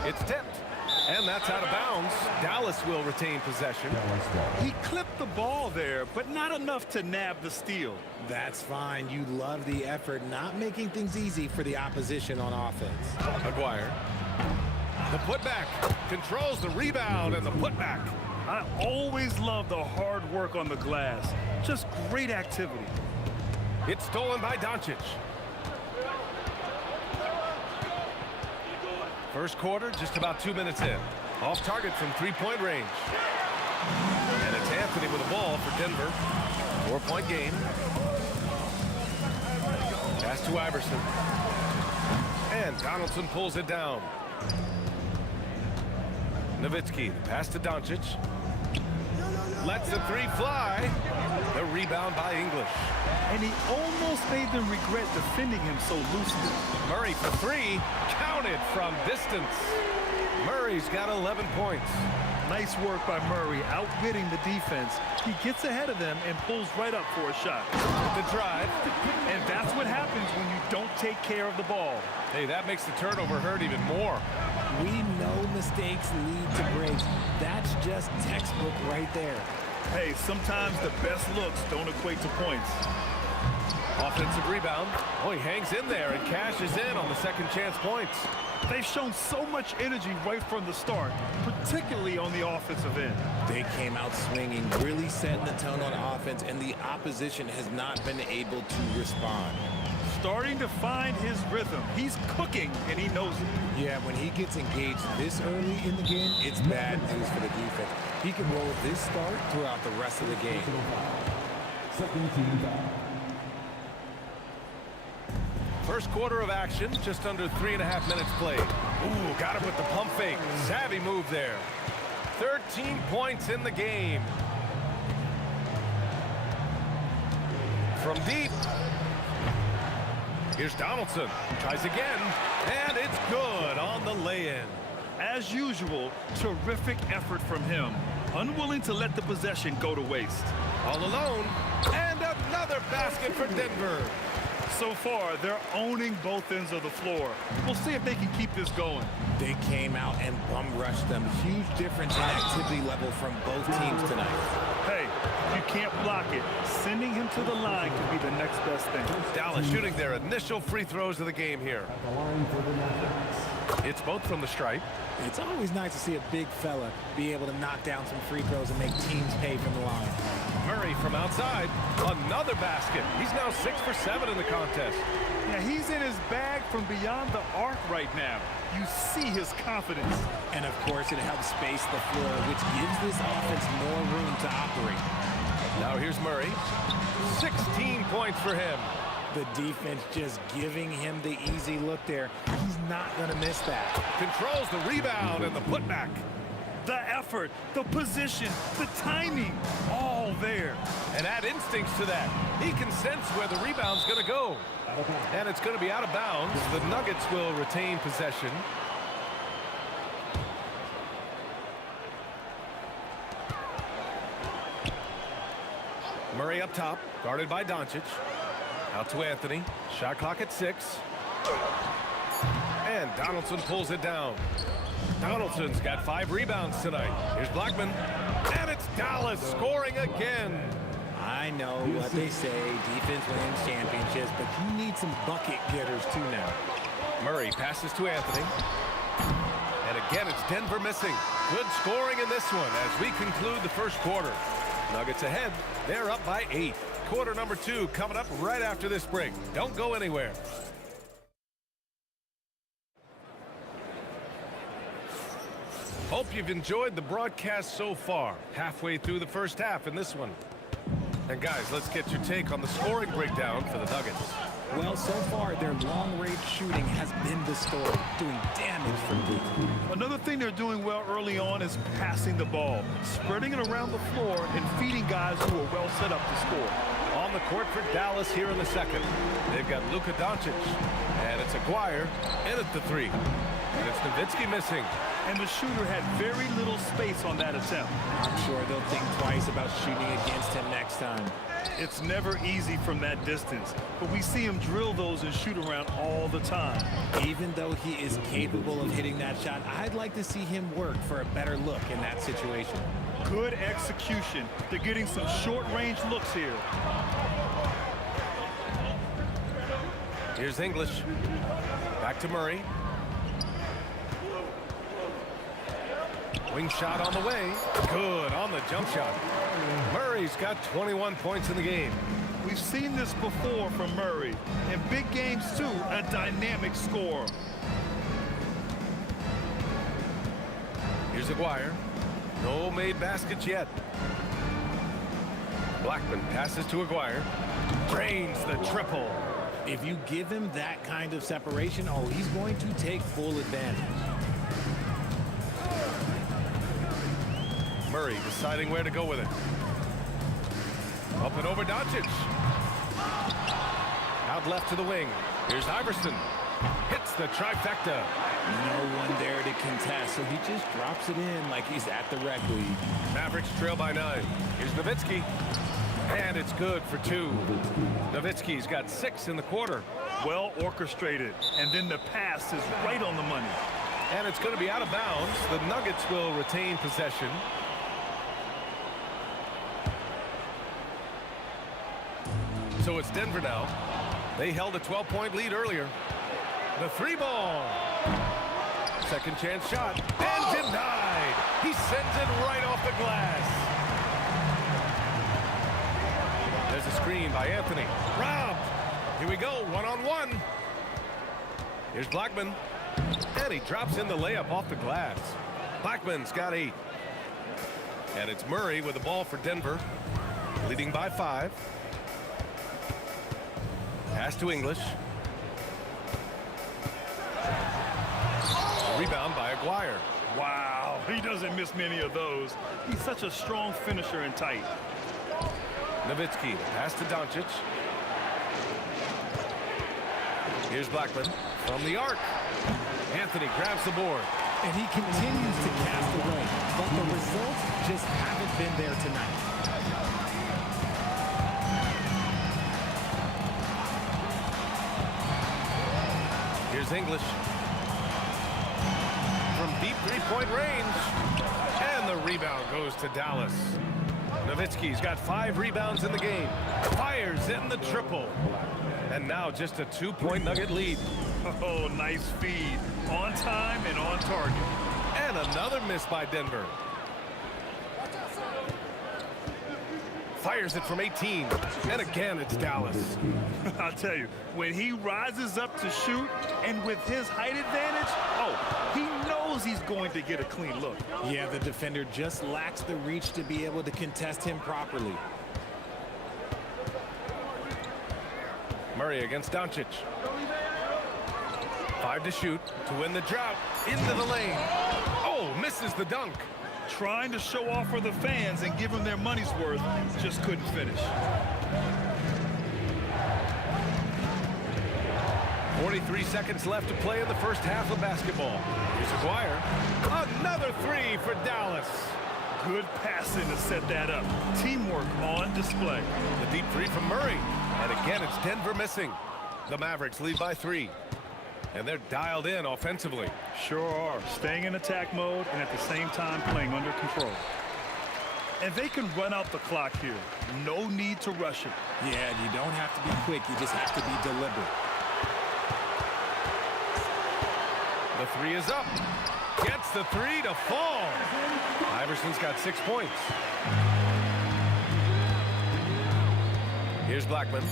It's tipped. And that's out of bounds. Dallas will retain possession. He clipped the ball there, but not enough to nab the steal. That's fine. You love the effort, not making things easy for the opposition on offense. McGuire. The putback. Controls the rebound and the putback. I always love the hard work on the glass. Just great activity. It's stolen by Doncic. First quarter, just about 2 minutes in. Off target from 3-point range. And it's Anthony with the ball for Denver. 4-point game. Pass to Iverson. And Donaldson pulls it down. Nowitzki, pass to Doncic. Lets the 3 fly. The rebound by English. And he almost made them regret defending him so loosely. Murray for 3. Counted from distance. Murray's got 11 points. Nice work by Murray, outwitting the defense. He gets ahead of them and pulls right up for a shot. The drive. And that's what happens when you don't take care of the ball. Hey, that makes the turnover hurt even more. We know mistakes lead to breaks. That's just textbook right there. Hey, sometimes the best looks don't equate to points. Offensive rebound. Oh, he hangs in there and cashes in on the second chance points. They've shown so much energy right from the start, particularly on the offensive end. They came out swinging, really setting the tone on offense, and the opposition has not been able to respond. Starting to find his rhythm. He's cooking, and he knows it. Yeah, when he gets engaged this early in the game, it's bad news for the defense. He can roll this start throughout the rest of the game. Second team foul. First quarter of action, just under 3.5 minutes played. Ooh, got him with the pump fake. Savvy move there. 13 points in the game. From deep. Here's Donaldson. Tries again. And it's good on the lay-in. As usual, terrific effort from him. Unwilling to let the possession go to waste. All alone. And another basket for Denver. So far, they're owning both ends of the floor. We'll see if they can keep this going. They came out and bum rushed them. Huge difference in activity level from both teams tonight. Hey, you can't block it. Sending him to the line could be the next best thing. Dallas shooting their initial free throws of the game here. At the line for the Nuggets. It's both from the stripe. It's always nice to see a big fella be able to knock down some free throws and make teams pay from the line. Murray from outside. Another basket. He's now 6 for 7 in the contest. Yeah, he's in his bag from beyond the arc right now. You see his confidence. And of course, it helps space the floor, which gives this offense more room to operate. Now here's Murray. 16 points for him. The defense just giving him the easy look there. He's not going to miss that. Controls the rebound and the putback. The effort, the position, the timing, all there. And add instincts to that. He can sense where the rebound's going to go. And it's going to be out of bounds. The Nuggets will retain possession. Murray up top, guarded by Doncic. Out to Anthony. Shot clock at 6. And Donaldson pulls it down. Donaldson's got 5 rebounds tonight. Here's Blackman. And it's Dallas scoring again. I know what they say, defense wins championships, but you need some bucket getters too now. Murray passes to Anthony. And again, it's Denver missing. Good scoring in this one as we conclude the first quarter. Nuggets ahead. They're up by 8. Quarter number 2 coming up right after this break. Don't go anywhere. Hope you've enjoyed the broadcast so far. Halfway through the first half in this one. And guys, let's get your take on the scoring breakdown for the Nuggets. Well, so far, their long-range shooting has been the story, doing damage from deep. Another thing they're doing well early on is passing the ball, spreading it around the floor and feeding guys who are well set up to score. On the court for Dallas here in the second. They've got Luka Doncic. And it's Aguirre in at the 3. And it's Nowitzki missing. And the shooter had very little space on that attempt. I'm sure they'll think twice about shooting against him next time. It's never easy from that distance, but we see him drill those and shoot around all the time. Even though he is capable of hitting that shot, I'd like to see him work for a better look in that situation. Good execution. They're getting some short-range looks here. Here's English. Back to Murray. Wing shot on the way. Good on the jump shot. Murray's got 21 points in the game. We've seen this before from Murray. In big games, too, a dynamic scorer. Here's Aguirre. No made baskets yet. Blackman passes to Aguirre. Drains the triple. If you give him that kind of separation, oh, he's going to take full advantage. Murray deciding where to go with it. Up and over Doncic. Out left to the wing. Here's Iverson. Hits the trifecta. No one there to contest, so he just drops it in like he's at the rec league. Mavericks trail by 9. Here's Nowitzki. And it's good for 2. Nowitzki's got 6 in the quarter. Well orchestrated. And then the pass is right on the money. And it's going to be out of bounds. The Nuggets will retain possession. So it's Denver now. They held a 12-point lead earlier. The 3-ball. Second chance shot. And denied. He sends it right off the glass. There's a screen by Anthony. Robbed. Here we go. One-on-one. Here's Blackman. And he drops in the layup off the glass. Blackman's got 8. And it's Murray with the ball for Denver. Leading by 5. Pass to English. Rebound by Aguirre. Wow, he doesn't miss many of those. He's such a strong finisher and tight. Nowitzki, pass to Doncic. Here's Blackman from the arc. Anthony grabs the board. And he continues to cast away, but the results just haven't been there tonight. Here's English. From deep three-point range. And the rebound goes to Dallas. Nowitzki's got 5 rebounds in the game. Fires in the triple. And now just a 2-point Nugget lead. Oh, nice feed. On time and on target. And another miss by Denver. Fires it from 18. And again, it's Dallas. I'll tell you, when he rises up to shoot and with his height advantage, oh, he knows he's going to get a clean look. Yeah, the defender just lacks the reach to be able to contest him properly. Murray against Doncic. 5 to shoot to win the drought. Into the lane. Oh, misses the dunk. Trying to show off for the fans and give them their money's worth, just couldn't finish. 43 seconds left to play in the first half of basketball. Here's Aguirre. Another three for Dallas. Good passing to set that up. Teamwork on display. The deep three from Murray. And again, it's Denver missing. The Mavericks lead by 3. And they're dialed in offensively. Sure are. Staying in attack mode and at the same time playing under control. And they can run out the clock here. No need to rush it. Yeah, you don't have to be quick. You just have to be deliberate. The three is up. Gets the three to fall. Iverson's got 6 points. Here's Blackman.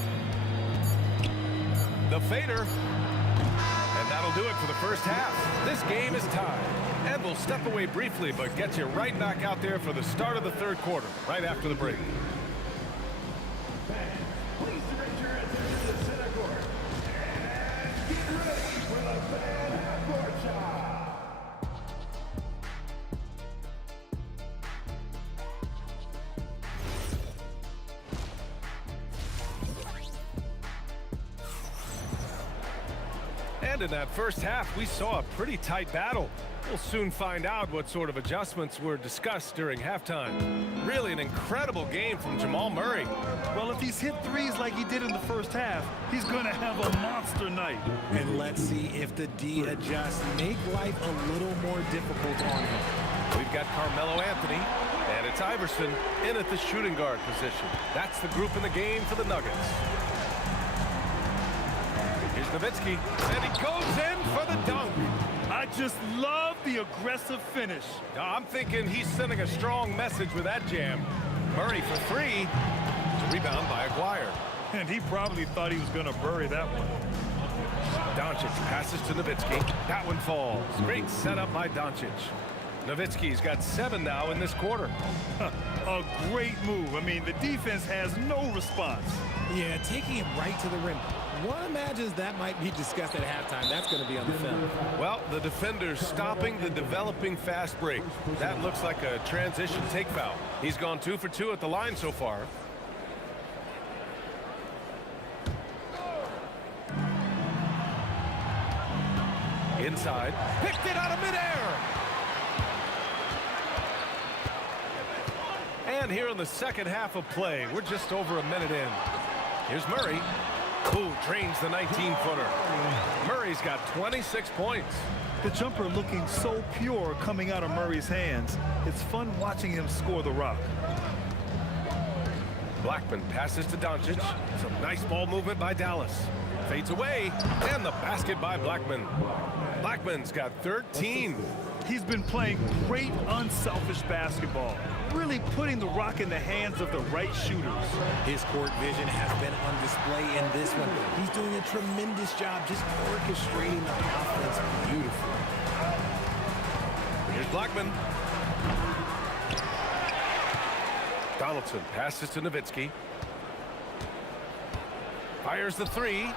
The fader. And that'll do it for the first half. This game is tied. And we'll step away briefly, but get you right back out there for the start of the third quarter, right after the break. Please direct your attention to the center court. And get ready for the fan half-court shot. And in that first half, we saw a pretty tight battle. We'll soon find out what sort of adjustments were discussed during halftime. Really an incredible game from Jamal Murray. Well, if he's hit threes like he did in the first half, he's going to have a monster night. And let's see if the D adjusts, make life a little more difficult on him. We've got Carmelo Anthony, and it's Iverson in at the shooting guard position. That's the group in the game for the Nuggets. Here's Nowitzki, and he goes in for the dunk. I just love the aggressive finish. I'm thinking he's sending a strong message with that jam. Murray for 3. Rebound by Aguirre. And he probably thought he was going to bury that one. Doncic passes to Nowitzki. That one falls. Great setup by Doncic. Nowitzki's got 7 now in this quarter. A great move. I mean, the defense has no response. Yeah, taking it right to the rim. One imagines that might be discussed at halftime. That's going to be on the film. Well, the defender's stopping the developing fast break. That looks like a transition take foul. He's gone 2 for 2 at the line so far. Inside. Picked it out of midair. And here in the second half of play, we're just over a minute in. Here's Murray. Ooh, drains the 19-footer. Murray's got 26 points. The jumper looking so pure coming out of Murray's hands. It's fun watching him score the rock. Blackman passes to Doncic. Some nice ball movement by Dallas. Fades away, and the basket by Blackman. Blackman's got 13. He's been playing great, unselfish basketball. Really putting the rock in the hands of the right shooters. His court vision has been on display in this one. He's doing a tremendous job just orchestrating the offense beautifully. Here's Blackman. Donaldson passes to Nowitzki. Fires the 3.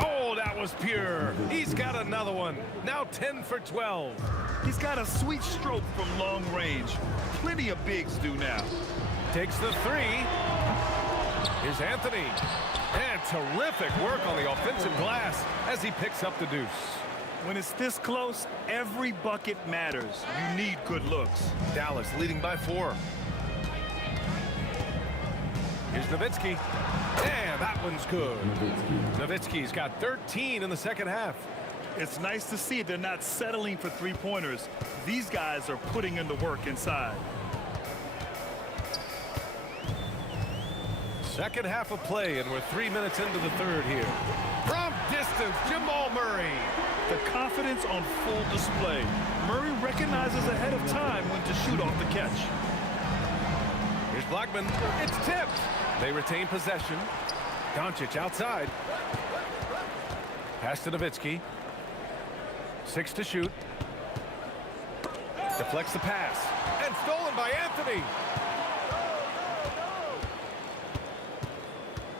Oh, that was pure. He's got another one. Now 10 for 12. He's got a sweet stroke from long range. Plenty of bigs do now. Takes the 3. Here's Anthony. And terrific work on the offensive glass as he picks up the deuce. When it's this close, every bucket matters. You need good looks. Dallas leading by 4. Here's Nowitzki. And that one's good. Nowitzki's got 13 in the second half. It's nice to see they're not settling for three-pointers. These guys are putting in the work inside. Second half of play, and we're 3 minutes into the third here. From distance, Jamal Murray. The confidence on full display. Murray recognizes ahead of time when to shoot off the catch. Here's Blackman. It's tipped. They retain possession. Doncic outside. Pass to Nowitzki. 6 to shoot. Deflects the pass. And stolen by Anthony.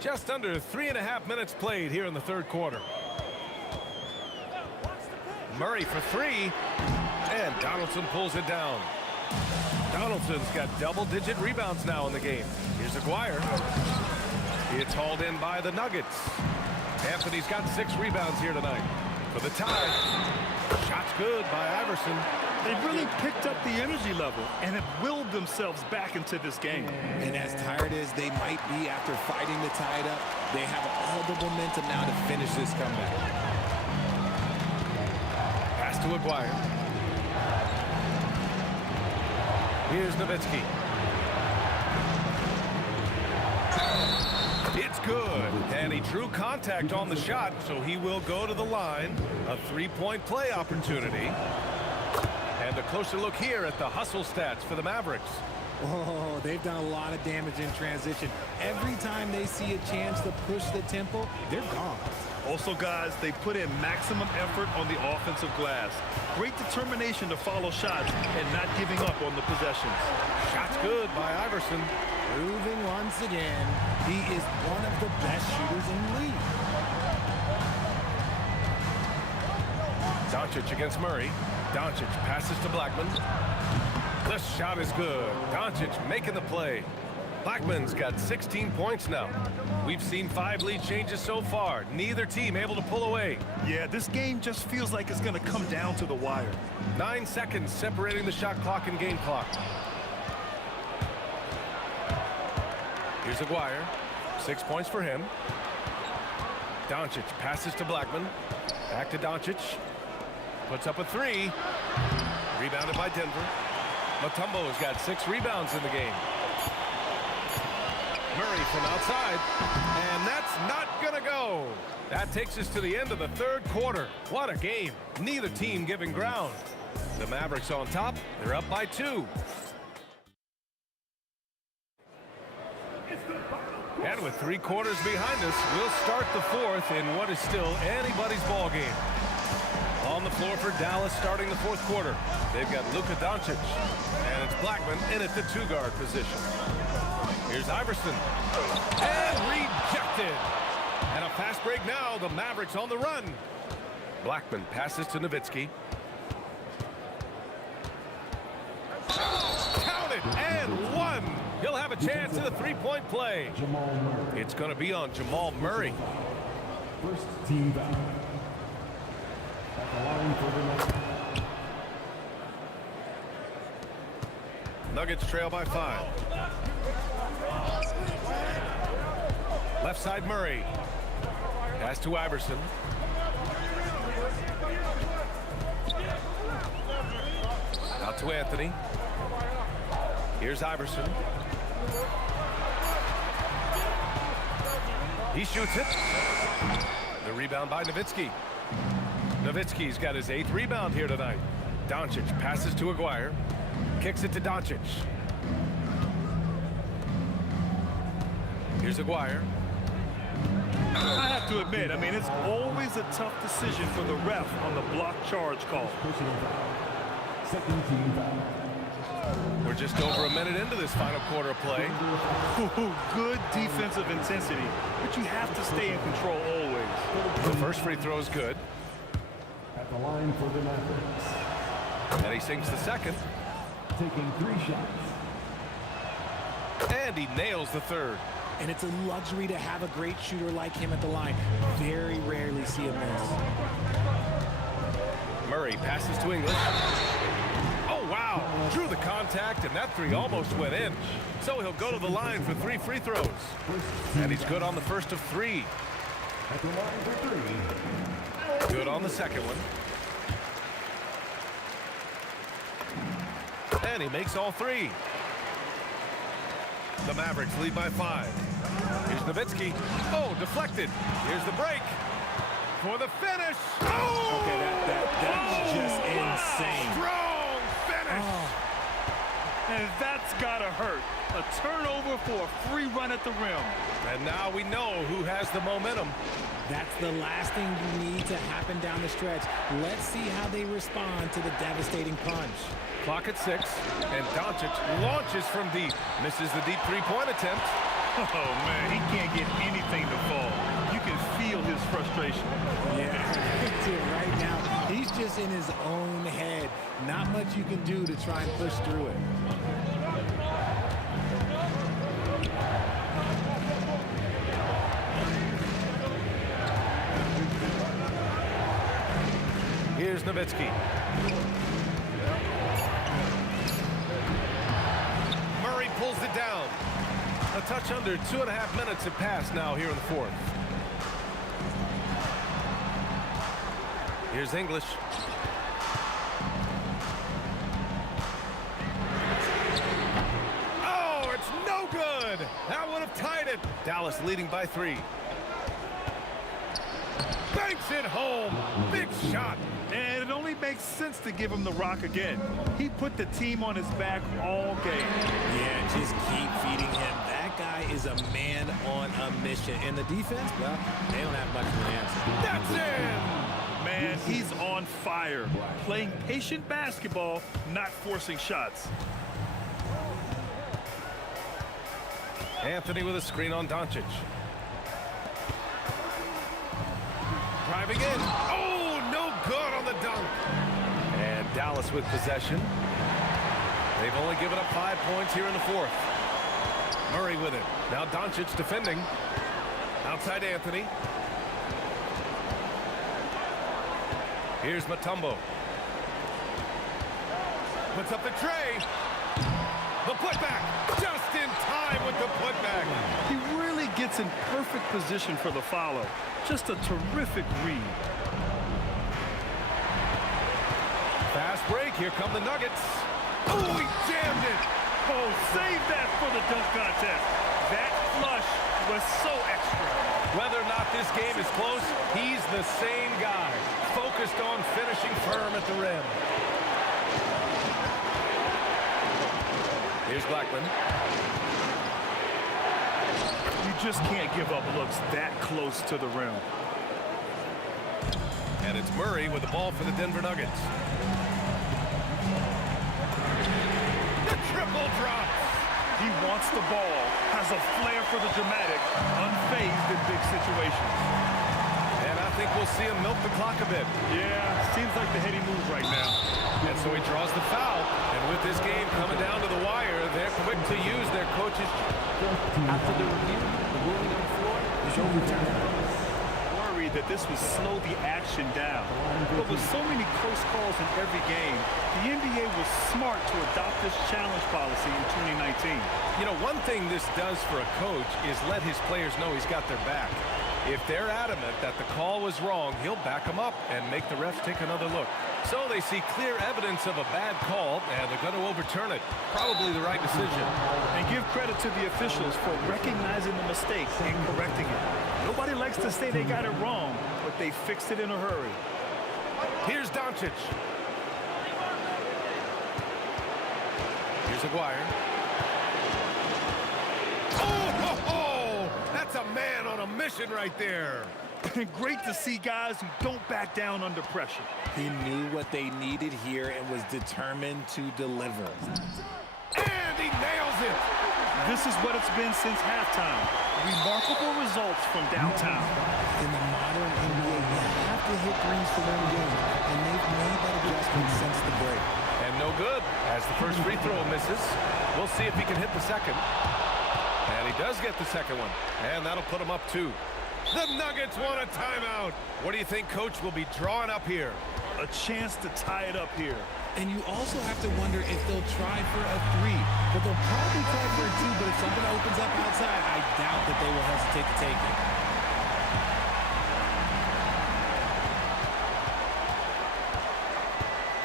Just under 3.5 minutes played here in the third quarter. Murray for 3. And Donaldson pulls it down. Donaldson's got double-digit rebounds now in the game. Here's Aguirre. It's hauled in by the Nuggets. Anthony's got 6 rebounds here tonight. For the tie. Shot's good by Iverson. They've really picked up the energy level and have willed themselves back into this game. And as tired as they might be after fighting to tie it up, they have all the momentum now to finish this comeback. Pass to Aguirre. Here's Nowitzki. It's good. And he drew contact on the shot, so he will go to the line. A 3-point play opportunity. And a closer look here at the hustle stats for the Mavericks. Oh, they've done a lot of damage in transition. Every time they see a chance to push the tempo, they're gone. Also, guys, they put in maximum effort on the offensive glass. Great determination to follow shots and not giving up on the possessions. Shot's good by Iverson. Proving once again, he is one of the best shooters in the league. Doncic against Murray. Doncic passes to Blackman. The shot is good. Doncic making the play. Blackman's got 16 points now. We've seen 5 lead changes so far. Neither team able to pull away. Yeah, this game just feels like it's going to come down to the wire. 9 seconds separating the shot clock and game clock. Here's Aguirre. 6 points for him. Doncic passes to Blackman. Back to Doncic. Puts up a 3. Rebounded by Denver. Mutombo's got 6 rebounds in the game. Murray from outside. And that's not gonna go. That takes us to the end of the 3rd quarter. What a game. Neither team giving ground. The Mavericks on top. They're up by 2. And with 3 quarters behind us, we'll start the 4th in what is still anybody's ball game. On the floor for Dallas starting the 4th quarter. They've got Luka Doncic. And it's Blackman in at the 2-guard position. Here's Iverson. And rejected. And a fast break now. The Mavericks on the run. Blackman passes to Nowitzki. Counted and 1. He'll have a chance at a 3-point play. It's going to be on Jamal Murray. First team foul. At the line for the Nuggets trail by 5. Left side Murray. Pass to Iverson. Out to Anthony. Here's Iverson. He shoots it. The rebound by Nowitzki. Nowitzki's got his 8th rebound here tonight. Doncic passes to Aguirre. Kicks it to Doncic. Here's Aguirre. I have to admit, I mean, it's always a tough decision for the ref on the block charge call. second team foul. We're just over a minute into this final quarter of play. Good defensive intensity, but you have to stay in control always. The first free throw is good. At the line for the Mavericks. And he sinks the second. Taking 3 shots. And he nails the third. And it's a luxury to have a great shooter like him at the line. Very rarely see him miss. Murray passes to English. Oh, wow. Drew the contact, and that three almost went in. So he'll go to the line for 3 free throws. And he's good on the first of 3. At the line for 3. Good on the second one. And he makes all 3. The Mavericks lead by 5. Here's Nowitzki. Oh, deflected. Here's the break. For the finish. Oh! Okay, that's just insane. Strong finish. Oh. And that's gotta hurt. A turnover for a free run at the rim. And now we know who has the momentum. That's the last thing you need to happen down the stretch. Let's see how they respond to the devastating punch. Clock at 6, and Doncic launches from deep. Misses the deep 3-point attempt. Oh, man, he can't get anything to fall. You can feel his frustration. Yeah, right now, he's just in his own head. Not much you can do to try and push through it. Here's Nowitzki. Murray pulls it down. A touch under 2.5 minutes have passed now here in the fourth. Here's English. Oh, it's no good. That would have tied it. Dallas leading by 3. Banks it home. Big shot. And it only makes sense to give him the rock again. He put the team on his back all game. Yeah, just keep feeding him. That guy is a man on a mission. And the defense, well, they don't have much of an answer. That's it. Man, he's on fire. Playing patient basketball, not forcing shots. Anthony with a screen on Doncic. Driving in. Oh, no good on the dunk. And Dallas with possession. They've only given up 5 points here in the fourth. Murray with it. Now Doncic defending. Outside Anthony. Here's Mutombo. Puts up the tray. The putback. Just in time with the putback. He really gets in perfect position for the follow. Just a terrific read. Fast break. Here come the Nuggets. Oh, he jammed it. Oh, save that for the dunk contest. That flush was so extra. Whether or not this game is close, he's the same guy. Focused on finishing firm at the rim. Here's Blackman. You just can't give up looks that close to the rim. And it's Murray with the ball for the Denver Nuggets. The triple drop. He wants the ball, has a flair for the dramatic, unfazed in big situations. And I think we'll see him milk the clock a bit. Yeah, seems like the heady move right now. And so he draws the foul. And with this game coming down to the wire, they're quick to use their coaches. After the review, the ruling on the floor is overturned. Worried that this would slow the action down. But with so many close calls in every game, the NBA was smart to adopt this challenge policy in 2019. You know, one thing this does for a coach is let his players know he's got their back. If they're adamant that the call was wrong, he'll back them up and make the refs take another look. So they see clear evidence of a bad call, and they're going to overturn it. Probably the right decision. And give credit to the officials for recognizing the mistake and correcting it. Nobody likes to say they got it wrong, but they fixed it in a hurry. Here's Doncic. Here's Aguirre. Oh, that's a man on a mission right there. Great to see guys who don't back down under pressure. He knew what they needed here and was determined to deliver. And he nails it. This is what it's been since halftime. Remarkable results from downtown. In the modern NBA, you have to hit threes to win games, and they've made that adjustment since the break. And no good, as the first free throw misses. We'll see if he can hit the second. And he does get the second one, and that'll put him up 2. The Nuggets want a timeout. What do you think Coach will be drawing up here? A chance to tie it up here. And you also have to wonder if they'll try for a 3. But they'll probably try for a 2, but if something opens up outside, I doubt that they will hesitate to take it.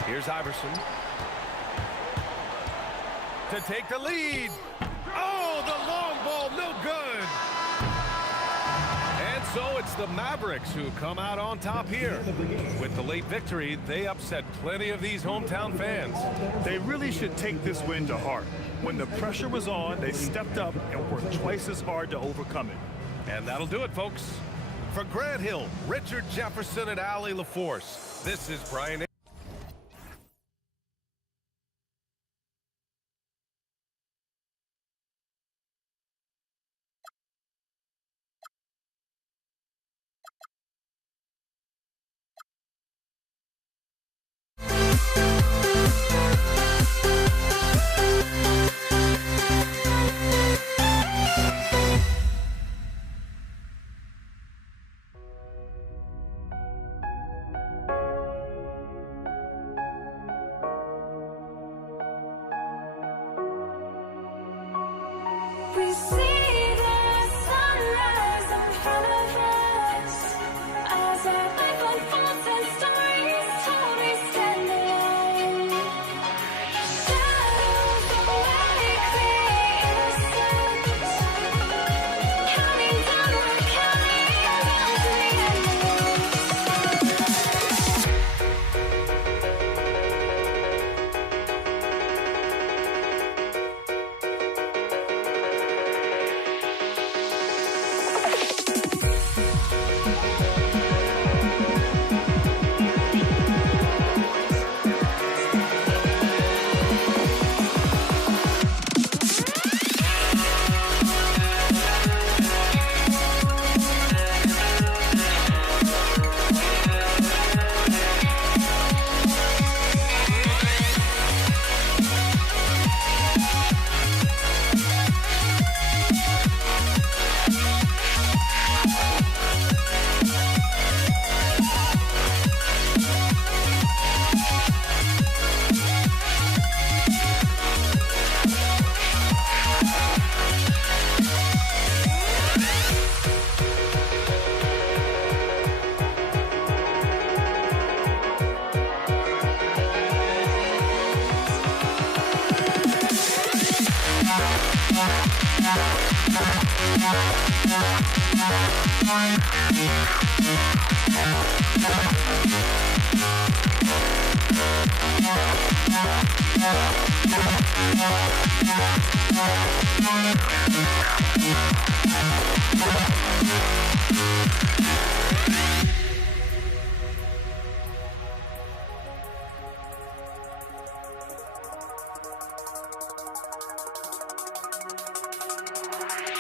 Here's Iverson. To take the lead. Oh, the long ball, no good. And so it's the Mavericks who come out on top here. With the late victory, they upset plenty of these hometown fans. They really should take this win to heart. When the pressure was on, they stepped up and worked twice as hard to overcome it. And that'll do it, folks. For Grant Hill, Richard Jefferson, and Allie LaForce, this is Brian see the sunrise in front of us as our life unfolds and stories told we stand alone. Shadows awake the innocence, counting down, we're counting down to the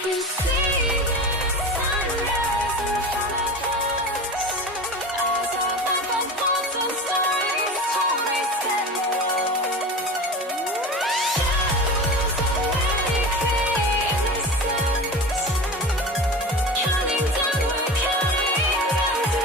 We see the sunrise in front of us as our life unfolds and stories told we stand alone. Shadows awake the innocence, counting down, we're counting down to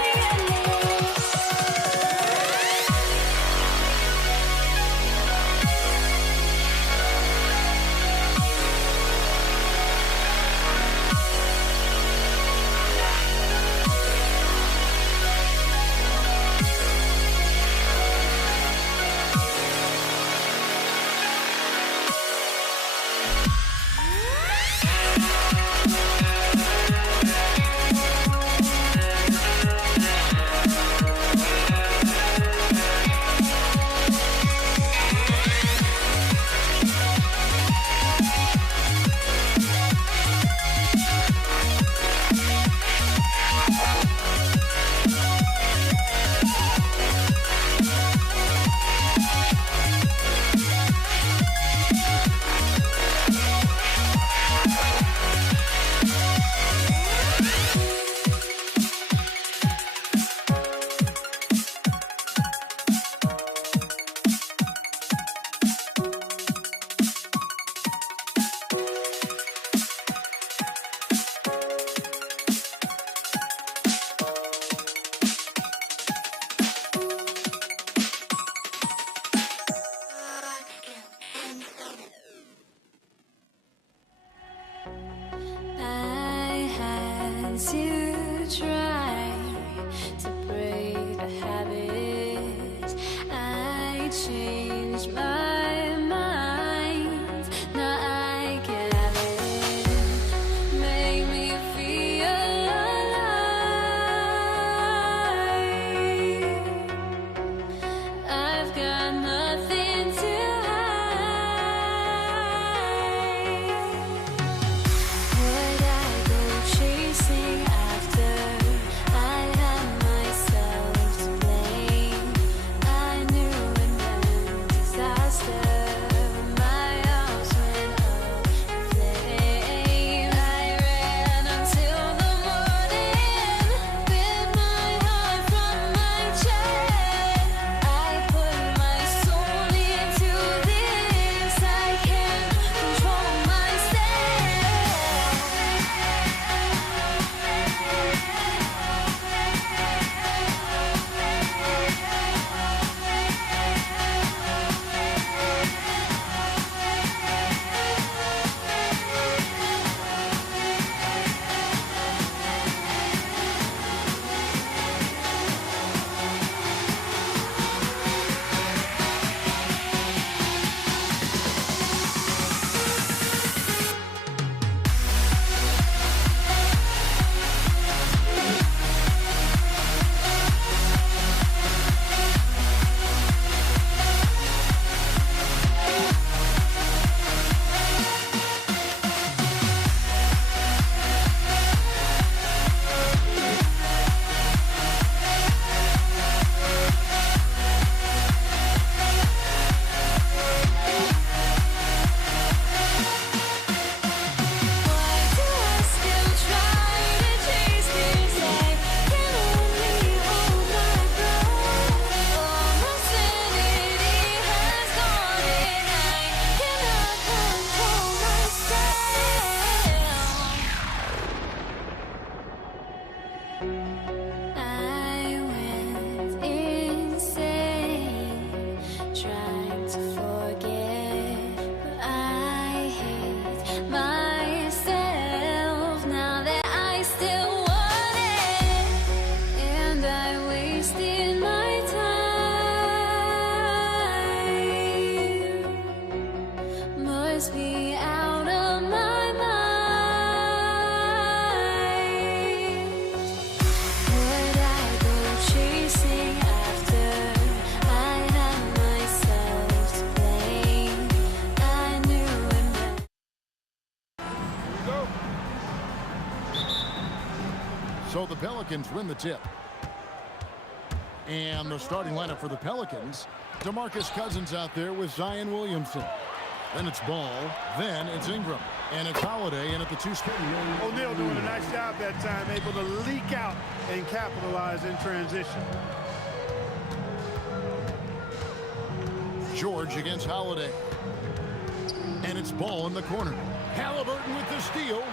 Pelicans win the tip. And the starting lineup for the Pelicans, DeMarcus Cousins out there with Zion Williamson. Then it's Ball, then it's Ingram, and it's Holiday in at the 2 spot. O'Neal doing a nice job that time, able to leak out and capitalize in transition. George against Holiday. And it's Ball in the corner. Halliburton with the steal.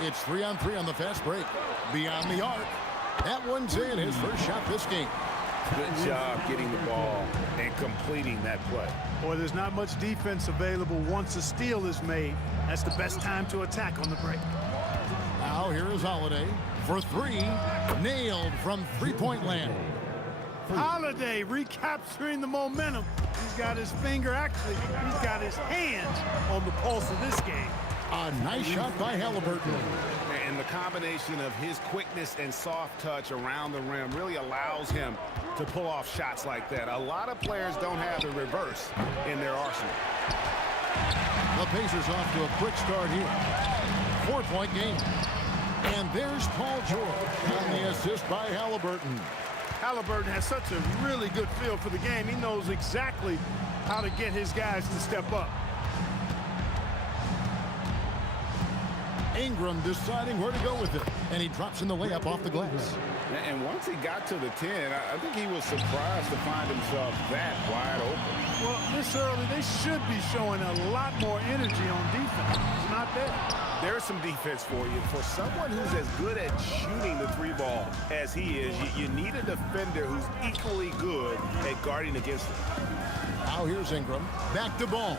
It's 3-on-3 on the fast break. Beyond the arc. That one's in, his first shot this game. Good job getting the ball and completing that play. Boy, there's not much defense available once a steal is made. That's the best time to attack on the break. Now here is Holiday for 3. Nailed from three-point land. Holiday recapturing the momentum. He's got his finger, actually, he's got his hands on the pulse of this game. A nice shot by Halliburton. And the combination of his quickness and soft touch around the rim really allows him to pull off shots like that. A lot of players don't have the reverse in their arsenal. The Pacers off to a quick start here. 4-point game. And there's Paul George on the assist by Halliburton. Halliburton has such a really good feel for the game. He knows exactly how to get his guys to step up. Ingram deciding where to go with it. And he drops in the layup off the glass. And once he got to the 10, I think he was surprised to find himself that wide open. Well, this early, they should be showing a lot more energy on defense. It's not there. There's some defense for you. For someone who's as good at shooting the 3-ball as he is, you need a defender who's equally good at guarding against it. Now here's Ingram. Back to Ball.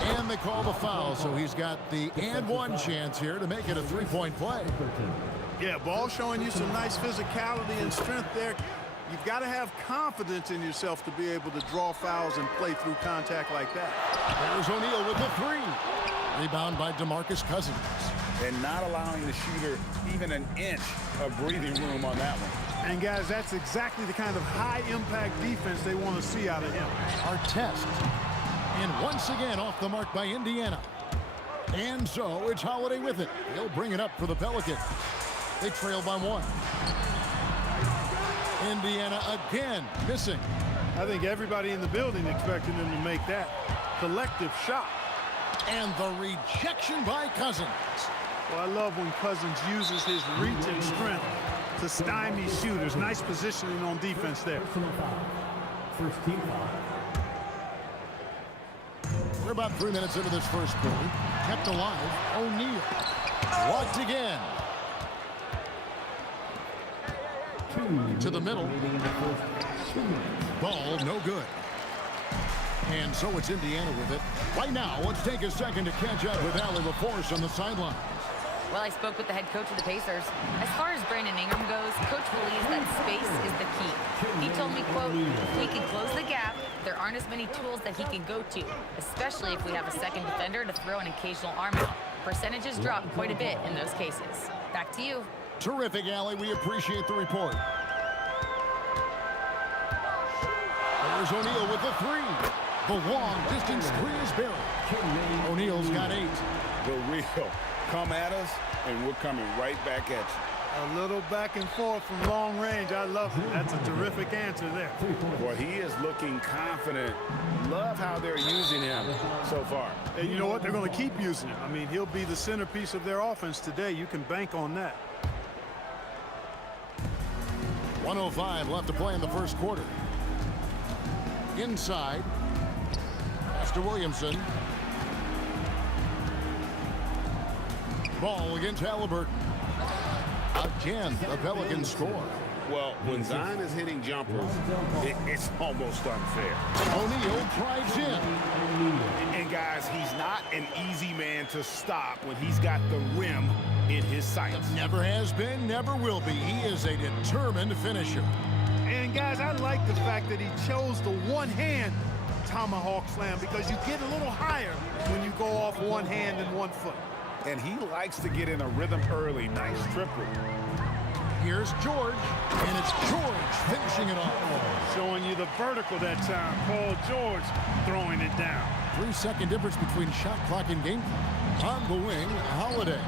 And they call the foul, so he's got the and-one chance here to make it a 3-point play. Yeah, Ball showing you some nice physicality and strength there. You've got to have confidence in yourself to be able to draw fouls and play through contact like that. There's O'Neal with the 3. Rebound by DeMarcus Cousins. And not allowing the shooter even an inch of breathing room on that one. And guys, that's exactly the kind of high-impact defense they want to see out of him. Artest. And once again off the mark by Indiana. And so it's Holiday with it. He'll bring it up for the Pelicans. They trail by 1. Indiana again missing. I think everybody in the building expected them to make that collective shot. And the rejection by Cousins. Well, I love when Cousins uses his reach and strength to stymie shooters. Nice positioning on defense there. First team foul. We're about 3 minutes into this first quarter. Kept alive. O'Neal. Walked again. To the middle. Ball no good. And so it's Indiana with it. Right now, let's take a second to catch up with Allie LaForce on the sideline. Well, I spoke with the head coach of the Pacers. As far as Brandon Ingram goes, coach believes that space is the key. He told me, quote, if we can close the gap, there aren't as many tools that he can go to, especially if we have a second defender to throw an occasional arm out. Percentages drop quite a bit in those cases. Back to you. Terrific, Allie. We appreciate the report. There's O'Neal with the 3. The long-distance 3 is buried. O'Neal's got 8. The real. Come at us, and we're coming right back at you. A little back and forth from long range. I love it. That's a terrific answer there. Boy, he is looking confident. Love how they're using him so far. And you know what? They're going to keep using him. I mean, he'll be the centerpiece of their offense today. You can bank on that. 1:05 left to play in the first quarter. Inside. Pass to Williamson. Ball against Halliburton. Again, the Pelicans score. Well, when Zion is hitting jumpers, it's almost unfair. O'Neal drives in. And guys, he's not an easy man to stop when he's got the rim in his sights. Never has been, never will be. He is a determined finisher. And guys, I like the fact that he chose the one-hand tomahawk slam because you get a little higher when you go off one hand and 1 foot. And he likes to get in a rhythm early. Nice triple. Here's George, and it's George finishing it off. Showing you the vertical that time. Paul George throwing it down. 3-second difference between shot clock and game clock. On the wing, Holiday.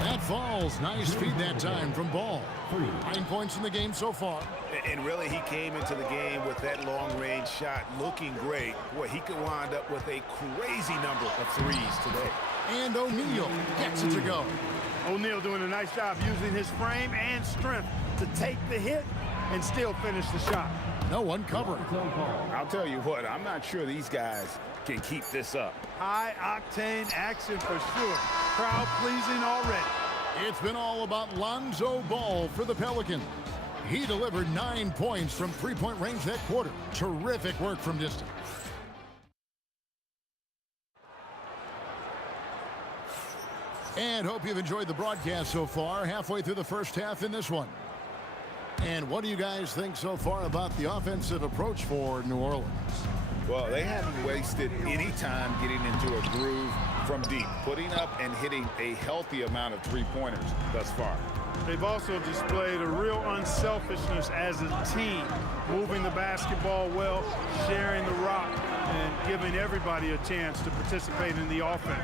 That falls. Nice feed that time from Ball. 9 points in the game so far. And really, he came into the game with that long-range shot looking great. Boy, he could wind up with a crazy number of threes today. And O'Neal gets it to go. O'Neal doing a nice job using his frame and strength to take the hit and still finish the shot. No one covering. I'll tell you what, I'm not sure these guys can keep this up. High-octane action for sure. Crowd-pleasing already. It's been all about Lonzo Ball for the Pelicans. He delivered 9 points from three-point range that quarter. Terrific work from distance. And hope you've enjoyed the broadcast so far. Halfway through the first half in this one. And what do you guys think so far about the offensive approach for New Orleans? Well, they haven't wasted any time getting into a groove from deep, putting up and hitting a healthy amount of three-pointers thus far. They've also displayed a real unselfishness as a team, moving the basketball well, sharing the rock, and giving everybody a chance to participate in the offense.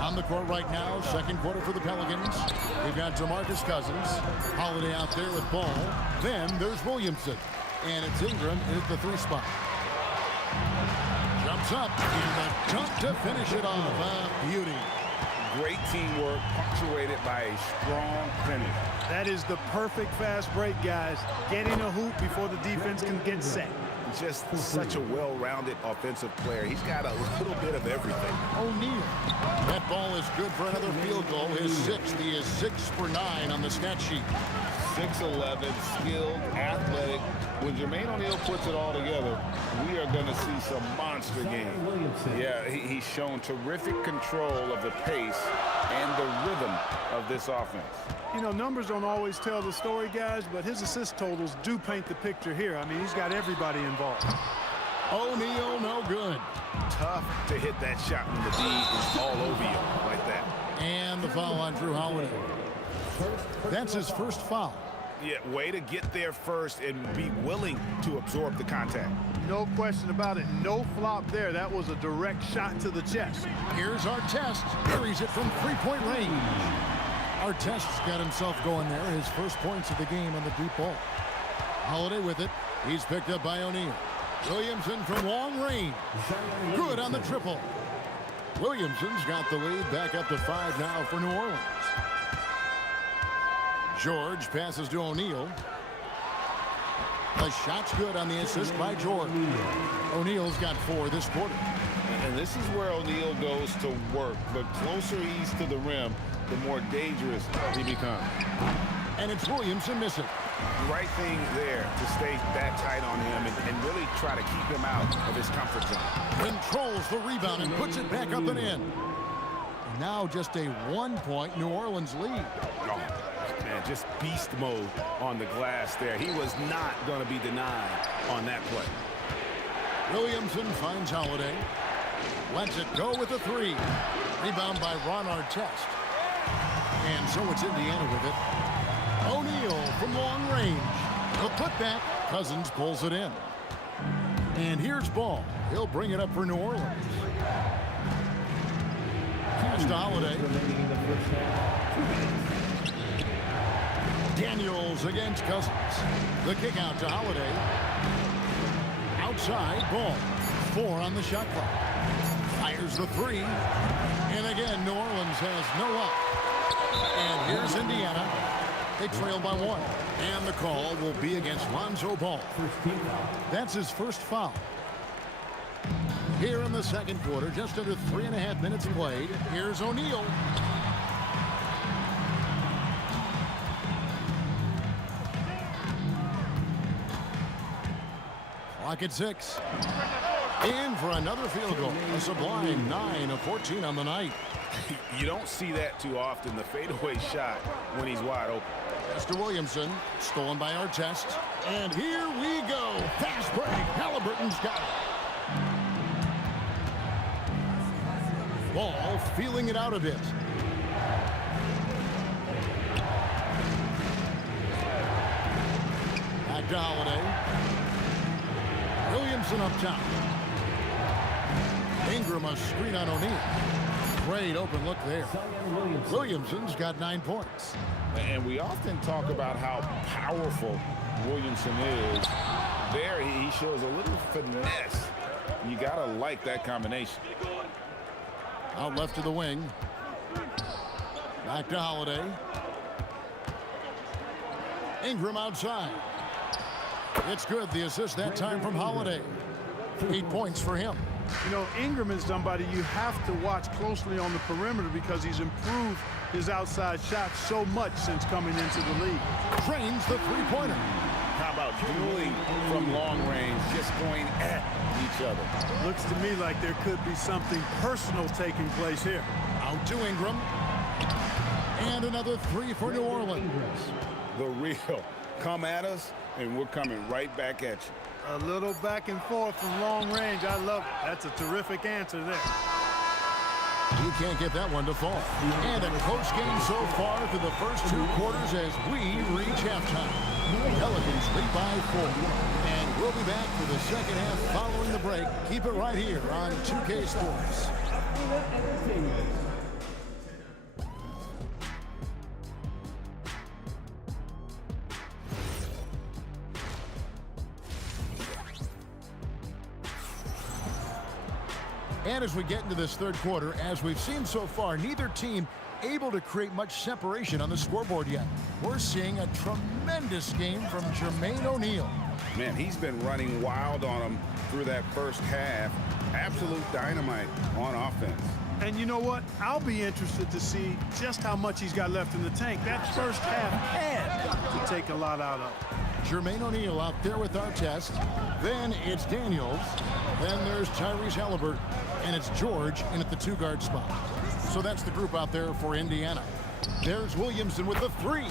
On the court right now, second quarter for the Pelicans. We've got DeMarcus Cousins, Holiday out there with Ball. Then there's Williamson, and it's Ingram at the 3 spot. Jumps up, and the dunk to finish it off. A beauty. Great teamwork, punctuated by a strong finish. That is the perfect fast break, guys. Getting a hoop before the defense can get set. Just such a well-rounded offensive player. He's got a little bit of everything. O'Neal. That ball is good for another field goal. His 6th. He is 6 for 9 on the stat sheet. 6'11", skilled, athletic. When Jermaine O'Neal puts it all together, we are going to see some monster games. Yeah, he's shown terrific control of the pace and the rhythm of this offense. You know, numbers don't always tell the story, guys, but his assist totals do paint the picture here. I mean, he's got everybody involved. O'Neal, no good. Tough to hit that shot when the D is all over you like that. And the foul on Drew Holiday. That's his first foul. Yeah, way to get there first and be willing to absorb the contact. No question about it. No flop there. That was a direct shot to the chest. Here's Artest. Carries it from three-point range. Artest's got himself going there. His first points of the game on the deep ball. Holiday with it. He's picked up by O'Neal. Williamson from long range. Good on the triple. Williamson's got the lead back up to 5 now for New Orleans. George passes to O'Neal. The shot's good on the assist by George. O'Neal's got 4 this quarter. And this is where O'Neal goes to work. The closer he's to the rim, the more dangerous he becomes. And it's Williamson missing. Right thing there to stay that tight on him and really try to keep him out of his comfort zone. Controls the rebound and puts it back up and in. And now just a 1-point New Orleans lead. Oh, man, just beast mode on the glass there. He was not going to be denied on that play. Williamson finds Holiday. Lets it go with a 3. Rebound by Ron Artest. And so it's Indiana with it. O'Neal from long range. The putback. Cousins pulls it in. And here's Ball. He'll bring it up for New Orleans. Pass to Holiday. Daniels against Cousins. The kick out to Holiday. Outside, Ball. 4 on the shot clock. Fires the 3. And again, New Orleans has no up. And here's Indiana. They trail by 1. And the call will be against Lonzo Ball. That's his first foul. Here in the second quarter, just under 3.5 minutes played. Here's O'Neal. Clock at 6. In for another field goal. A sublime 9 of 14 on the night. You don't see that too often, the fadeaway shot when he's wide open. Mr. Williamson, stolen by Artest. And here we go. Fast break. Halliburton's got it. Ball feeling it out a bit. Back to Holiday. Williamson up top. Ingram a screen on O'Neal. Great open look there. Williamson's got 9 points. And we often talk about how powerful Williamson is. There, he shows a little finesse. You got to like that combination. Out left to the wing. Back to Holiday. Ingram outside. It's good. The assist that time from Holiday. 8 points for him. You know, Ingram is somebody you have to watch closely on the perimeter because he's improved his outside shot so much since coming into the league. Drains the three-pointer. How about dueling from long range, just going at each other? Looks to me like there could be something personal taking place here. Out to Ingram. And another 3 for New Orleans. The real. Come at us, and we're coming right back at you. A little back and forth from long range. I love it. That's a terrific answer there. You can't get that one to fall. And a close game so far through the first 2 quarters as we reach halftime. Pelicans lead by 4. And we'll be back for the second half following the break. Keep it right here on 2K Sports. And as we get into this third quarter, as we've seen so far, neither team able to create much separation on the scoreboard yet. We're seeing a tremendous game from Jermaine O'Neal. Man, he's been running wild on them through that first half. Absolute dynamite on offense. And you know what? I'll be interested to see just how much he's got left in the tank. That first half had to take a lot out of. Jermaine O'Neal out there with our test. Then it's Daniels. Then there's Tyrese Halliburton. And it's George in at the 2-guard spot. So that's the group out there for Indiana. There's Williamson with the 3.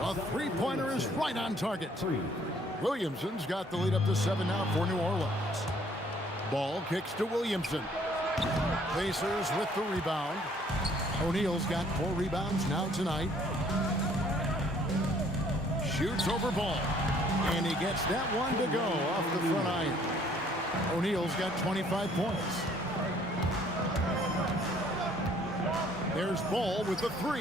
A three-pointer is right on target. Williamson's got the lead up to 7 now for New Orleans. Ball kicks to Williamson. Pacers with the rebound. O'Neal's got 4 rebounds now tonight. Shoots over Ball. And he gets that one to go off the front iron. O'Neal's got 25 points. There's Ball with the 3,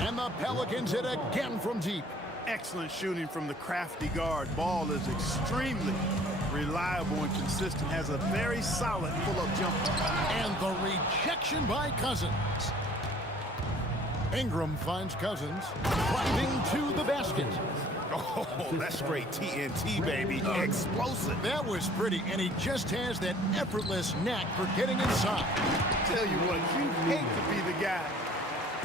and the Pelicans hit again from deep. Excellent shooting from the crafty guard. Ball is extremely reliable and consistent, has a very solid pull-up jumper. And the rejection by Cousins. Ingram finds Cousins, driving to the basket. Oh, that's straight TNT, baby. Explosive. That was pretty, and he just has that effortless knack for getting inside. Tell you what, you hate to be the guy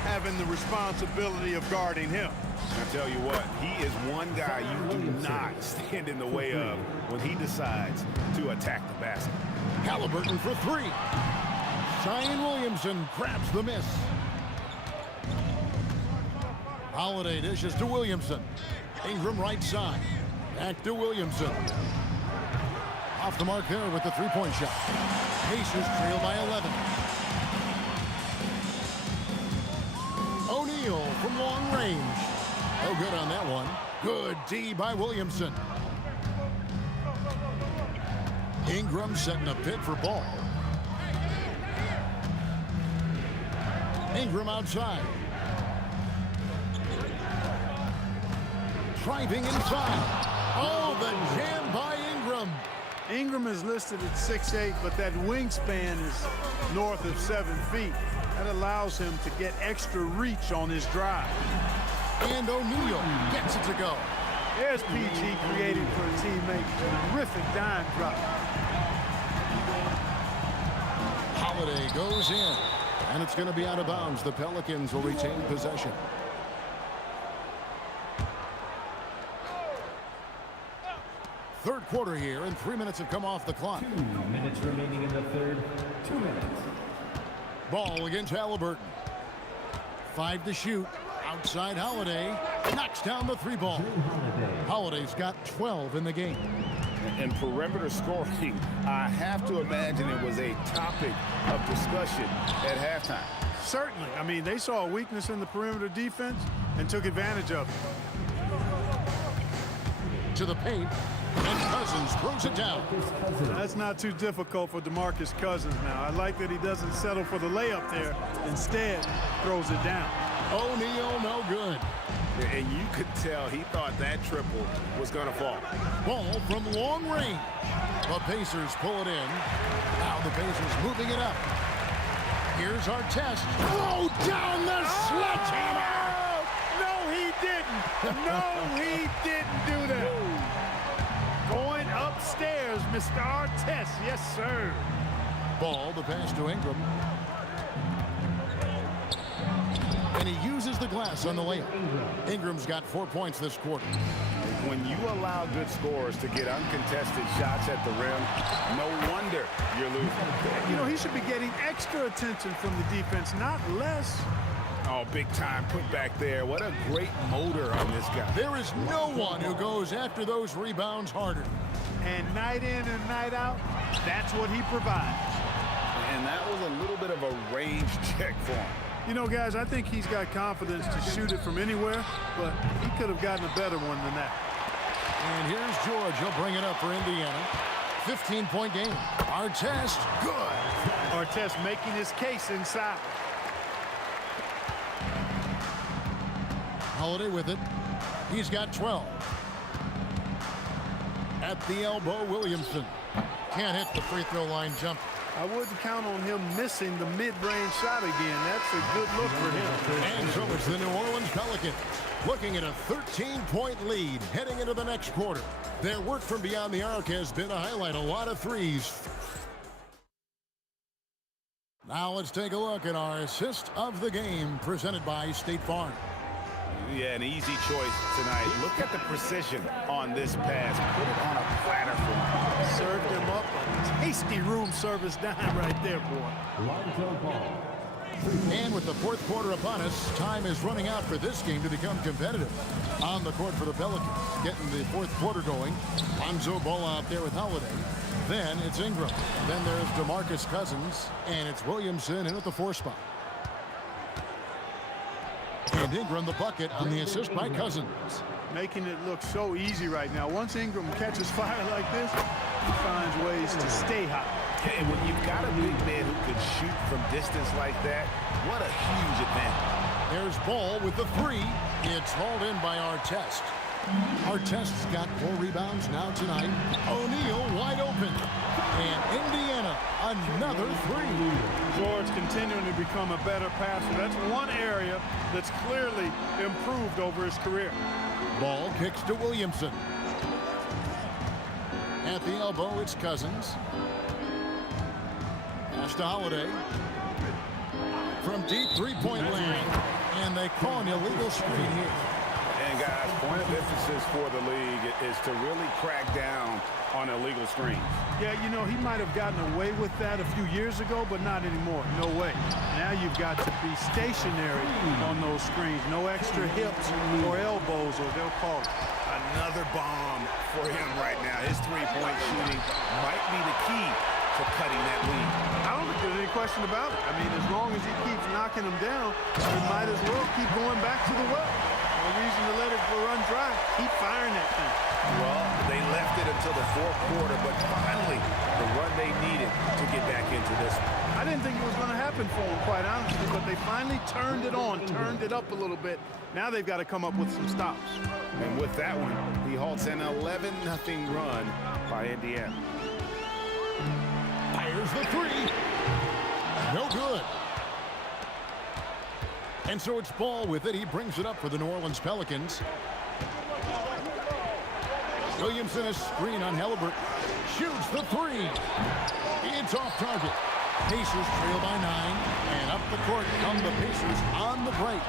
having the responsibility of guarding him. I tell you what, he is one guy you do not stand in the way of when he decides to attack the basket. Halliburton for 3. Zion Williamson grabs the miss. Holiday dishes to Williamson. Ingram right side. Back to Williamson. Off the mark there with the 3-point shot. Pacers trail by 11. O'Neal from long range. No good on that one. Good D by Williamson. Ingram setting a pit for Ball. Ingram outside. Driving inside. Oh, the jam by Ingram. Ingram is listed at 6'8", but that wingspan is north of 7 feet. That allows him to get extra reach on his drive. And O'Neal gets it to go. There's PG creating for a teammate. Terrific dime drop. Holiday goes in, and it's going to be out of bounds. The Pelicans will retain possession. Third quarter here, and 3 minutes have come off the clock. 2 minutes remaining in the third. 2 minutes. Ball against Halliburton. 5 to shoot. Outside Holiday. Knocks down the 3 ball. Holiday's got 12 in the game. And perimeter scoring, I have to imagine it was a topic of discussion at halftime. Certainly. I mean, they saw a weakness in the perimeter defense and took advantage of it. To the paint. And Cousins Cousins throws it down. That's not too difficult for DeMarcus Cousins now. I like that he doesn't settle for the layup there. Instead, throws it down. O'Neal, no good. And you could tell he thought that triple was going to fall. Ball from long range. The Pacers pull it in. Now the Pacers moving it up. Here's our test. Oh, down the sledgehammer! No, he didn't. No, he didn't do that. Going upstairs, Mr. Artest. Yes, sir. Ball, the pass to Ingram. And he uses the glass on the layup. Ingram's got 4 points this quarter. When you allow good scorers to get uncontested shots at the rim, no wonder you're losing. You know, he should be getting extra attention from the defense, not less. Oh, big time put back there. What a great motor on this guy. There is no one who goes after those rebounds harder. And night in and night out, that's what he provides. And that was a little bit of a range check for him. You know, guys, I think he's got confidence to shoot it from anywhere, but he could have gotten a better one than that. And here's George. He'll bring it up for Indiana. 15-point game. Artest, good. Artest making his case inside. Holiday with it. He's got 12. At the elbow, Williamson. Can't hit the free throw line jump. I wouldn't count on him missing the mid-range shot again. That's a good look for him. And so it's the New Orleans Pelicans looking at a 13-point lead heading into the next quarter. Their work from beyond the arc has been a highlight. A lot of threes. Now let's take a look at our assist of the game presented by State Farm. Yeah, an easy choice tonight. Look at the precision on this pass. Put it on a platter for him. Served him up a tasty room service dime right there, boy. And with the fourth quarter upon us, time is running out for this game to become competitive. On the court for the Pelicans, getting the fourth quarter going. Lonzo Ball out there with Holiday. Then it's Ingram. Then there's DeMarcus Cousins, and it's Williamson in at the 4 spot. And Ingram the bucket on the assist by Cousins. Making it look so easy right now. Once Ingram catches fire like this, he finds ways to stay hot. And when you've got a big man who can shoot from distance like that, what a huge advantage. There's Ball with the 3. It's hauled in by Artest. Artest's got 4 rebounds now tonight. O'Neal wide open. And Indiana, another 3. George continuing to become a better passer. That's one area that's clearly improved over his career. Ball kicks to Williamson. At the elbow, it's Cousins. Pass to Holiday. From deep three-point land. And they call an illegal screen here. And guys, point of emphasis for the league is to really crack down on illegal screens. Yeah, you know, he might have gotten away with that a few years ago, but not anymore. No way. Now you've got to be stationary on those screens. No extra hips or elbows, or they'll call it. Another bomb for him right now. His three-point shooting might be the key to cutting that lead. I don't think there's any question about it. I mean, as long as he keeps knocking them down, he might as well keep going back to the well. No reason to let it run dry. Keep firing that thing. Well, they left it until the fourth quarter, but finally, the run they needed to get back into this one. I didn't think it was going to happen for them, quite honestly, but they finally turned it on, turned it up a little bit. Now they've got to come up with some stops. And with that one, he halts an 11-0 run by Indiana. Fires the 3. No good. And so it's Ball with it. He brings it up for the New Orleans Pelicans. Williamson a screen on Halliburton. Shoots the 3. It's off target. Pacers trail by 9. And up the court come the Pacers on the break.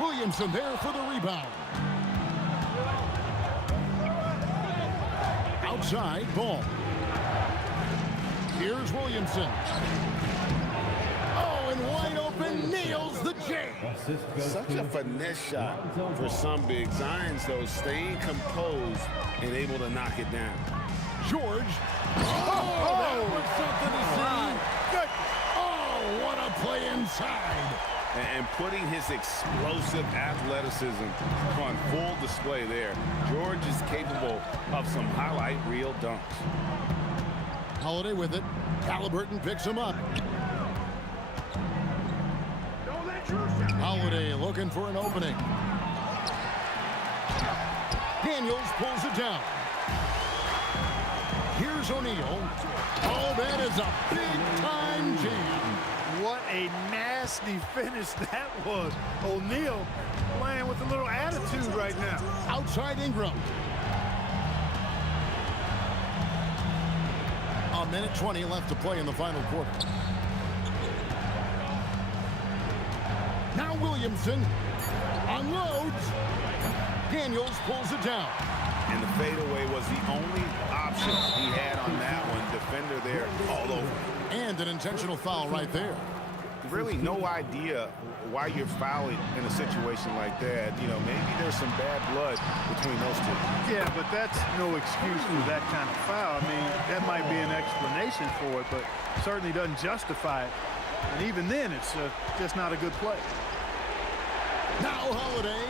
Williamson there for the rebound. Outside, Ball. Here's Williamson. Oh, and wide open, nails the J. Such a finesse shot for some big. Zions, though, staying composed and able to knock it down. George. Oh, that was something to see. Good. Oh, what a play inside. and putting his explosive athleticism on full display there. George is capable of some highlight reel dunks. Holiday with it. Halliburton picks him up. Holiday looking for an opening. Daniels pulls it down. Here's O'Neal. Oh, that is a big-time jam. What a nasty finish that was. O'Neal playing with a little attitude right now. Outside Ingram. A minute 20 left to play in the final quarter. Now Williamson unloads. Daniels pulls it down. And the fadeaway was the only option he had on that one. Defender there all over. And an intentional foul right there. Really no idea why you're fouling in a situation like that. You know, maybe there's some bad blood between those two. Yeah, but that's no excuse for that kind of foul. I mean, that might be an explanation for it, but certainly doesn't justify it. And even then, it's just not a good play. Now Holiday.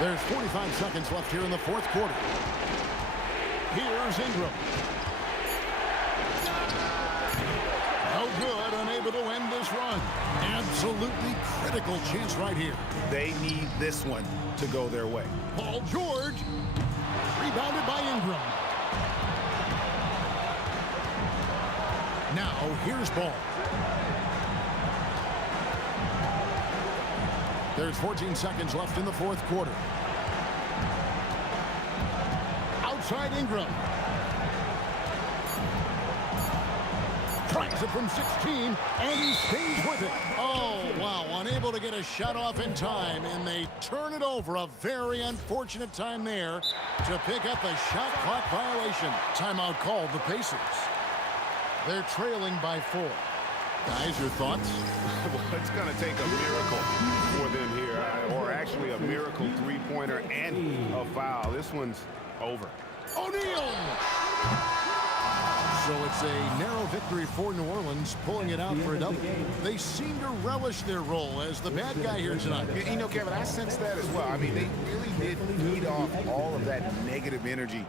There's 45 seconds left here in the fourth quarter. Here's Ingram. No good, unable to end this run. Absolutely critical chance right here. They need this one to go their way. Paul George. Rebounded by Ingram. Now here's Ball. There's 14 seconds left in the fourth quarter. Outside Ingram. Tries it from 16, and he stays with it. Oh, wow, unable to get a shot off in time, and they turn it over. A very unfortunate time there to pick up a shot clock violation. Timeout called the Pacers. They're trailing by 4. Guys, your thoughts? Well, it's going to take a miracle for them here, or actually a miracle three-pointer and a foul. This one's over. O'Neal! So it's a narrow victory for New Orleans, pulling it out for a double. They seem to relish their role as the bad guy here tonight. You know, Kevin, I sense that as well. I mean, they really did feed off all of that negative energy